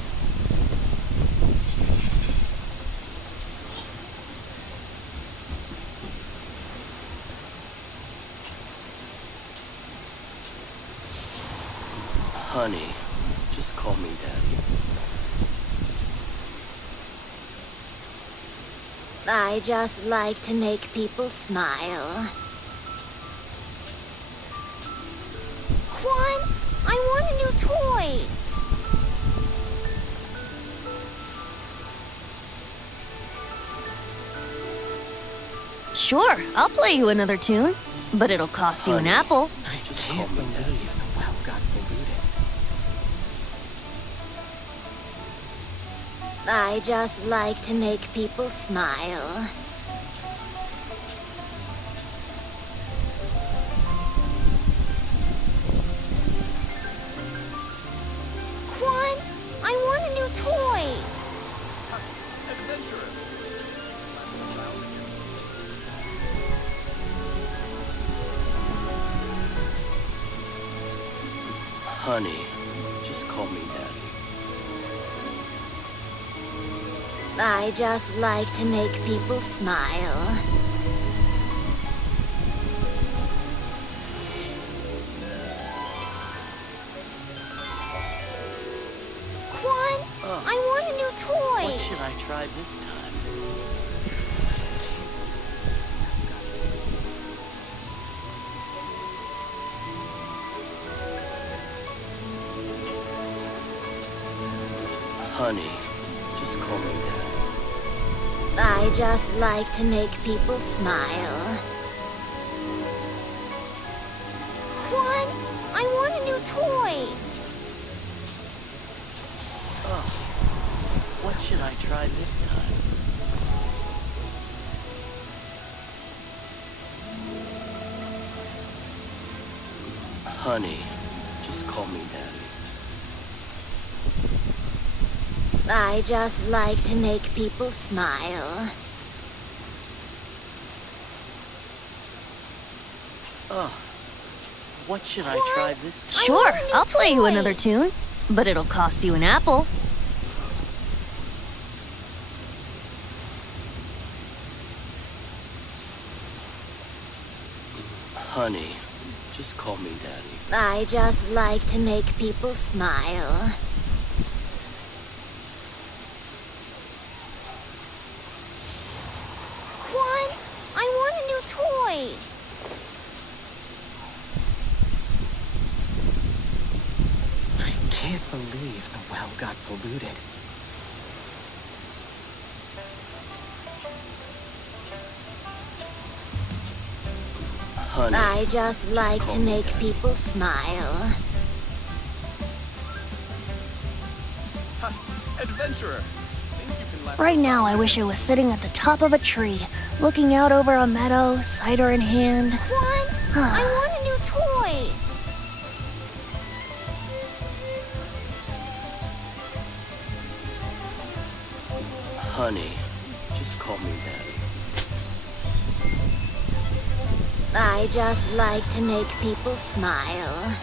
Honey, just call me Daddy. I just like to make people smile. Quan, I want a new toy. Sure, I'll play you another tune, but it'll cost you an apple. I just Can't believe the well got polluted. I just like to make people smile. Quan, I want a new toy. Honey, just call me Daddy. I just like to make people smile. Quan, I want a new toy. What should I try this time? Honey, just call me Daddy. I just like to make people smile. Quan, I want a new toy. What should I try this time? Honey, just call me Daddy. I just like to make people smile. What should I try this time? Sure, I'll play you another tune, but it'll cost you an apple. Honey, just call me Daddy. I just like to make people smile. Quan, I want a new toy. I can't believe the well got polluted. Honey, I just like call to me make Daddy. people smile. Adventurer! Right now, I wish I was sitting at the top of a tree, looking out over a meadow, cider in hand. Quan, I want a new toy. Honey, just call me Daddy. I just like to make people smile.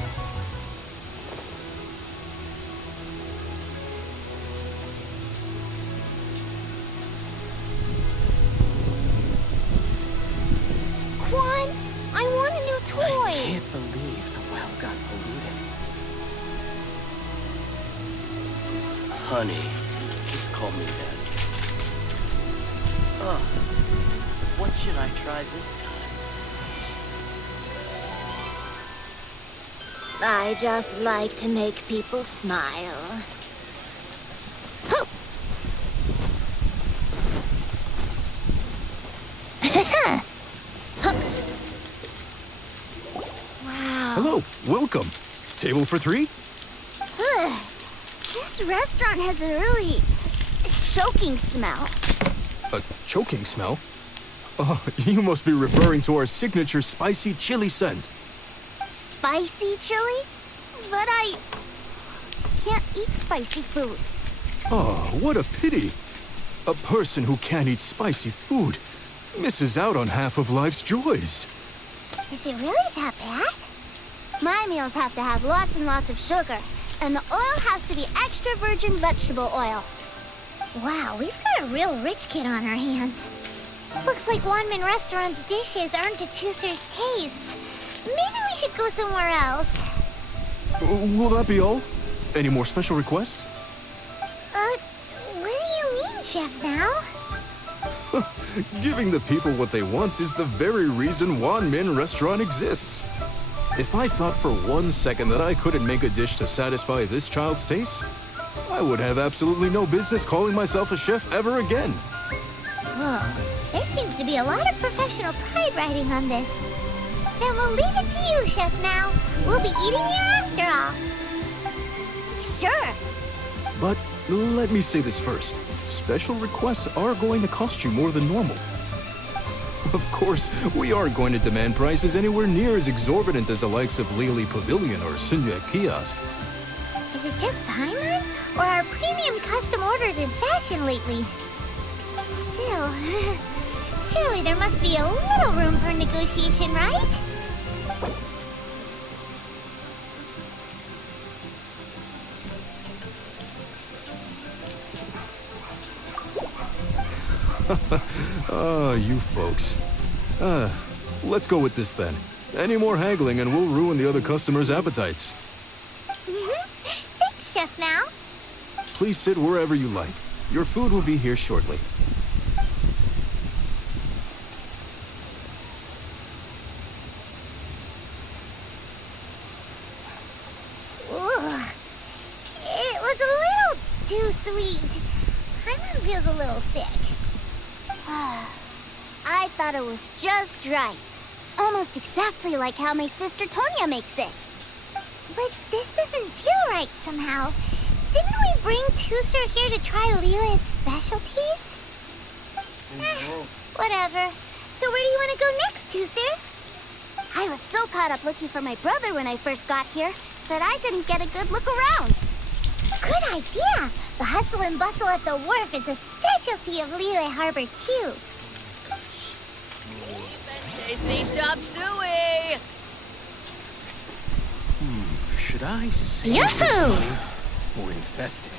Quan, I want a new toy. I can't believe the well got polluted. Honey, just call me Daddy. What should I try this time? I just like to make people smile. Wow. Hello, welcome. Table for 3? This restaurant has a really choking smell. A choking smell? Oh, you must be referring to our signature spicy chili scent. Spicy chili? But I can't eat spicy food. Oh, what a pity. A person who can't eat spicy food misses out on half of life's joys. Is it really that bad? My meals have to have lots and lots of sugar, and the oil has to be extra virgin vegetable oil. Wow, we've got a real rich kid on our hands. Looks like Wanmin Restaurant's dishes aren't to Tooser's taste. Maybe we should go somewhere else. Will that be all? Any more special requests? What do you mean, Chef Now? Giving the people what they want is the very reason Wanmin Restaurant exists. If I thought for 1 second that I couldn't make a dish to satisfy this child's taste, I would have absolutely no business calling myself a chef ever again. Whoa, there seems to be a lot of professional pride riding on this. Then we'll leave it to you, Chef Now. We'll be eating here after all. Sure. But let me say this first. Special requests are going to cost you more than normal. Of course, we aren't going to demand prices anywhere near as exorbitant as the likes of Lily Pavilion or Sunye Kiosk. Is it just Paimon? Or are premium custom orders in fashion lately? Still, surely there must be a little room for negotiation, right? Ah, you folks. Let's go with this then. Any more haggling and we'll ruin the other customers' appetites. Thanks, Chef Now. Please sit wherever you like. Your food will be here shortly. Ugh. It was a little too sweet. Paimon feels a little sick. I thought it was just right. Almost exactly like how my sister Tonya makes it. But this doesn't feel right somehow. Didn't we bring Tooser here to try Liyue's specialties? Whatever. So where do you want to go next, Tooser? I was so caught up looking for my brother when I first got here that I didn't get a good look around. Good idea! The hustle and bustle at the wharf is a specialty of Liyue Harbor, too. Tasty chop suey! Should I save Yahoo! this one or infest it?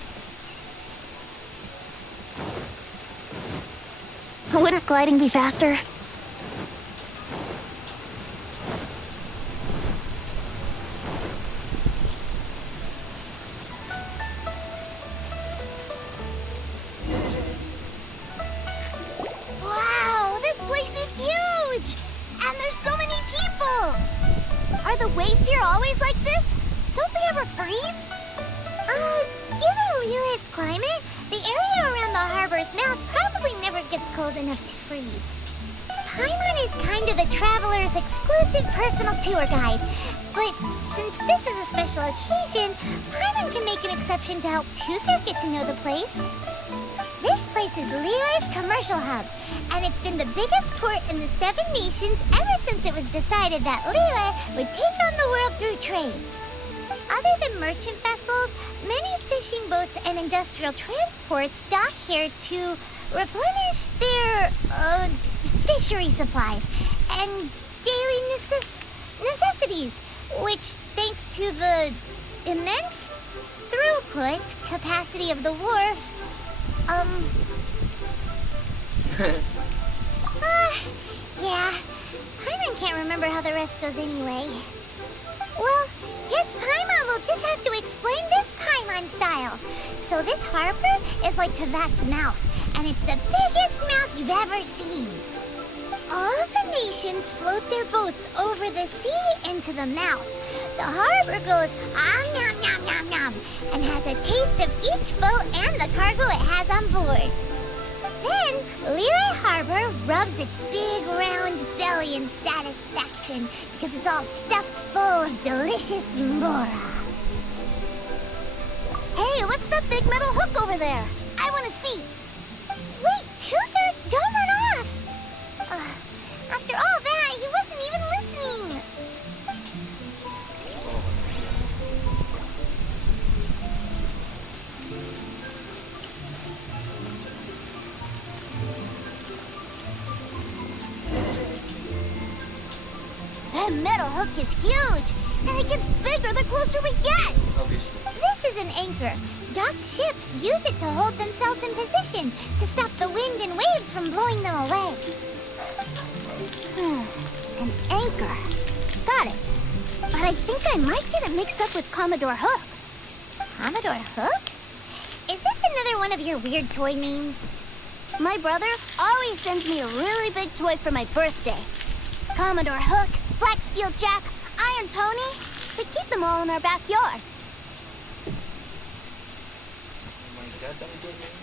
Wouldn't gliding be faster? Wow, this place is huge! And there's so many people! Are the waves here always like this? Don't they ever freeze? Given Liyue's climate, the area around the harbor's mouth probably never gets cold enough to freeze. Paimon is kind of the traveler's exclusive personal tour guide. But since this is a special occasion, Paimon can make an exception to help Tooser get to know the place. This place is Liyue's commercial hub, and it's been the biggest port in the Seven Nations ever since it was decided that Liyue would take on the world through trade. Other than merchant vessels, many fishing boats and industrial transports dock here to replenish their fishery supplies and daily necessities, which, thanks to the immense throughput capacity of the wharf, yeah, Paimon can't remember how the rest goes anyway. Well, guess Paimon will just have to explain this Paimon style. So this harbor is like Tavat's mouth, and it's the biggest mouth you've ever seen. All the nations float their boats over the sea into the mouth. The harbor goes nom nom nom nom and has a taste of each boat and the cargo it has on board. Then Liyue Harbor rubs its big round belly in satisfaction because it's all stuffed full of delicious mora. Hey, what's that big metal hook over there? I want to see. Wait, Tooser, don't run off! After all that, he wasn't even listening. That metal hook is huge, and it gets bigger the closer we get. Obviously. This is an anchor. Docked ships use it to hold themselves in position to stop the wind and waves from blowing them away. An anchor. Got it. But I think I might get it mixed up with Commodore Hook. Commodore Hook? Is this another one of your weird toy names? My brother always sends me a really big toy for my birthday. Commodore Hook, Black Steel Jack, Iron Tony. We keep them all in our backyard. Oh my god, ang galing.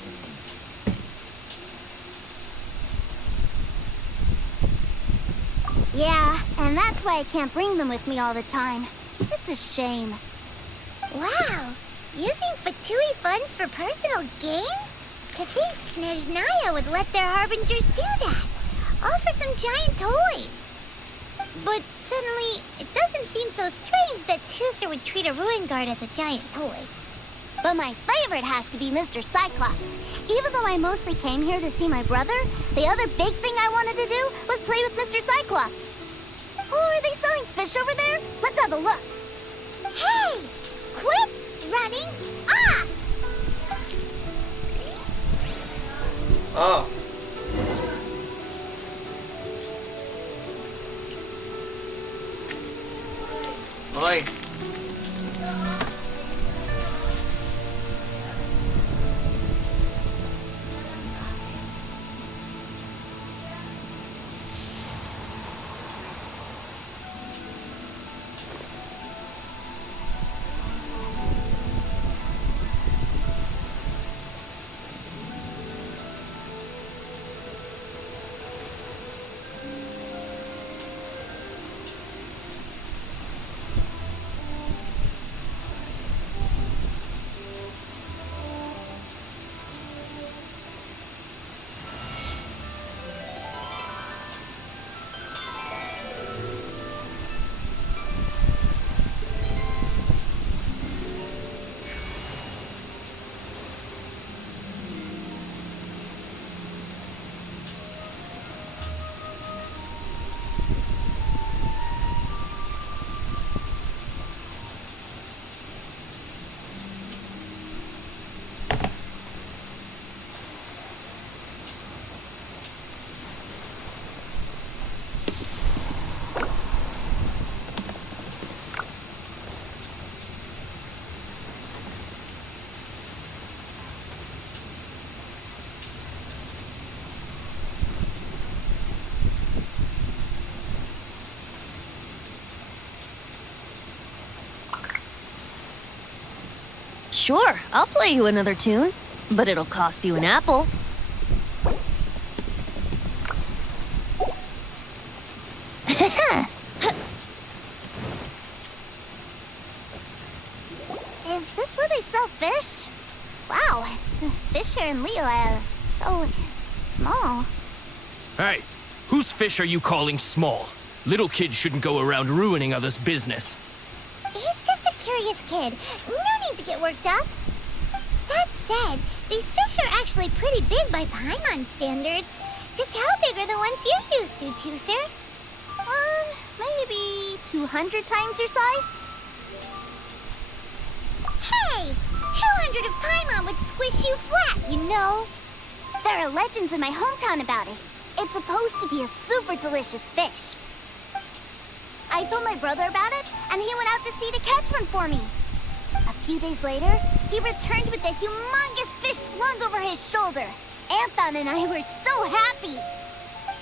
Yeah, and that's why I can't bring them with me all the time. It's a shame. Wow! Using Fatui funds for personal gain? To think Snezhnaya would let their harbingers do that. All for some giant toys. But suddenly, it doesn't seem so strange that Tuser would treat a ruin guard as a giant toy. But my favorite has to be Mr. Cyclops. Even though I mostly came here to see my brother, the other big thing I wanted to do was play with Mr. Cyclops. Oh, are they selling fish over there? Let's have a look. Hey! Quit running off! Oh. Okay. Sure, I'll play you another tune, but it'll cost you an apple. Is this where they sell fish? Wow, the fish here in Leo are so small. Hey, whose fish are you calling small? Little kids shouldn't go around ruining others' business. He's just a curious kid. No need to get worked up. That said, these fish are actually pretty big by Paimon standards. Just how big are the ones you're used to, Tuser? Maybe 200 times your size? Hey! 200 of Paimon would squish you flat, you know. There are legends in my hometown about it. It's supposed to be a super delicious fish. I told my brother about it, and he went out to sea to catch one for me. A few days later, he returned with a humongous fish slung over his shoulder. Anthon and I were so happy.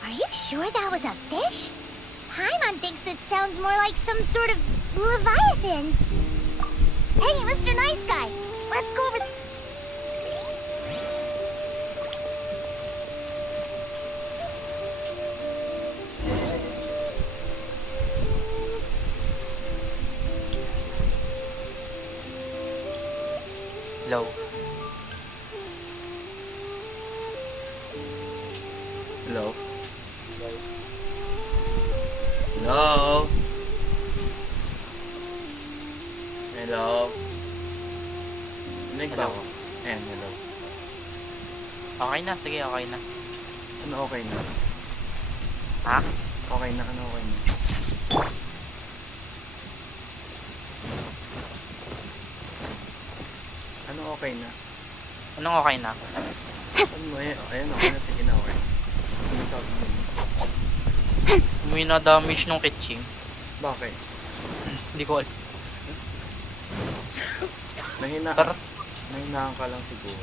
Are you sure that was a fish? Paimon thinks it sounds more like some sort of leviathan. Hey, Mr. Nice Guy, let's go over... Low. Hello? Hello? Hello? Rinig ba ako? Ayan, hello. Okay na, sige, okay na. Ano okay na? Ha? Okay na, ano okay na? Anong okay na? Anong okay na? Ano mo, ayan okay na, sige na okay. Ano sabi mo? May na-damage nung kitching. Bakit? Hindi ko alam. Nahinaan ka lang siguro.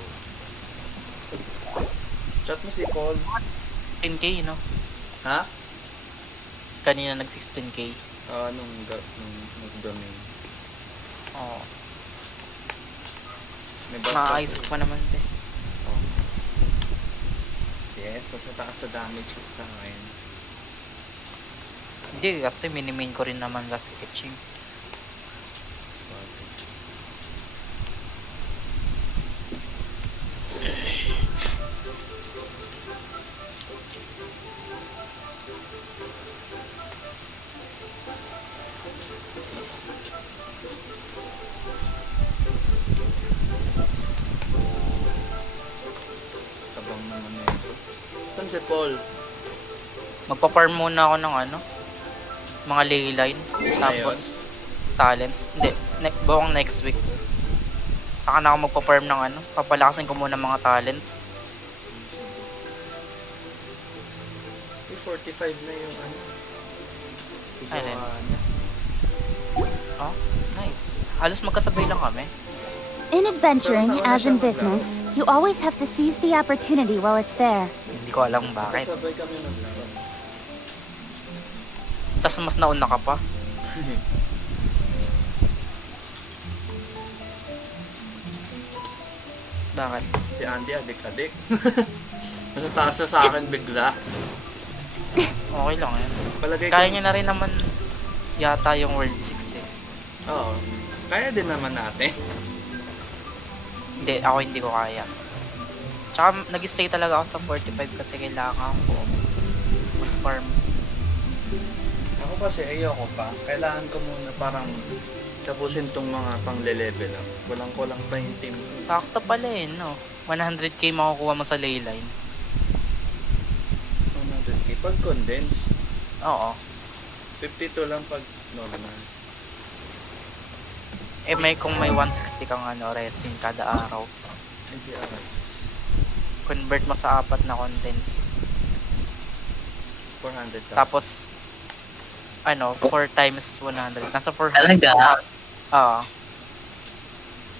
Chat mo si Paul. 10k, no? Ha? Kanina nag 16k. Nung nag-domain. Oo. May maayos ko pa naman eh. Oh. Yes, mas mataas sa damage ko sa akin. Hindi, kasi minimain ko rin naman kasi kitching. Tabang naman na ito. Saan si Paul? Magpa-farm muna ako ng ano, mga ley line, tapos talents. Hindi, buong next week. Saka na ako magpa-farm ng ano, papalakasin ko muna mga talent. 45 na yung ano. Ayun. Oh, nice. Halos magkasabay lang kami. In adventuring, as in business, you always have to seize the opportunity while it's there. Hindi ko alam bakit. Sabay kami naglaro. Tapos mas nauna ka pa. Bakit? Si Andy adik-adik. Mas taas na sa akin bigla. Okay lang yan. Kaya niya na rin naman yata yung World 6 eh. Oo. Kaya din naman natin. Hindi, ako hindi ko kaya. Tsaka nag-stay talaga ako sa 45 kasi kailangan ko mag-farm. Ako kasi ayoko pa. Kailangan ko muna parang tapusin tong mga pang-level up. Kulang-kulang pa yung team. Sakto pala eh, no? 100k makukuha mo sa leyline. 100k pag condense. Oo. 52 lang pag normal. Eh kung may 160 kang ano, resin kada araw. Hindi aray. Convert mo sa 4 na condense. 400 ka. Tapos, 4 times 100. Nasa 400. Talaga? Oo.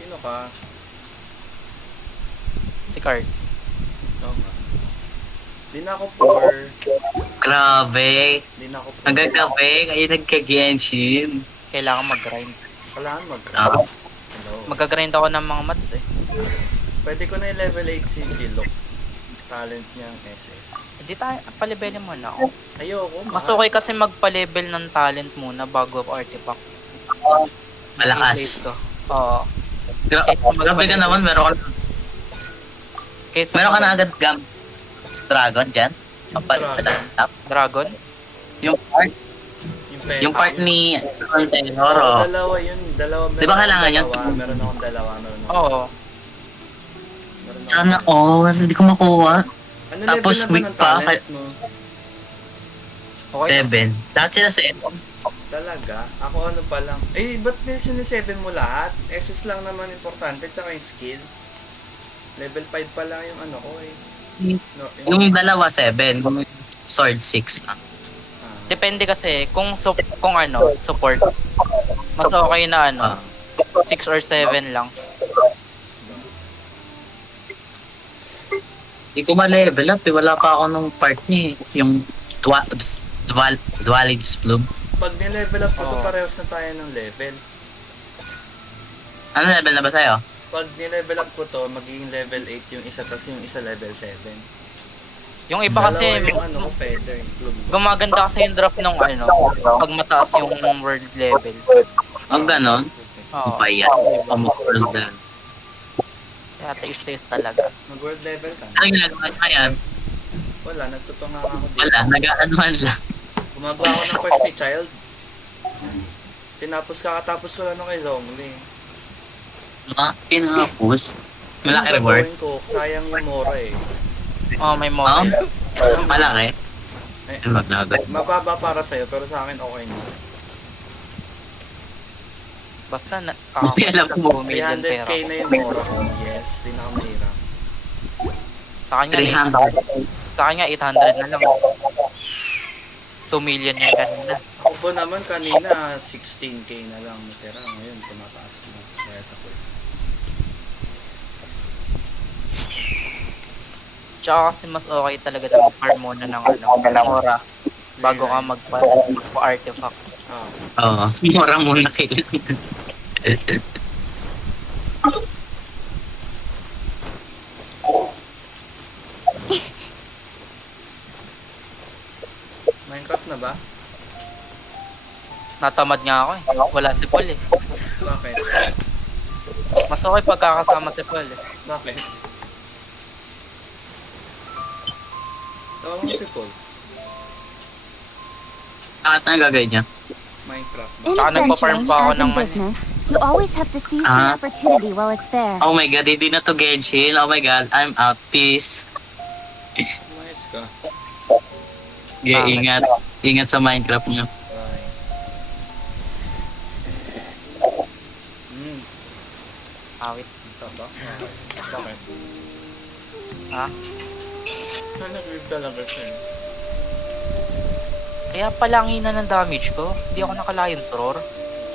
Sino ka? Si Card. Oo nga. Di na ako poor. Grabe. Di na ako poor. Hanggang gabi, kayo nagka-Genshin. Kailangan mag-grind. Kailangan mag-grind. Hello. Magka-grind ako ng mga mats eh. Pwede ko na yung level 8 si Kilok. Talent niyang SS. Hindi tayo, palibelin mo na ako. Ayoko, Mas okay kasi magpa-level ng talent muna bago artifact. Malakas. Oo. Grabe ka naman, meron ka na agad dragon dyan? Dragon? Yung part? Yung part ni Oro. Dalawa yun. Di ba kailangan yun? Meron akong dalawa. Oo. Sana hindi ko makuha. Ano tapos level week na pa. talent mo? 7. Dati sila 7. Talaga? Ako ano pa lang. Eh, ba't siniseben mo lahat? SS lang naman importante, tsaka yung skill. Level 5 pa lang yung ano ko eh. No, yung dalawa 7. Sword 6 lang. Depende kasi kung support. Mas okay na 6 or 7 lang. Hindi ko ma-level up eh. Wala pa ako nung part niya eh. Yung Duality Bloom. Pag nilevel up ko to, parehos na tayo ng level. Ano level na ba sa'yo? Pag nilevel up ko to, magiging level 8 yung isa, tapos yung isa level 7. Yung iba kasi yung feather, gumaganda kasi yung drop nung pag mataas yung world level. Ang ganon? Oo. Bayan. Pamukul na. Kaya taste talaga. Mag-world level ka. Ano ginagawa niya yan? Wala, nagtutunga ako dito. Wala, nag-aanuhan lang. Gumagawa ako ng quest ni Child. Kakatapos ko lang nung kay Zongli. Kinapos? Malaki reward? Ko, sayang yung Mora eh. May Mora. Malaki? Mababa para sa'yo, pero sa akin okay na. Basta na, Hindi alam mo. 2 million pera. 300k na yung mora ko. Yes, di na ako mahirap. Sa kanya, 800 na lang. 2 million yan kanina. Ako po naman kanina, 16k na lang natira. Ngayon, tumataas na. Kaya sa quest. Tsaka kasi mas okay talaga na mag-farm muna ng mora bago ka magpa-artifact. Oo, mura muna kailangan. Minecraft na ba? Natamad nga ako eh. Wala si Paul eh. Bakit? Mas okay pagkakasama si Paul eh. Bakit? Tawag mo si Paul. Bakit na gagawin niya? Minecraft. In Tsaka nagpa-farm adventuring, pa ako as in ng business, you always have to seize the opportunity while it's there. Oh my god, hindi na to Genshin. Oh my god, I'm out. Peace. Nice ka. Yeah, ingat. Ingat sa Minecraft niyo. Bye. Awit. Taba? Bakit? Ha? Nag-live talaga siya. Kaya pala ang hina ng damage ko. Hindi ako nakalayon, Soror.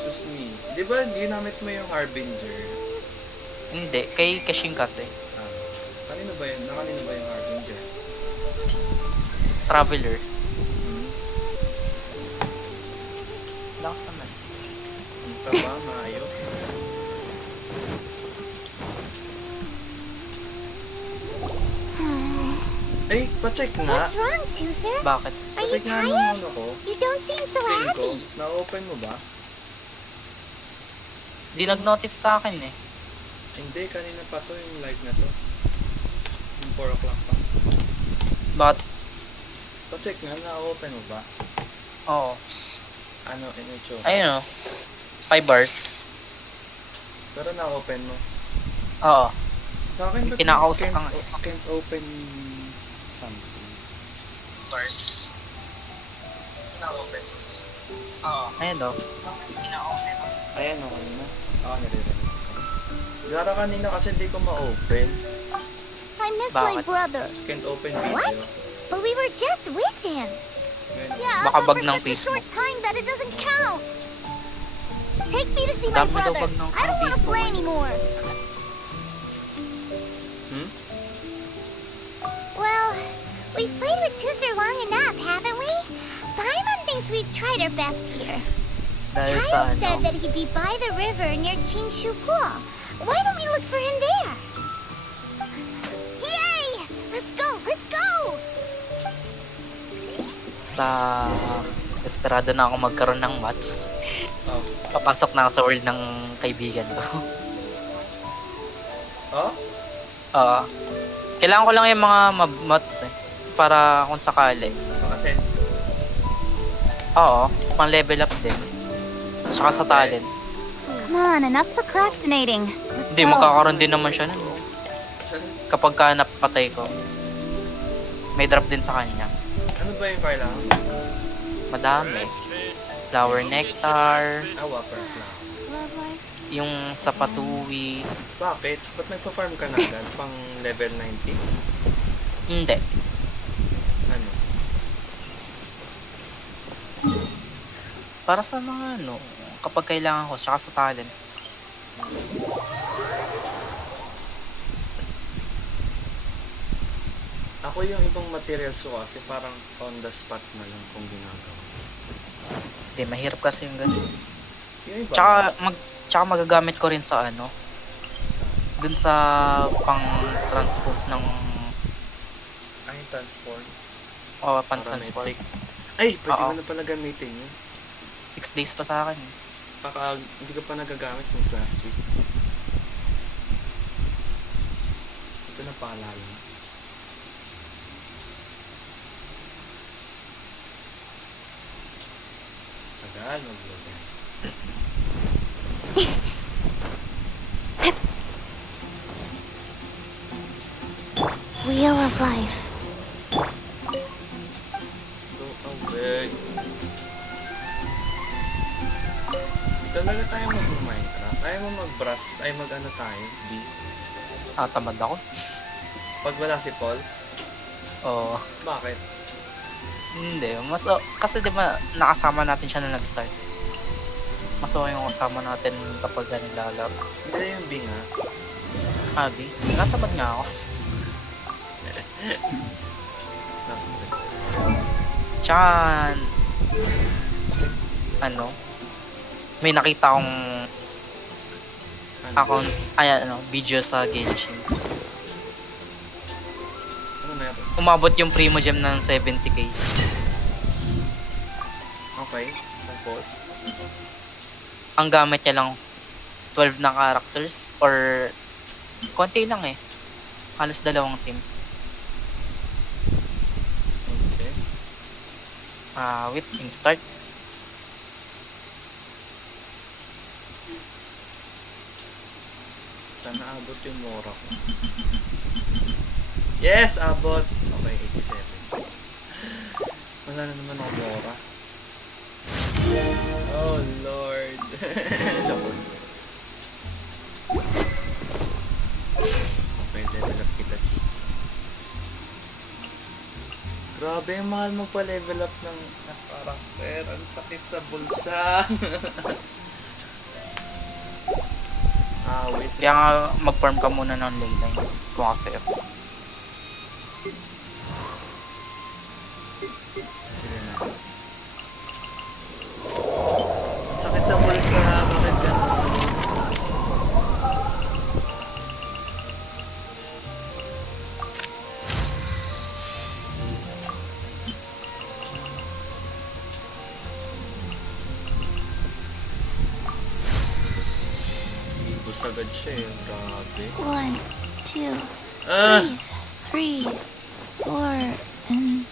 Sus me. Di ba ginamit mo yung Harbinger? Hindi, kay Kashing kasi. Kanino ba yun? Nakanino ba yung Harbinger? Traveler. Lakas naman. Ang taba, maayo. Ay, pacheck nga. What's wrong, Tooser? Bakit? Are you Pacheck nga ng tired? ano ko. You don't seem so Screen ko. happy. Na-open mo ba? Hindi nag-notif sa akin eh. Hindi, kanina pa to yung live na to. Yung 4 o'clock pa. Bakit? Pacheck nga, na-open mo ba? Oo. Ano, inicho? Ayun o. 5 bars. Pero na-open mo. Oo. Sa akin, ba't Kinakausap ka nga. can't open something? Bars. Na-open. Oo. Ayun o. Ayan o, kanina. Ako nire-record ko. Gara kanina kasi hindi ko ma-open. I miss my Bakit? brother. Can't open video. What? But we were just with him. Yeah, Baka but bag for ng such a Facebook. short time that it doesn't count. Take me to see my Dami daw brother. bag ng I don't want to Facebook. play anymore. Well, we've played with Tooser long enough, haven't we? Paimon thinks we've tried our best here. Dahil sa Giant said ano. that he'd be by the river near Chingshu Pool. Why don't we look for him there? Yay! Let's go! Let's go! Sa desperado na ako magkaroon ng mats. Oh. Papasok na ako sa world ng kaibigan ko. Oh? Oo. Kailangan ko lang yung mga mats eh. Para kung sakali. Makasend. Oo. Pang level up din. Tsaka sa talent. Come on, enough procrastinating. Let's Hindi, go. magkakaroon din naman siya nun. Kapag ka napatay ko. May drop din sa kanya. Ano ba yung kailangan? Madami. Flower nectar. Water flower. Yung sa patuwi. Bakit? Ba't nagpa-farm ka na agad? Pang level 90? Hindi. Ano? Para sa mga ano, kapag kailangan ko, saka sa talent. Ako yung ibang materials ko kasi parang on the spot na lang kung ginagawa. Hindi, mahirap kasi yung ganun. Yung iba, Tsaka magagamit ko rin sa ano, dun sa pang-transpose ng... ay, transform. O, pang-transport. Ay, pwede Oo. mo na pala gamitin yun. 6 days pa sa akin. Hindi ka pa nagagamit since last week. Ito na paalala. Tagal, mag-vlog yan. Wheel of Life. Go away. Talaga tayo mag-Minecraft. Ayaw mo mag-brass. Ay mag-ano tayo? B. Tamad ako. Pag wala si Paul? Oo. Bakit? Hindi. Kasi di ba nakasama natin siya na nag-start. Mas okay yung kasama natin kapag naglalaro. Hindi yung B nga. B? Natamad nga ako. Tsaka, may nakita akong video sa Genshin. Ano meron? Umabot yung Primo Gem ng 70k. Okay, tapos? Ang gamit niya lang 12 na characters or konti lang eh. Halos 2 team. Okay. Wait, in start. Sana abot yung mora ko. Yes, abot! Okay, 87. Wala na naman ako mora. Oh Lord. Okay, level up kita, Chichi. Grabe, mahal mo pa level up ng karakter. Ang sakit sa bulsa. Wait. Kaya nga mag-farm ka muna ng leyline. Kung kasi Sige na. Sakit sa bulsa. Bakit ganun? Agad siya eh. Grabe. 1, 2, Ah! please, 3, 4, and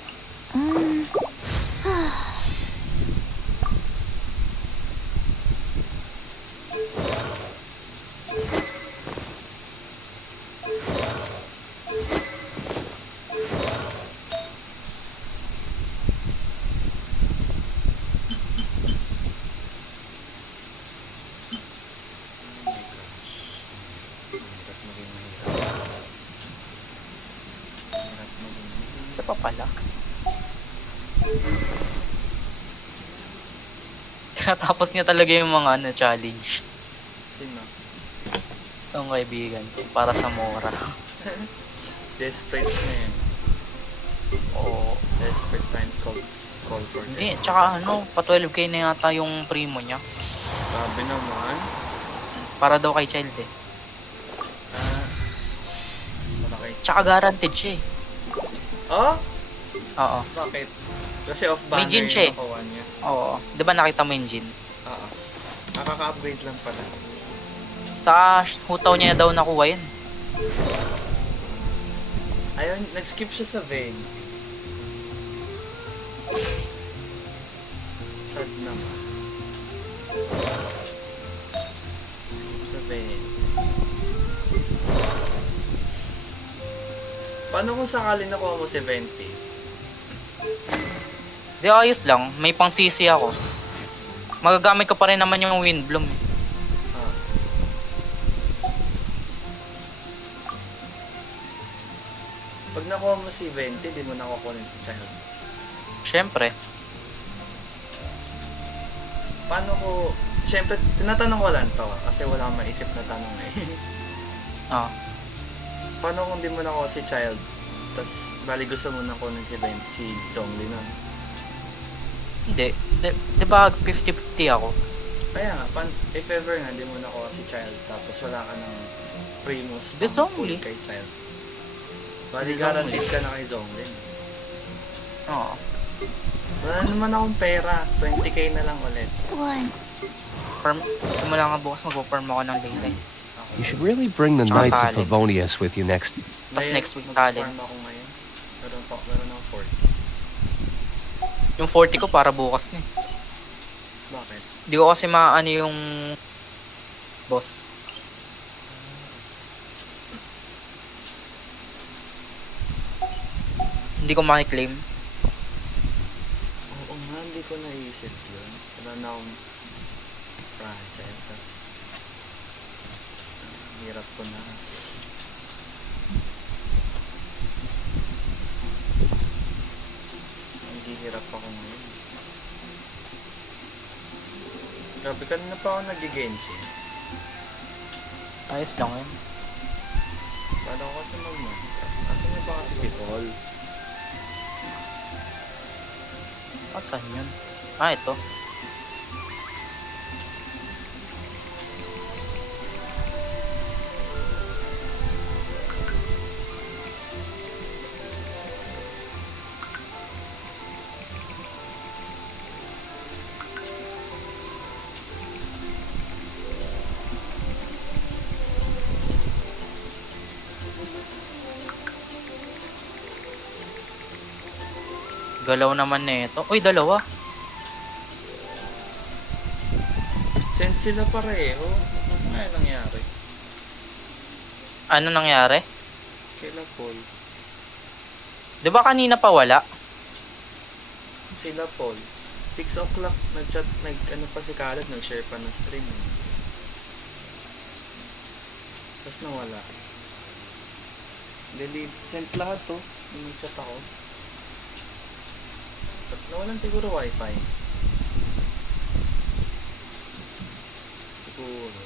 isa pa pala. Tinatapos niya talaga yung mga challenge. Sino? Itong kaibigan ko, para sa Mora. Desperate na yan. Oo. Desperate times call for help. Hindi, tsaka pa 12k na yata yung primo niya. Sabi naman. Para daw kay child eh. Malaki. Tsaka guaranteed siya eh. Oh? Oo. Bakit? Kasi off-banner May Jin siya eh. yung nakuha niya. Oo. Di ba nakita mo yung Jin? Oo. Nakaka-upgrade lang pala. Sa hutaw niya daw nakuha yun. Ayun, nag-skip siya sa Vayne. Sad naman. Skip sa Vayne. Paano kung sakali nakuha mo si 20? Di ayos lang. May pang CC ako. Magagamit ko pa rin naman yung Windbloom eh. Pag nakuha mo si 20, di mo nakukunin si child. Siyempre. Paano ko... Siyempre, tinatanong ko lang to kasi wala akong maisip na tanong eh. Paano kung di mo nakuha si child, tapos bali gusto mo nakunin si 20, si Zhongli nun? Hindi. Di ba 50-50 ako? Kaya nga, if ever nga di mo nakuha si child, tapos wala ka ng Primus Di Zhongli kay child. Bali guaranteed ka na kay Zhongli. Oo. Wala naman akong pera. 20k na lang ulit. Simula nga bukas mag-farm ako ng leyline. You should really bring the Knights of Favonius with you next. Tapos next week talents. Mag-farm ako ngayon. Meron ako 40. Yung 40 ko para bukas na eh. Bakit? Di ko kasi maano yung boss. Hindi ko makiklaim. Oo nga, hindi ko naisip yun. Wala na akong fragile, tapos hirap ko na. Hindi hirap ako ngayon. Grabe, kanina pa ako nag-Genshin. Ayos lang yun. Paano ko kasi mag-Minecraft? Asan na ba kasi si Paul? Asan yun? Ah, ito. Galaw naman na ito. Uy, dalawa. Send sila pareho. Ano nga yung nangyari? Ano nangyari? Kila Paul. Di ba kanina pa wala? Sila Paul. 6 o'clock nag-chat, ano pa si Khaled, nag-share pa ng stream. Tapos nawala. Delete. Sent lahat to. Yung nag-chat ako. Nawalan siguro wifi. Siguro.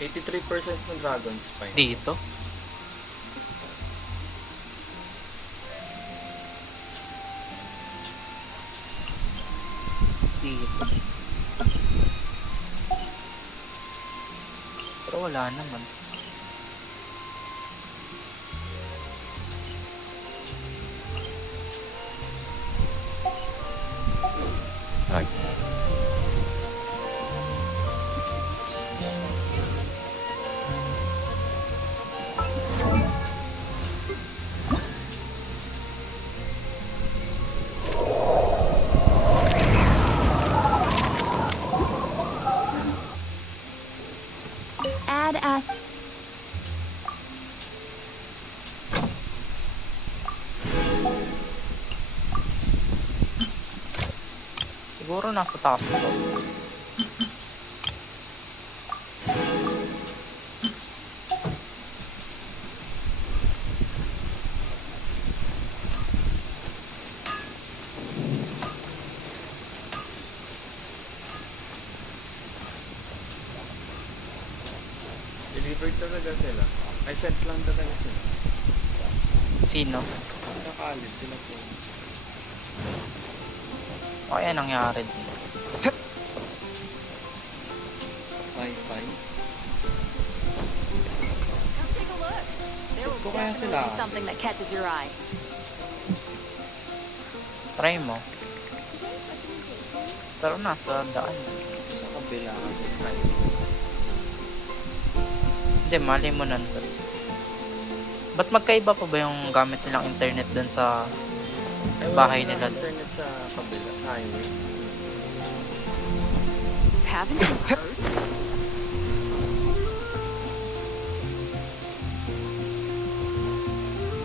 %83% ng Dragon Spine. Dito. Dito. Pero wala naman. I... Add as Siguro nasa taas to. Delivered talaga sila. I sent lang talaga sila. Sino? Nakalit sila po. O kaya nangyari din. Wi-Fi. Come take a look. There will Kung kaya definitely sila. be something that catches your eye. Try mo. Pero nasa daan. Sa kabila kasi try. Hindi, mali mo nandun. Ba't magkaiba pa ba yung gamit nilang internet dun sa bahay nila? Internet sa kabila, sa highway. Haven't you heard?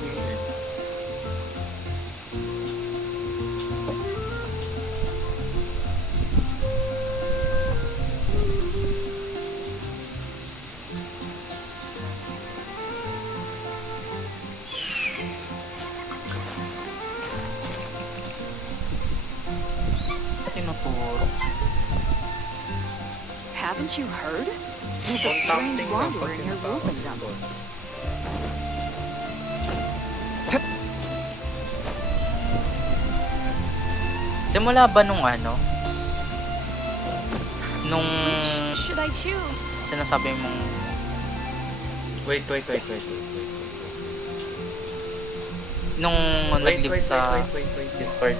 Weird. Tinuturo. Haven't you heard? There's a strange Contacting wanderer lang near pag Wolfendam. Simula ba nung ano? Nung Which should I choose? sinasabi mong Wait. nung nag-live sa wait. Discord.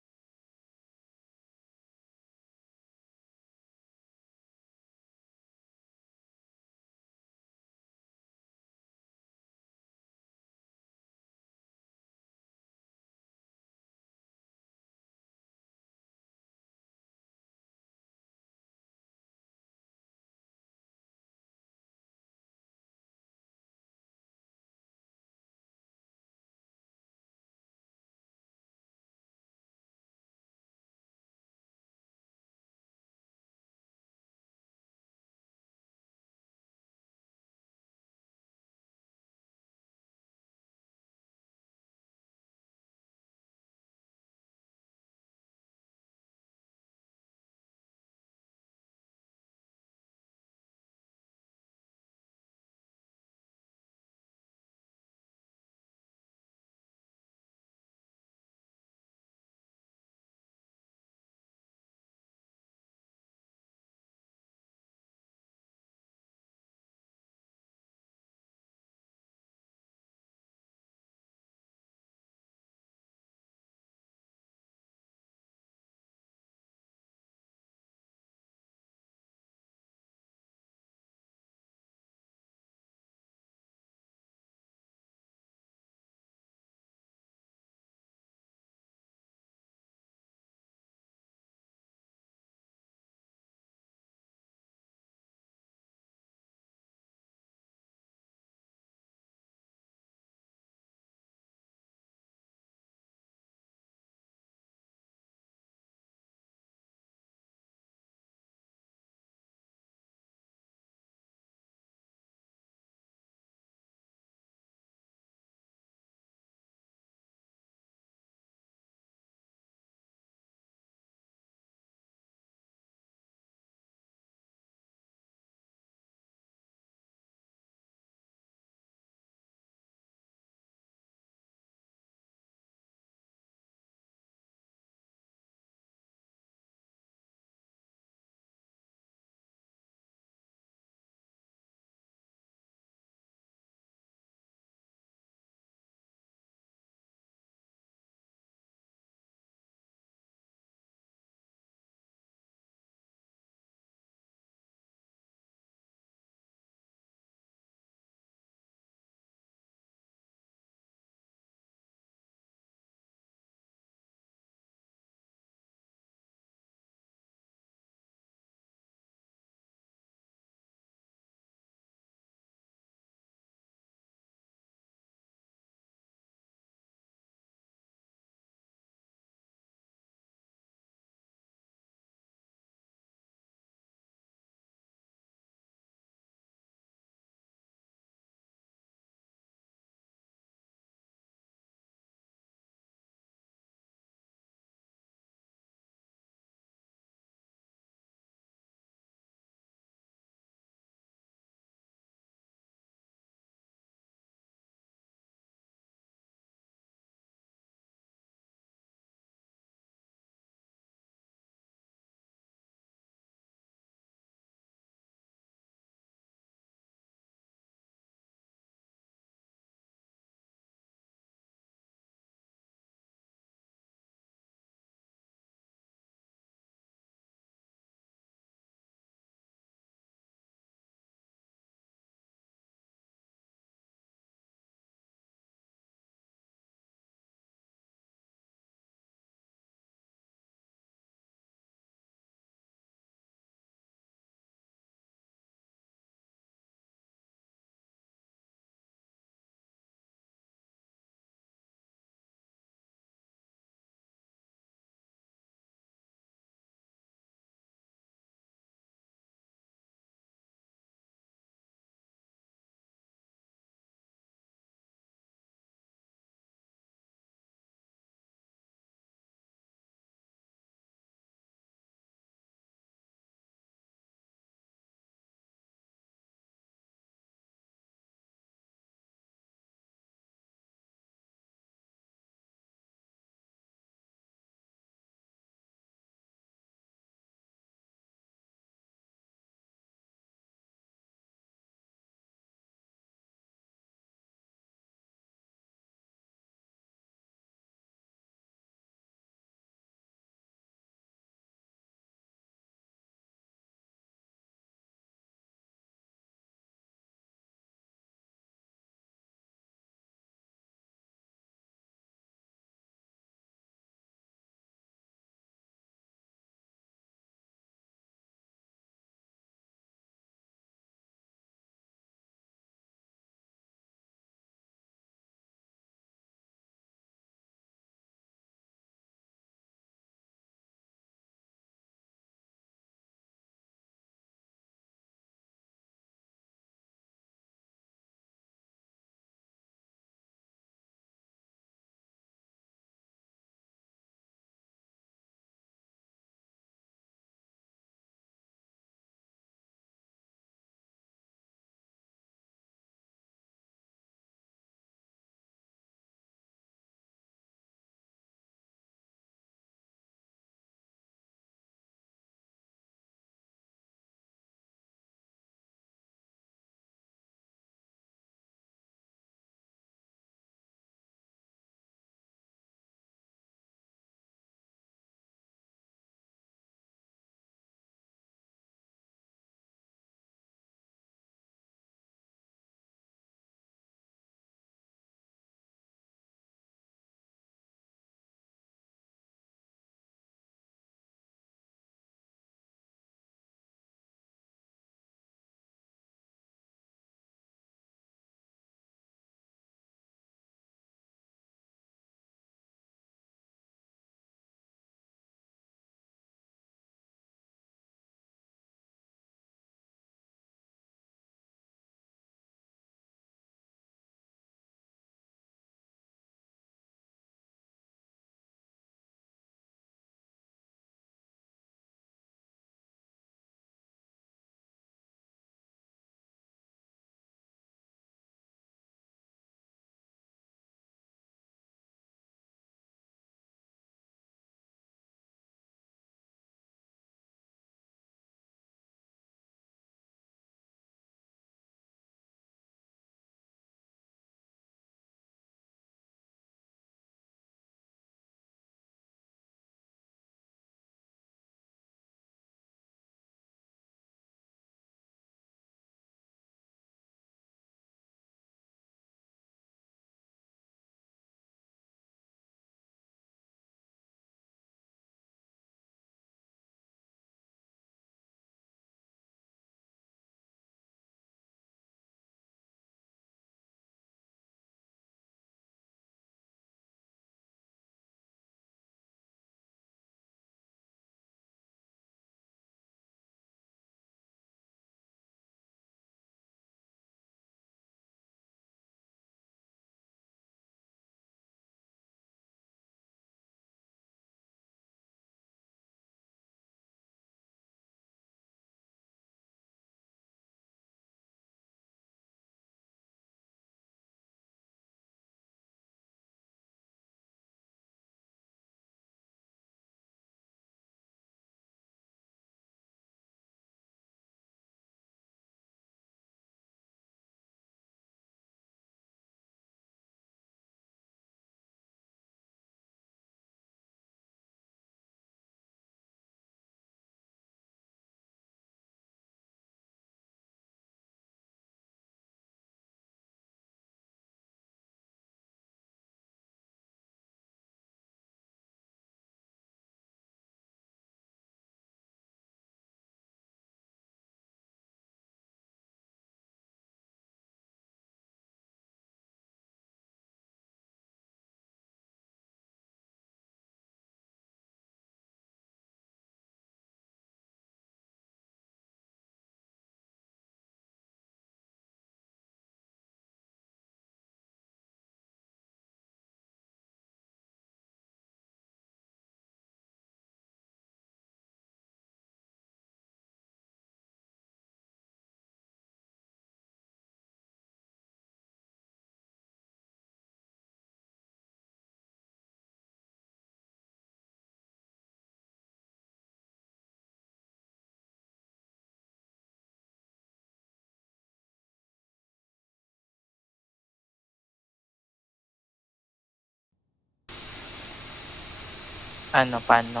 Ano, paano?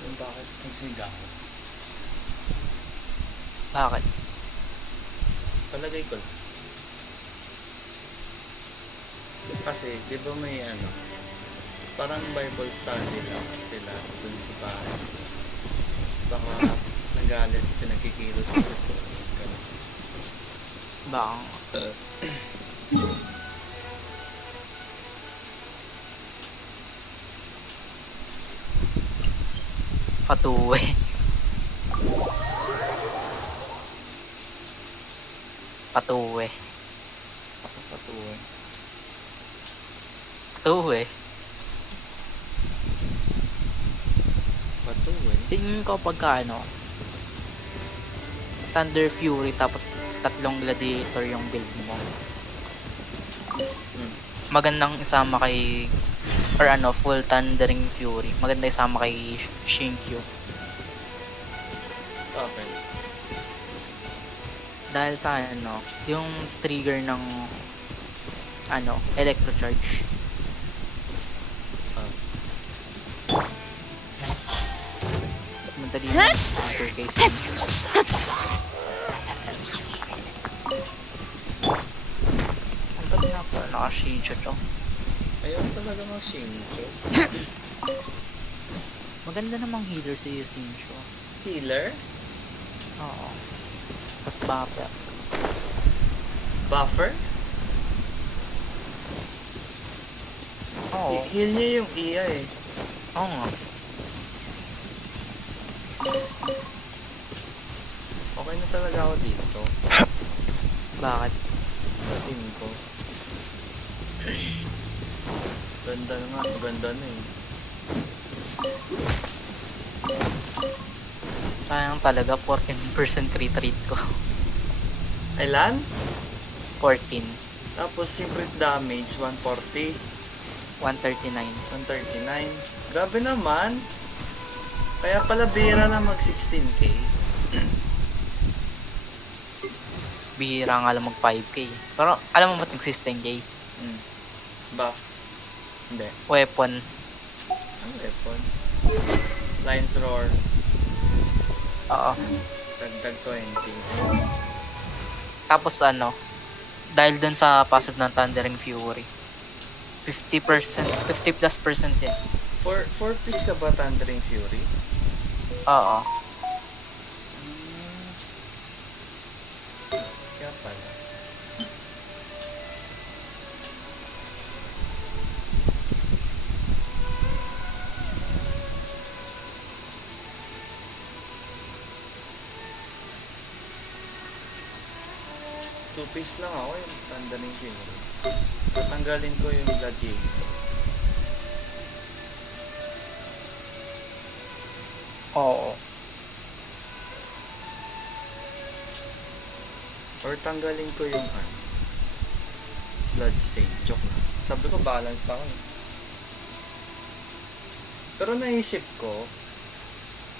Kung bakit nagsigaw. Bakit? Palagay ko lang. Kasi, di ba may ano, parang Bible study lang sila dun sa bahay. Baka nagalit, pinagkikilos sa ganun. Baka. Patuwe. Patuwe. Patuwe. Patuwe. Patuwe? Tingin ko pagka ano, Thunder Fury tapos 3 gladiator yung build mo. Magandang isama kay or ano, full Thundering Fury. Maganda isama kay Shinkyu. Okay. Dahil sa ano, yung trigger ng ano, electro charge. Madali na trigger kay Shinkyu. Ang ba't nga pa naka-Shinkyu to? Ayaw talaga ng Shinkyu. Maganda namang healer si Shinkyu. Healer? Oo. Tapos buffer. Buffer? Oo. Heal niya yung Iya eh. Oo nga. Okay na talaga ako dito. Bakit? Sa team ko. Ganda na nga. Ganda na eh. Sayang talaga, 14% crit rate ko. Ilan? 14. Tapos secret damage, 140. 139. 139. Grabe naman. Kaya pala bira na mag 16k. Bihira nga lang mag 5k. Pero alam mo ba't nag 16k? Buff. Hindi. Weapon. Ang weapon? Lion's Roar. Oo. Dagdag 20. Tapos ano, dahil dun sa passive ng Thundering Fury, 50%, 50 plus percent yan. 4 piece ka ba Thundering Fury? Oo. Kaya pala. Two piece lang ako yung Thundering Fury. Tatanggalin ko yung Gladiator. Oo. Or tanggalin ko yung Bloodstain. Joke lang. Sabi ko balance ako eh. Pero naisip ko,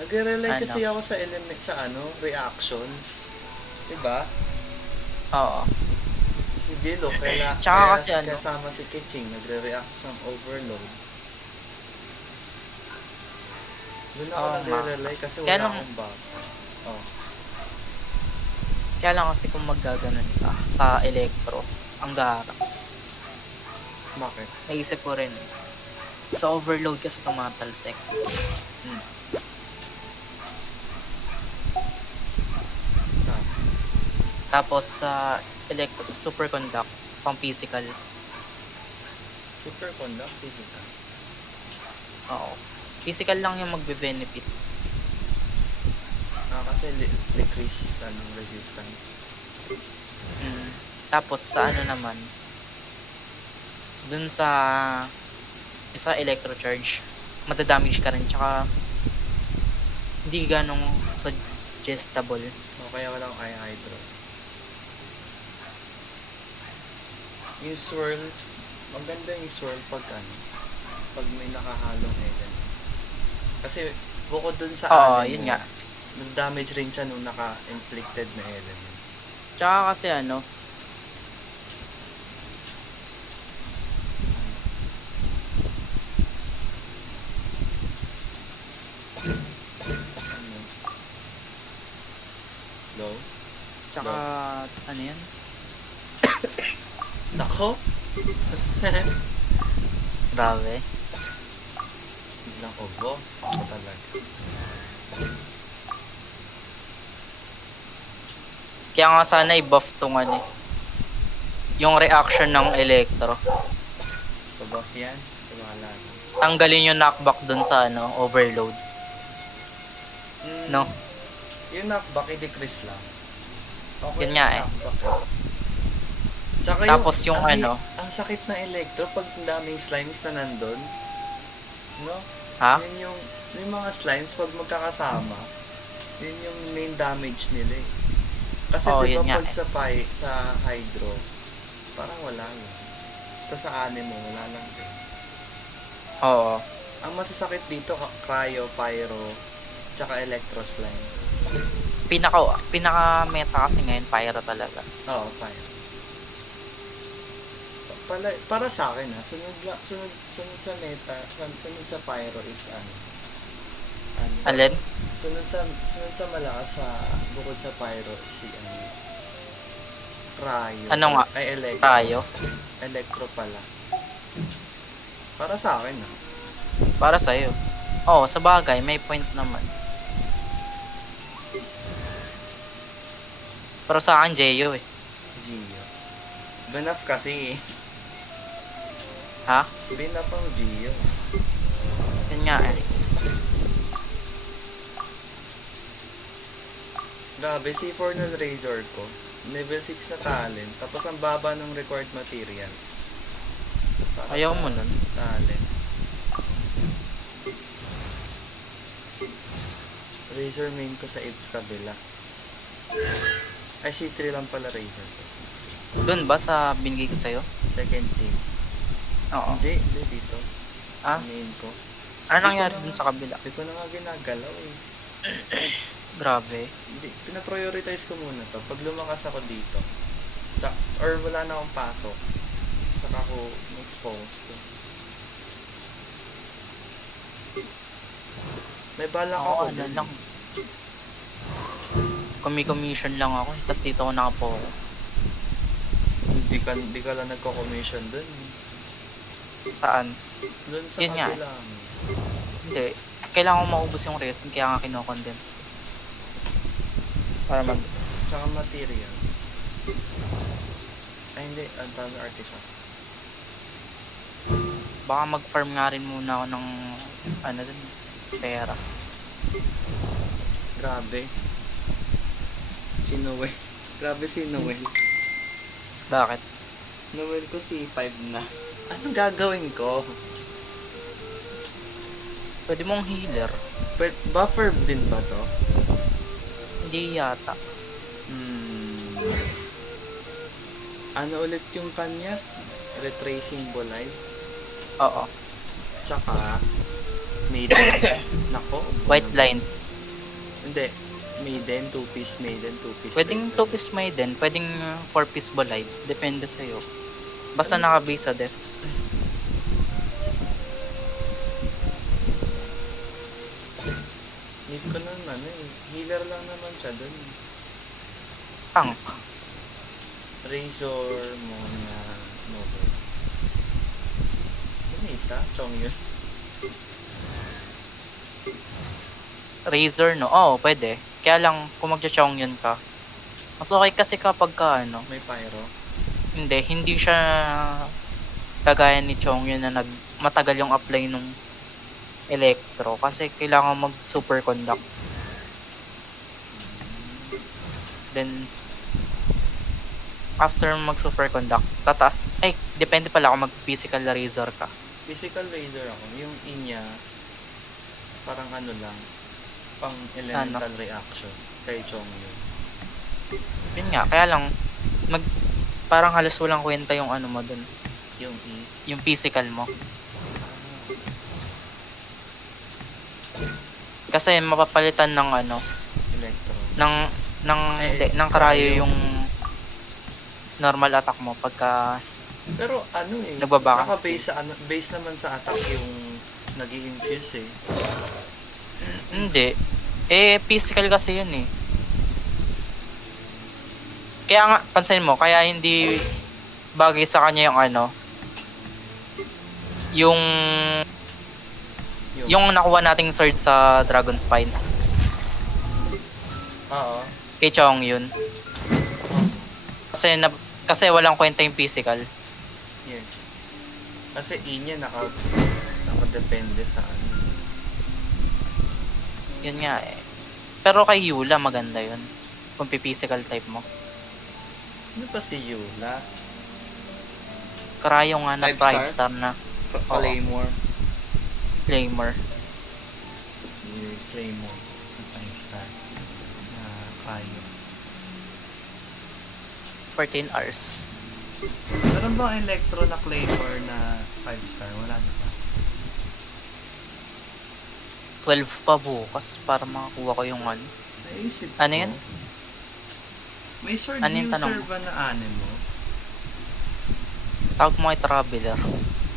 nagre-rely kasi ako sa element sa reactions. Diba? Oo. Si Dilo, kaya kasi kasama si Kiching, nagre-react ng overload. Doon ako nagre-rely kasi wala akong buff. Oh. Kaya lang kasi kung maggaganon ka sa Electro, ang gara. Bakit? Naisip ko rin. Sa overload kasi tumatalsek. Tapos sa Electro, Superconduct, pang physical. Superconduct, physical? Oo. Physical lang yung magbe-benefit. Kasi decrease resistance. Tapos sa ano naman, dun sa isa electro charge, madadamage ka rin, tsaka hindi ganong suggestible. O kaya walang hydro. Yung swirl, maganda yung swirl pag pag may nakahalong element. Kasi bukod dun sa yun nga. nag-damage rin siya nung naka-inflicted na element. Tsaka kasi Low? Tsaka, ano yan? Nako? Grabe. Biglang obo. Ako talaga. Kaya nga sana i-buff tong ano eh. Yung reaction ng Electro. Pabuff yan? Wala. Tanggalin yung knockback dun sa ano, overload. No? Yung knockback, i-decrease lang. Okay, Yun nga eh. knockback, eh. Tsaka Tapos yung ang, ano? Ang sakit ng Electro pag daming slimes na nandun. No? Ha? Yun yung mga slimes pag magkakasama, yun yung main damage nila eh. Kasi yun nga pag eh. sa Hydro, parang wala lang. Tapos sa Anemo, wala lang din. Oo. Ang masasakit dito, Cryo, Pyro, tsaka Electro Slime. Pinaka meta kasi ngayon, Pyro talaga. Oo, Pyro. Para sa akin sunod sa meta, sunod sa Pyro is ano? Alin? Sunod sa malakas sa bukod sa Pyro si Cryo. Ano nga? Ay, Electro. Cryo? Electro pala. Para sa akin Para sa'yo. Oo, sa bagay, may point naman. Pero sa akin, Jeyo eh. Gio. Benaf kasi eh. Ha? Benaf ang Gio. Yun nga eh. Grabe, C4 ng Razor ko. Level 6 na talent. Tapos ang baba ng required materials. Para Ayaw sa mo nun. Talent. Razor main ko sa 8 kabila. Ay, C3 lang pala Razor ko. Doon ba sa binigay ko sa'yo? Second team. Oo. Hindi dito. Ah? Main ko. Ano nangyari dun sa kabila? Hindi ko na nga ginagalaw eh. Grabe. Hindi, pinaprioritize ko muna to. Pag lumakas ako dito, or wala na akong pasok, saka ako mag-focus ko. May balak ako ano dun. lang. Commission lang ako. Tapos dito ako nakapokus. Hindi ka lang nagko-commission dun. Saan? Dun sa Yun nga. kabila. Hindi. Kailangan ko maubos yung resin kaya nga kino-condense ko. Para mag... Saka material. Ay hindi, ang tawag na artifact. Baka mag-farm nga rin muna ako ng ano dun, pera. Grabe. Si Noel. Grabe si Noel. Bakit? Noel ko C5 na. Anong gagawin ko? Pwede mong healer. Buffer din ba to? Hindi yata. Ano ulit yung kanya? Retracing Bolide? Oo. Tsaka Maiden. Nako. White line. Hindi. Maiden, 2-piece Maiden, 2-piece. Pwedeng 2-piece Maiden, pwedeng 4-piece Bolide. Depende sa'yo. Basta naka-base sa def. Need ko naman healer lang naman siya dun. Tank. Razor muna. Noble. Ano isa? Chong yun. Razor, no? Oo, pwede. Kaya lang, kung magcha-chong yun ka, mas okay kasi kapag ka, ano, may pyro? hindi siya kagaya ni Chong yun na matagal yung apply nung electro kasi kailangan mag superconduct. Then, after mag superconduct, tataas, depende pala kung mag physical razor ka. Physical razor ako. Yung inya, parang ano lang, pang elemental reaction kay Chong yun. Yun nga, kaya lang parang halos walang kwenta yung ano mo dun. Yung yung physical mo. Kasi mapapalitan ng ano, electro. ng cryo yung normal attack mo pagka pero ano nagbabakas naka-base sa base naman sa attack yung nag-i-infuse eh. Hindi. Physical kasi yun eh. Kaya nga, pansin mo, kaya hindi bagay sa kanya yung ano, yung nakuha nating sword sa Dragon Spine. Oo. Kay Chong yun. Kasi walang kwenta yung physical. Yes. Kasi niya nakadepende sa ano. Yun nga eh. Pero kay Yula maganda yun. Kung physical type mo. Ano ba si Yula? Karayo nga na 5 star na. Claymore. Claymore. Claymore. 5 star. Na kayo. 14 hours. Meron bang Electro na Claymore na 5 star? Wala na ba? 12 pa bukas para makakuha ko yung ano. Naisip ko. Ano yan? May sword Ano yung tanong user mo? ba na animo? Tawag mo kay Traveler.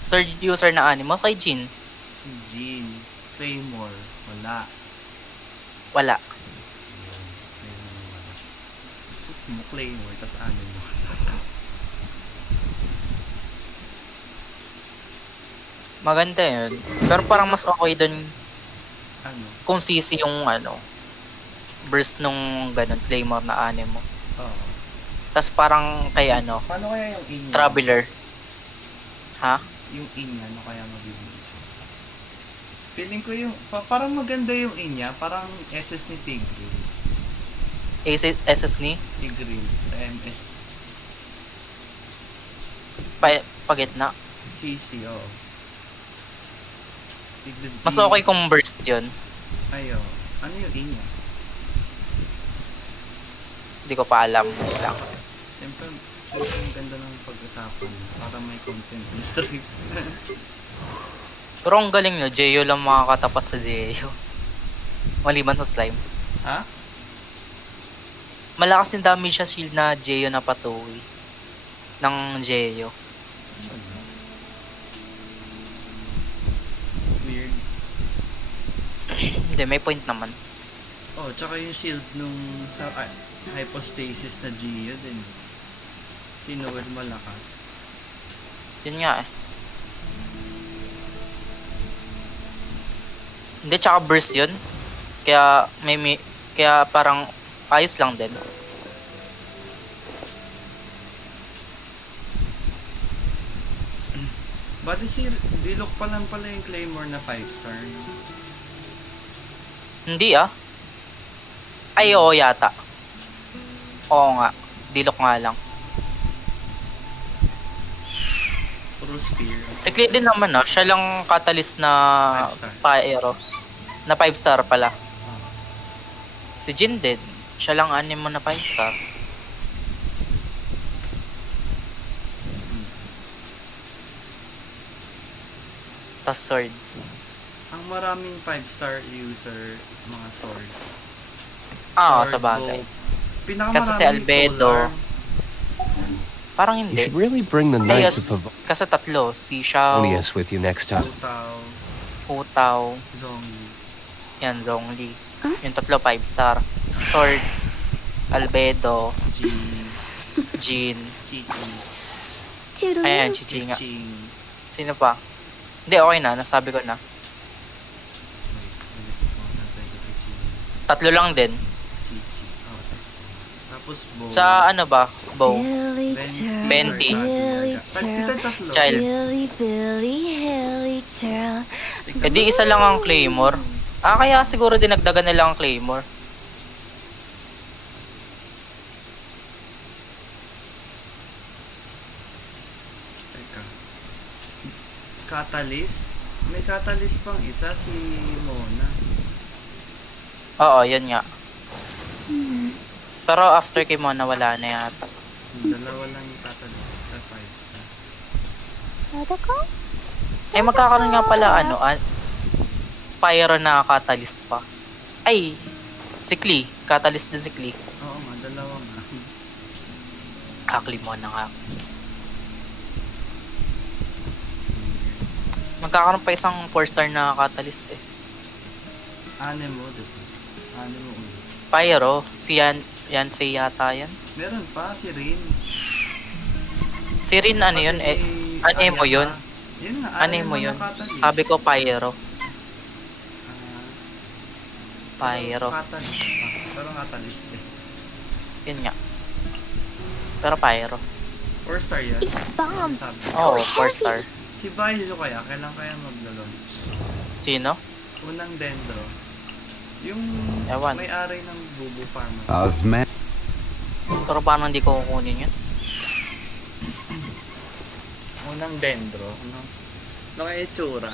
Third user na animo kay Jin. Si Jean. Claymore. Wala. Wala. Claymore wala. Put mo Claymore, tas animo. Maganda yun. Pero parang mas okay dun Ano? kung CC yung ano, burst nung ganun, Claymore na animo. Oo. Tas parang kay ano, Paano kaya yung inya? Traveler. Ha? Yung inya, ano kaya mabibili? Feeling ko yung, parang maganda yung inya, parang SS ni Tigreal. SS ni? Tigreal, sa MS. Pagitna. CC, oo. Mas okay kung burst yun. Ayo. Ano yung inya? Hindi ko pa alam lang. Siyempre, ang ganda ng pag-usapan para may content in stream. Pero ang galing no, Jeyo lang makakatapat sa Jeyo. Maliban sa slime. Ha? Malakas din damage sa shield na Jeyo na patuloy. Ng Jeyo. Weird. Hindi, may point naman. Oh, tsaka yung shield nung sa hypostasis na Geo din. Tinuwid malakas. Yun nga eh. Hindi, tsaka burst yun. Kaya kaya parang ayos lang din. Bali si Dilok pa lang pala yung Claymore na 5 star. Hindi ah. Ay, oo yata. Oo nga. Dilok nga lang. Puro spear. Tikli din naman ah. Siya lang catalyst na pa-aero. Na 5 star pala. Si Jin din. Siya lang animo na 5 star. Tas sword. Ang maraming 5 star user, mga sword. Ah, Sword, sa bagay. bow. Pinakamarami Kasi si Albedo, polar. parang You hindi. should really bring the Ay, Knights of kasi tatlo. Si Xiao, Favonius with you next time. Tao, Utaw, Zongli. yan, Zhongli. Yung tatlo 5 star. Si Sword, Albedo, Jin, Toodaloo. ayan, Chichi nga. Ching. Sino pa? Hindi, okay na. Nasabi ko na. Tatlo lang din. Tapos bow. Sa ano ba? Bow. Silly churl, 20. Billy churl, Child. Silly Billy, Hilly churl. E di isa lang ang Claymore. Ah, kaya siguro dinagdagan nila ang Claymore. Teka. Catalyst? May catalyst pang isa, si Mona. Oo, yun nga. Pero after kay Mona, wala na yata. Dalawa lang yung catalyst sa 5 star. Eh, magkakaroon nga pala, ano, Pyro na catalyst pa. Ay, si Klee. Catalyst din si Klee. Oo nga, dalawa nga. Akli mo na nga. Magkakaroon pa isang 4 star na catalyst eh. Anemo, diba? Anemo ulit. Pyro. Si Yan Fei yata yan. Meron pa, si Rin. Si Rin ano yun? Anemo yun. Yun nga, Anemo yun. Catalyst. Sabi ko Pyro. Pyro. Catalyst pa. Pero Catalyst eh. Yun nga. Pero Pyro. 4 star yan. It's bombs. Oo, 4 star. Si Bayo kaya, kailan kaya maglo-launch? Sino? Unang Dendro. Yung Ewan. may-ari ng Bubu Farm. Osman. Pero paano hindi ko kukunin yun? Unang Dendro. Ano kaya itsura?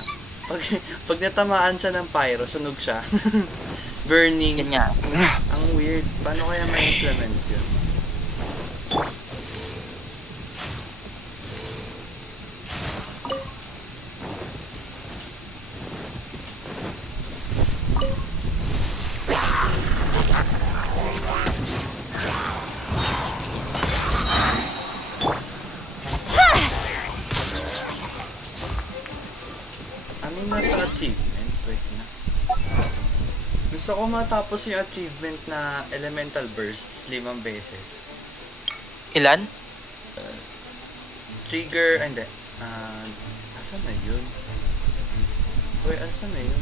Pag natamaan siya ng pyro, sunog siya. Burning. Yun nga. Ang weird. Paano kaya ma-implement yun? Ano yung nasa achievement? Wait na. Gusto ko matapos yung achievement na elemental bursts 5 beses. Ilan? Trigger, hindi. Asan na yun? Wait, asan na yun?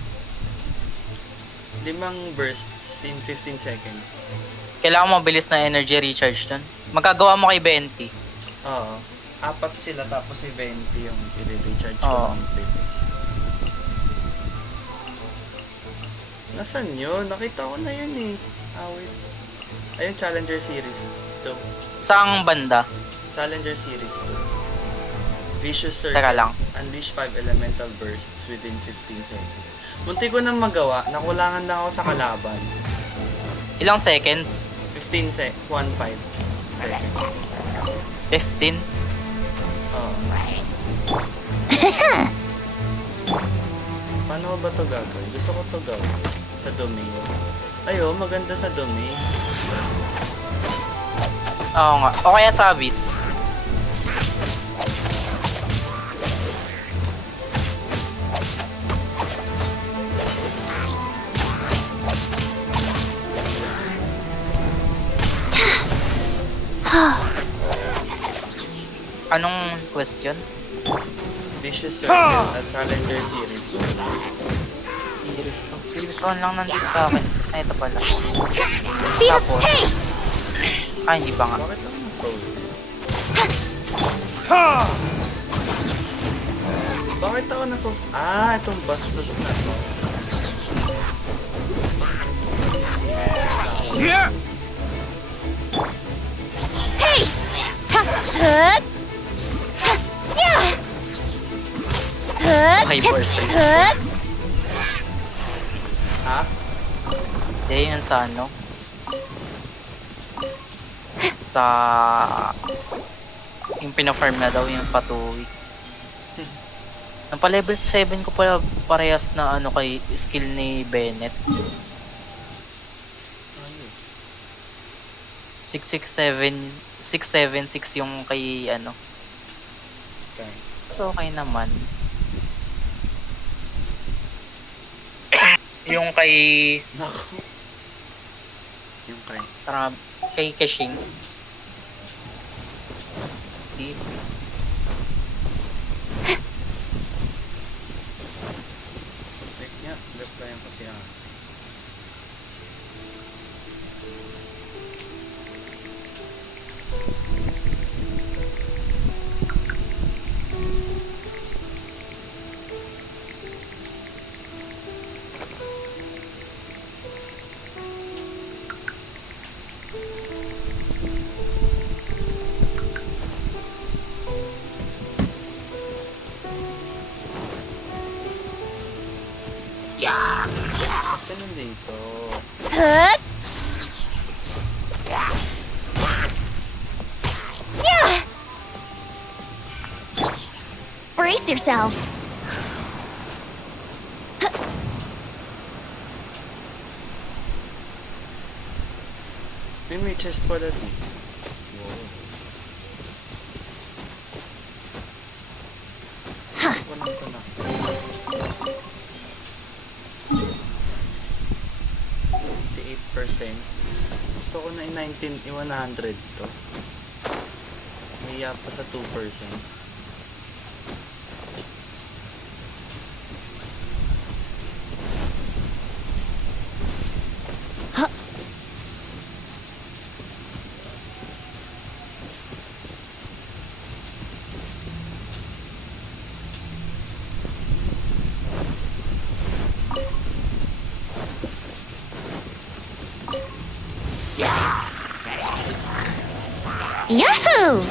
5 bursts in 15 seconds. Kailangan mo mabilis na energy recharge dun. Magagawa mo kay 20. Oo. 4 sila tapos si 20 yung i-recharge Oo. ko ng beses. Nasaan yun? Nakita ko na yun eh. Wait. Ayun, Challenger Series 2. Saang banda? Challenger Series 2. Vicious Circle. Teka lang. Unleash 5 elemental bursts within 15 seconds. Munti ko nang magawa. Nakulangan lang ako sa kalaban. Ilang seconds? 15 seconds. 1-5 seconds. 15? Oo. Paano ko ba ito gagawin? Gusto ko ito gawin sa domain. Ayo, maganda sa domain. Oo nga. O kaya sa Abyss. Anong question? Vicious Circle at Challenger Series 2. Series 1 lang nandito sa akin. Ay, ito pala. Speed up, Tapos, hey! hindi pa nga. Bakit ako na-frozen? Bakit ako na-frozen? Itong bastos na to. Hey! Hut! Okay, burst race. Hut! Ha? Hindi, yun sa ano? Sa... Yung pina-farm na daw, yung patuwi. Nang pa level 7 ko pala parehas na ano kay skill ni Bennett. 676 yung kay ano. Okay. So okay naman. Yung kay Naku. Yung kay... kay Keshing. Wait nga, replyan ko siya. Basta nandito. Hut! Yeah! Brace yourselves. May chest pala dito. Walang ko na. 58%. Gusto ko na 100 to. May pa sa 2%. Yahoo!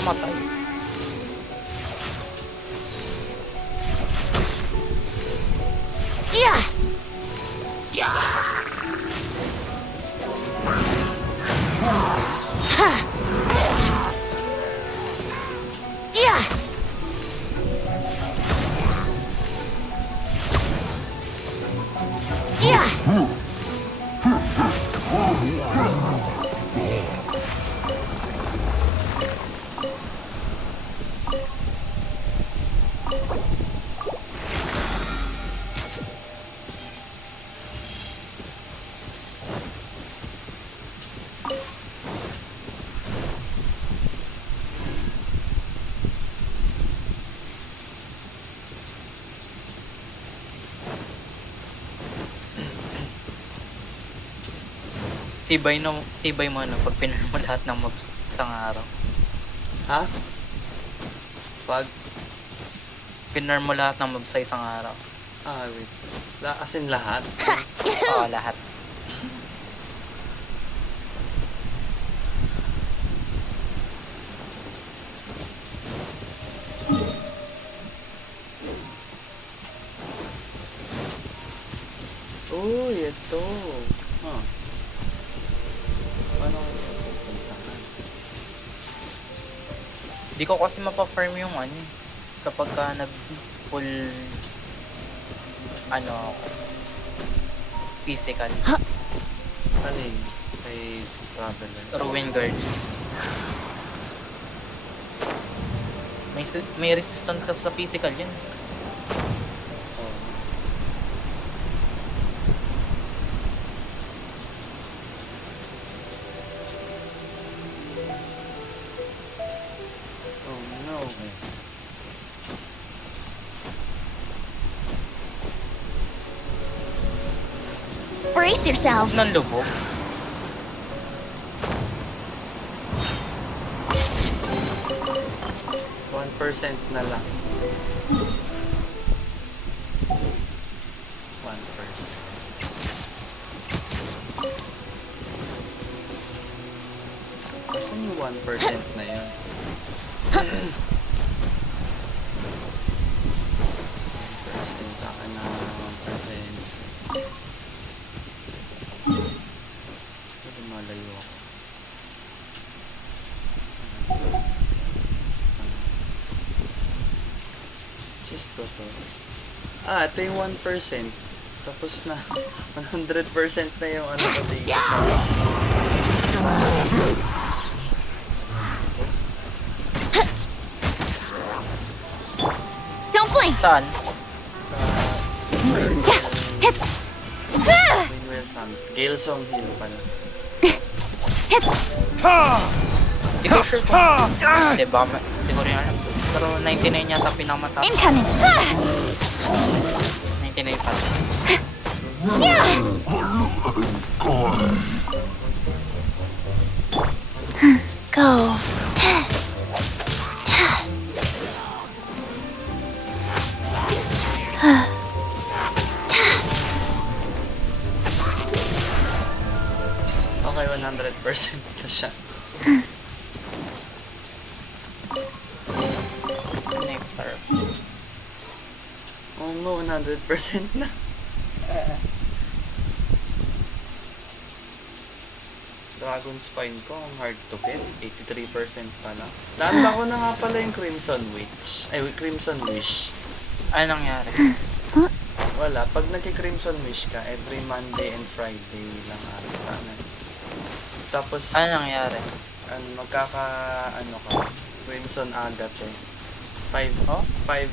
Matay. Yeah! Ha! Yeah! Yeah! Tibay mo ano pag pinar mo lahat ng mobs isang araw. Ha? Pag pinar mo lahat ng mobs sa isang araw. wait. As in lahat? Oo, lahat. Uy, ito. Huh. Paano ko ito pupuntahan? Di ko kasi mapa-farm yung ano kapag ka nag-full ano physical. Alin? Kay Traveler. Ruin Guard. May resistance ka sa physical yun. Brace yourself. Nang lubog. % na lang. 1%. Asan yung 1% na yun? 1%, saka na 1%. Pero malayo ako. Just ko to. Ito yung 1%. Tapos na 100% na yung ano ko dito. Don't blink. Saan? Winwell Summit. Galesong Hill pala. Hindi ko sure kung... Hindi ba? Hindi ko rin alam. Pero 99 yata pinamata. Incoming. 99 pala. Go. Okay, 100% na siya. Nectar. Oh no, 100% na. Dragon Spine ko, ang hard to get. 83% pa lang. Naanda ko na nga pala yung Crimson Wish. Crimson Wish. Ano nangyari? Wala. Pag nagki-Crimson Wish ka, every Monday and Friday lang ata na. Tapos... Ano nangyari? ano ka, Crimson Agate eh. 5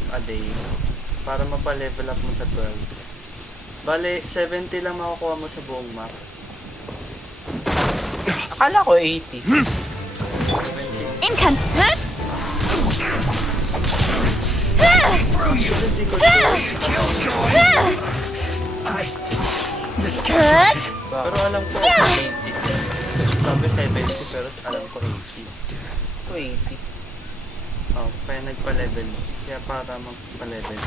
a day para mapa-level up mo sa 12. Bale, 70 lang makukuha mo sa buong map. Akala ko 80. Income! Pero alam ko 80. Sabi 70 pero alam ko 80. 80. Oh, kaya nagpa-level. Kaya para magpa-level.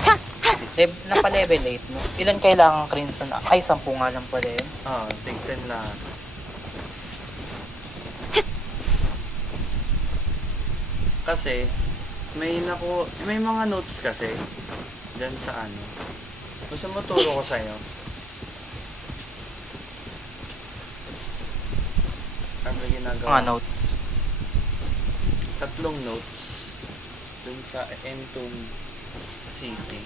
Napa-level 8 mo. Ilan kailangan crimson? Ay, 10 nga lang pala yun. Tig 10 lang. Kasi may mga notes kasi diyan sa ano. Gusto mo turo ko sa'yo? Ano ginagawa? Mga notes. 3 notes dun sa Entomb City.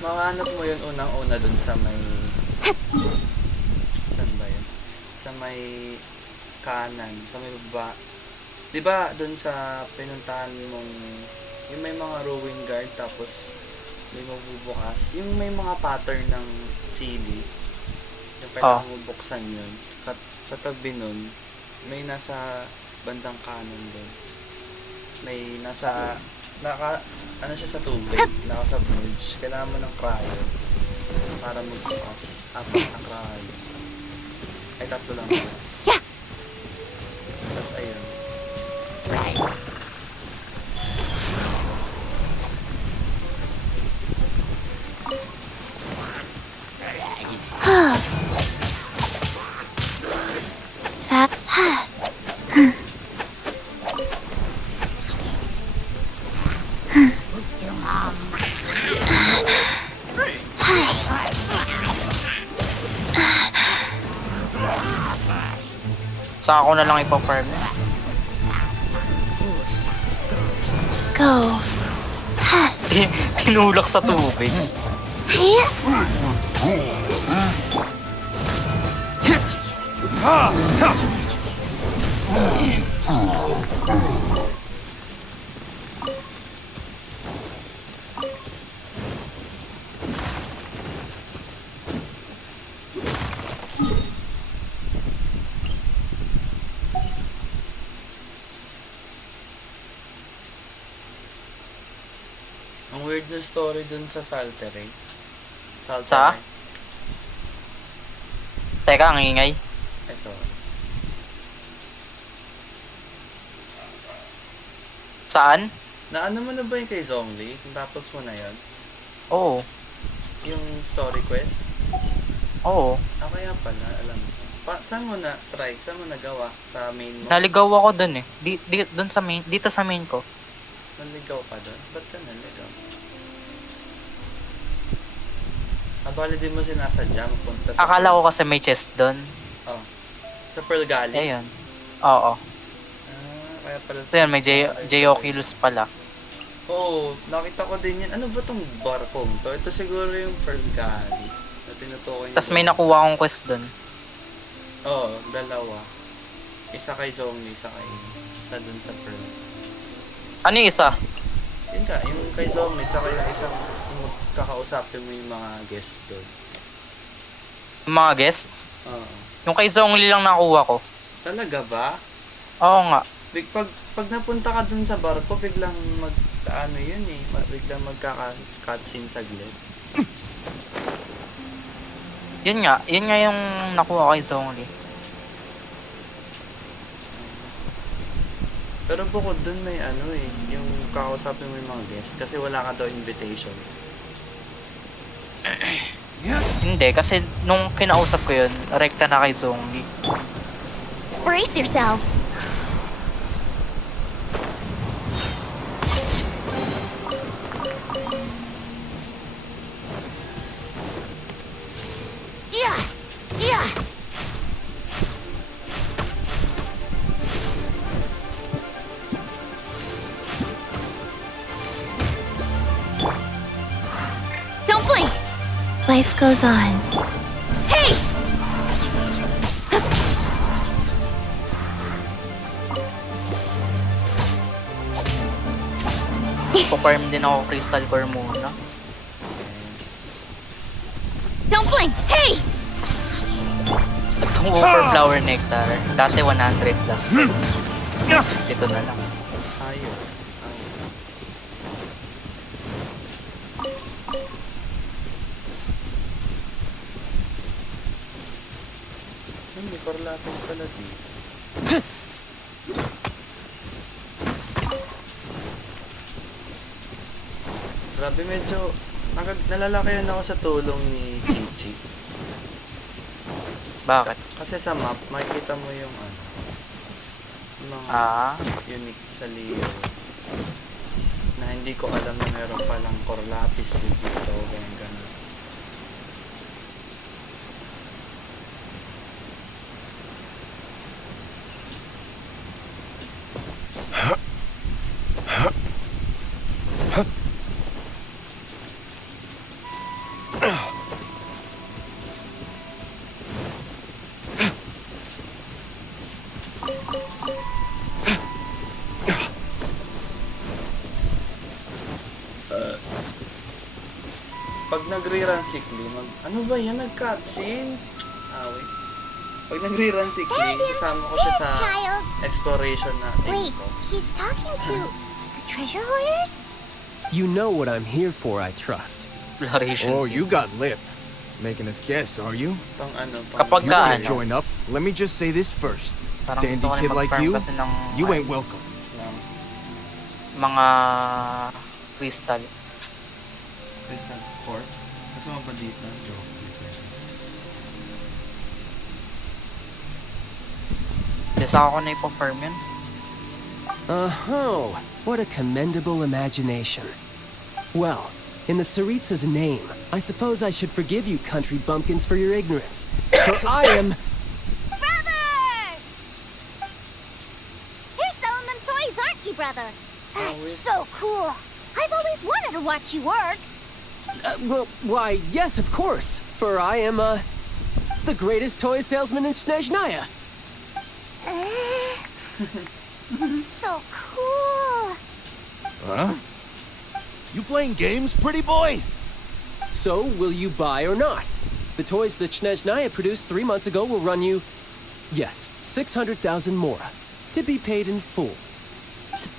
Mahanap mo yun unang-una dun sa may saan ba yun? Sa may kanan, sa may baba. Diba dun sa pinuntahan mong yung may mga rowing guard tapos may mabubukas, yung may mga pattern ng CD yung kailangan mo buksan yun. Sa tabi nun may nasa bandang kanan doon. May nasa ano siya sa tubig, naka-submerge. Kailangan mo ng cryo para magbukas. 4 na cryo. Ay, 3 lang. Tapos ayun. Sa ako na lang ipa-farm. Go. Tinulak sa tubig. Ang weird na story dun sa Saltere. Sa? Teka, ang ingay. Ay, sorry. Saan? Naano mo na ba yung kay Zhongli? Tapos mo na yun? Oo. Yung story quest? Oo. Kaya pala, alam mo. Saan mo na try? Saan mo nagawa? Sa main mo? Naligaw ako dun eh. Dun sa main, dito sa main ko. Naligaw ka dun? Ba't ka naligaw? Bali din mo sinasadya mapunta sa... Akala ko kasi may chest dun. Oh. Sa Pearl Galley? Ayun. Oo. Kaya pala... So yan, may J-Oculus pala. Oo, nakita ko din yun. Ano ba tong barkong to? Ito siguro yung Pearl Galley. Na tinutukoy niya. Tapos may nakuha akong quest dun. Oo, 2. Isa kay Zhongli, isa dun sa Pearl. Ano yung isa? Yun ka, yung kay Zhongli, tsaka yung isang kakausapin mo yung mga guest doon. Yung mga guest? Oo. Yung kay Zhongli lang nakuha ko. Talaga ba? Oo nga. Pag napunta ka dun sa barko, biglang ano yun eh, biglang magkaka-cutscene saglit. Yun nga yung nakuha kay Zhongli. Pero bukod dun may ano eh, yung kakausapin mo yung mga guest kasi wala ka daw invitation. Hindi, kasi nung kinausap ko yun, rekta na kay Zhongli. Brace yourselves. Don't blink! Life goes on. Hey! Magpa-farm din ako crystal core muna. Don't blink! Hey! Itong for flower nectar, dati 100 plus. Dito na lang. Ayos. Hindi, korlatas pala dito. Grabe, medyo nalalakayan ako sa tulong ni Chichi. Bakit? Kasi sa map, makikita mo yung ano, mga unique sa Leo na hindi ko alam na meron palang korlapis dito, ganyan. Pag nag-rerun si Klee, ano ba yan? Nag-cutscene? Wait. Pag nag-rerun si Klee, kasama ko siya sa exploration natin. Wait, he's talking to the treasure hoarders? You know what I'm here for, I trust. Oh, you got lip. Making us guess, are you? Pang ano, Kapag If you ka wanna ano, join up, let me just say this first. parang Dandy gusto ko na kid like mag-farm you, kasi ng you ain't welcome. mga crystal. Crystal Core? Kasama pa dito? Joke. Desa ako na ipa-farm yun. Oh, what a commendable imagination. Well, in the Tsaritsa's name, I suppose I should forgive you country bumpkins for your ignorance. For I am... Brother! You're selling them toys, aren't you, brother? That's so cool. I've always wanted to watch you work. Well, why, yes, of course. For I am, the greatest toy salesman in Snezhnaya. So cool. Huh? You playing games, pretty boy? So, will you buy or not? The toys that Snezhnaya produced 3 months ago will run you, yes, 600,000 mora, to be paid in full.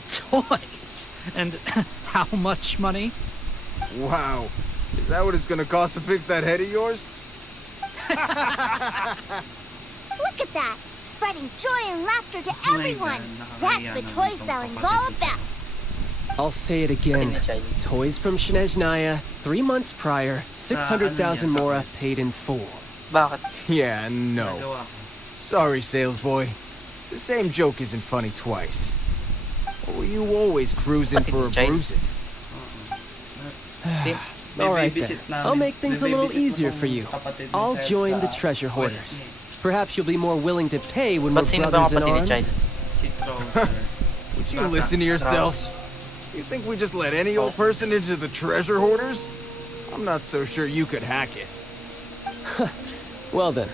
Toys? And how much money? Wow. Is that what it's gonna cost to fix that head of yours? Look at that. Spreading joy and laughter to everyone. That's what toy selling's all about. I'll say it again. Toys from Snezhnaya, 3 months prior, 600,000 mora paid in full. Bakit? Yeah, no. Sorry, sales boy. The same joke isn't funny twice. Or were you always cruising for a bruising? All right then. I'll make things a little easier for you. I'll join the treasure hoarders. Perhaps you'll be more willing to pay when we're brothers in arms. Would you listen to yourself? You think we just let any old person into the treasure hoarders? I'm not so sure you could hack it. Well then,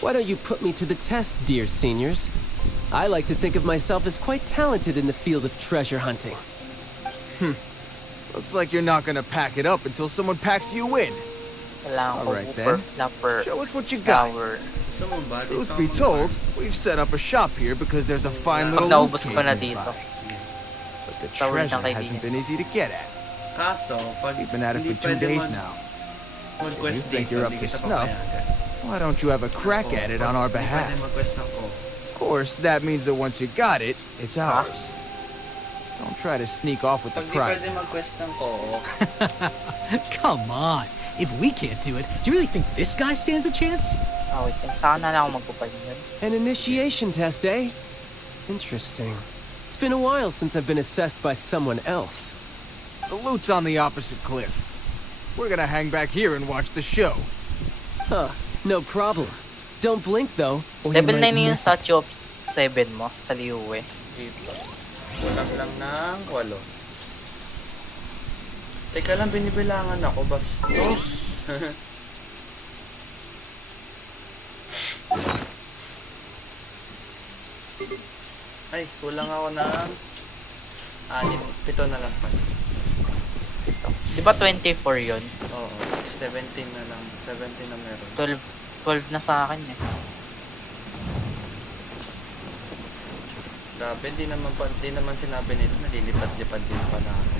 why don't you put me to the test, dear seniors? I like to think of myself as quite talented in the field of treasure hunting. Looks like you're not gonna pack it up until someone packs you in. All right then. Show us what you got. Truth be told, we've set up a shop here because there's a fine little loot cave nearby. But the treasure hasn't been easy to get at. We've been at it for 2 days now. If you think you're up to snuff, why don't you have a crack at it on our behalf? Of course, that means that once you got it, it's ours. Don't try to sneak off with the prize. Come on. If we can't do it, do you really think this guy stands a chance? Wait. Saan na ako magpapalin yun? An initiation test, eh? Interesting. It's been a while since I've been assessed by someone else. The loot's on the opposite cliff. We're gonna hang back here and watch the show. Huh, no problem. Don't blink though, or Level you 9 might yung miss it. statue of 7 mo sa Liyue. Dito. Kulang lang ng 8. Teka lang, binibilangan ako. Bastos. Ay, kulang ako ng 7 na lang pala. Di ba 24 yun? Oo, 17 na lang. 17 na meron. 12 na sa akin eh. Grabe, di naman sinabi nila nalilipad-lipad din pala ako.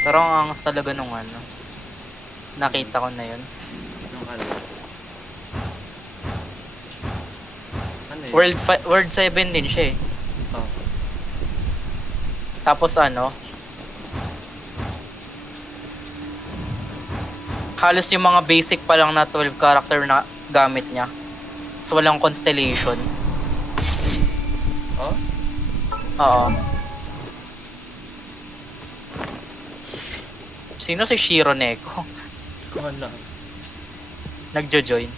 Pero ang angas talaga nung ano. Nakita ko na yun. Nung ano? Ano yun? World 7 din siya eh. Oh. Tapos ano, halos yung mga basic pa lang na 12 character na gamit niya. So walang constellation. Oh? Oo. Sino si Shiro Neko? Wala. Nagjo-join.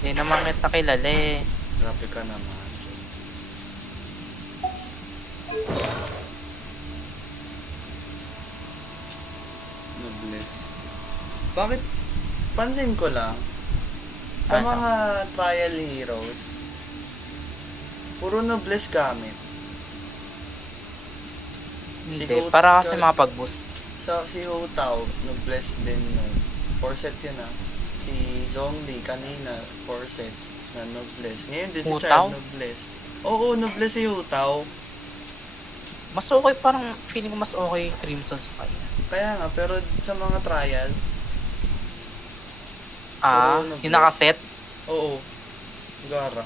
Hindi naman kita kilala eh. Grabe ka naman. Noblesse. Bakit? Pansin ko lang, sa Ano? mga trial heroes, puro noblesse gamit. Hindi, Hu- para kasi makapag-boost. Si Hu Tao, noblesse din nun. 4 set yun ah. Si Zhongli kanina, 4 set na noblesse. Ngayon din si Hu Child Tao? noblesse. Oo, noblesse si Hu Tao. Mas okay, parang feeling ko mas okay Crimson sa kanya. Kaya nga, pero sa mga trial, Ah, puro noblesse. yung nakaset? Oo. Gara.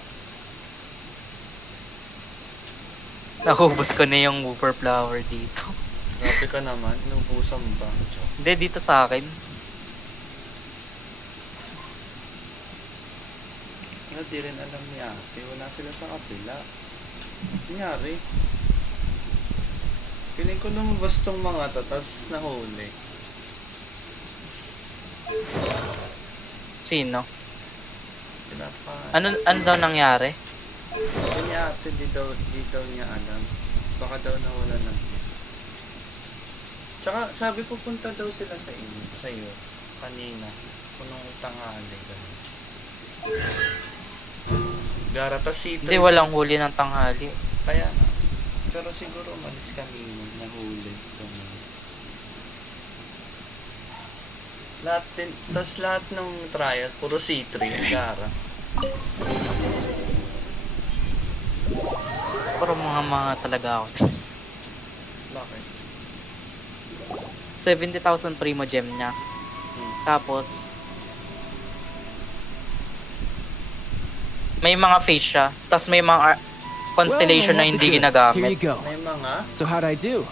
Nakubos ko na yung woofer flower dito. Grabe ka naman, inubusan ba? Hindi, dito sa akin. Wala, di rin alam ni ate. Wala sila sa kapila. Nangyari. Piling ko lumabas tong mga to, tas nahuli. Sino? Pinapa... Ano daw nangyari? Yun ni ate, di daw niya alam. Baka daw nawala na. Tsaka sabi pupunta daw sila sa iyo kanina. Punong tanghali. Ganun. Gara, tas si Hindi, walang huli ng tanghali. Kaya nga. Pero siguro umalis kanina, nahuli. Ganun. Lahat ng trial, puro C3, Gara. Pero mga talaga ako. Bakit? 70,000 primo gem niya. Tapos may mga face siya. Tapos may mga constellation Well, I na have hindi the goods. ginagamit. Here you go. May mga... So how'd I do?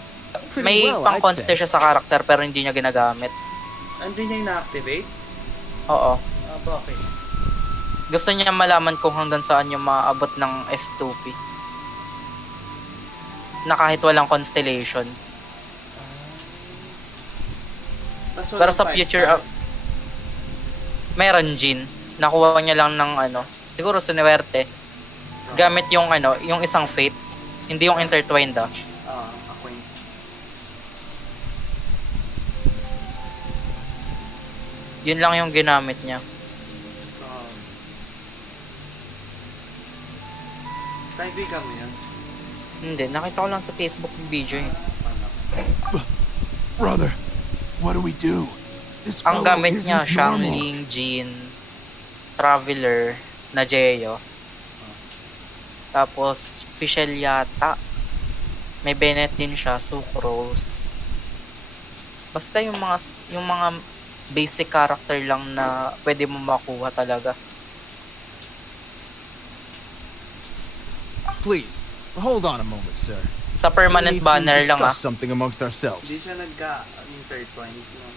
Pretty May well, pang I'd conste say. siya sa character pero hindi niya ginagamit. Hindi niya ina-activate? Oo. Ah, bakit? Gusto niya malaman kung hanggang saan yung maaabot ng F2P. Na kahit walang constellation. Pero sa future, meron Jin. Nakuha niya lang ng ano, siguro sinuwerte. Gamit yung ano, yung isang fate. Hindi yung intertwined ah. Ako yun. Yun lang yung ginamit niya. Kaibigan mo yan? Hindi, nakita ko lang sa Facebook video yun. Brother, what do we do? This Ang fellow gamit niya, isn't Shang normal. Ling, Jin, Traveler, Najeo. Tapos, Fischl yata. May Bennett din siya, Sucrose. Basta yung mga basic character lang na pwede mo makuha talaga. Please, hold on a moment, sir. Sa permanent We need to banner lang discuss something amongst Hindi ourselves. siya nagka-intertwined no?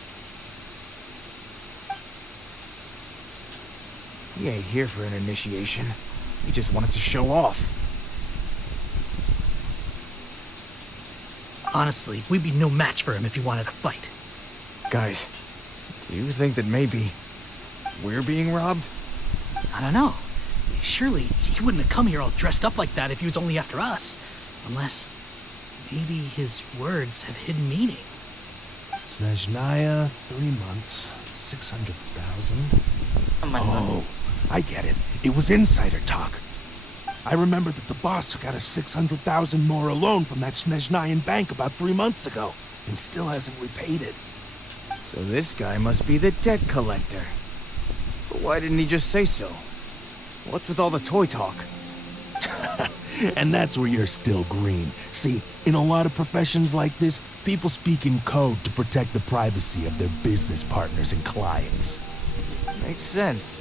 He ain't here for an initiation. He just wanted to show off. Honestly, we'd be no match for him if he wanted to fight. Guys, do you think that maybe we're being robbed? I don't know. Surely he wouldn't have come here all dressed up like that if he was only after us. Unless maybe his words have hidden meaning. Snezhnaya, 3 months, 600,000. Oh, I get it. It was insider talk. I remember that the boss took out a 600,000 more loan from that Snezhnayan bank about 3 months ago, and still hasn't repaid it. So this guy must be the debt collector. But why didn't he just say so? What's with all the toy talk? And that's where you're still green. See, in a lot of professions like this, people speak in code to protect the privacy of their business partners and clients. Makes sense.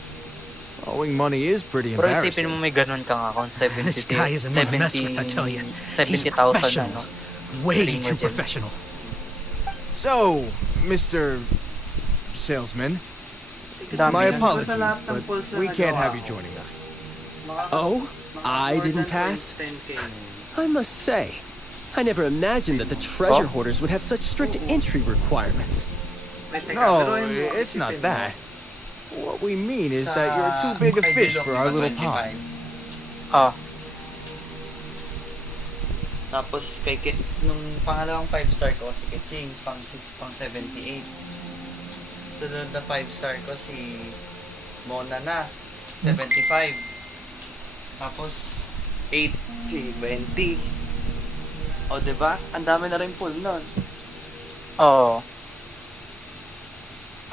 Owing money is pretty Pero embarrassing. isipin mo may ganun kang account, 70, This guy isn't one to mess with, I tell you. He's 70,000 professional. ano. Way Primo too gem. professional. So, Mr. Salesman, Dami my yan. apologies, but we can't have you joining us. Oh? I didn't pass? I must say, I never imagined that the treasure hoarders would have such strict entry requirements. No, it's not that. What we mean is that you're too big a fish for our little pond. Ah. Tapos nung pangalawang 5-star ko si Keching, pang 78. Sunod na 5-star ko si Mona na, 75. Tapos 8 si 20. O diba? Ang dami na rin pull nun. Oo.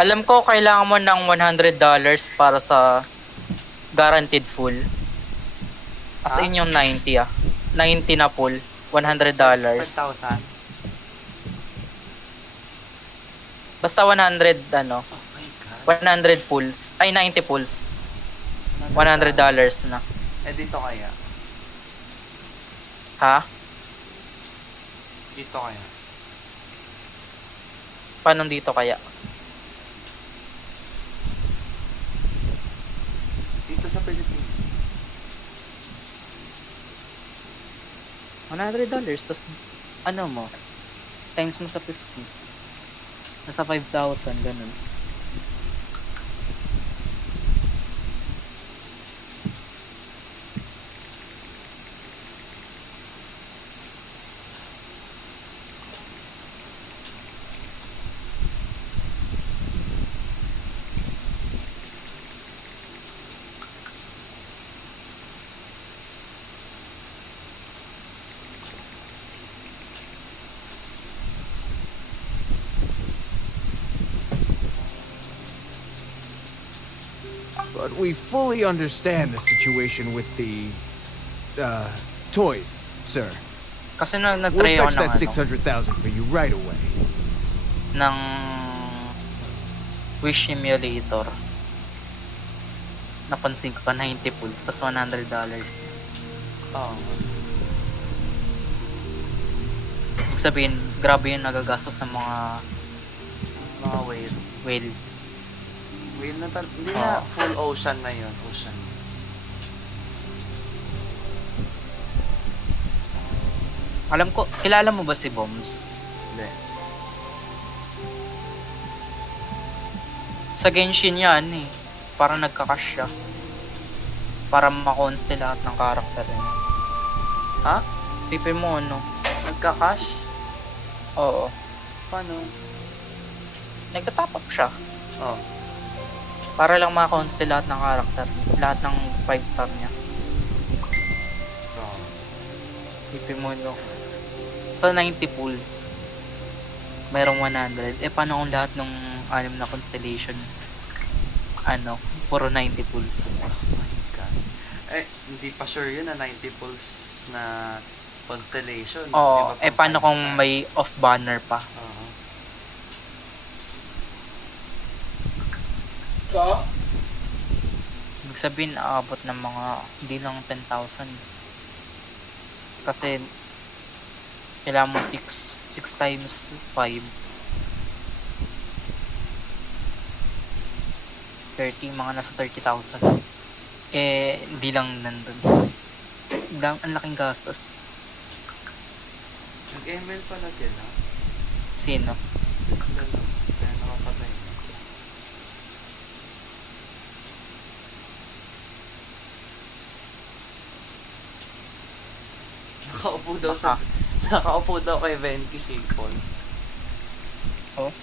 Alam ko kailangan mo ng $100 para sa guaranteed full. As in yung 90 ah. 90 na full. $100. 5,000. Basta 100 ano. 100 pulls. Ay 90 pulls. $100 na. Eh dito kaya? Ha? Dito kaya? Paano dito kaya? Dito sa Pilipinas. $100 tas ano mo? Times mo sa 50. Nasa 5,000 ganun. But we fully understand the situation with the toys, sir. Kasi We'll nag-try ako fetch ng that 600,000 for you right away. ng Wish Simulator. Napansin ko pa 90 pulls tas $100. Oo. Ibig sabihin, grabe yung nagagastos sa mga whale. Whale. Whale na hindi na full ocean na yun. Ocean. Alam ko, kilala mo ba si Bombs? Hindi. Sa Genshin yan eh. Parang nagka-cash siya. Para makonste lahat ng karakter niya. Ha? Sipin mo ano. Nagka-cash? Oo. Paano? Nagta-top up siya. Oh. Para lang makonste lahat ng karakter. Lahat ng 5-star niya. Oh. Sipin mo no. Sa 90 pulls, mayroong 100. Eh, paano kung lahat ng 6 na constellation, ano, puro 90 pulls? Oh my God. Eh, hindi pa sure yun na 90 pulls na constellation. Oo, Iba eh, paano kung may off-banner pa? Oo. Ibig sabihin, aabot ng mga, hindi lang 10,000. Kasi, kailangan mo 6 times 5. 30, mga nasa 30,000. Eh, hindi lang nandun. Ang laking gastos. Nag-ML pala sila. Sino? Dalawa. Kaya nakapatay. Nakaupo daw kay Venki Sipol. Oh?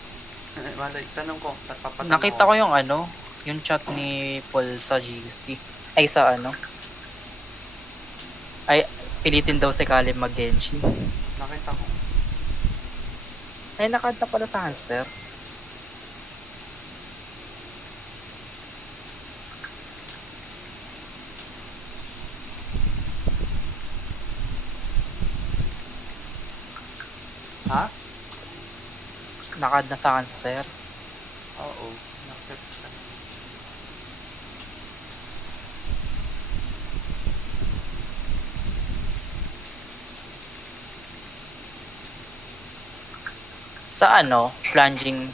Malay, tanong ko, papatanong Nakita ko yung ano, yung chat ni Paul sa GC. Ay, sa ano. Ay, pilitin daw si Kalim mag-Genshin. Nakita ko. Ay, nakanta pala sa answer. Ha? Nakad na sa answer. Oo. Accept ka. Sa ano, plunging,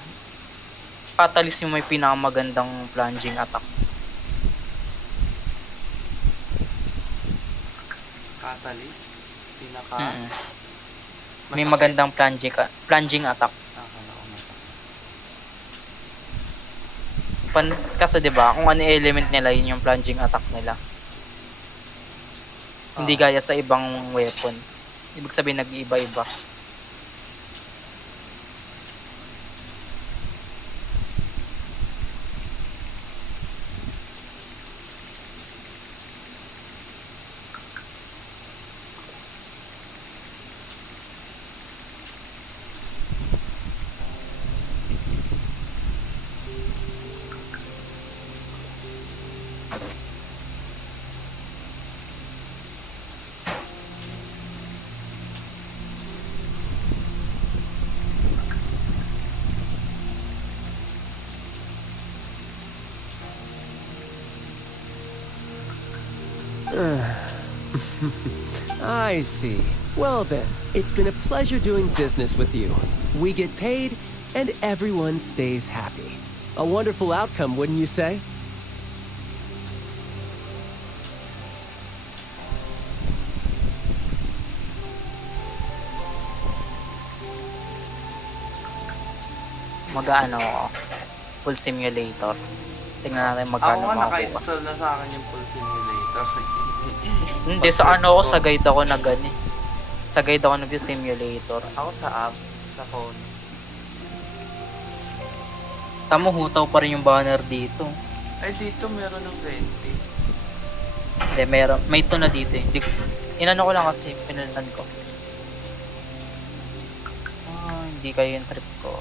Catalyst yung may pinakamagandang plunging attack. Catalyst? Pinaka? May magandang plunging attack. Kasi 'di ba, kung ano element nila, yun yung plunging attack nila. Hindi gaya sa ibang weapon. Ibig sabihin nag-iiba-iba. I see. Well then, it's been a pleasure doing business with you. We get paid, and everyone stays happy. A wonderful outcome, wouldn't you say? Mag-ano ako, full simulator. Tingnan natin magkano Ako nga makukuha. naka-install na sa akin yung full simulator. Hindi, sa ano ako, sa guide ako nag-ano. Sa guide ako nag-simulator. Ako sa app, sa phone. Tamo, hutaw pa rin yung banner dito. Ay, dito meron ng 20. Hindi, meron. May ito na dito eh. Inano ko lang kasi, pinalitan ko. Hindi kayo yung trip ko.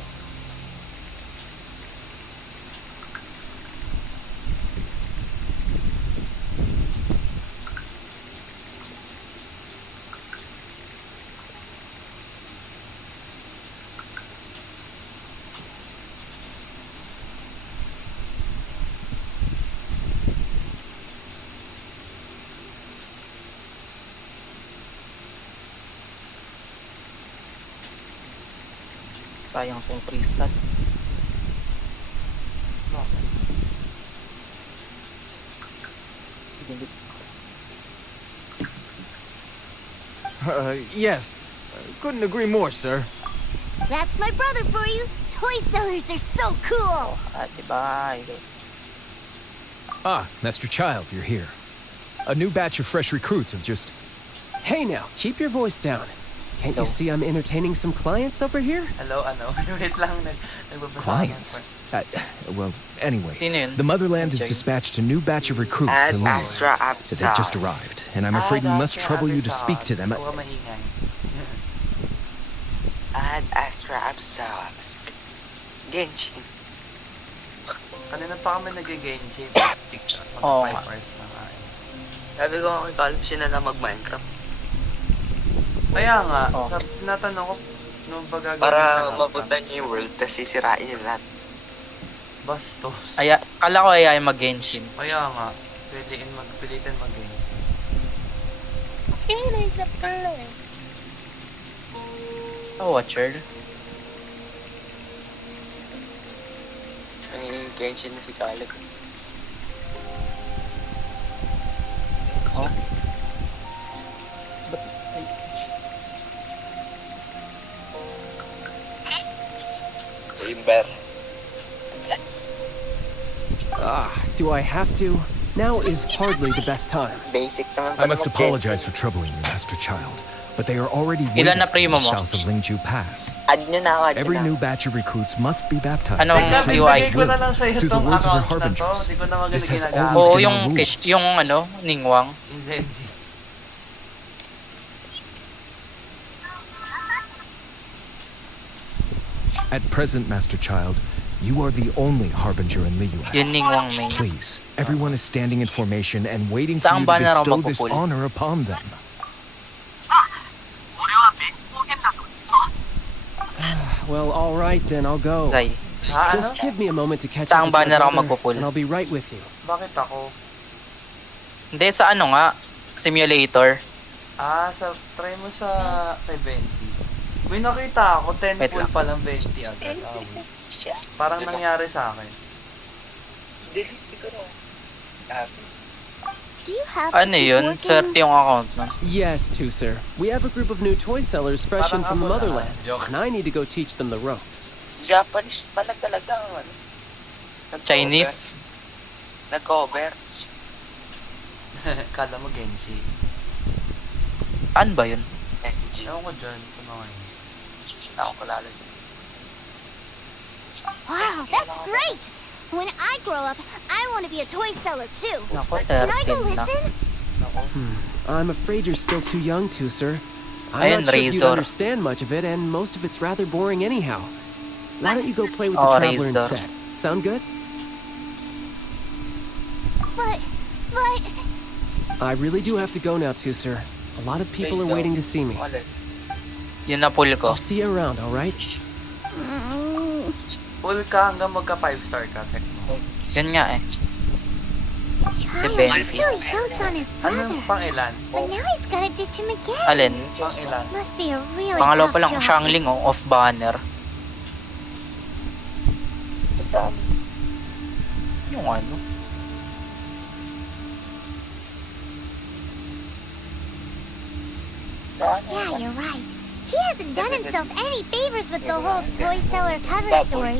Sayang tong crystal. Yes. Couldn't agree more, sir. That's my brother for you. Toy sellers are so cool. Diba, idols? Ah, Master Child, you're here. A new batch of fresh recruits have just... Hey now, keep your voice down. Can't you see I'm entertaining some clients over here? Hello, ano? Wait lang, nagbabasa Clients? Well, anyway, the Motherland has dispatched a new batch of recruits to Lure that they've just arrived, and I'm afraid we must trouble you to speak to them. Add extra episodes. Genshin. Kanina pa kami nag-Genshin. 6 Oo 5 nga. hours na nga. Sabi ko kay Caleb siya na lang mag-Minecraft. Kaya nga, tinatanong ko, nung bagagawin Para mapunta niya yung world, tapos sisirain yung lahat. Bastos. Kala ko ay mag-Genshin. Kaya nga, pilitin mag-Genshin. Kilig na pala eh. Oh, Watcher. May Genshin na si Caleb. Oh. Timber. Do I have to? Now is hardly the best time. Basic naman. I must apologize for troubling you, Master Child. but they are already Ilan waiting na primo mo? south of Lingju Pass. Add nyo na ako, add nyo Every na. new batch of recruits must be baptized Anong by the UI? Church's Ko will, na lang sa'yo through the tong words of her account na to. harbingers. Hindi ko na maganda This has ginagamit. always Oo, been yung our rule. yung ano, Ningwang. Yung Zenzi. At present, Master Child, you are the only harbinger in Liyue. Yun Ningwang main. Please, everyone is standing in formation and waiting for Saan you to banner ako bestow this magpupul? honor upon them. Well, all right then, I'll go. Zay. Just give me a moment to catch Saan up with my banner ako brother, magpupul? and I'll be right with you. Bakit ako? Hindi, sa ano nga? Simulator. Sa try mo sa kay 20. May nakita ako, 10 Wait full lang. pa lang 20 agad. Parang nangyari sa akin. Delete siguro. Do you have to Ano keep yun? working? Swerte yung account nun. Yes, Tuser. We have a group of new toy sellers fresh in from the ako na. motherland, Joke. and I need to go teach them the ropes. Japanese pala talaga ang ano. Nag-cover. Chinese. Nag-cover. Kala mo Genshin. Saan ba yun? Ewan ko dyan. Kumain. Ako kalala dyan. Wow, that's great! When I grow up, I want to be a toy seller too. Nako, Can I go 13 na. listen? I'm afraid you're still too young, Tuser. I'm Ayun, not sure if you Razor. understand much of it, and most of it's rather boring anyhow. Why don't you go play with the Oh, Traveler Razor. instead? Sound good? But I really do have to go now, Tuser. A lot of people are waiting to see me. Yun na pull ko. I'll see you around, alright? Full ka hanggang magka 5-star ka. Tek mo. Yun nga eh. Si Child Benji. really dotes on his brother. Anong pang ilan? But now he's gotta ditch him again. Alin? Pang ilan? Must be a really Pangalawa tough pa lang, job. Shangling oh, off banner. Saan? Yung ano? Yeah, you're right. He hasn't done himself any favors with the whole toy seller cover story.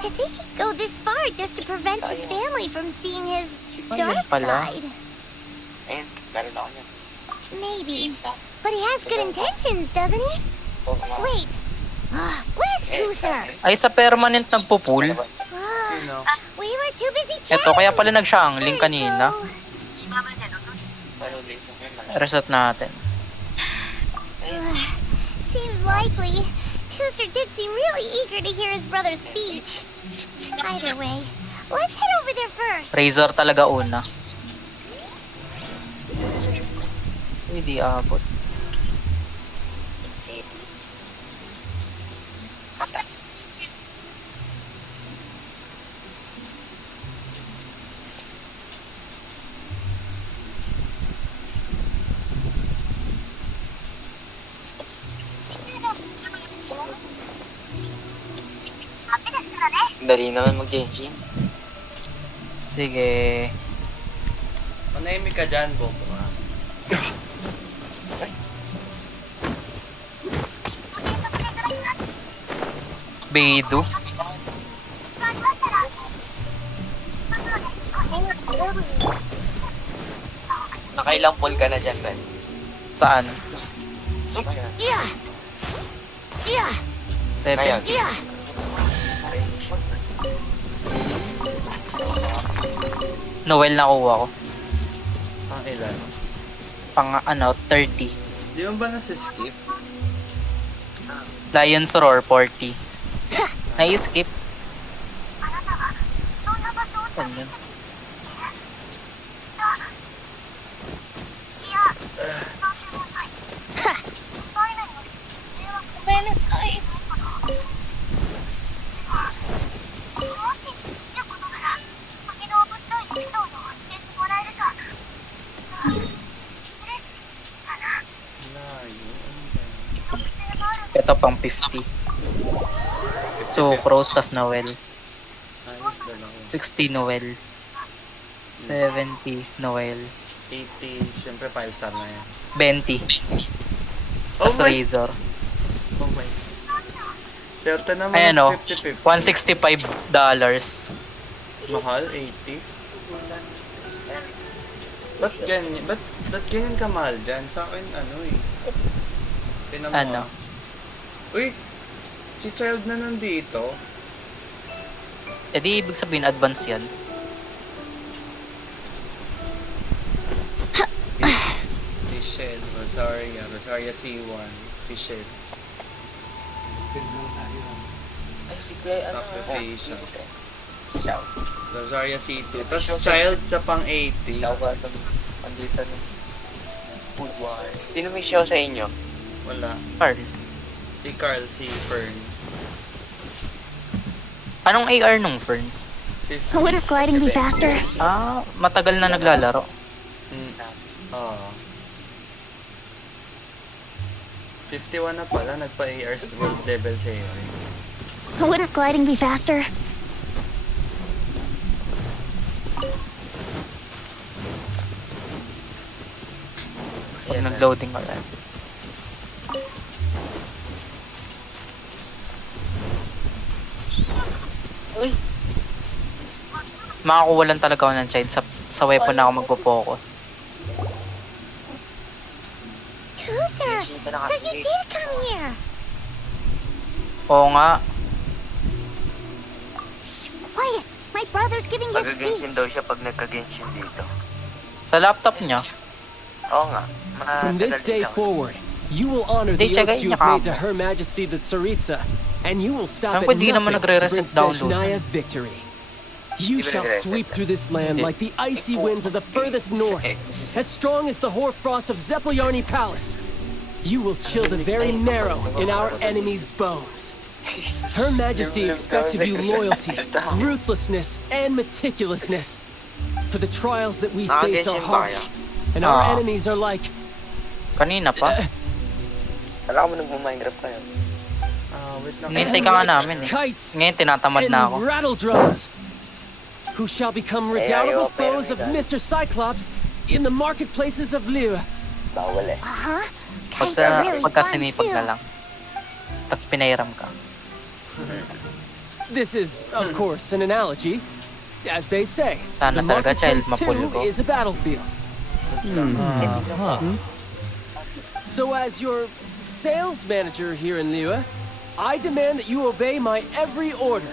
To think he'd go this far just to prevent his family from seeing his dark pala. side. Ayun, meron ako yan. Maybe. But he has good intentions, doesn't he? Wait. Where's Tuser? Ay, sa permanent nagpo-pull. We were too busy Eto, chatting. kaya pala nag-shangling kanina. Pero later mo yun, Reset natin. Seems likely. Tuser did seem really eager to hear his brother's speech. Either way, let's head over there first. Razor talaga una. Hindi abot. Dali naman mag-Genshin. Sige. Manahimik ka dyan, Bobo ka. Beidou. Nakailang pull ka na dyan, Ben? Saan? Yeah. Yeah. Seven. Ngayon. Yeah. Noel nakuha ko. Pang ilan? Pang ano, 30. Di mo ba nasa-skip? Lion's Roar, 40. Na-skip. Ano yun? Ito pang 50. So, Cross tas Noel. Ayos na lang. 60 Noel. 70 Noel. 80, syempre 5-star na yan. 20. Oh Tas my- Razor. Oh my. Swerte naman Ayan o. ng 50-50. $165. Mahal, 80. Ba't ganyan? Ba't Ba't ganyan ka mahal dyan? Sa akin, ano eh. Tinan mo. Ano? Uy! Si Child na nandito. Eh di ibig sabihin advance yan. Si Shed, Rosaria C1. Si Shed. Ay, si Kuya, ano? Sacrification. Siyaw. Rosaria C2. Tapos Child sa pang 80. Siyaw ba ito? Andito na. Food war. Sino may siyaw sa inyo? Wala. Carl. Si Carl, si Fern. Anong AR nung Fern? Wouldn't gliding be faster? Ah, matagal na naglalaro. Oo. 51 na pala, nagpa-AR world level sa iyo. Wouldn't gliding be faster? Pag nag-loading ko yan. Uy! Makakuha lang talaga ako ng child sa weapon na ako magpo-focus. Tuser! So you did come here! Oo nga. Shh, quiet! My brother's giving his speech. Mag-genshin daw siya pag nagka-genshin dito. Sa laptop niya. Oo nga. From this day forward, you will honor the oaths you have made to Her Majesty the Tsaritsa, and you will stop at nothing to bring Snezhnaya victory. You shall sweep through this land like the icy winds of the furthest north, as strong as the hoarfrost of Zepelyarny Palace. You will chill the very marrow in our enemies' bones. Her Majesty expects of you loyalty, ruthlessness, and meticulousness. For the trials that we face are harsh, and our enemies are like... Kanina pa? Alam mo nagmo-Minecraft kayo. Wait lang. Ngintay ka nga namin eh. Ngayon tinatamad na ako. Rattle drums, who shall become redoubtable foes of Mr. Cyclops in the marketplaces of Liyue. Bawal eh. Pagkasinipag na lang. Tapos pinairam ka. This is, of course, an analogy. As they say, Sana the talaga, child, marketplace too mapulgo. is a battlefield. So as your sales manager here in Liyue, I demand that you obey my every order.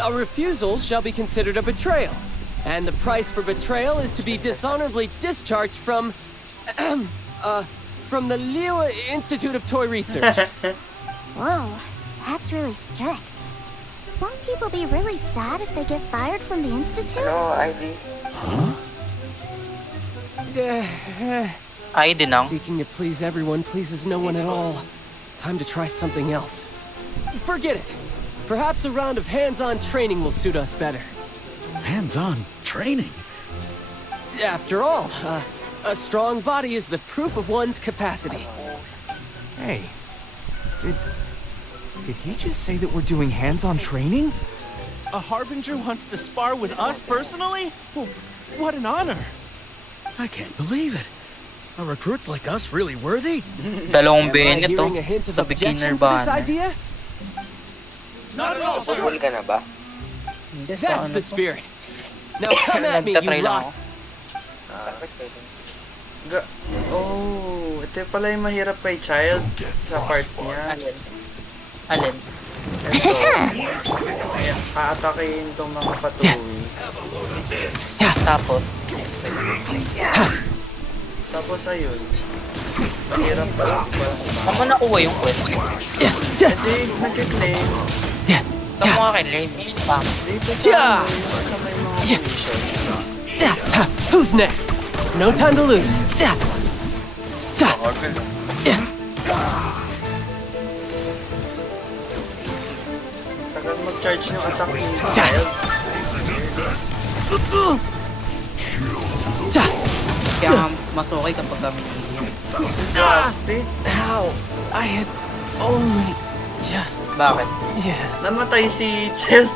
A refusal shall be considered a betrayal, and the price for betrayal is to be dishonorably discharged from the Liyue Institute of Toy Research. Whoa, that's really strict. Won't people be really sad if they get fired from the Institute? Ano, ID? ID nang. Seeking to please everyone pleases no one at all. Time to try something else. Forget it. Perhaps a round of hands-on training will suit us better. Hands-on training? After all, a strong body is the proof of one's capacity. Hey, did he just say that we're doing hands-on training? A Harbinger wants to spar with us personally? Well, what an honor! I can't believe it. Are recruits like us really worthy? Dalawang Am I benet to hearing a hint of sa beginner objection to this ba? idea? Not at all, sir! Pagul ka na ba? That's the spirit. Now come at me, you Nagtatry lang lot. ako. Oh, ito pala yung mahirap kay Child sa part niya. Alin? Ito. Ayan, aatakihin itong mga patuloy. Tapos? Tapos ayun. Mahirap pala. Saan mo nakuha yung quest? Hindi, nag-claim. Saan mo ka-claim? Dito sa may mga mission. Who's next? No time to lose. Tagal mag-charge ng attack ni Child. Kaya nga mas okay kapag kami How? I had only just... Bakit? Yeah. Namatay si Child.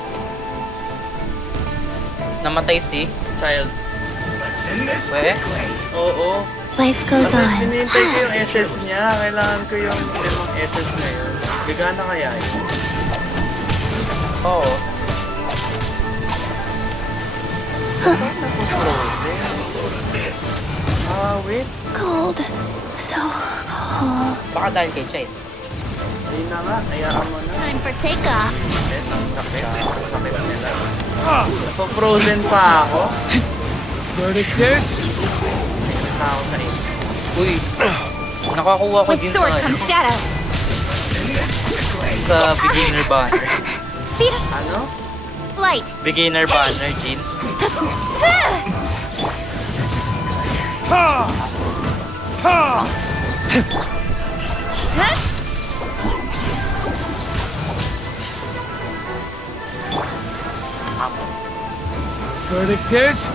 Namatay si? Child. We? Oo. Life goes on. Pinintay ko yung SS niya. Kailangan ko yung limang SS na yun. Gagana kaya yun? Oo. Wait. Cold. So cold. Baka dahil kay Chai. Ayun na nga, hayaan mo na. Time for takeoff. Ang sakit nila. Napo-frozen pa ako. Verdict is... Tao sa iyo. Uy, nakakuha ko With din sword comes shadow. sa beginner banner. Speed. Ano? Flight. Beginner banner, Jean. Ha! Ha! Verdict is...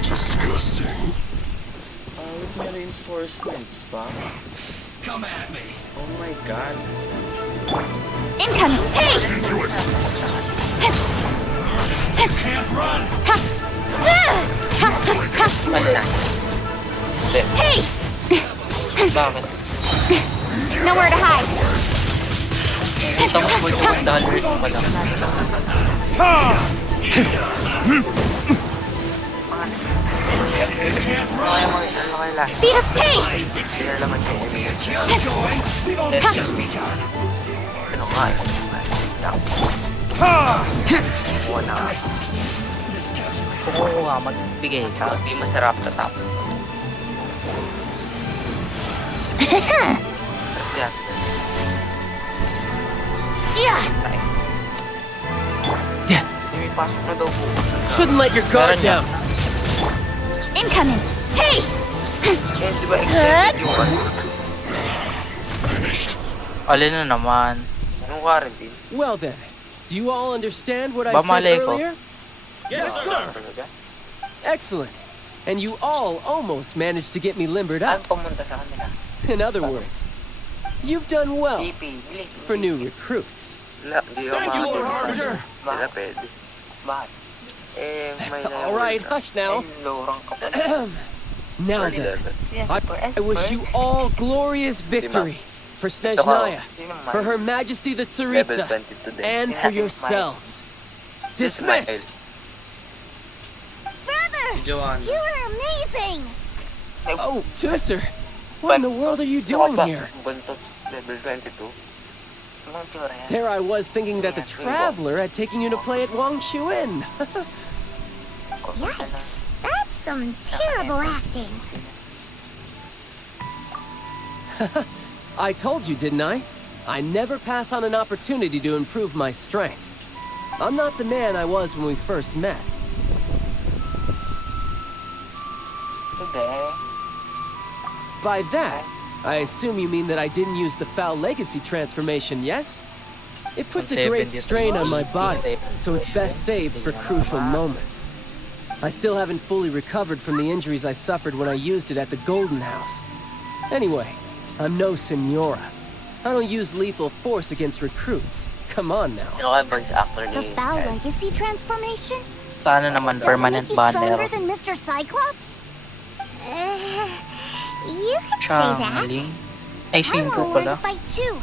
Disgusting. With my reinforcements pa. Come at me. Oh my god. Incoming. Hey! You can't run. Hey! Bakit? Nowhere to hide. Isang $41 pa lang. Speed of pace. Let's just be done. Kukuha, magbigay ka. Hindi masarap sa top. Pasok na daw bukas. Shouldn't let your guard down. Incoming. Hey! Eh, di ba extended yung ano? Alin na naman. Anong quarantine? Well then, do you all understand what I Ba said malay ko? earlier? Yes, sir. Excellent. And you all almost managed to get me limbered up. Pumunta sa kanila. In other words, you've done well for new recruits. Thank you, Lord Harbinger. Sila pwede. Bakit? Eh, may All right, hush now. Now then, I wish you all glorious victory for Snezhnaya, for Her Majesty the Tsaritsa, and for yourselves. Dismissed! Brother! Joanne. You were amazing! Oh, Tusser, what in the world are you doing here? Buntot, level 22. There I was thinking that the Traveler had taken you to play at Wang Shuin. Yikes! That's some terrible acting. I told you, didn't I? I never pass on an opportunity to improve my strength. I'm not the man I was when we first met. By that, I assume you mean that I didn't use the Foul Legacy transformation, yes? It puts a great strain on my body, so it's best saved for crucial moments. I still haven't fully recovered from the injuries I suffered when I used it at the Golden House. Anyway, I'm no Senora. I don't use lethal force against recruits. Come on now. The Foul Legacy transformation? Sana naman permanent Does it make you banner. stronger than Mr. Cyclops? You could say that. Changeling. Ay, I Shinko want to learn to pala. fight too.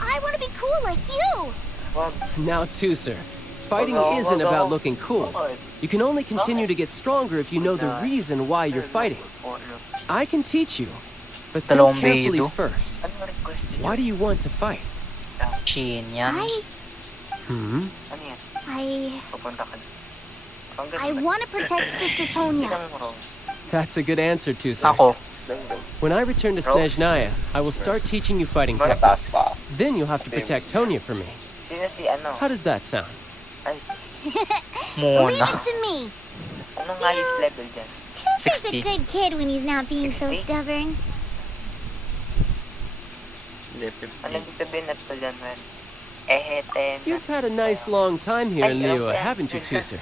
I want to be cool like you. Now, Tusser, fighting isn't about looking cool. You can only continue to get stronger if you know the reason why you're fighting. I can teach you, but think Dalawang carefully bedo. first. Why do you want to fight? Shin yan. I want to protect Sister Tonya. That's a good answer, Tusser. Ako. When I return to Snezhnaya, I will start teaching you fighting techniques. Then you'll have to protect Tonya for me. How does that sound? Leave it to me. Anong highest level dyan? Tusser's a good kid when he's not being so stubborn. Ano ibig sabihin na ito dyan, man? HEHE. You've had a nice long time here in Liyue, haven't you, Tusser?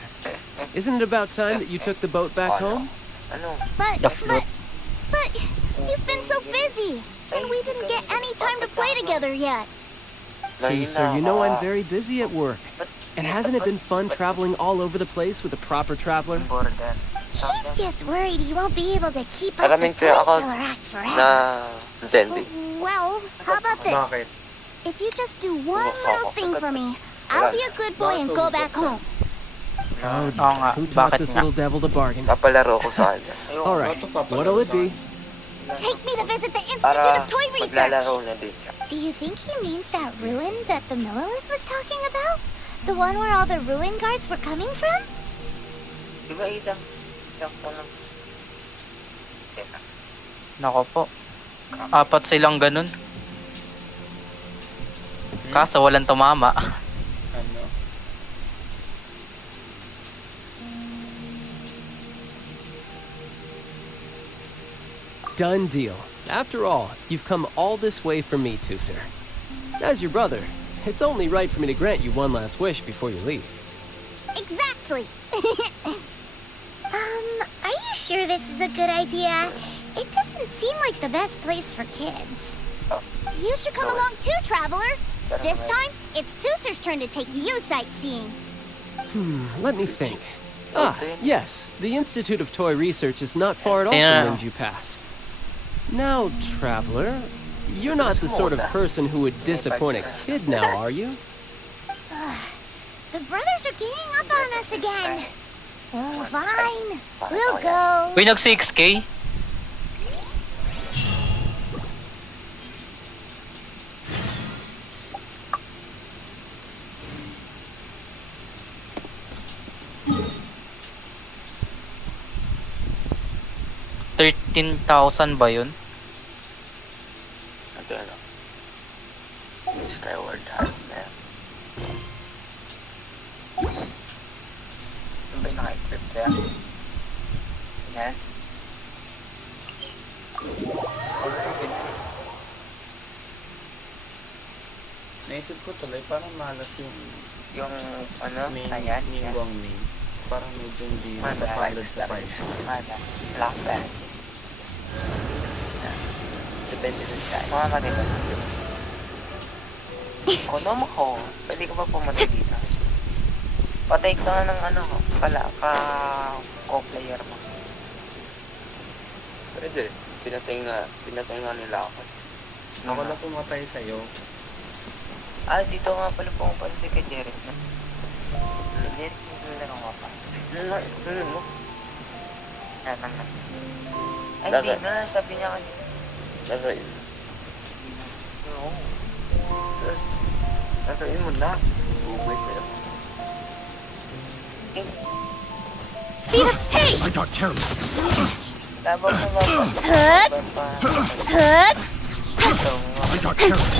Isn't it about time that you took the boat back home? But you've been so busy, and we didn't get any time to play together yet. Tusser, you know I'm very busy at work. And hasn't it been fun traveling all over the place with a proper traveler? He's just worried he won't be able to keep up the Alaming ko yung toy account seller act forever. na Zendi. Well, how about this? If you just do one little thing for me, I'll be a good boy and go back home. Oh, Oo nga, who taught bakit this nga? little devil to bargain? Papalaro ko sa kanya. All right, what'll it be? Take me to visit the Institute Para of Toy Research. maglalaro na din siya. Do you think he means that ruin that the Millelith was talking about? The one where all the ruin guards were coming from? Di ba isang ko lang. Nako po. 4 silang ganun. Kaso walang tumama. Ano? Done deal. After all, you've come all this way for me too, sir. As your brother, it's only right for me to grant you one last wish before you leave. Exactly. Are you sure this is a good idea? It doesn't seem like the best place for kids. You should come along too, traveler. This time, it's Tooser's turn to take you sightseeing. Let me think. Ah, yes, the Institute of Toy Research is not far at all Yeah. from Linju Pass. Now, traveler, you're not the sort of person who would disappoint a kid now, are you? The brothers are ganging up on us again. Oh, fine. We'll go. Uy, nag 6K? $13,000 ba yun? Ito ano? Yung Skyward Heart na yan. Ano ba yung naka-equip sa'yo? Yan. Ano yung ganyan? Naisip ko tuloy, parang malas yung ano? main, Ayan, main yan. wang main. Parang medyo hindi Mana, napapalad sa 5 star. Black band. Depende dun siya. Makakati ba? Kung naman ko, pwede ka ba pumatay dito? Patay ka ng co-player mo. Pwede. Pinatay nga nila ako. Ako na pumatay sa'yo. Dito nga pala pumapasa si kay Derek na. Derek, naglalaro nga pa. Ano mo? Ay, hindi na. Sabi niya kanina. Laruin. Oo. Tapos, laruin mo na. Bubay sa'yo. Speed of pace! I got careless. Labang mo ba? Hut! Hut! I got careless.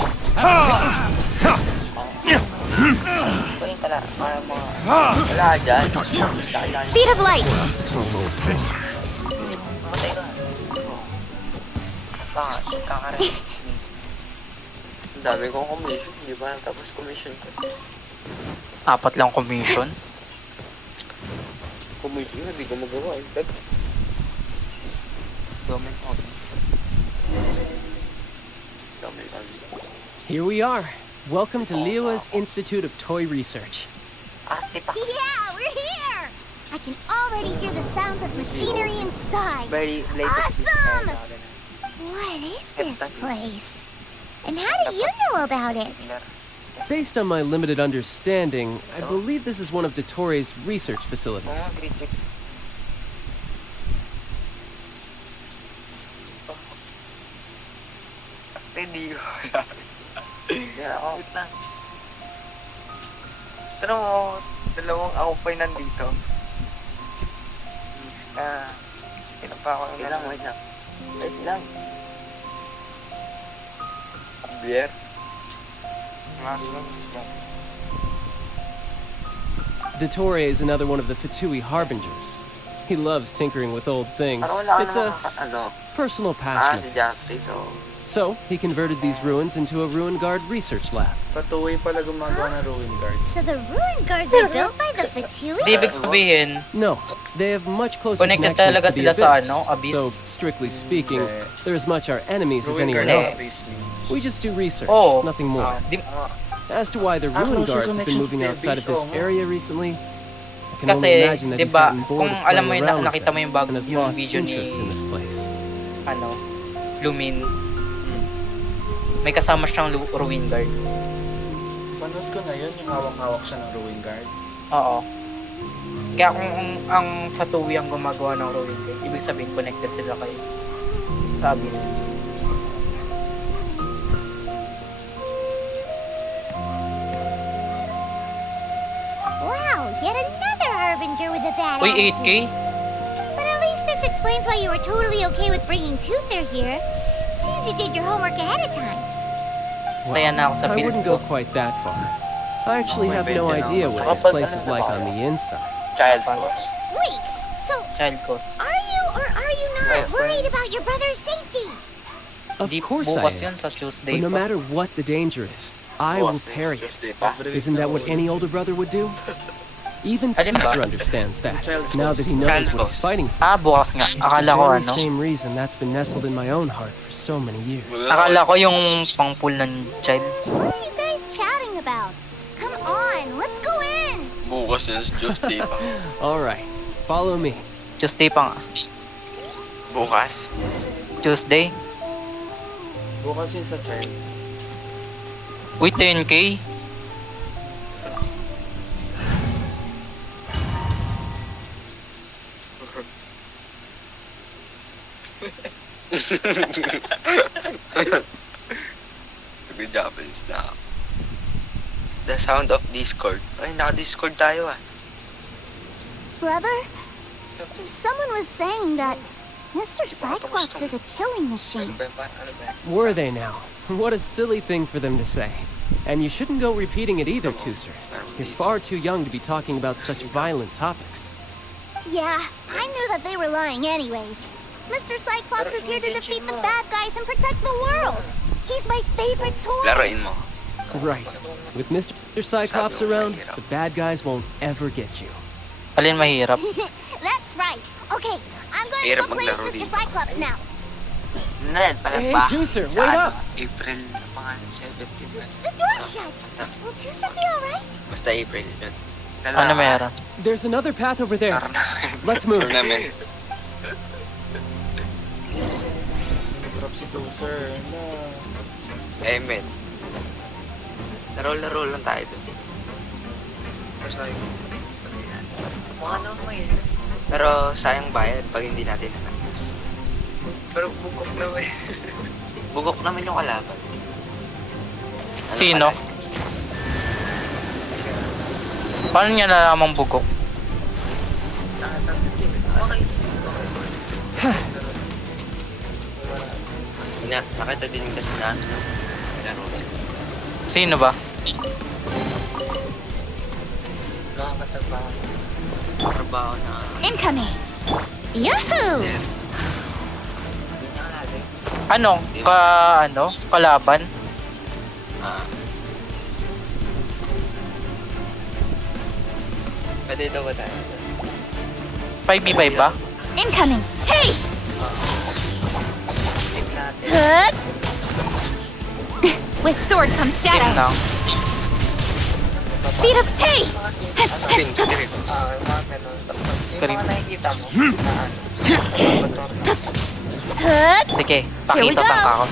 Pwede pala. Para mga... Wala dyan. Speed of light! Matay ka. Kakarin. Ang dami kong commission. Hindi ba natapos commission ko? 4 lang commission. Commission nga, di ko magawa. Government audit. Here we are. Welcome to Liyue's Institute of Toy Research. Yeah, we're here! I can already hear the sounds of machinery inside. Awesome! What is this place? And how do you know about it? Based on my limited understanding, I believe this is one of Dottoro's research facilities. Hindi ko. Wait lang. Pero mo, dalawang ako pa'y nandito. Miss ka. Kailan pa ako lang. Wait lang. Wait lang. Beer? Dottore is another one of the Fatui harbingers. He loves tinkering with old things. It's a personal passion of his. So, he converted these ruins into a ruin guard research lab. Patuloy pala gumagawa ng ruin guard. So the ruin guards are built by the Fatui? Di ibig sabihin, No, they have much closer connected connections talaga to the sila sa abyss. Abyss. So, strictly speaking, they're as much our enemies as Ruin anyone guard else's. We just do research, Oh. nothing more. As to why the ruin guards have been moving outside of this area recently, I can only kasi, imagine that di he's ba, gotten bored kung of alam mo playing yung around with nakita mo it yung bago and has yung lost video ni interest in this place. Lumin, may kasama siyang ruin guard. Panood ko na yun, yung hawak-hawak siya ng ruin guard. Oo. Kaya kung ang Fatui ang gumagawa ng ruin gate, ibig sabihin connected sila kay sa Abyss. Wow, yet another harbinger with a bad Uy, attitude. 8K? But at least this explains why you were totally okay with bringing Tooser here. Seems you did your homework ahead of time. Saya na ako sa I build wouldn't ko. go quite that far. I actually have no idea what this place is like on the inside. Child boss. Wait, so Child cost. are you or are you not worried about your brother's safety? Of course I Bukas yun am. sa Tuesday But no pa. matter what the danger is, I will parry it. Isn't that what any older brother would do? Even Alin ba? Tooser understands that, now that he knows what he's fighting for. Ah, bukas nga. It's the Akala ko very ano. same reason that's been nestled in my own heart for so many years. Akala ko yung pang-pool ng child. What are you guys chatting about? Come on, let's go in! Bukas yun, Tuesday pa. Alright, follow me. Tuesday pa nga. Bukas? Tuesday? Bukas yun sa child. Uy, 10K? Good job, now. The sound of Discord. Ay, naka-Discord tayo ah. Brother, someone was saying that Mr. Cyclops is a killing machine. Were they now? What a silly thing for them to say. And you shouldn't go repeating it either, Tooser. You're far too young to be talking about such violent topics. Yeah, I knew that they were lying anyways. Mr. Cyclops is here to defeat the bad guys and protect the world. He's my favorite toy. Laruin mo. Right. With Mr. Cyclops around, the bad guys won't ever get you. Alin mahirap? That's right. Okay, I'm going to Hirap go play with maglaro Mr. dito. Cyclops now. Ned, pala Hey, pa. Tooser, Sa wait ano, up! April, mga 17. The door's shut. Will Tooser be alright? Basta April yun. Ano meron? There's another path over there. Let's move. Tournament. Drop si Tozer. Amen. Laro-laro lang tayo dun. Pero sabi ko, yan. Mukha naman mahirap. Pero sayang bayad pag hindi natin nalabas. Pero bugok naman. Bugok naman yung kalaban. Ano Sino? pala? Paano niya nalamang bugok? Nakita din kasi na laro. Sino ba? Nakakatrabaho. Trabaho na. Incoming. Yahoo! Hindi niya kalala yun. Ano? Kalaban? Pwede daw ba tayo? 5v5 ba? Incoming. Hey! Tig natin. Good. With sword comes Team shadow. lang. Speed up. Hey! Team, spirit. Yung mga ganun. Yung mga nakikita mo. Nababator na. Good. Sige, Here we pakita go. tangka ko.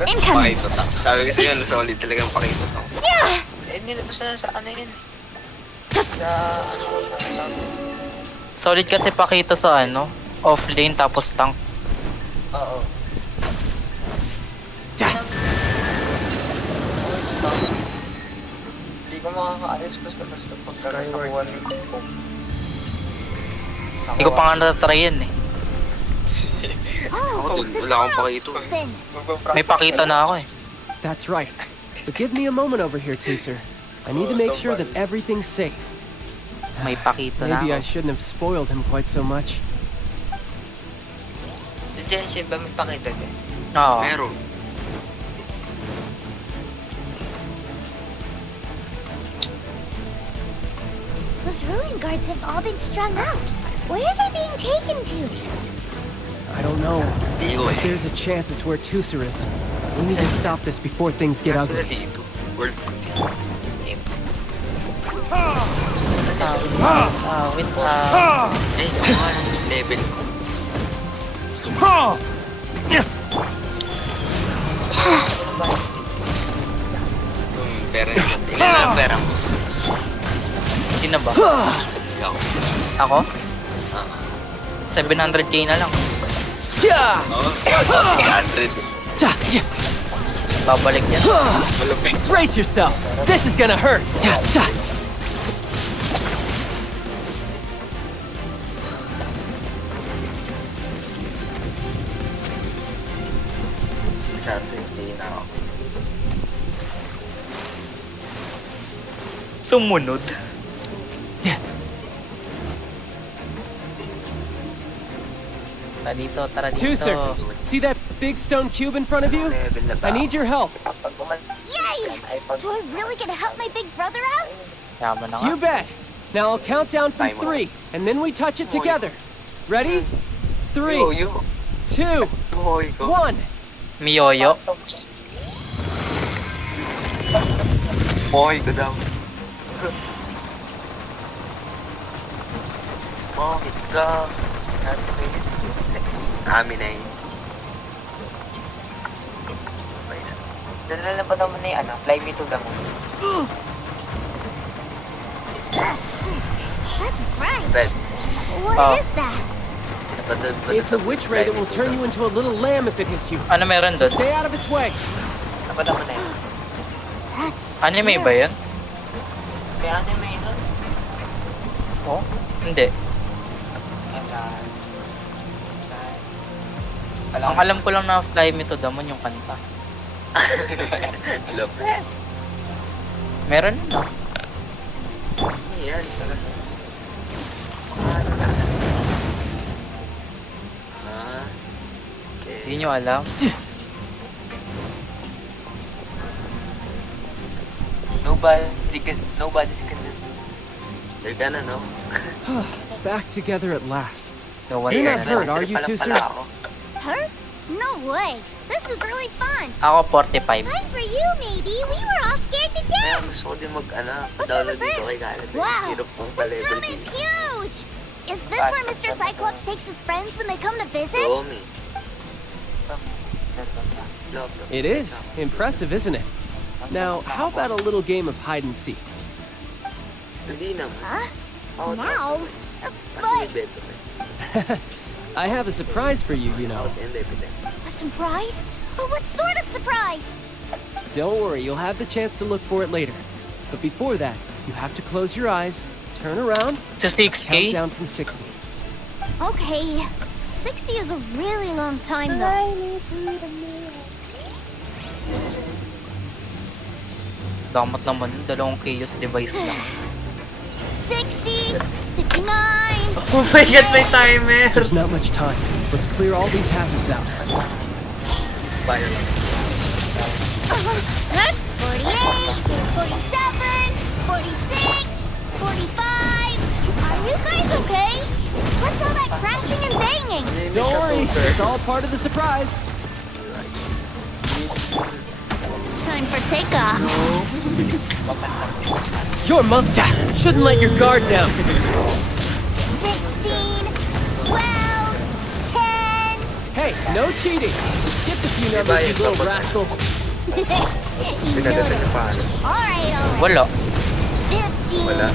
Incoming. Pakito tang. Sabi ko sa'yo, solid talagang pakito tang. Yeah! Eh, nilabas na sa ano yun eh. Sa ano, sa Solid kasi pakita sa ano, off lane tapos tank. Oo. Hindi ko makakaalis basta pagka nakuha ni Kong. Hindi ko pa nga natatry yan eh. Ako din, wala akong pakito. May pakita na ako eh. That's right. But give me a moment over here, Tooser. I need to make sure that everything's safe. May pakita na Maybe I ako. shouldn't have spoiled him quite so much. Sa Genshin ba may pakita din? Oo. Meron. Those ruin guards have all been strung up. Where are they being taken to? I don't know. Dito If eh. there's a chance it's where Tooser is, we need to stop this before things get Kaso na ugly. dito. World ko dito. Ito. Wait. Eh, yung mga level ko. Pera nyo. Ilan na ang pera mo? Sino ba? Ako? 700k na lang. Yeah! Oh, 600. Babalik yan. Brace yourself. This is gonna hurt. Na ako. Sumunod. Tara dito, tara dito. Two, sir. See that big stone cube in front of you? I need your help. Yay! Do I really get to help my big brother out? Yaman na nga. You bet. Now I'll count down from 3, and then we touch it together. Ready? 3, 2, 1. Miyoyo. Boy ko daw. Bakit ka? Amin na yun. Dala pa naman na yung fly me to the moon. That's right. Well, What is that? It's a witch ray that will turn you into a little lamb if it hits you. Ano meron So doon? stay out of its way. Dapat naman na yun. That's Anime ba yun? May anime yun. Oh? Hindi. Ang alam ko lang na Fly Me to the Moon yung kanta. Lopet. Meron na. Yan. Hindi nyo alam. Nobody's gonna. They're gonna know. Back together at last. No one You're not can. hurt, are you, Tuser? Hurt? No way. This was really fun. Ako 45. Fun for you, maybe. We were all scared to death. Gusto ko din download dito kay Caleb. Wow, Hirap pang this pa-level room is din. huge. Is this where Mr. Cyclops takes his friends when they come to visit? Tommy. It is. Impressive, isn't it? Now, how about a little game of hide and seek? Hindi naman. Huh? Out Now? Kasi may beto ka. I have a surprise for you, you know. Out and everything. A surprise? Oh, what sort of surprise? Don't worry, you'll have the chance to look for it later. But before that, you have to close your eyes, turn around, To 6K? count down from 60. Okay, 60 is a really long time though. Damat naman yun, 2 chaos device lang. 60, 59. Oh my god, may timer! There's not much time. Let's clear all these hazards out. Fire lang. 48, 47, 46, 45. Are you guys okay? What's all that crashing and banging? Don't worry, it's all part of the surprise. Time for takeoff. Your monk shouldn't let your guard down. 16, 12, 10. Hey, no cheating. You skipped a few numbers, you little rascal. You know it. Alright. Wala. 15, 14,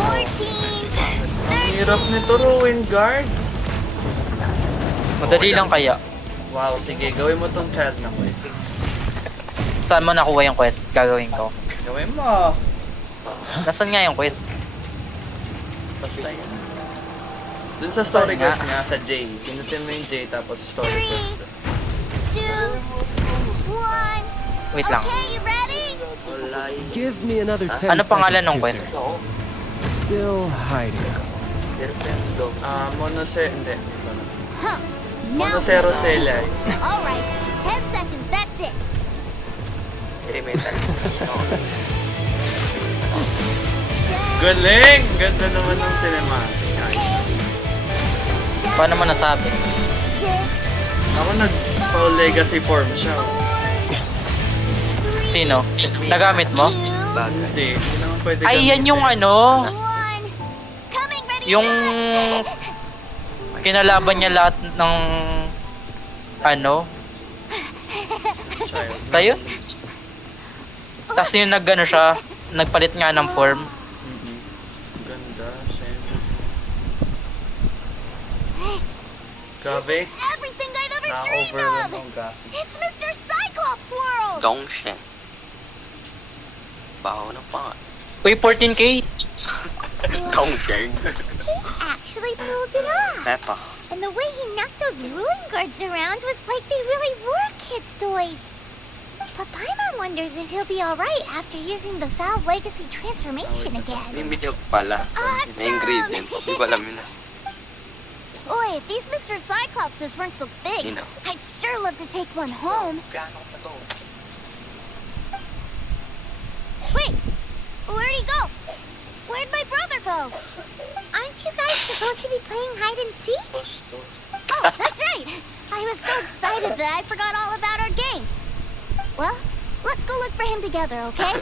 13. Hirap nito, Ruin Guard. Madali lang kaya. Wow, sige, gawin mo tong child na quest. Saan mo nakuha yung quest? Gagawin ko. Gawin mo. Nasaan nga yung quest? Basta yun. Dun sa story Saan nga? quest nga, sa J. Pinutin mo yung J tapos story quest. 2, 1. Wait lang. Okay, you ready? Give me another 10 Ano pangalan ng seconds, quest? Tuser. Still hiding. Hindi. Huh. Now. Monocero Cela. Alright, 10 seconds, that's it. Elemental. Galing! Ganda naman ng cinematic. Paano mo nasabi? 6, Ako nag-Paul Legacy form siya. Sino? Nagamit mo? Hindi naman pwede Ay, yan yung ano. Yung kinalaban niya lahat ng ano. Basta yun. Tapos yung nagano siya, nagpalit nga ng form. Grabe. Everything I've ever dreamed Na-overwhelm of! ang graphics. It's Mr. Cyclops' world! GENSHIN. Baho na pa. Uy, 14K! GENSHIN. He actually pulled it off. Peppa. And the way he knocked those ruin guards around was like they really were kids' toys. But Paimon wonders if he'll be alright after using the Valve Legacy transformation again. May milk pala. May ingredient. Di ba alam yun na? Boy, if these Mr. Cyclopses weren't so big, You know. I'd sure love to take one home. Wait, where'd he go? Where'd my brother go? Aren't you guys supposed to be playing hide and seek? Oh, that's right. I was so excited that I forgot all about our game. Well, let's go look for him together, okay?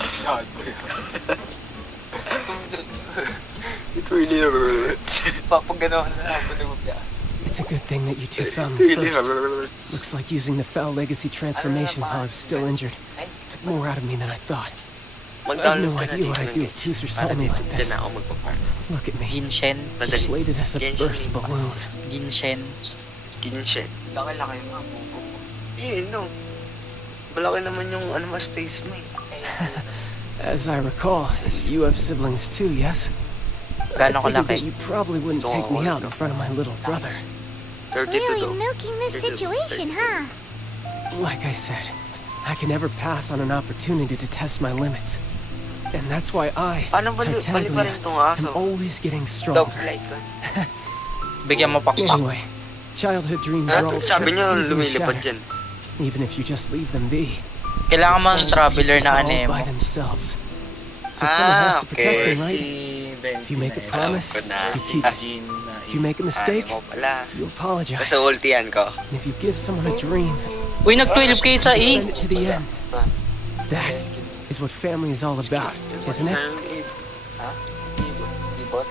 Sad ba yun? It really hurts. Papagano'n na ako na mabya. It's a good thing that you two found It me really first. hurts. Looks like using the Foul Legacy transformation while I was still injured took more out of me than I thought. I have no idea what I'd do if Tuser saw me like this. Look at me, Ginshen. deflated as a burst balloon. Ginshen. GENSHIN. Laki-laki yung mga buko mo. Eh, no. Malaki naman yung space mo eh. As I recall, you have siblings too, yes? I Gaano figured kalaki? that you probably wouldn't take me out in front of my little brother. 32 Really though. milking this situation, huh? Like I said, I can never pass on an opportunity to test my limits. And that's why I, Paano bali pa Titania, rin itong am aso? always getting stronger. Dog-like ka. Bigyan mo pakpak. Anyway, childhood dreams are all Sabi niyo, easily lumilipad shattered, yan. even if you just leave them be. Kailangan mo ng traveler Pieces na all anemo. by themselves. So someone has to protect them, right? Si If you make a Benji promise, Alam ko na. you keep it. Jean na If you make a mistake, Mo pala. you apologize. Basta ultihan ko. And if you give someone a dream, Uy, nag-12K sa E! defend it to the end. That is what family is all about, isn't it? Ha? Ibot?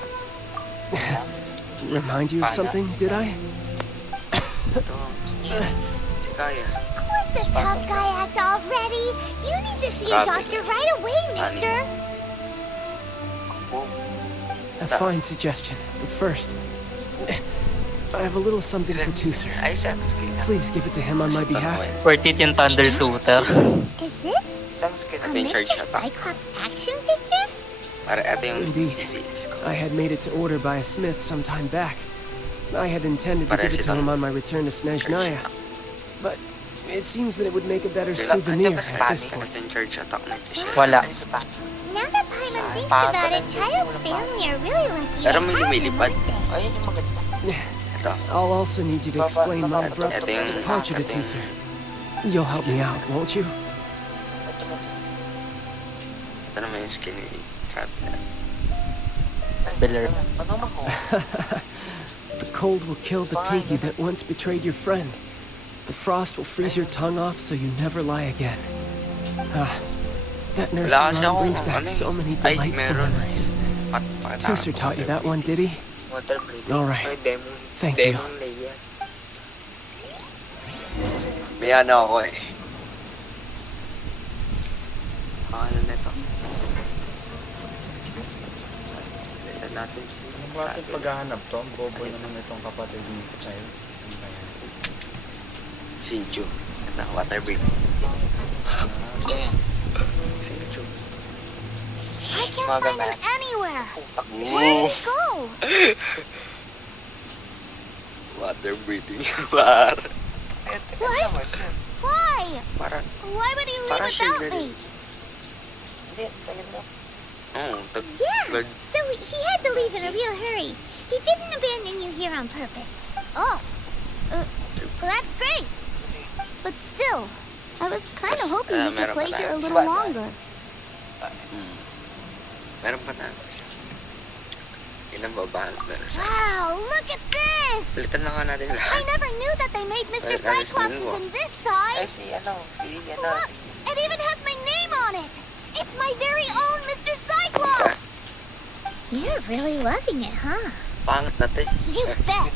Remind you of something, did I? Ito. Si Kaya. Quit the tough guy act already. You need to see a doctor right away, mister. A fine suggestion, but first, I have a little something for Tuser. Ay, isang skill. Please give it to him on my behalf. Worth it yung Thunder Shooter. Is this Isang skill. a Ito yung charge Mr. attack. Cyclops action figure? Para ito yung Indeed. DPS ko. I had made it to order by a smith some time back. I had intended to Para give it to silang him on my return to Snezhnaya, but it seems that it would make a better Sila, souvenir ano ba sa at this panic? point. Ito yung charge attack na ito siya. Wala. Ay, sa panic. Now that Paimon thinks about it, Child's family are really lucky Pero to may have him, lumilipad. aren't they? Ayun yung maganda. Ito. I'll also need you to explain my abrupt's Ito yung- departure to ito yung- Tuser. You'll help me out, won't you? Ito naman yung skin ni Traveler. Beller. The cold will kill the piggy that once betrayed your friend. The frost will freeze your tongue off so you never lie again. Ah, that nursery Wala kasi rhyme akong brings back ano so eh. many Ay, delightful meron. memories. Tuser taught you that one, did he? Water breathing. All right. Ay, demon. Thank you. Demon layer. May ano ako eh. Ano na ito? Ito natin si Anong klaseng paghahanap to? Ang bobo naman itong kapatid ni Child. Ano ba yan? Sinchu. Ito, water breathing. Sinchu. I can't find him anywhere. Ooh. Where did he go? Water breathing. Par. What? Why? Para. Why would he leave Para without siya me? Hindi, tagal mo. Oo, Yeah, so he had to leave in a real hurry. He didn't abandon you here on purpose. Oh, that's great. But still, I was kind of hoping he could meron play pa here a tayo. little longer. Meron pa na isa. Ilang babahan meron sa. Wow, look at this! Palitan na nga natin I lahat. never knew that they made Mr. Well, that is Cyclops new. in this Ay, size. si Look, it even has my name on it. It's my very own Mr. Cyclops. You're really loving it, huh? Pangit natin. You bet.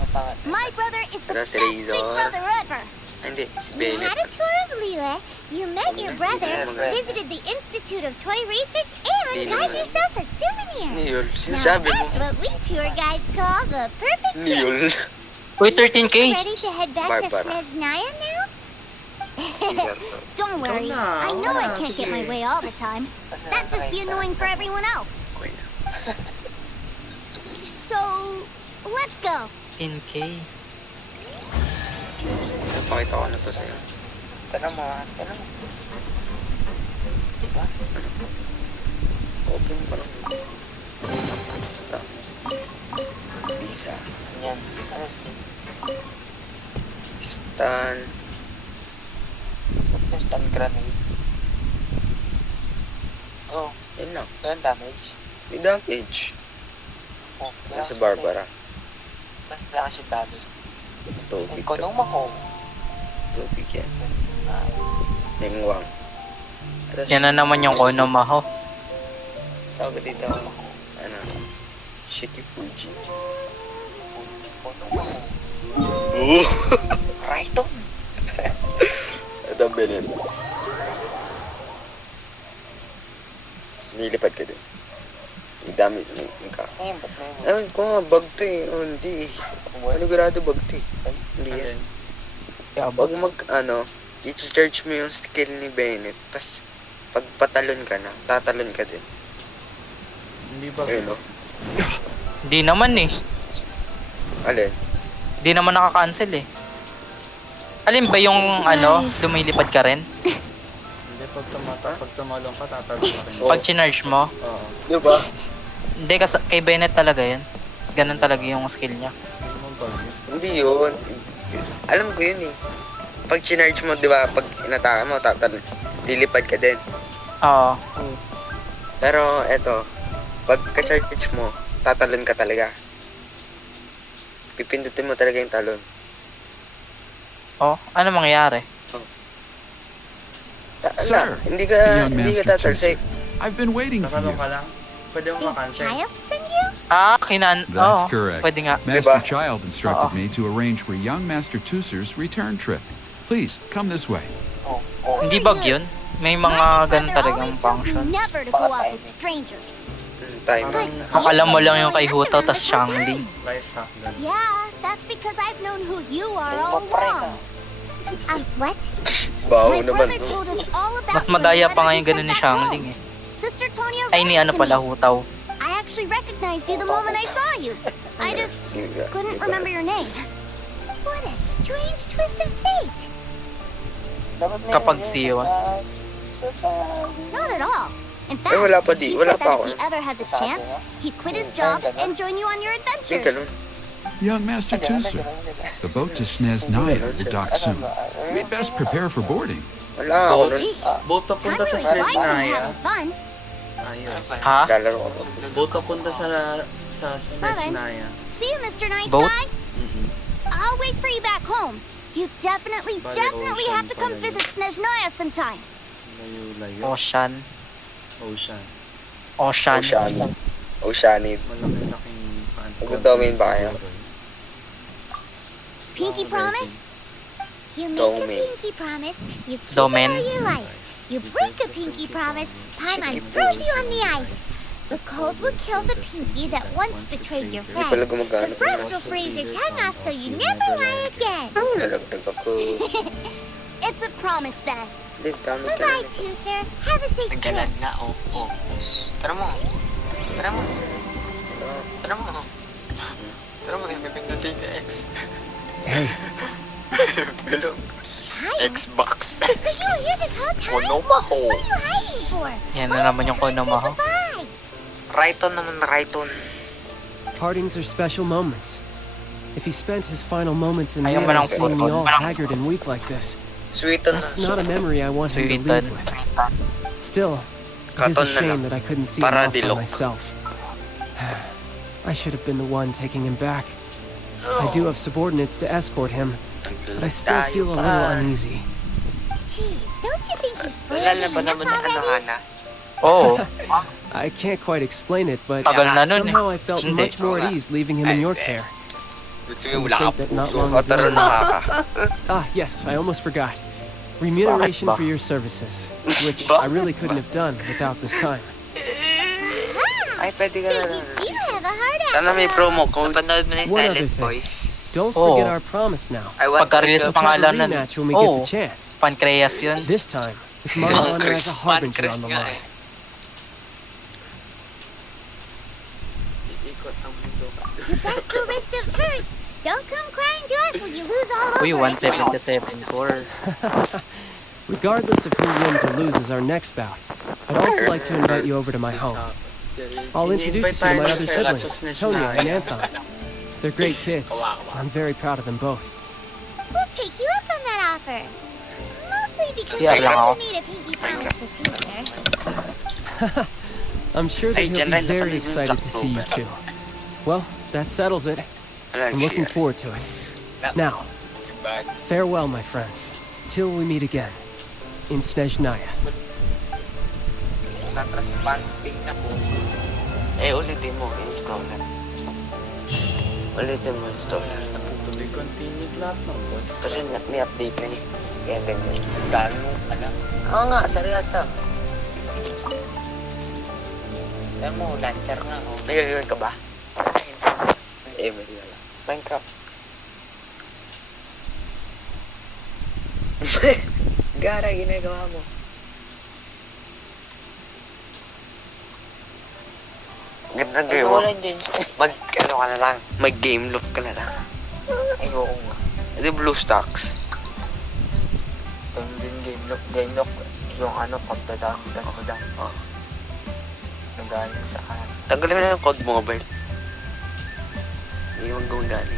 My brother is the Ito best si big Razor. brother ever. Hindi, si You Bennett. had a tour of Liyue, you met your brother, visited the Institute of Toy Research, and got yourself a souvenir. Niyol, Now sinasabi mo. that's what we tour guides call the perfect Niyol. Uy, 13K. Ready to head back to Barbara. Snezhnaya now? Don't worry. I know I can't get my way all the time. That'd just be annoying for everyone else. So, let's go. 10K. Napakita ko na to sa'yo. Tanong mo, tanong mo. Diba? Ano? Open mo pa lang. Ito. Visa. Yan. Ano Stan. Stan grenade. Oh, yun lang. Walang damage. May damage. Oh, sa Barbara. Wala kasi damage. Tubig to. Ikaw mo. Tubig yan. Lingwang. Yan na naman yung Konomaho. Tawag dito. Ano? Shikifuji. Oh! Raito! Ito ang Benin. Nilipad ka din. Ang dami. Ewan ko nga, bag to eh. Oh, hindi eh. Panigurado bag to eh. Hindi yan. Wag i-charge mo yung skill ni Bennett, tas pag patalon ka na, tatalon ka din. Hindi ba? Ayun o. Hindi naman eh. Alin? Hindi naman nakaka-cancel eh. Alin ba yung lumilipad ka rin? Hindi, pag tumalong ka, tatalon ka rin. Pag chinarge mo? Oo. Diba? Hindi, kasi kay Bennett talaga yan. Ganun talaga yung skill niya. Hindi yun. Alam ko yun eh. Pag chinarge mo, di ba, pag inatake mo, lilipad ka din. Oo. Pero eto, pag ka-charge mo, tatalon ka talaga. Pipindutin mo talaga yung talon. Oh, ano mangyayari? Sir, hindi young ka Master tatalsik. I've been waiting for you. Tatalon ka lang. Pwede mo makancel. That's correct. Pwede nga. Master Child instructed me to arrange for young Master Tuser's return trip. Please, come this way. Hindi bug yun? May mga ganun talagang functions. Never to go out with strangers. Kung alam mo lang yung kay Hutaw tas Shangli. Life hack lang. Yeah, that's because I've known who you are all along. What? Baho My naman. brother told us all about Mas you in a madaya letter pa nga he yung ganun sent ni back Shangling home. eh. Sister Tonya Ay, ni read ano to pala, me. Hutaw. I actually recognized you the moment I saw you. I just couldn't remember your name. What a strange twist of fate. Kapag siwa. Not at all. In fact, wala pa he wala said pa that ako. if he ever had the chance, he'd quit his job and join you on your adventures. Young Master Tuser, the boat to Snezhnaya will dock soon. We'd best prepare for boarding. Wala ako nun. Boat papunta sa Time really flies when we're Snezhnaya. having fun. Ayun. Ha? Lalaro ko. Boat papunta sa Snezhnaya. See you, Mr. Nice Boat? Guy. I'll wait for you back home. You definitely Bale, have to come ocean pala visit Snezhnaya sometime. Layo-layo. Ocean. Ocean. Oceanid. Malaki-laking Magdo-domain ba kayo? Pinky promise? You make a Domain. pinky promise, you keep Domain. it all your life. You break a pinky promise, Paimon throws you on the ice. The cold will kill the pinky that once betrayed your Hindi pala friend. gumagana. The frost will freeze your tongue off so you never lie again. Nalagdag ako. It's a promise then. Hindi, dami ka Bye-bye, na. Tuser. Have a safe trip. nga, Tara mo. Tara mo. Tara mo. Tara mo, pipindutin ka X. Hey. Bilog. Xbox. So you were here this whole time? Konomaho. What are you hiding for? Yan na naman yung Konomaho. Bye. Raiton naman, Raiton. Partings are special moments. If he spent his final moments in Ayaw mo there ng seeing me food. all haggard and weak like this, Sweeton that's not a memory I want him to Sweeton. leave with. Still, it is a Katon na shame lang. that I couldn't see him Para off by dilok. myself. I should have been the one taking him back. I do have subordinates to escort him, but I still feel a little uneasy. Jeez, don't you think you spoiled him enough already? Hana? Oo. I can't quite explain it, but Tagal na nun eh. somehow I felt Hindi. much more at ease leaving him in your care. And to think that not long ago... Ah, yes, I almost forgot. Remuneration for your services, which I really couldn't have done without this time. Ay, pwede ka na. You have a hard Sana may promo code. One other thing. Don't forget our promise now. Pagka-release ng pangalan na, rematch when we get the chance. Pancreas yun. This time, with Marijuana as a harbinger on the line. You best go rest up first. Don't come crying to us when you lose all over Uy, 177 core. Regardless of who wins or loses our next bout, I'd also like to invite you over to my home. I'll introduce you to my other siblings, Tonya and Anton. They're great kids, and I'm very proud of them both. We'll take you up on that offer. Mostly because Siya lang ako. we made a pinky promise to Teaser. I'm sure that he'll be very excited to see you too. Well, that settles it. I'm looking forward to it. Now, farewell, my friends. Till we meet again in Snezhnaya. Na-transplanting na po. Ulitin mo, installer. Ulitin mo, installer. To be continued lahat ng boss. Kasi may update na yun. Kaya ganyan. Gano'ng alam. Oo nga, seryoso. Alam mo, lancer nga ako. May gagawin ka ba? May gagawin. Minecraft. Gara, ginagawa mo. Ganda game mo. Ano ka na lang. Mag-game loop ka na lang. Ayoko nga. Ito blue stocks. Ito din game lock. Yung ano, pagdadang. Nagaling sa kanan. Tanggalin mo na yung code mobile. Hindi mo gumagani.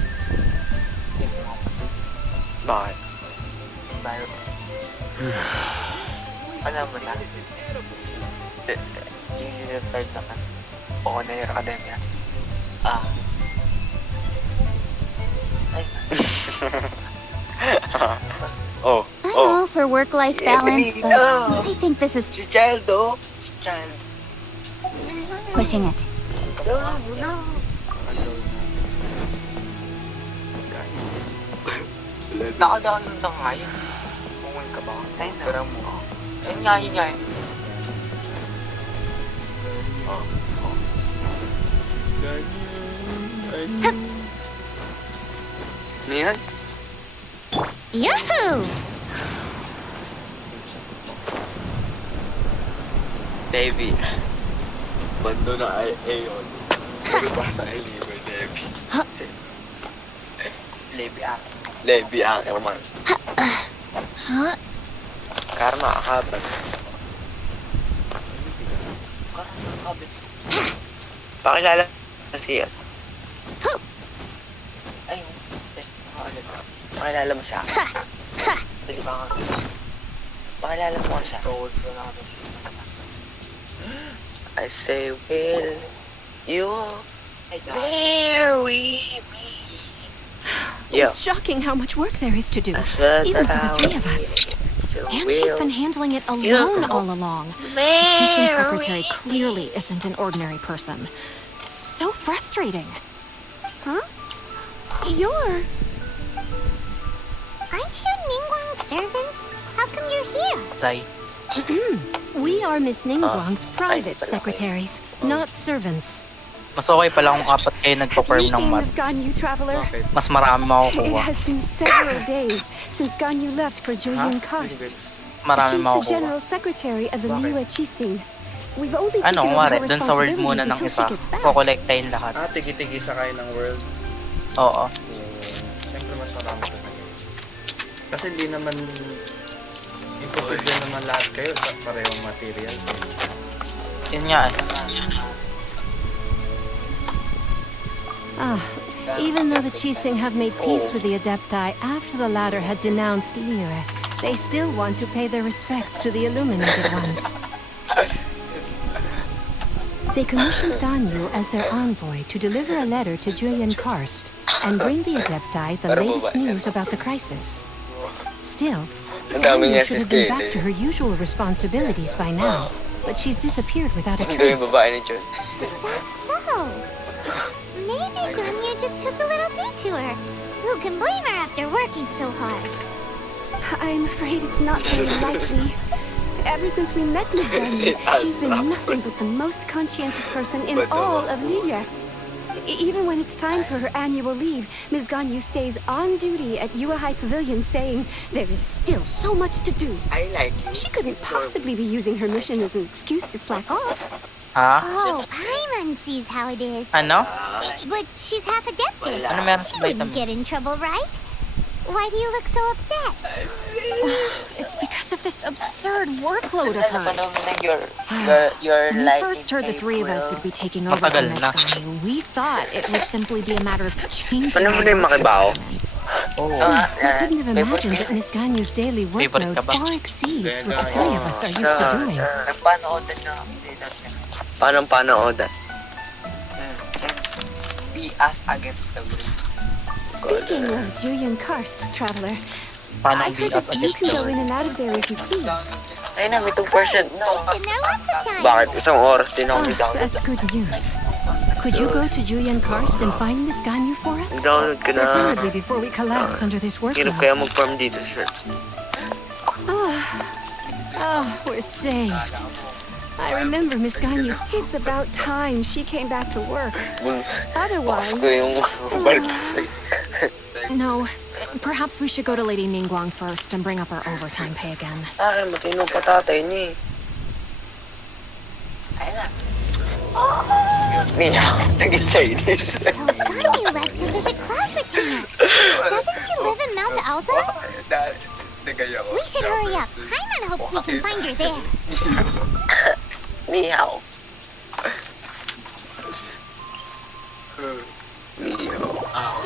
Hindi mo nga pati. Bakit? Alam mo na. Yung season 5 naman. Oo na yung academia. I know for work-life balance, but I think this is Si Child, oh. Si Child. pushing it. No. Naka-download na nga yun. Kung ka ba? Ay na. Pero mo. Ayun nga yun. Ano yan? Yahoo! Navy. Bando na ay Aeon. Basta ay Libre Navy. Levi ang Herman. Karma, akabit. Pakilala siya. Ay, pakilala mo siya. Dali ba ka? Pakilala mo siya. I say, will you marry me? It's shocking how much work there is to do, even for the three of us. And she's been handling it alone all along. The Chisen's secretary clearly isn't an ordinary person. It's so frustrating. Huh? You're... Aren't you Ningguang's servants? How come you're here? Zai. We are Miss Ningguang's private secretaries, not servants. Mas okay pala kung apat kayo nagpa-farm ng Miss mats. Ganyu, traveler? Mas marami It makukuha. has been several days since Ganyu left for Jueyun Karst. Marami She's the makukuha. general secretary of the Liyue Chising. We've only Ano, taken over kumari, her dun sa world muna ng responsibilities until she iba. gets back. Kukolektahin lahat. Tigi-tigi sa kayo ng world. Oo. Siyempre mas marami talaga. Kasi hindi naman imposible naman lahat kayo sa parehong materials. Yun nga eh. Even though the Chising have made peace with the Adepti after the latter had denounced Liyue, they still want to pay their respects to the Illuminated Ones. They commissioned Ganyu as their envoy to deliver a letter to Jueyun Karst and bring the Adepti the latest news about the crisis. Still, Ganyu should have been back to her usual responsibilities by now, but she's disappeared without a trace. Is that so? Maybe Ganya just took a little detour. Who can blame her after working so hard? I'm afraid it's not very likely. Ever since we met Miss Ganyu, she's been nothing but the most conscientious person in all of Liyue. Even when it's time for her annual leave, Ms. Ganyu stays on duty at HEHE Pavilion saying there is still so much to do. I like you. She couldn't possibly be using her mission as an excuse to slack off. Oh, Paimon sees how it is. Ano? But she's half adeptus. Ano meron sa She wouldn't get in vitamins? trouble, right? Why do you look so upset? It's because of this absurd workload of hers. Your When we first heard the three of us would be taking over from Miss Ganyu, we thought it would simply be a matter of changing our environment. I couldn't have imagined that Miss Ganyu's daily workload far exceeds what the three of us are used to doing. Paano panoodan? Be us against the world. Speaking of Julian Karst, traveler, Paano I heard that you can go in and out of there as you please. Ay na, may 2%. No. Been there lots of times. Bakit? Isang oras din ako may download. That's good news. Could you go to Julian Karst and find Miss Ganyu for us? Download ka na. Preferably before we collapse under this Hirap workload. kaya mag-farm dito, sir. Oh, we're saved. I remember Miss Ganyu's. It's about time she came back to work. Otherwise... Box ko yung balbas. No, perhaps we should go to Lady Ningguang first and bring up our overtime pay again. Ah, matino pa tatay niya eh. Niya, naging Chinese. So Ganyu left to visit Cloud Retainer. Doesn't she live in Mount Alza? We should hurry up. Paimon hopes we can find her there. Ni hao. Ni hao.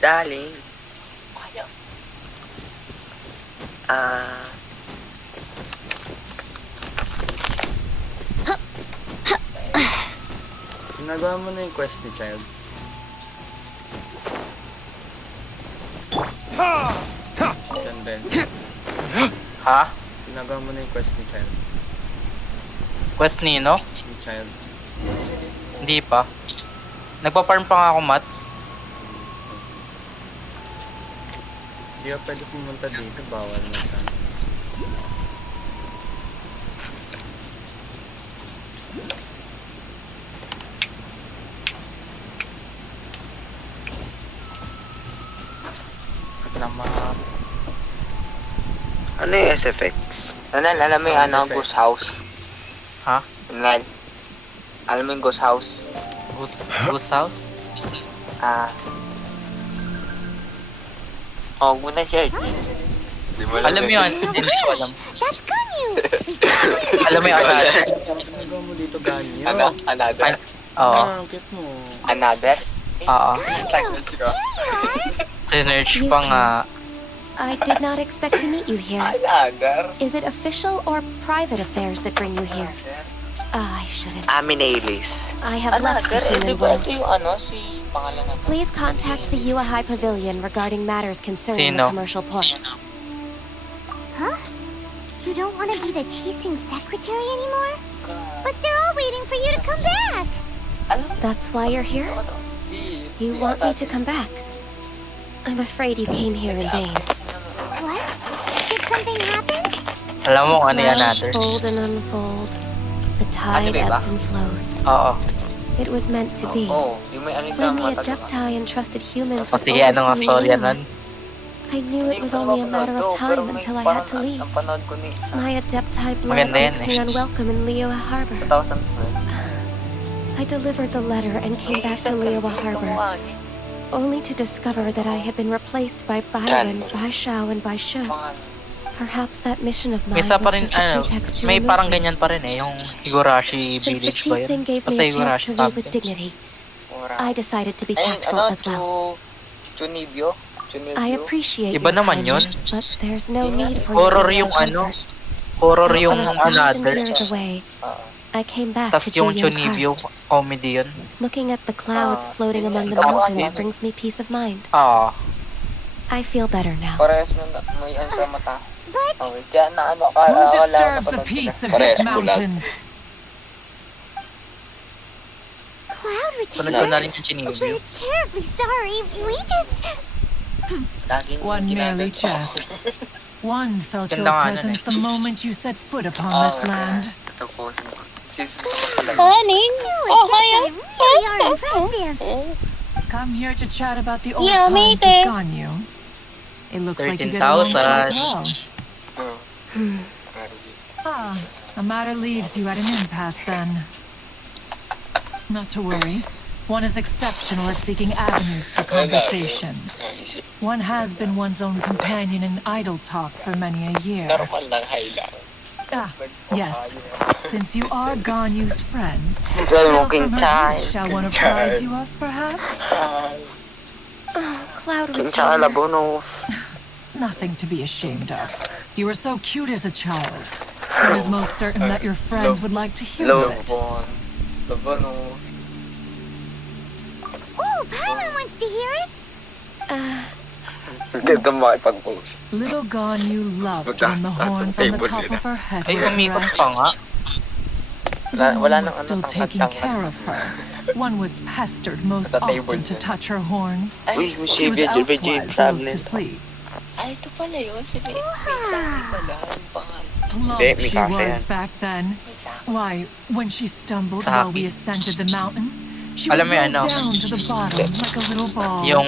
Darling. Ginagawa mo na yung quest ni Child. Ganda yun. Ha? Ginagawa mo na yung quest ni Child. Quest Nino? Ni Child. Hindi pa. Nagpa-farm pa nga ako, Mats. Hindi ka pwede pumunta dito, bawal na ka. Salamat. Ano yung SFX? Nanal, alam mo yung ano, ghost house? Ha? Nanal, alam mo yung ghost house? Ghost house? Oh, muna search. Alam mo yun, hindi ko alam. That's Ganyu! Alam mo yung another? Ginagawa mo dito, Ganyo. Another? Oo. Ang cute mo. Another? Oo. Sinerch pa nga. I did not expect to meet you here. Another? Is it official or private affairs that bring you here? I shouldn't. Aminalis. I have left the human world. Yung ano, si pangalan na to? Please contact the HEHE Pavilion regarding matters concerning the commercial port. Huh? You don't want to be the Chising secretary anymore? But they're all waiting for you to come back. That's why you're here? You want me to come back? I'm afraid you came here in vain. What? Did something happen? Alam mo kung ano yung Clouds another? fold and unfold. The tide ebbs and flows. Oo. It was meant to be. Yung may ano sa When the mata, diba? Adepti entrusted humans O with sige, ano nga overseeing storya Liyue, nun? I knew it was only a matter of time until I had to leave. Ang panood ko ni isa. My Adepti blood Maganda yan makes me unwelcome in Liyue Harbor. 2000 I delivered the letter and came back to Liyue Harbor, only to discover that I had been replaced by Byron, by Xiao, and by Shu. Perhaps that mission of mine May isa pa was rin, just a ano, pretext to may remove parang me. ganyan pa rin eh, yung Higurashi Since the village ba yun? Chising gave Basta me a chance Higurashi to live with something. dignity, I decided to be Ay, tactful ano, as well. Chunibyo? I appreciate Iba your naman yun. kindness, but there's no need for Horror your yung ano, comfort. horror yung After 1,000 another. years away, I came back Tas to yung Julian's Chunibyo Karst. comedy yun. Looking at the clouds floating among the Kamukha mountains din. brings me peace of mind. Oo. I feel better now. Parehas mo may ano sa mata. But Kaya na ano, Who wala na disturbs the panood peace sila. of Parehas this bulag. mountain? Cloud Sunod ko na rin Retainer, yung chinibyo. we're terribly sorry. We just... One merely jest. One felt your Ganda nga nun presence eh. the moment you set foot upon this land. Honey, okay. Really are impressive. Come here to chat about the old Yeah, times maybe. with Ganyu. It looks like you get along quite 13,000. well. Ah, the matter leaves you at an impasse then. Not to worry. One is exceptional at seeking avenues for conversation. One has been one's own companion in idle talk for many a year. Normal lang, high lang. Ah, yes. Since you are Ganyu's friends, Sabi mo, tales from King her Chai. youth shall one King Chai. apprise you of, perhaps? Oh, Cloud Kinsa Retainer. labunos. Nothing to be ashamed of. You were so cute as a child. One is most certain that your friends would like to hear of it. Labunos. Oh, Paimon wants to hear it. Ganda makipag-post. Little Ganyu loved when the horns on the top of her head Ay, were umikot erect. pa nga. When wala one was nang ano, still taking tangkad-tangkad. care of her. One was pestered most Sa table often to niya. touch her horns. Uy, may She was Sylvia elsewise James loved to Agnes. sleep. Ay, ito pala yun. Si May pala. Ang pangalan. Plump Hindi, she Mikasa was yan. back then. Why, when she stumbled Sa while we happy. ascended the mountain, she Alam would mo roll yun, ano? down to the bottom like a little ball. Yung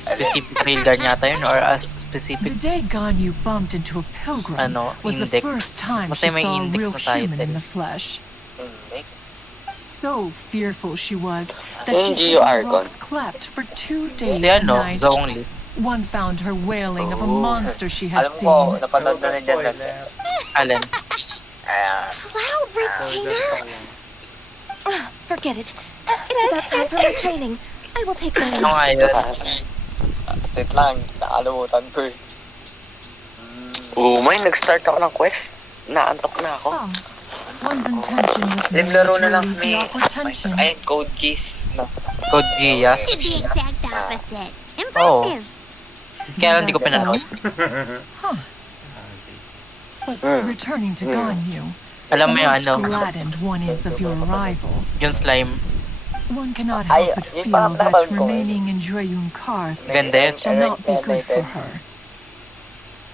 specific railgun yata yun or a The specific day Ganyu bumped into a pilgrim Ano, was the index. first time Basta she may saw a index real na tayo, human in Ted. the flesh. Index. So fearful she was that Ayun, she Gio had the Argon. rocks clept for 2 days Si and ano, nights. Zhongli. One found her wailing of a monster she had Alam ko, seen. napanood na na dyan natin. Alin? Cloud Retainer? Forget it. It's about time for my training. I will take my Ano nga leave. yun? Wait lang, nakalimutan ko eh. May nag-start ako ng quest. Naantok na ako. Oh, one's intention was Lim, merely laro to na lang relieve the kami. awkward tension. Ayun, code keys. Code Geass. Should be exact opposite. Oh. Impressive. Kaya lang di ko pinanood. Huh. But returning to Ganyu, Alam mo yung most ano, gladdened one is of your arrival. yung slime. One cannot help but yung feel parang that napanood ko. remaining in Joyun Karst Ganda yun. shall not be good for her.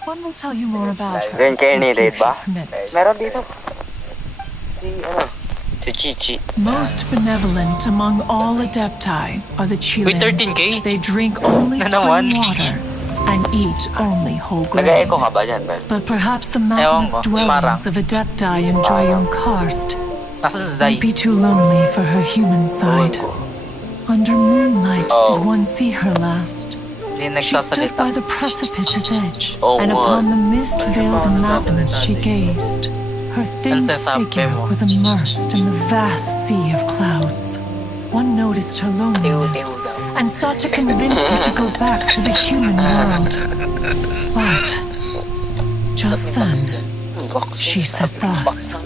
One will tell you more about her Reincarnated if ba? she permit. Meron dito. Si Chichi. Most benevolent among all Adepti are the Wait, children. 13K? They drink only Na spring naman. water and eat only whole grain. Nag-echo ka ba dyan, Bel? But perhaps the Ewan mountainous ko, parang. dwellings of Adepti in Joyun Karst Nasa Zai. might be too lonely for her human side. Under moonlight did one see her last. Hindi She stood nagsasalita. by the precipice's edge, Oh, and what? upon the mist-veiled mountains she gazed. Her thin Ano sasabi figure mo? was immersed in the vast sea of clouds. One noticed her loneliness and sought to convince her to go back to the human world. But just then, she said thus.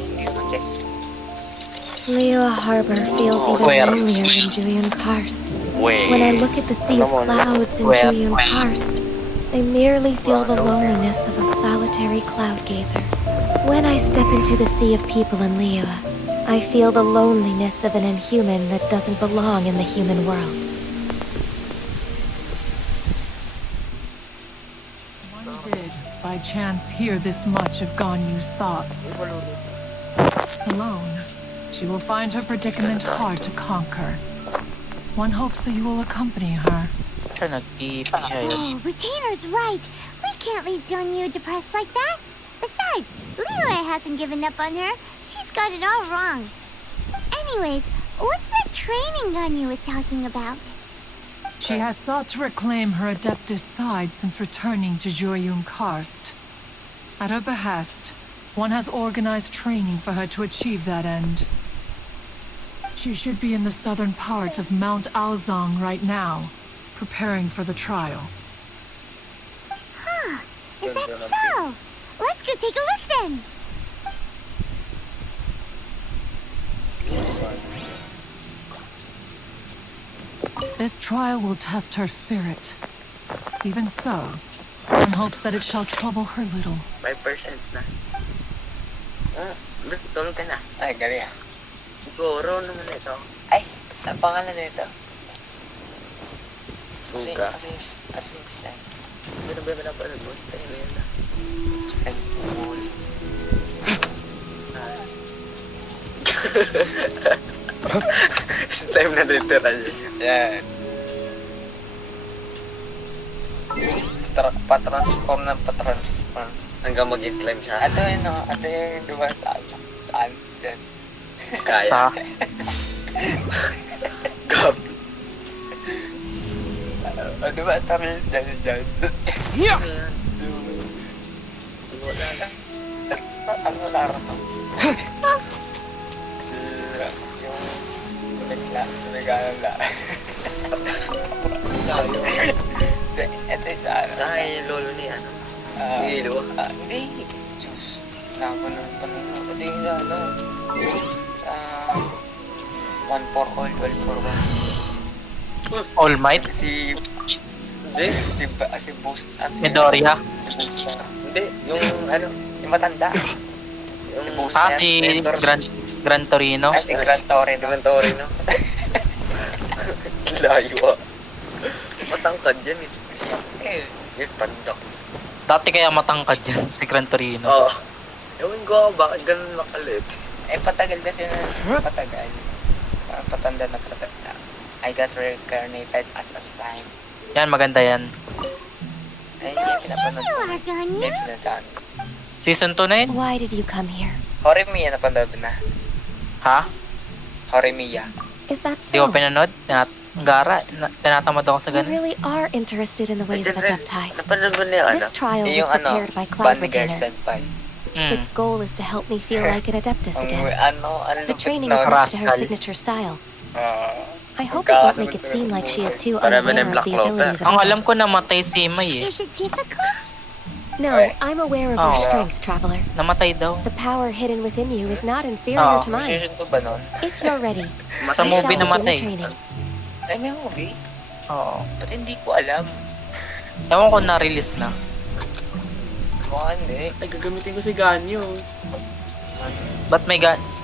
Liyue Harbor feels even Where? lonelier than Julian Karst. When I look at the sea of clouds in Where? Julian Karst, I merely feel the loneliness of a solitary cloud gazer. When I step into the sea of people in Liyue, I feel the loneliness of an inhuman that doesn't belong in the human world. One did, by chance, hear this much of Ganyu's thoughts. Alone, she will find her predicament hard to conquer. One hopes that you will accompany her. Siya nag-iipay yun. Oh, Retainer's right. We can't leave Ganyu depressed like that. Besides, Liyue hasn't given up on her. She's got it all wrong. Anyways, what's that training Ganyu was talking about? She has sought to reclaim her Adeptus side since returning to Joyun Karst. At her behest, one has organized training for her to achieve that end. She should be in the southern part of Mount Aozang right now, preparing for the trial. Huh, is that so? Let's go take a look then. This trial will test her spirit. Even so, in hopes that it shall trouble her little. 5% na. Tulog ka na. Ay, galing ah. Siguro naman ito. Ay, ang pangalan nito. Suga. Asing slime. Hindi na ba pinapanood mo? Tayo na yun na. Slime pool. Slime na literal. Yan. Patransform ng patransform. Hanggang maging slime siya. Ito yun no. Ito yung diba saan? Dyan. Kaya. Gab. Diba ito rin dyan. Yeah! Wala lang. Ano laro to? Yung naglalala. Ito yung sa ano? Dahil lolo ni ano? Hilo? Hindi. Diyos. Nako na panunod. Ito yung ano? Sa... One for all for one. All Might? Si... Hindi. Si Boost. Midoriya? Si Booster. Hindi. Yung ano? Yung matanda. Yung si Booster. Si Gran Torino? Si Gran Torino. Gran Torino. Layo ah. Matangkad yan eh. Yung pandak. Dati kaya matangkad yan, si Gran Torino. Oo. Ewan ko ako, bakit ganun makalit? Patagal kasi na patagal. Patanda na patanda. I got reincarnated as a slime. Yan, maganda yan. Ay, hindi pinapanood ko. Hindi pinapanood. Season 2 na yun? Why did you come here? Horimiya napanood na. Ha? Horimiya. Is that Di ko so? pinanood? Tinatamad ako sa You ganun. really are interested in the ways of Adepti. Napanood mo na yung This trial was prepared by Cloud Retainer. Its goal is to help me feel like an Adeptus again. The training is much to her signature style. I hope it won't make it seem like she is too unaware of the abilities of Ang alam others. ko namatay si May eh. No, I'm aware of your strength, Traveler. Namatay daw. The power hidden within you is not inferior to mine. If you're ready, Sa we movie shall begin namatay. training. Ay, may movie? Oo. Ba't hindi ko alam? Ewan ko na-release na. Baka hindi. Ay, gagamitin ko si Ganyo. Ba't may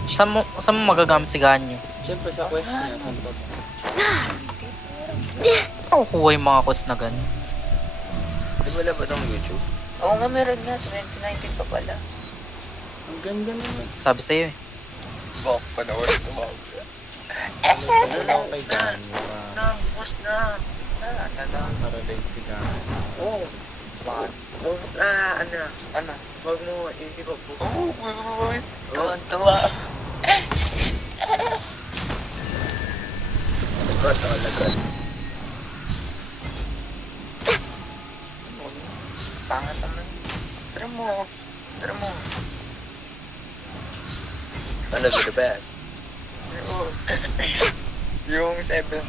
Saan mo magagamit si Ganyo? Siyempre sa quest niya. Ako kuha yung mga quest na gano'n. Di wala ba itong YouTube? Oo nga, meron nga. 2019 pa pala. Ang ganda naman. Sabi sa'yo eh. Bak, panawar ito ba? Ano lang kay Ganyo pa. Bus na. Para din si Ganyo. Oo. Bakit? Ano? Huwag mo i-ibabuk. Oo, wait. Tuwa. Lagot. Pangat naman. Tara mo. Ano ba ba? Yung 7,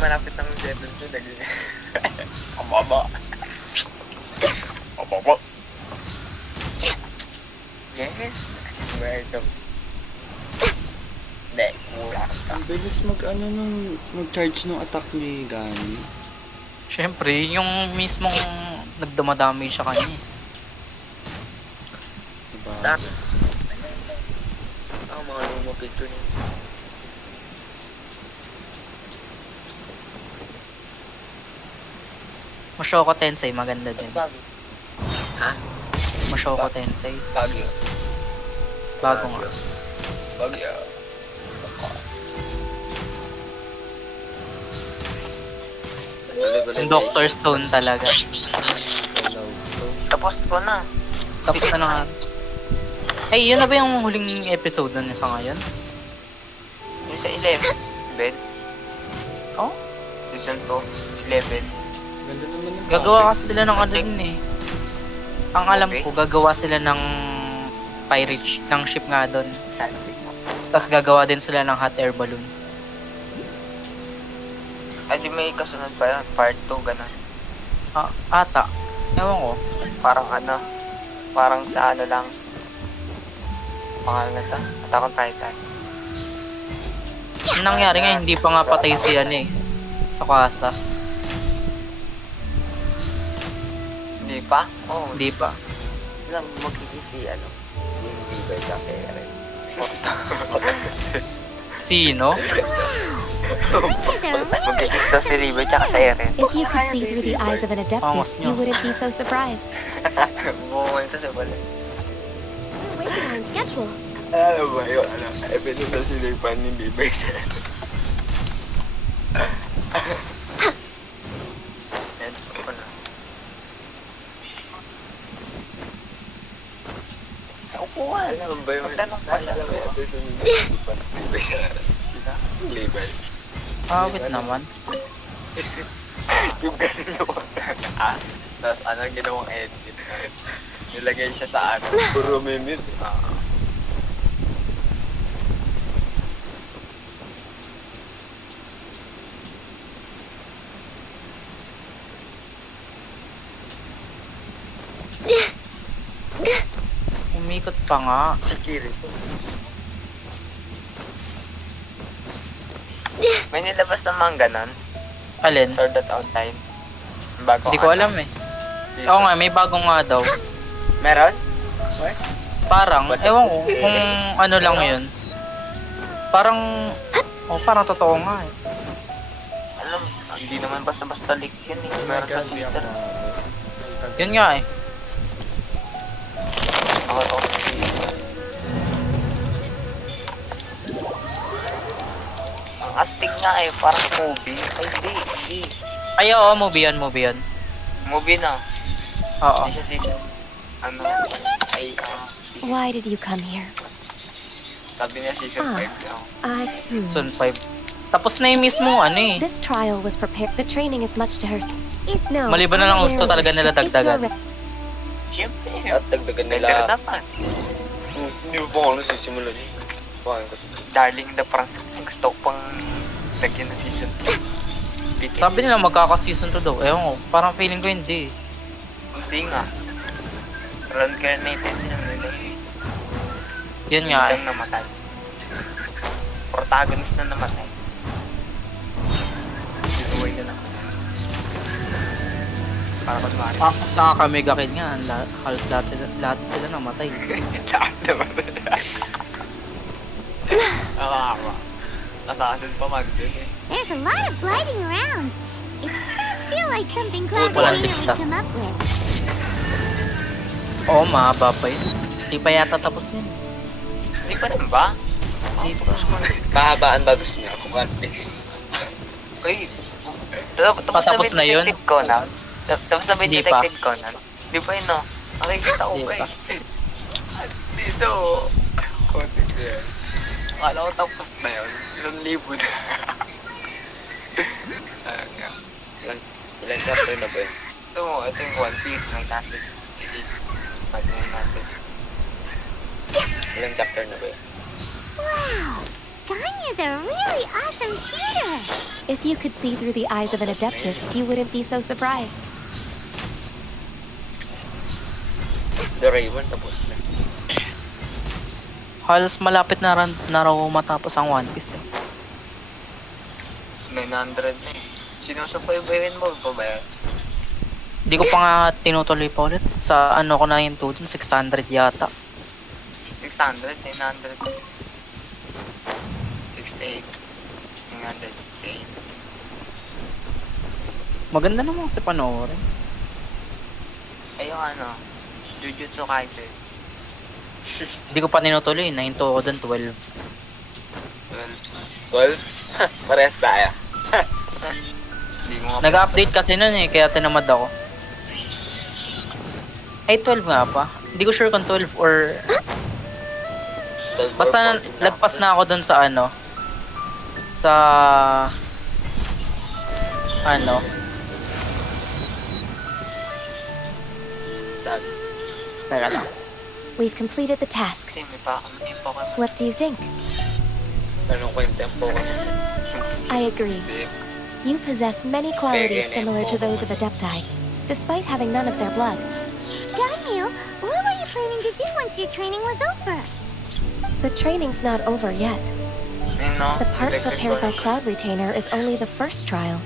malapit ng 7 to naging Ababa. Yes. Where the... Hindi, wala ka. Ang bilis mag-charge ng attack ni Ganyo. Siyempre, yung mismong nagdamadamage siya kanya eh. Diba? Ako mga luma picture niya. Mushoku Tensei, maganda din. Ha? Mushoku Tensei. Bagyo. Bago nga. Bagyo. Yung Dr. Stone talaga. Tapos ko na. Tapos na nga. Ay, yun na ba yung huling episode na sa ngayon? Yung sa 11. Ben? Oh? Season 2, 11. Ganda naman yung Gagawa kasi sila ng ano din eh. Ang alam ko, gagawa sila ng pirate ng ship nga doon. Tapos gagawa din sila ng hot air balloon. Ay, di may kasunod pa yan? Part 2, ganun. Ata. Ewan ko. Parang sa ano lang. Pangalan na to? Attack on Titan. Ang nangyari nga, hindi pa nga patay si ano eh. Sa kasa. Hindi Hindi pa? Oo. Hindi pa. Magkikis si River tsaka si Eren. Sino? Magkikis daw si River tsaka si Eren. If you could see through the eyes of an Adeptus, you wouldn't be so surprised. Bumungan ito sa bala. Way behind schedule. Alam ba yun? Ebelo na si River ni River sa alam ba yun? Alam ba yun? Si River. Awit naman. Yung ganun yung tapos ginawang edit. Nilagay siya sa puro mimit. Umikot pa nga. Security. May nilabas namang ganon. Alin? Sword Art Online. Bago Hindi ko alam eh. Oo nga, may bagong nga daw. Meron? Parang, ewan ko kung ano lang yun. Parang, parang totoo nga eh. Alam, hindi naman basta-basta leak yun eh. Meron sa Twitter. Yun nga eh. Ako. Ang astig nga eh, parang movie. Ay, hindi. Ay, oo, movie yan. Movie na. Oo. Hindi siya season. Why did you come here? Sabi niya season 5. Season 5. Tapos na yung mismo eh. This trial was prepared. The training is much to her. No, Maliban na lang gusto talaga nila dagdagan. Siyempre. At dagdagan nila. Hindi mo pa ako nasisimulan eh. Darling in the France. Gusto ko pang lagyan ng season 2. Sabi nila magkaka-season 2 daw. Ewan ko, parang feeling ko hindi. Hindi nga. Reincarnated din ang nila. Yan nga eh. Namatay. Protagonist na namatay. Sinuway na namatay. Para kunwari. Sa Kamega Kid nga, halos lahat sila namatay. Lahat namatay. Nakakama. Assassin pa mag-dun eh. There's a lot of gliding around. It does feel like something Cloud would easily come up with. Oo, mahaba pa yun. Hindi pa yata tapos niyan. Hindi pa rin ba? Hindi pa. Kahabaan ba gusto niya? Kung One Piece. Uy, tapos na yun? Tapos na ba yung Detective Conan? Di pa yun, no? Nakikita ko ba eh. Dito. Konti ko yan. Akala ko tapos na yun. 1,000 na. Ilan chapter na ba yun? Ito yung One Piece. 968. Ilang chapter na ba yun? Wow! Ganya's a really awesome shooter! If you could see through the eyes of an Adeptus, you wouldn't be so surprised. The Raymond tapos na. Halos malapit na raw matapos ang One Piece eh. 900 na eh. Sinusubaybayin mo pa ba yan? Hindi ko pa nga tinutuloy pa ulit. Sa ano ko na yung 2 dun, 600 yata. 600, 900. 68. 968. Maganda naman kasi panoorin. Ay yung Jujutsu Kaisen. Hindi ko pa tinutuloy. Nahinto ako dun, 12. 12? Parehas tayo. Nag-update kasi nun eh, kaya tinamad ako. Ay, 12 nga pa. Hindi ko sure kung 12 or... 12 basta lagpas na ako dun sa sa... Saan? Teka lang. We've completed the task. What do you think? Anong kwenta yung Pokemon? I agree. You possess many qualities similar to those of Adepti, despite having none of their blood. Ganyu, what were you planning to do once your training was over? The training's not over yet. The part prepared by Cloud Retainer is only the first trial.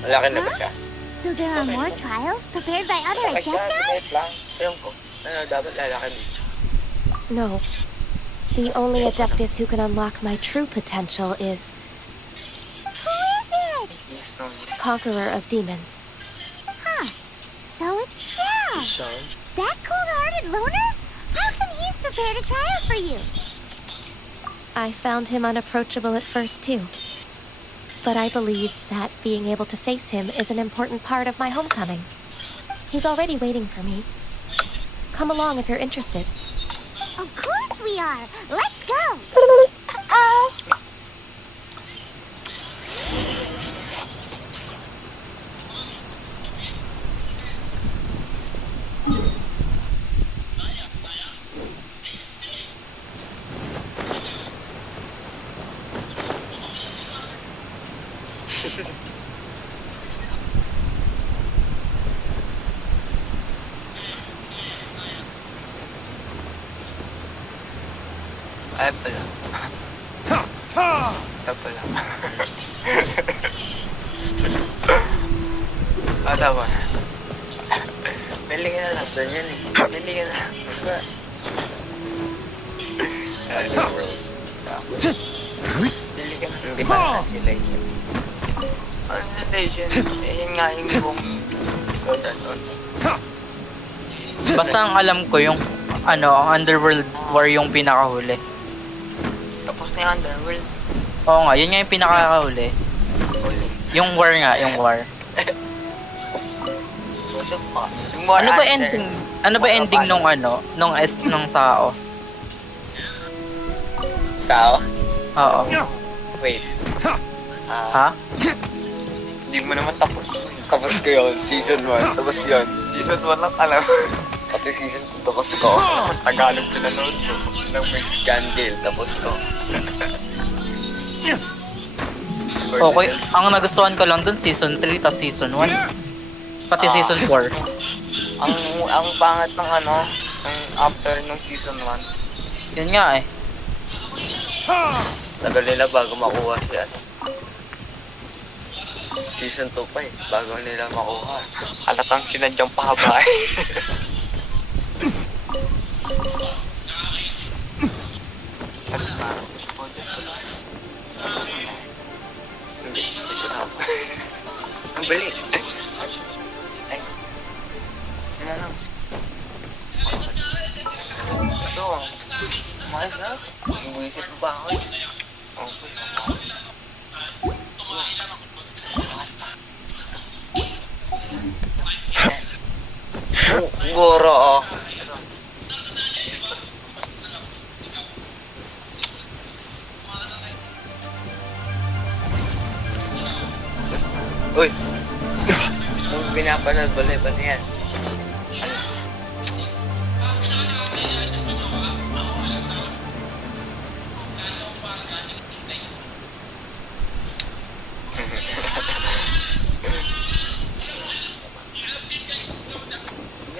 Malaki na ba siya? So there are more trials prepared by other Adepti? Wait lang. Ayun ko. Dapat lalaki dito. No. The only Adeptus who can unlock my true potential is Who is it? Conqueror of Demons. Huh. So it's Shell. That cold-hearted loner? How come he's prepared a trial for you? I found him unapproachable at first, too. But I believe that being able to face him is an important part of my homecoming. He's already waiting for me. Come along if you're interested. Of course we are. Let's go. Ay pala. Ito pala. Tama na. Bili ka na lang. Saan yan eh? Bili ka na. Mas ba? Underworld. Bili ka na. Hindi pa na Annihilation. Annihilation. Yan nga yung buong doon. Basta ang alam ko yung Underworld War yung pinakahuli. Tapos na yung Underworld. Oo nga, yun nga yung pinakahuli. Yung war nga, yung war. Ano ba ending? Ano ba ending nung nung Sao? Sao? Oo. Wait. Ha? Hindi mo naman tapos. Tapos ko yun, season 1. Tapos yun. Season 1 lang alam. Pati season 2 tapos ko. Tagalog pinanood ko. Nang may Gandil tapos ko. Okay, ang nagustuhan ko lang dun season 3 tas season 1. Pati season 4. Ang pangat ng ng after nung season 1. Yun nga eh. Tagal nila bago makuha si Season 2 pa eh, bago nila makuha. Halatang sinadyang pahaba eh. Hindi, ito na ako. Ang balik. Ay. Sina lang. Ito, umayos na. Ibuisip mo ba ako eh? Okay. Goro. Uy. Kung pinapanood ba yan?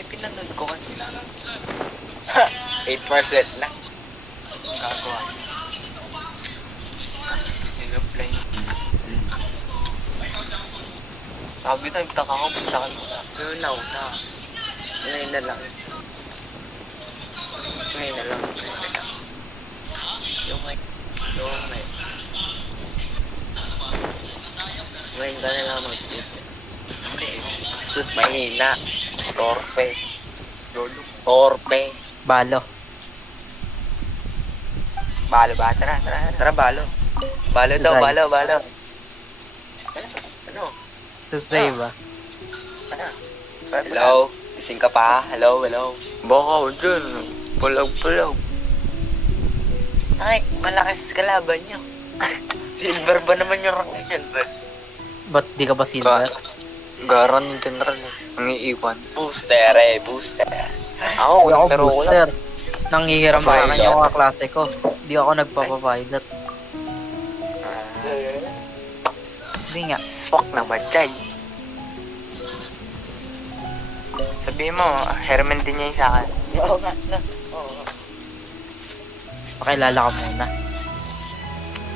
Pinanood ko kanina. 8% na. Gagawa. Sino-play. Sabi na, nagtaka ko, punta ka na. Pero nauna. Ngayon na lang. Ngayon na lang. Yung may. Ngayon ka na lang mag-tip. Sus, mahina. Torpe. Balo. Balo ba? Tara, balo. Balo daw, balo. Ano? Tuesday ba? Ano? Hello? Gising ka pa? Hello? Baka o dyan. Pulag. Ay, malakas kalaban nyo. Silver ba naman yung rank niyan, ba? Ba't di ka ba silver? Garan yung general eh. Nangiiwan. Booster. Ako, pero booster. Nangihiram pa kanya yung mga klase ko. Di ako nagpapapilot. Hindi nga. Swak naman, Chay. Sabihin mo, Herman din niya yung sa akin. Oo nga. Pakilala ka muna.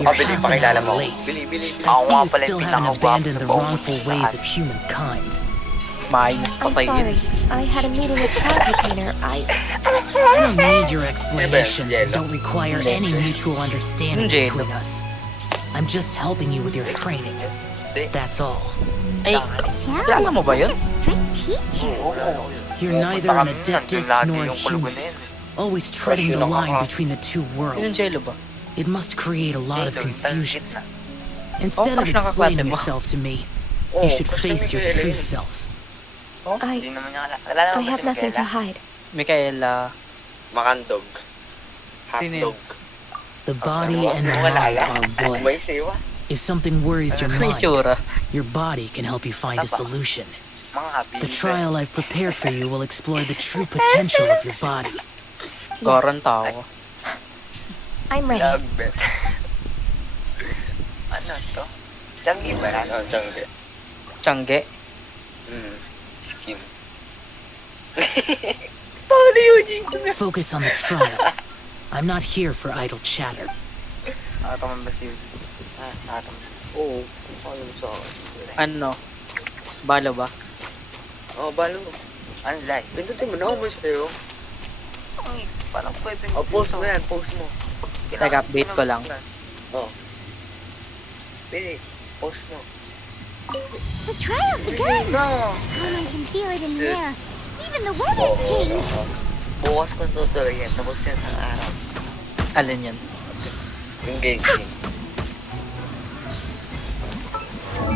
You're half an hour late. Bili. I see you still haven't abandoned the wrongful ways of humankind. Mainit pa I'm sa'yo yun. sorry. I had a meeting with Cloud Retainer. I don't need your explanations and don't require any mutual understanding between us. I'm just helping you with your training. That's all. Ay, kilala mo ba yun? You're neither an adeptus nor a human. Always treading the line between the two worlds. It must create a lot of confusion. Instead of explaining yourself to me, you should face your true self. I have nothing to hide. Michaela. Makandog. Hotdog. The body and the mind are one. If something worries your mind, your body can help you find a solution. The trial I've prepared for you will explore the true potential of your body. Yes. I'm ready. Ano to? Changi ba? Ano? Changi. Changi? Skin. Focus on the trial. I'm not here for idle chatter. Ano? Balo ba? Balo. Ano like? Pindutin mo na ako sa'yo. Parang pwede. Post mo yan. Post mo. Nag-update ko lang. Pwede. Post mo. The trial's begun! No! I can feel it in the air. Even the weather's changed. Bukas ko tutuloy yan. Tapos yan sa araw. Alin yan? Yung GENSHIN.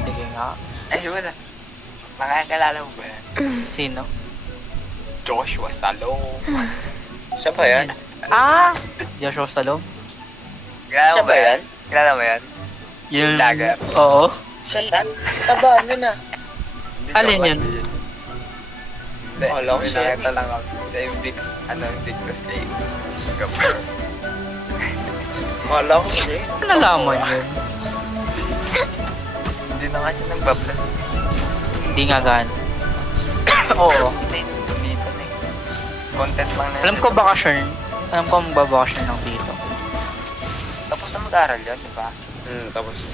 Sige nga. Ay, wala. Makakalala mo ba yan? Sino? Joshua Salom. Siya ba yan? Joshua Salom? Kilala mo ba yan? Kilala mo yan? Yung lager? Oo. Siya yan? Tabaan yun ah. Alin yun? Hindi. Nakita lang ako sa Invix, Invictus kay Singapore. Kala ko siya. Nalaman yun. Hindi na nga siya nagbablog. Hindi nga gan. Oo. Dito na eh. Content lang na. Alam ko bakasyon. Alam ko magbabakasyon lang dito. Tapos na mag-aaral yan, di ba? Tapos.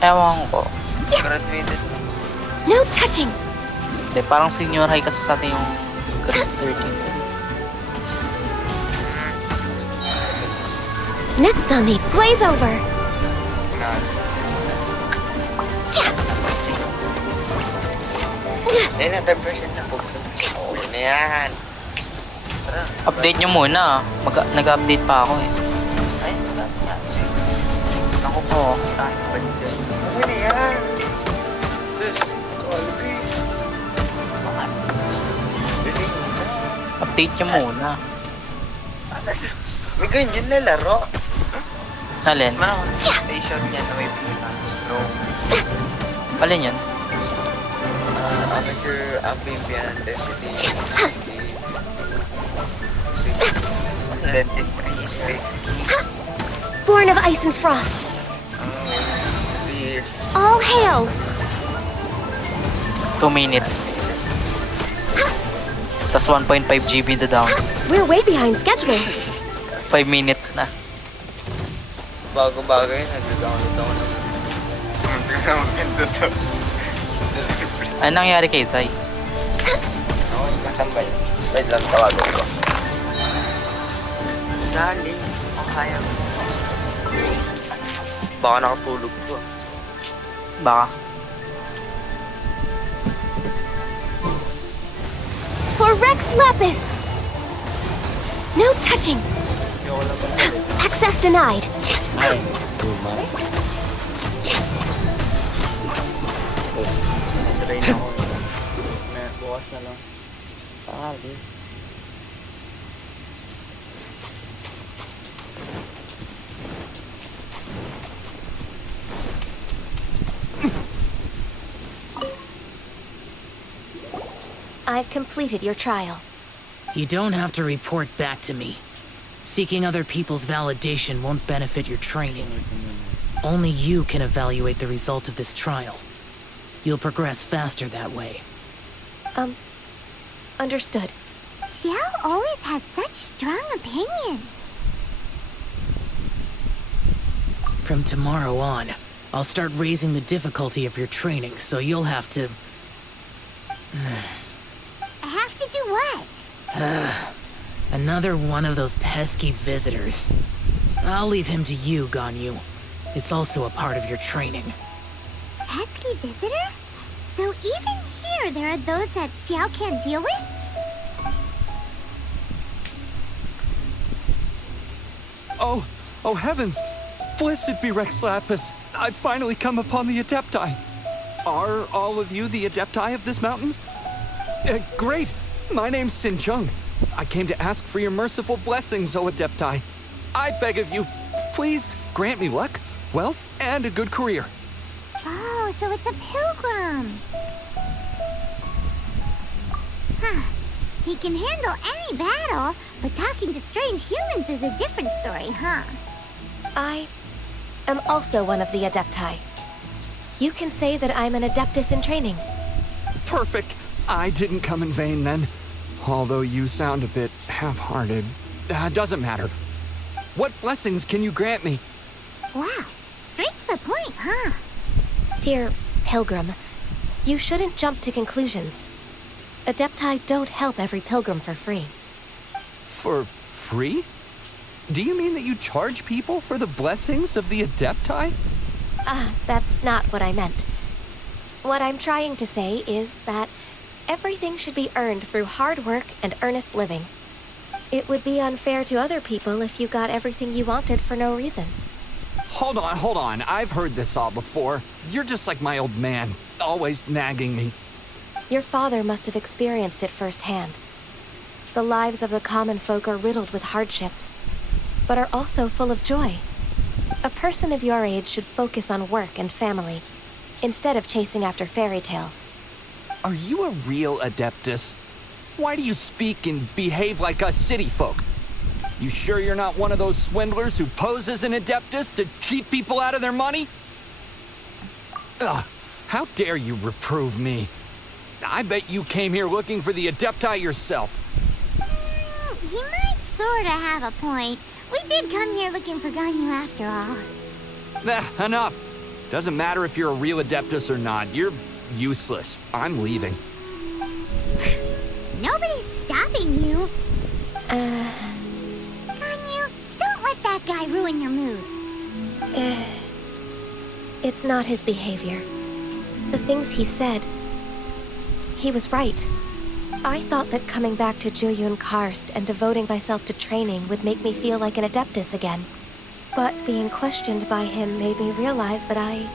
Ewan ko. Graduated. No touching! Hindi, parang senior high kasi sa atin yung grade 13. Next on the blaze over! Another version na post mo. Okay na yan. Update nyo muna. Nag-update pa ako eh. Ay, ako po. Saan ba dyan? Okay na yan. Sus, kalbi. Update nyo muna. May ganyan na laro. Alin? Marang station niya na may pila. No. Alin yan? Amateur amphibian density. Dentistry is risky. Born of ice and frost. Please. All hail! 2 minutes. Tas 1.5 GB na down. We're way behind schedule. 5 minutes na. Bago-bago yun, nag-download ako na. Ano nangyari kay Zay? Okay, kasambay. Wait lang, tawagan ko. Darling, ang kaya mo. Baka nakatulog ko. Baka. For Rex Lapis! No touching! Access denied! Ay, lumay. Train ako. Bukas na lang. Pali. I've completed your trial. You don't have to report back to me. Seeking other people's validation won't benefit your training. Only you can evaluate the result of this trial. You'll progress faster that way. Understood. Xiao always has such strong opinions. From tomorrow on, I'll start raising the difficulty of your training, so you'll have to I have to do what? Another one of those pesky visitors. I'll leave him to you, Ganyu. It's also a part of your training. Pesky visitor? So even here there are those that Xiao can't deal with? Oh heavens! Blessed be Rex Lapis! I've finally come upon the Adepti. Are all of you the Adepti of this mountain? Great! My name's Sin Chung. I came to ask for your merciful blessings, O Adepti. I beg of you, please grant me luck, wealth, and a good career. Oh, so it's a pilgrim. Huh. He can handle any battle, but talking to strange humans is a different story, huh? I am also one of the Adepti. You can say that I'm an Adeptus in training. Perfect. I didn't come in vain then. Although you sound a bit half-hearted. Doesn't matter. What blessings can you grant me? Wow, straight to the point, huh? Dear Pilgrim, you shouldn't jump to conclusions. Adepti don't help every pilgrim for free. For free? Do you mean that you charge people for the blessings of the Adepti? That's not what I meant. What I'm trying to say is that everything should be earned through hard work and earnest living. It would be unfair to other people if you got everything you wanted for no reason. Hold on. I've heard this all before. You're just like my old man, always nagging me. Your father must have experienced it firsthand. The lives of the common folk are riddled with hardships, but are also full of joy. A person of your age should focus on work and family, instead of chasing after fairy tales. Are you a real Adeptus? Why do you speak and behave like us city folk? You sure you're not one of those swindlers who pose as an Adeptus to cheat people out of their money? Ugh, how dare you reprove me? I bet you came here looking for the Adepti yourself. He might sorta have a point. We did come here looking for Ganyu after all. Enough. Doesn't matter if you're a real Adeptus or not. You're useless. I'm leaving. Nobody's stopping you. Ganyu, don't let that guy ruin your mood. It's not his behavior. The things he said. He was right. I thought that coming back to Jueyun Karst and devoting myself to training would make me feel like an Adeptus again. But being questioned by him made me realize that I...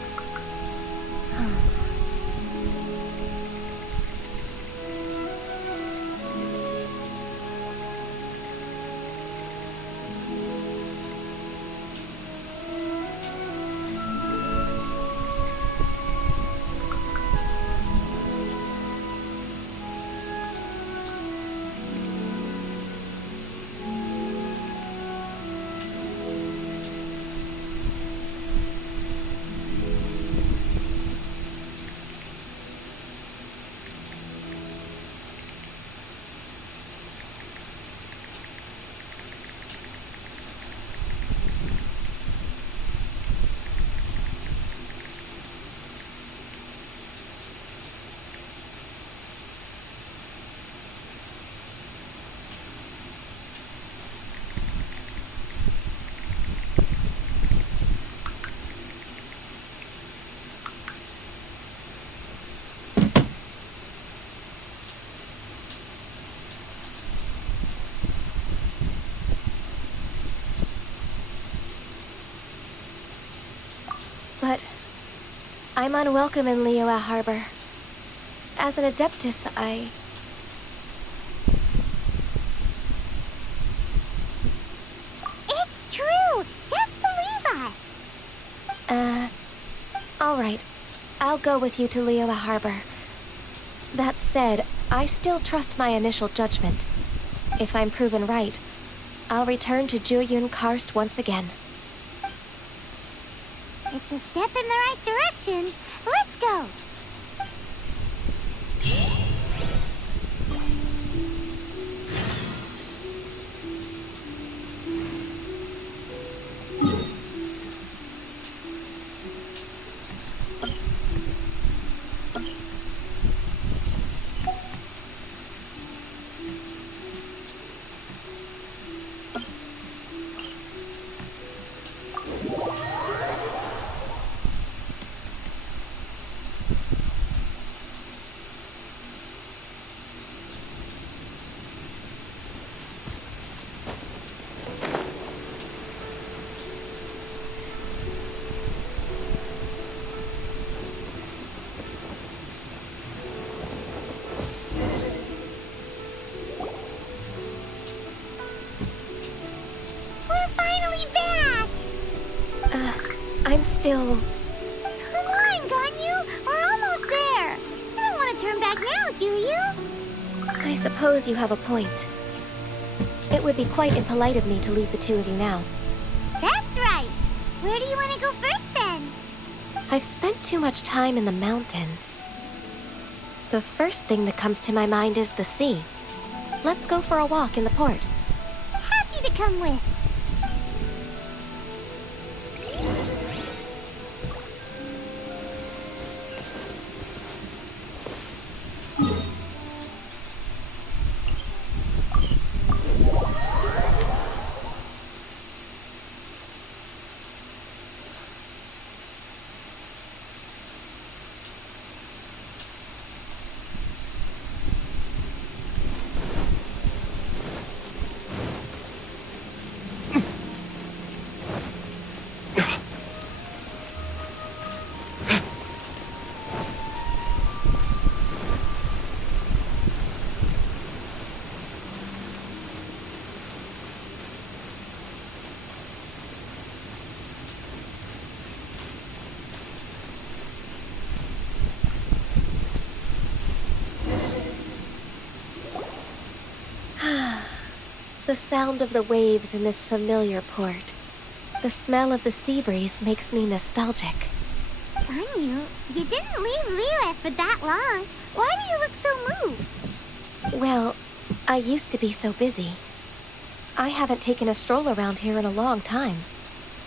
But I'm unwelcome in Liyue Harbor. As an Adeptus, It's true! Just believe us! All right. I'll go with you to Liyue Harbor. That said, I still trust my initial judgment. If I'm proven right, I'll return to Jueyun Karst once again. It's a step in the right direction. Let's go! still... Come on, Ganyu! We're almost there! You don't want to turn back now, do you? I suppose you have a point. It would be quite impolite of me to leave the two of you now. That's right! Where do you want to go first, then? I've spent too much time in the mountains. The first thing that comes to my mind is the sea. Let's go for a walk in the port. Happy to come with. The sound of the waves in this familiar port. The smell of the sea breeze makes me nostalgic. Ganyu, you didn't leave Liyue for that long. Why do you look so moved? Well, I used to be so busy. I haven't taken a stroll around here in a long time.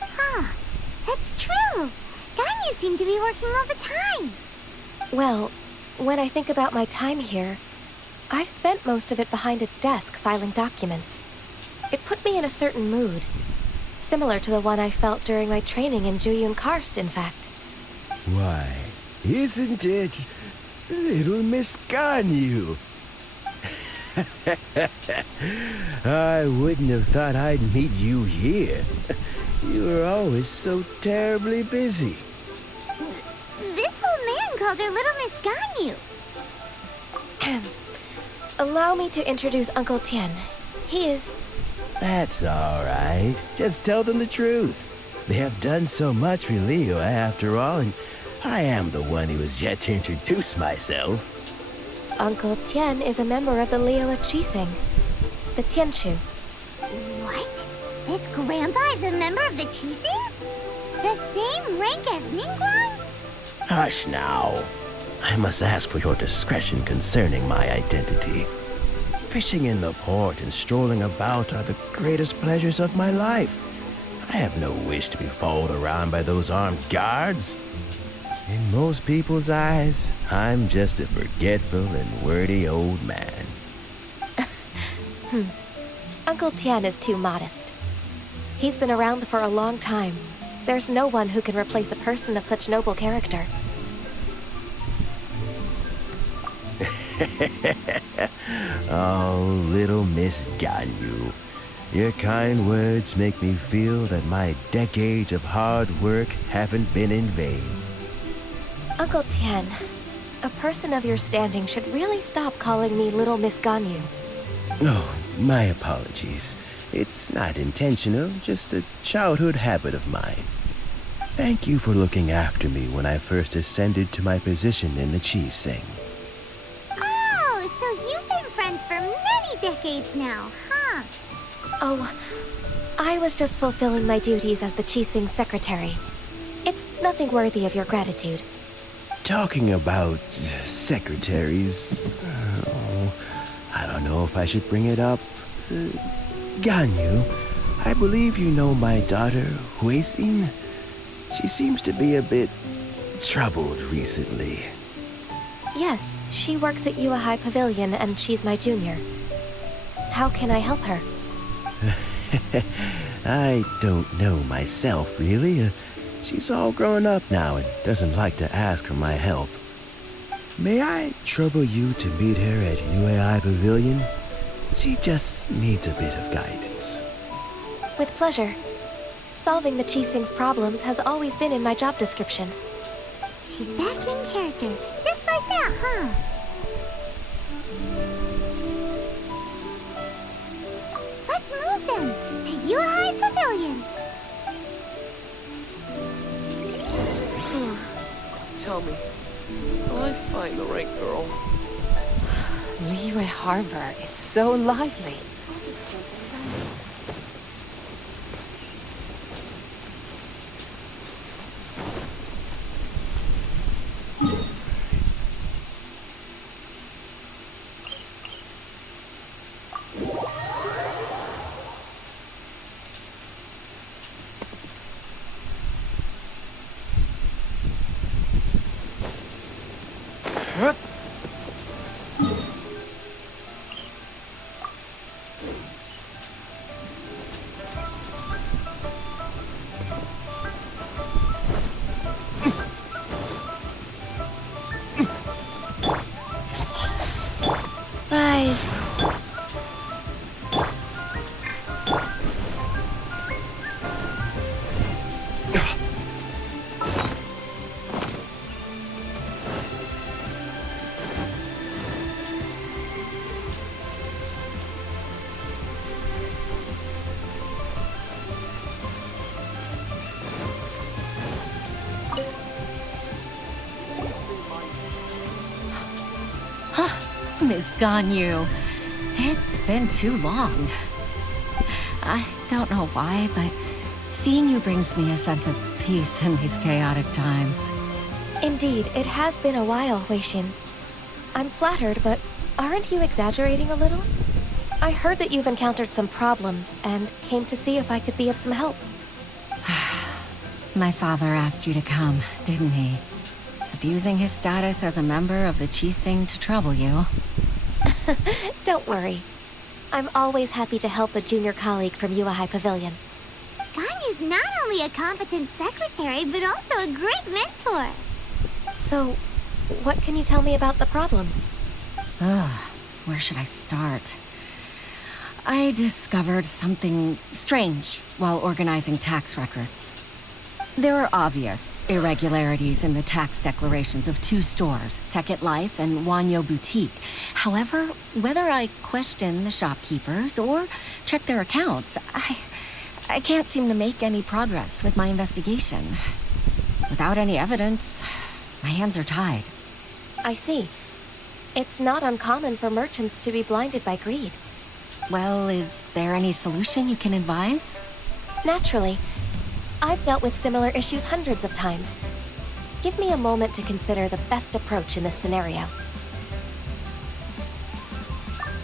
Huh, that's true. Ganyu seemed to be working all the time. Well, when I think about my time here, I've spent most of it behind a desk filing documents. It put me in a certain mood, similar to the one I felt during my training in Jueyun Karst, in fact. Why, isn't it little Miss Ganyu? I wouldn't have thought I'd meet you here. You were always so terribly busy. This old man called her Little Miss Ganyu. Allow me to introduce Uncle Tien. He is... That's all right. Just tell them the truth. They have done so much for Liyue after all, and I am the one who has yet to introduce myself. Uncle Tien is a member of the Liyue Qixing, the Tianshu. What? This grandpa is a member of the Qixing? The same rank as Ningguang? Hush now. I must ask for your discretion concerning my identity. Fishing in the port and strolling about are the greatest pleasures of my life. I have no wish to be followed around by those armed guards. In most people's eyes, I'm just a forgetful and wordy old man. Uncle Tien is too modest. He's been around for a long time. There's no one who can replace a person of such noble character. Oh, little Miss Ganyu. Your kind words make me feel that my decades of hard work haven't been in vain. Uncle Tien, a person of your standing should really stop calling me Little Miss Ganyu. Oh, my apologies. It's not intentional, just a childhood habit of mine. Thank you for looking after me when I first ascended to my position in the Qixing. Oh, so you've been friends for many decades now, huh? Oh, I was just fulfilling my duties as the Qixing secretary. It's nothing worthy of your gratitude. Talking about secretaries, I don't know if I should bring it up. Ganyu, I believe you know my daughter, Huixin. She seems to be a bit troubled recently. Yes, she works at Yue High Pavilion and she's my junior. How can I help her? I don't know myself, really. She's all grown up now and doesn't like to ask for my help. May I trouble you to meet her at Yue High Pavilion? She just needs a bit of guidance. With pleasure. Solving the Qixing's problems has always been in my job description. She's back in character, just like that, huh? Let's move them to Yue High Pavilion. tell me. Will I find the right girl? Liyue Harbor is so lively. Rise. Miss Ganyu, it's been too long. I don't know why, but seeing you brings me a sense of peace in these chaotic times. Indeed, it has been a while, Huixin. I'm flattered, but aren't you exaggerating a little? I heard that you've encountered some problems and came to see if I could be of some help. My father asked you to come, didn't he? Abusing his status as a member of the Qixing to trouble you. Don't worry. I'm always happy to help a junior colleague from Yuehai Pavilion. Ganyu's not only a competent secretary, but also a great mentor. So, what can you tell me about the problem? Ugh, where should I start? I discovered something strange while organizing tax records. There are obvious irregularities in the tax declarations of two stores, Second Life and Wanyo Boutique. However, whether I question the shopkeepers or check their accounts, I can't seem to make any progress with my investigation. Without any evidence, my hands are tied. I see. It's not uncommon for merchants to be blinded by greed. Well, is there any solution you can advise? Naturally. I've dealt with similar issues hundreds of times. Give me a moment to consider the best approach in this scenario.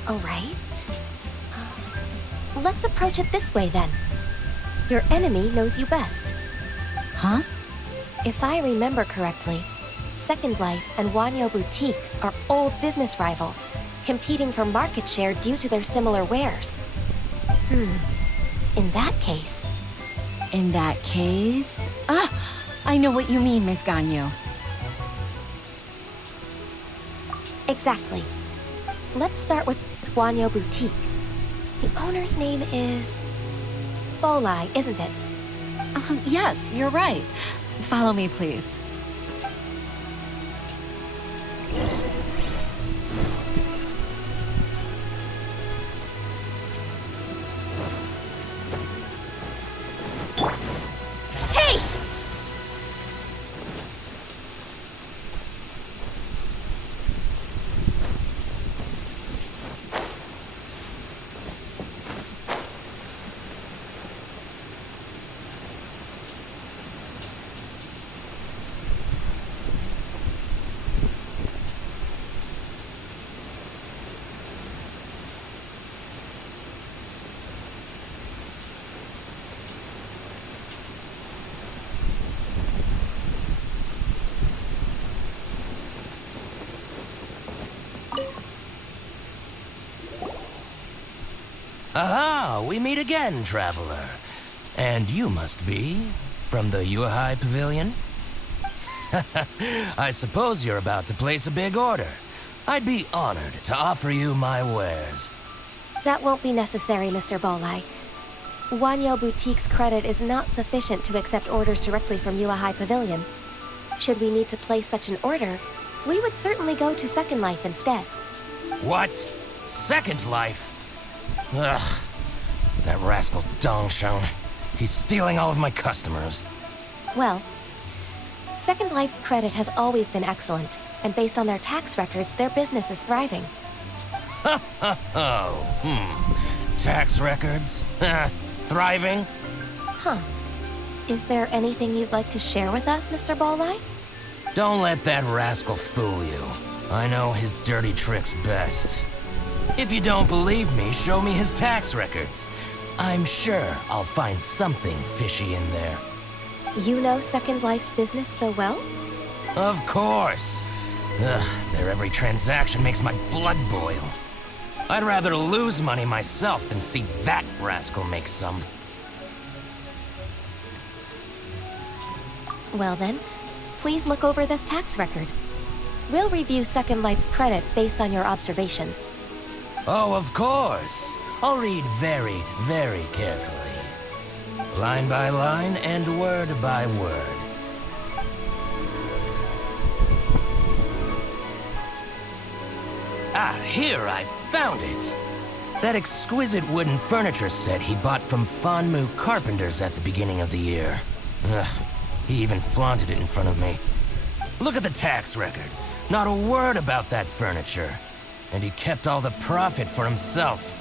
All right. Let's approach it this way, then. Your enemy knows you best. Huh? If I remember correctly, Second Life and Wanyo Boutique are old business rivals, competing for market share due to their similar wares. In that case... In that case... I know what you mean, Miss Ganyu. Exactly. Let's start with Wanyo Boutique. The owner's name is... Bolai, isn't it? Yes, you're right. Follow me, please. Aha! We meet again, traveler. And you must be from the Yuehai Pavilion? I suppose you're about to place a big order. I'd be honored to offer you my wares. That won't be necessary, Mr. Bolai. Wanyo Boutique's credit is not sufficient to accept orders directly from Yuehai Pavilion. Should we need to place such an order, we would certainly go to Second Life instead. What? Second Life? Ugh. That rascal Dongsheng. He's stealing all of my customers. Well, Second Life's credit has always been excellent, and based on their tax records, their business is thriving. Tax records? Thriving? Huh. Is there anything you'd like to share with us, Mr. Balleye? Don't let that rascal fool you. I know his dirty tricks best. If you don't believe me, show me his tax records. I'm sure I'll find something fishy in there. You know Second Life's business so well? Of course. Their every transaction makes my blood boil. I'd rather lose money myself than see that rascal make some. Well then, please look over this tax record. We'll review Second Life's credit based on your observations. Oh, of course. I'll read very, very carefully. Line by line and word by word. Ah, here, I found it. That exquisite wooden furniture set he bought from Fanmu Carpenters at the beginning of the year. Ugh, he even flaunted it in front of me. Look at the tax record. Not a word about that furniture. And he kept all the profit for himself.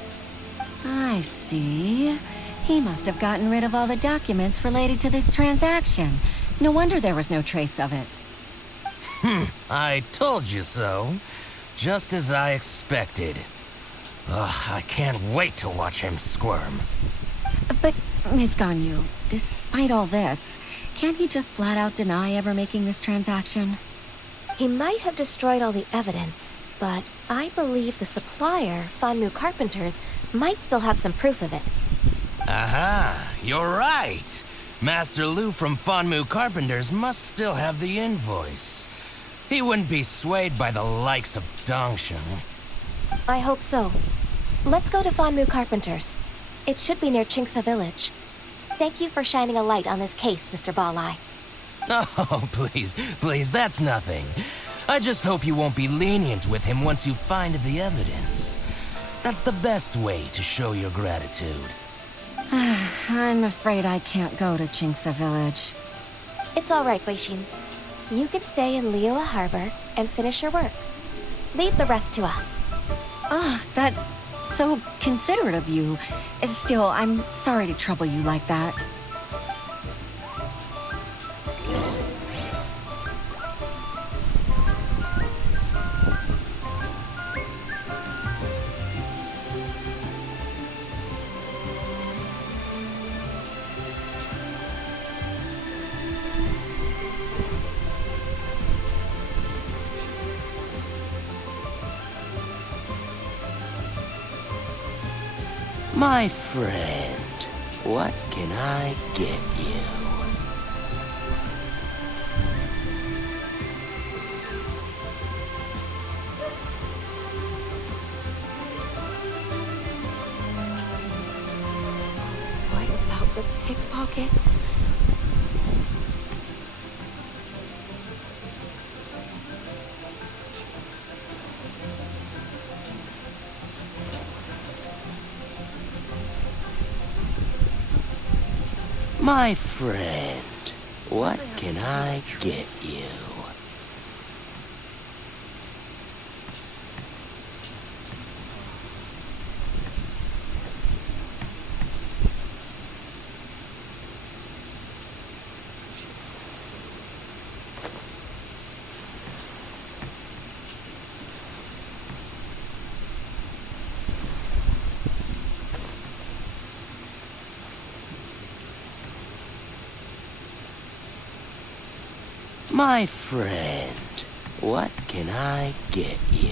I see. He must have gotten rid of all the documents related to this transaction. No wonder there was no trace of it. I told you so. Just as I expected. Ugh, I can't wait to watch him squirm. But, Ms. Ganyu, despite all this, can't he just flat out deny ever making this transaction? He might have destroyed all the evidence, but I believe the supplier, Fanmu Carpenters, might still have some proof of it. Aha, you're right. Master Lu from Fanmu Carpenters must still have the invoice. He wouldn't be swayed by the likes of Dongsheng. I hope so. Let's go to Fanmu Carpenters. It should be near Chingsa Village. Thank you for shining a light on this case, Mr. Balleye. Oh, please, that's nothing. I just hope you won't be lenient with him once you find the evidence. That's the best way to show your gratitude. I'm afraid I can't go to Chingsa Village. It's all right, Weishin. You can stay in Liyue Harbor and finish your work. Leave the rest to us. That's so considerate of you. Still, I'm sorry to trouble you like that. My friend, what can I get you? What about the pickpockets? My friend, what can I get you? My friend, what can I get you?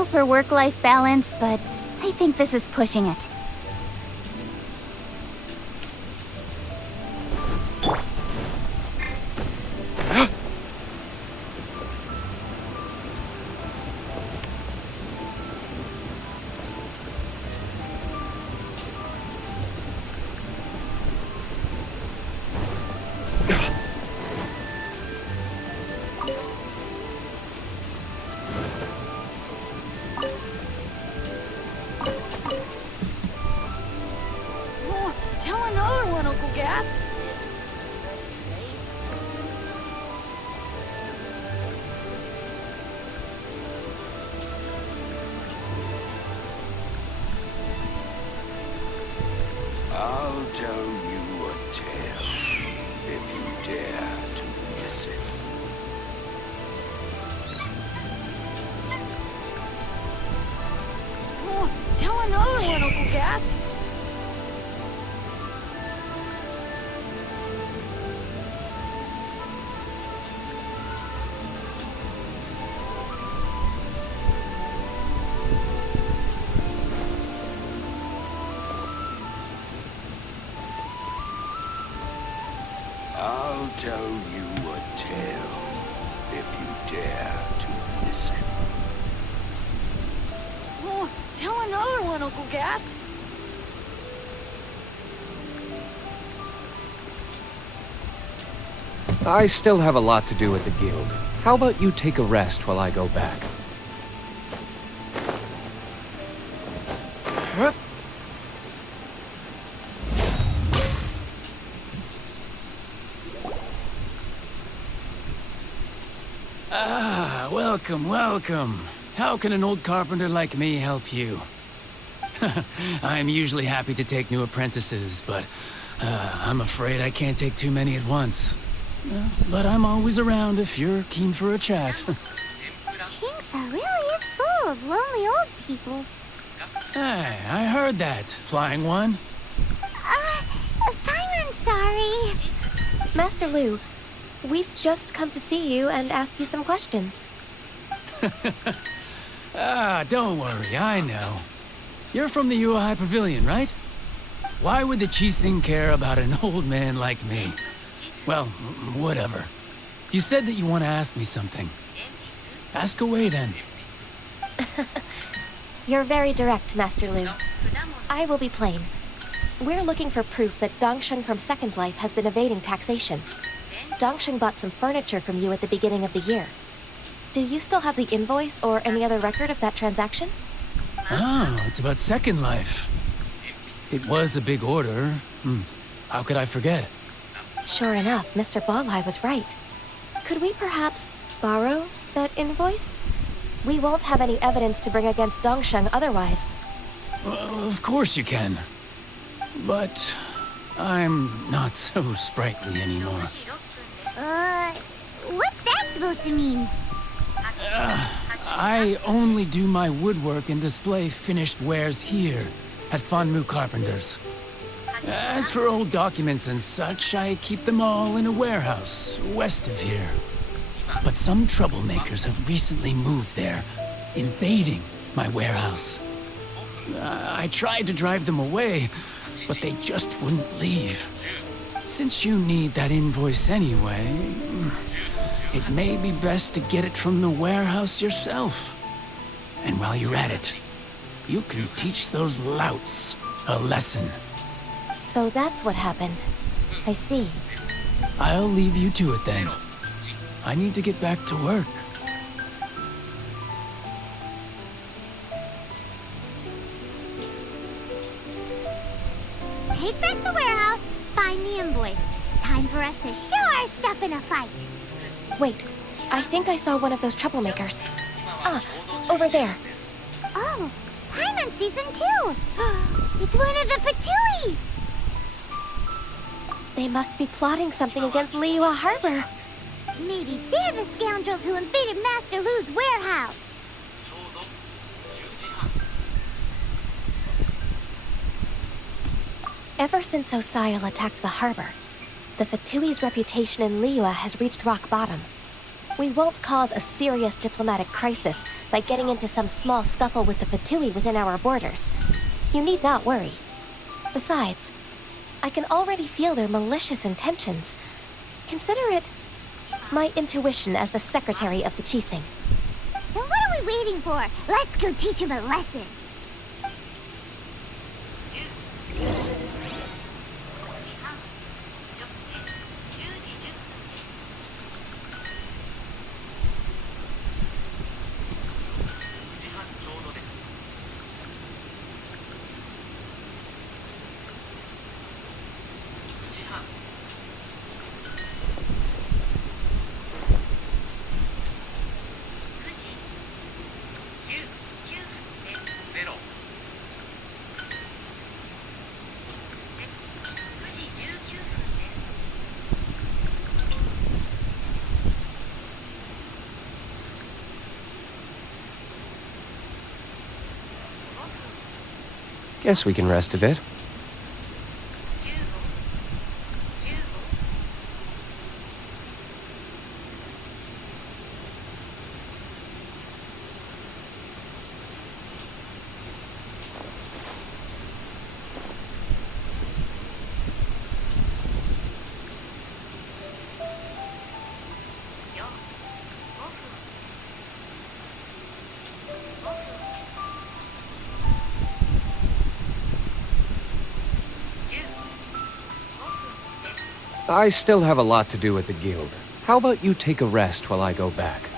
all for work-life balance, but I think this is pushing it. Tell another one, Uncle Gast. I'll tell you a tale, if you dare to listen. Oh, tell another one, Uncle Gast. I'll tell you a tale, if you dare to listen. Oh, tell another one, Uncle Gast. I still have a lot to do at the guild. How about you take a rest while I go back? Ah, welcome, welcome. How can an old carpenter like me help you? I'm usually happy to take new apprentices, but I'm afraid I can't take too many at once. But I'm always around if you're keen for a chat. Kingsa really is full of lonely old people. Hey, I heard that, Flying One. I'm sorry. Master Lu, we've just come to see you and ask you some questions. Don't worry, I know. You're from the Yuehai Pavilion, right? Why would the Qixing care about an old man like me? Well, whatever. You said that you want to ask me something. Ask away, then. You're very direct, Master Lu. I will be plain. We're looking for proof that Dongsheng from Second Life has been evading taxation. Dongsheng bought some furniture from you at the beginning of the year. Do you still have the invoice or any other record of that transaction? Oh, it's about Second Life. It was a big order. How could I forget? Sure enough, Mr. Balai was right. Could we perhaps borrow that invoice? We won't have any evidence to bring against Dongsheng otherwise. Of course you can. But I'm not so sprightly anymore. What's that supposed to mean? I only do my woodwork and display finished wares here at Fanmu Carpenters. As for old documents and such, I keep them all in a warehouse west of here. But some troublemakers have recently moved there, invading my warehouse. I tried to drive them away, but they just wouldn't leave. Since you need that invoice anyway, it may be best to get it from the warehouse yourself. And while you're at it, you can teach those louts a lesson. So that's what happened. I see. I'll leave you to it then. I need to get back to work. Take back the warehouse, find the invoice. Time for us to show our stuff in a fight. Wait, I think I saw one of those troublemakers. Over there. Oh, Paimon sees them too. It's one of the Fatui. They must be plotting something against Liyue Harbor. Maybe they're the scoundrels who invaded Master Lu's warehouse. Ever since Osial attacked the harbor, the Fatui's reputation in Liyue has reached rock bottom. We won't cause a serious diplomatic crisis, by getting into some small scuffle with the Fatui within our borders. You need not worry. Besides, I can already feel their malicious intentions. Consider it my intuition as the secretary of the Chising. Then what are we waiting for? Let's go teach him a lesson. Guess we can rest a bit. I still have a lot to do at the guild. How about you take a rest while I go back?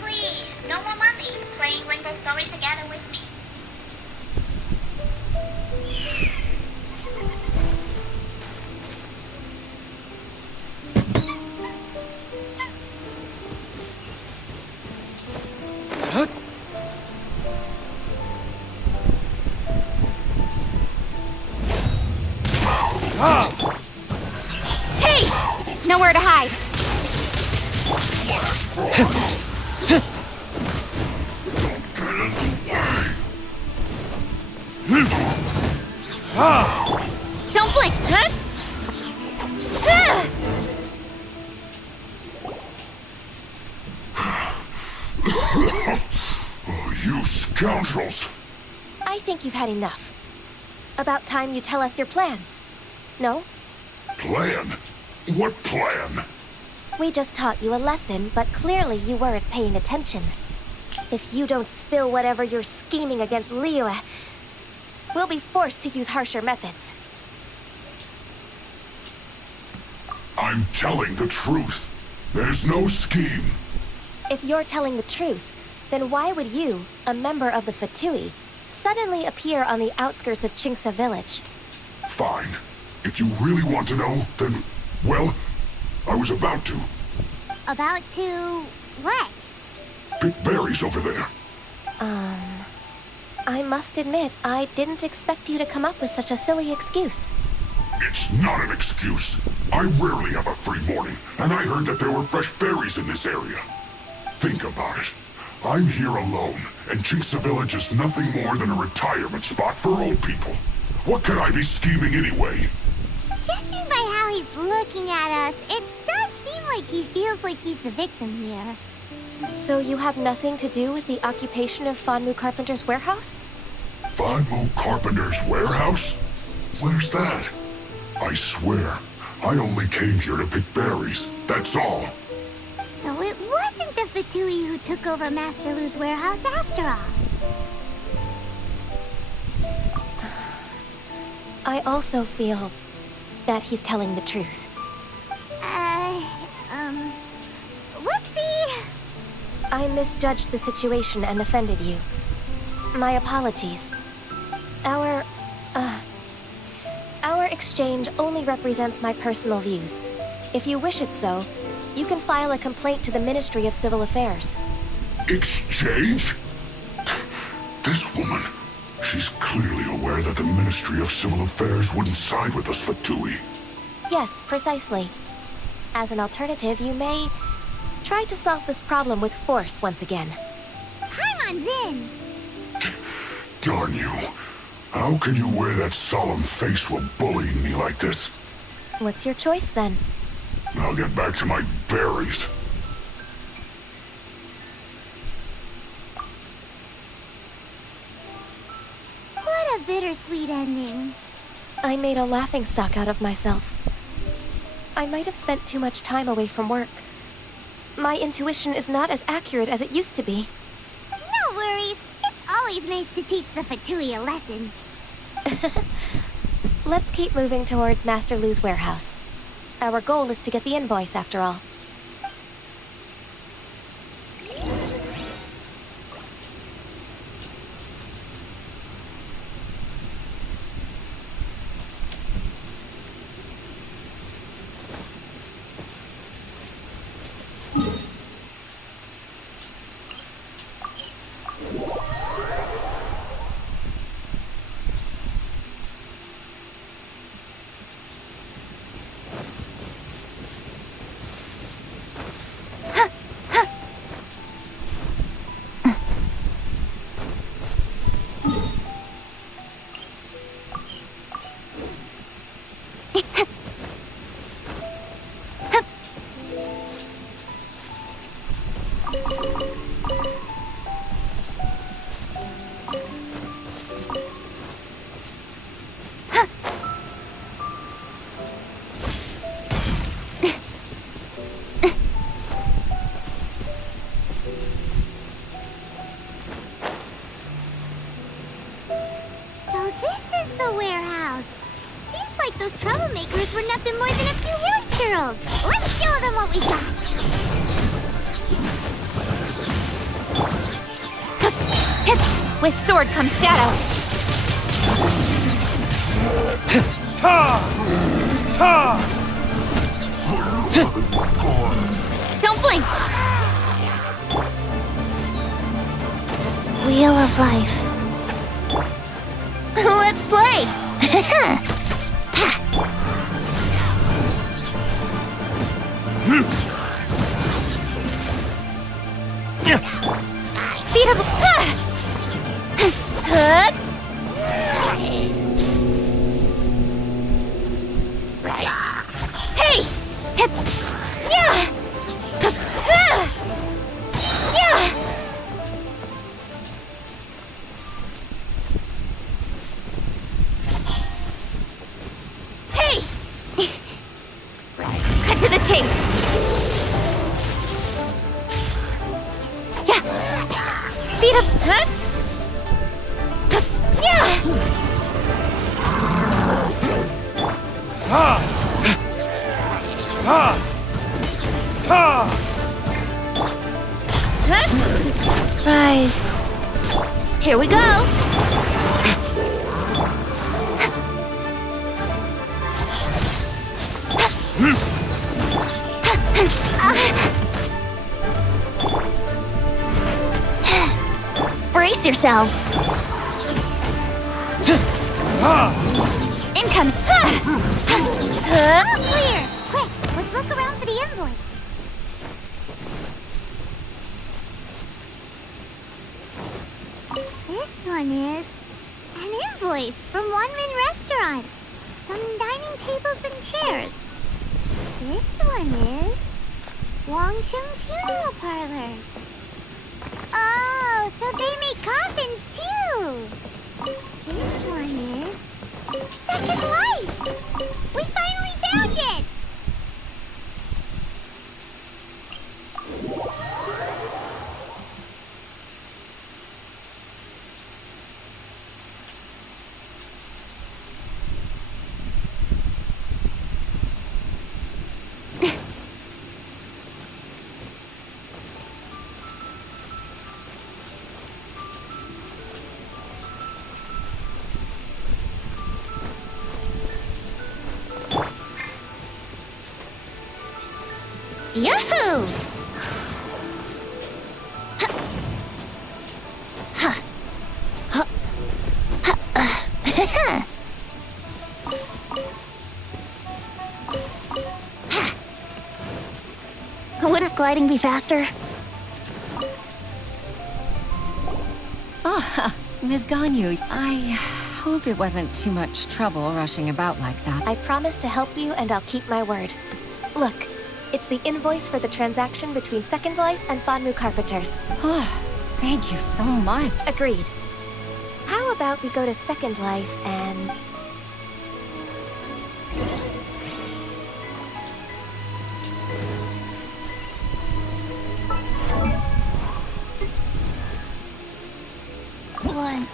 Please, no more money playing Rainbow Story together with me. Hey! Nowhere to hide. Don't blink! Huh? You scoundrels! I think you've had enough. About time you tell us your plan. No? Plan? What plan? We just taught you a lesson, but clearly you weren't paying attention. If you don't spill whatever you're scheming against Liyue, we'll be forced to use harsher methods. I'm telling the truth. There's no scheme. If you're telling the truth, then why would you, a member of the Fatui, suddenly appear on the outskirts of Chingsa village? Fine. If you really want to know, then, well, I was about to. About to... what? Pick berries over there. I must admit, I didn't expect you to come up with such a silly excuse. It's not an excuse. I rarely have a free morning, and I heard that there were fresh berries in this area. Think about it. I'm here alone, and Chingsa Village is nothing more than a retirement spot for old people. What could I be scheming anyway? Judging by how he's looking at us, it does seem like he feels like he's the victim here. So you have nothing to do with the occupation of Fanmu Carpenter's warehouse? Fanmu Carpenter's warehouse? Where's that? I swear, I only came here to pick berries, that's all. So it wasn't the Fatui who took over Master Lu's warehouse after all. I also feel that he's telling the truth. Whoopsie! I misjudged the situation and offended you. My apologies. Our exchange only represents my personal views. If you wish it so, you can file a complaint to the Ministry of Civil Affairs. Exchange? This woman, she's clearly aware that the Ministry of Civil Affairs wouldn't side with us Fatui. Yes, precisely. As an alternative, you may try to solve this problem with force once again. Paimon's in! Darn you. How can you wear that solemn face while bullying me like this? What's your choice then? I'll get back to my berries. What a bittersweet ending. I made a laughingstock out of myself. I might have spent too much time away from work. My intuition is not as accurate as it used to be. No worries. It's always nice to teach the Fatui a lesson. Let's keep moving towards Master Lu's warehouse. Our goal is to get the invoice, after all. Those troublemakers were nothing more than a few hair churls. Let's show them what we got. With sword comes shadow. Don't blink. Wheel of Life. Let's play. Speed up. Hey! Yeah! Hey! Cut to the chase. Speed up! Rise. Here we go! Brace yourselves. Incoming! Clear! Quick, let's look around for the invoice. This one is an invoice from One Min Restaurant. Some dining tables and chairs. This one is Wangcheng Funeral Parlors. Oh, so they make coffins too. This one is Second Lives. We finally found it. Yahoo! Wouldn't gliding be faster? Oh, Ms. Ganyu, I hope it wasn't too much trouble rushing about like that. I promise to help you, and I'll keep my word. Look, it's the invoice for the transaction between Second Life and Fanmu Carpenters. Thank you so much. Agreed. How about we go to Second Life and... One,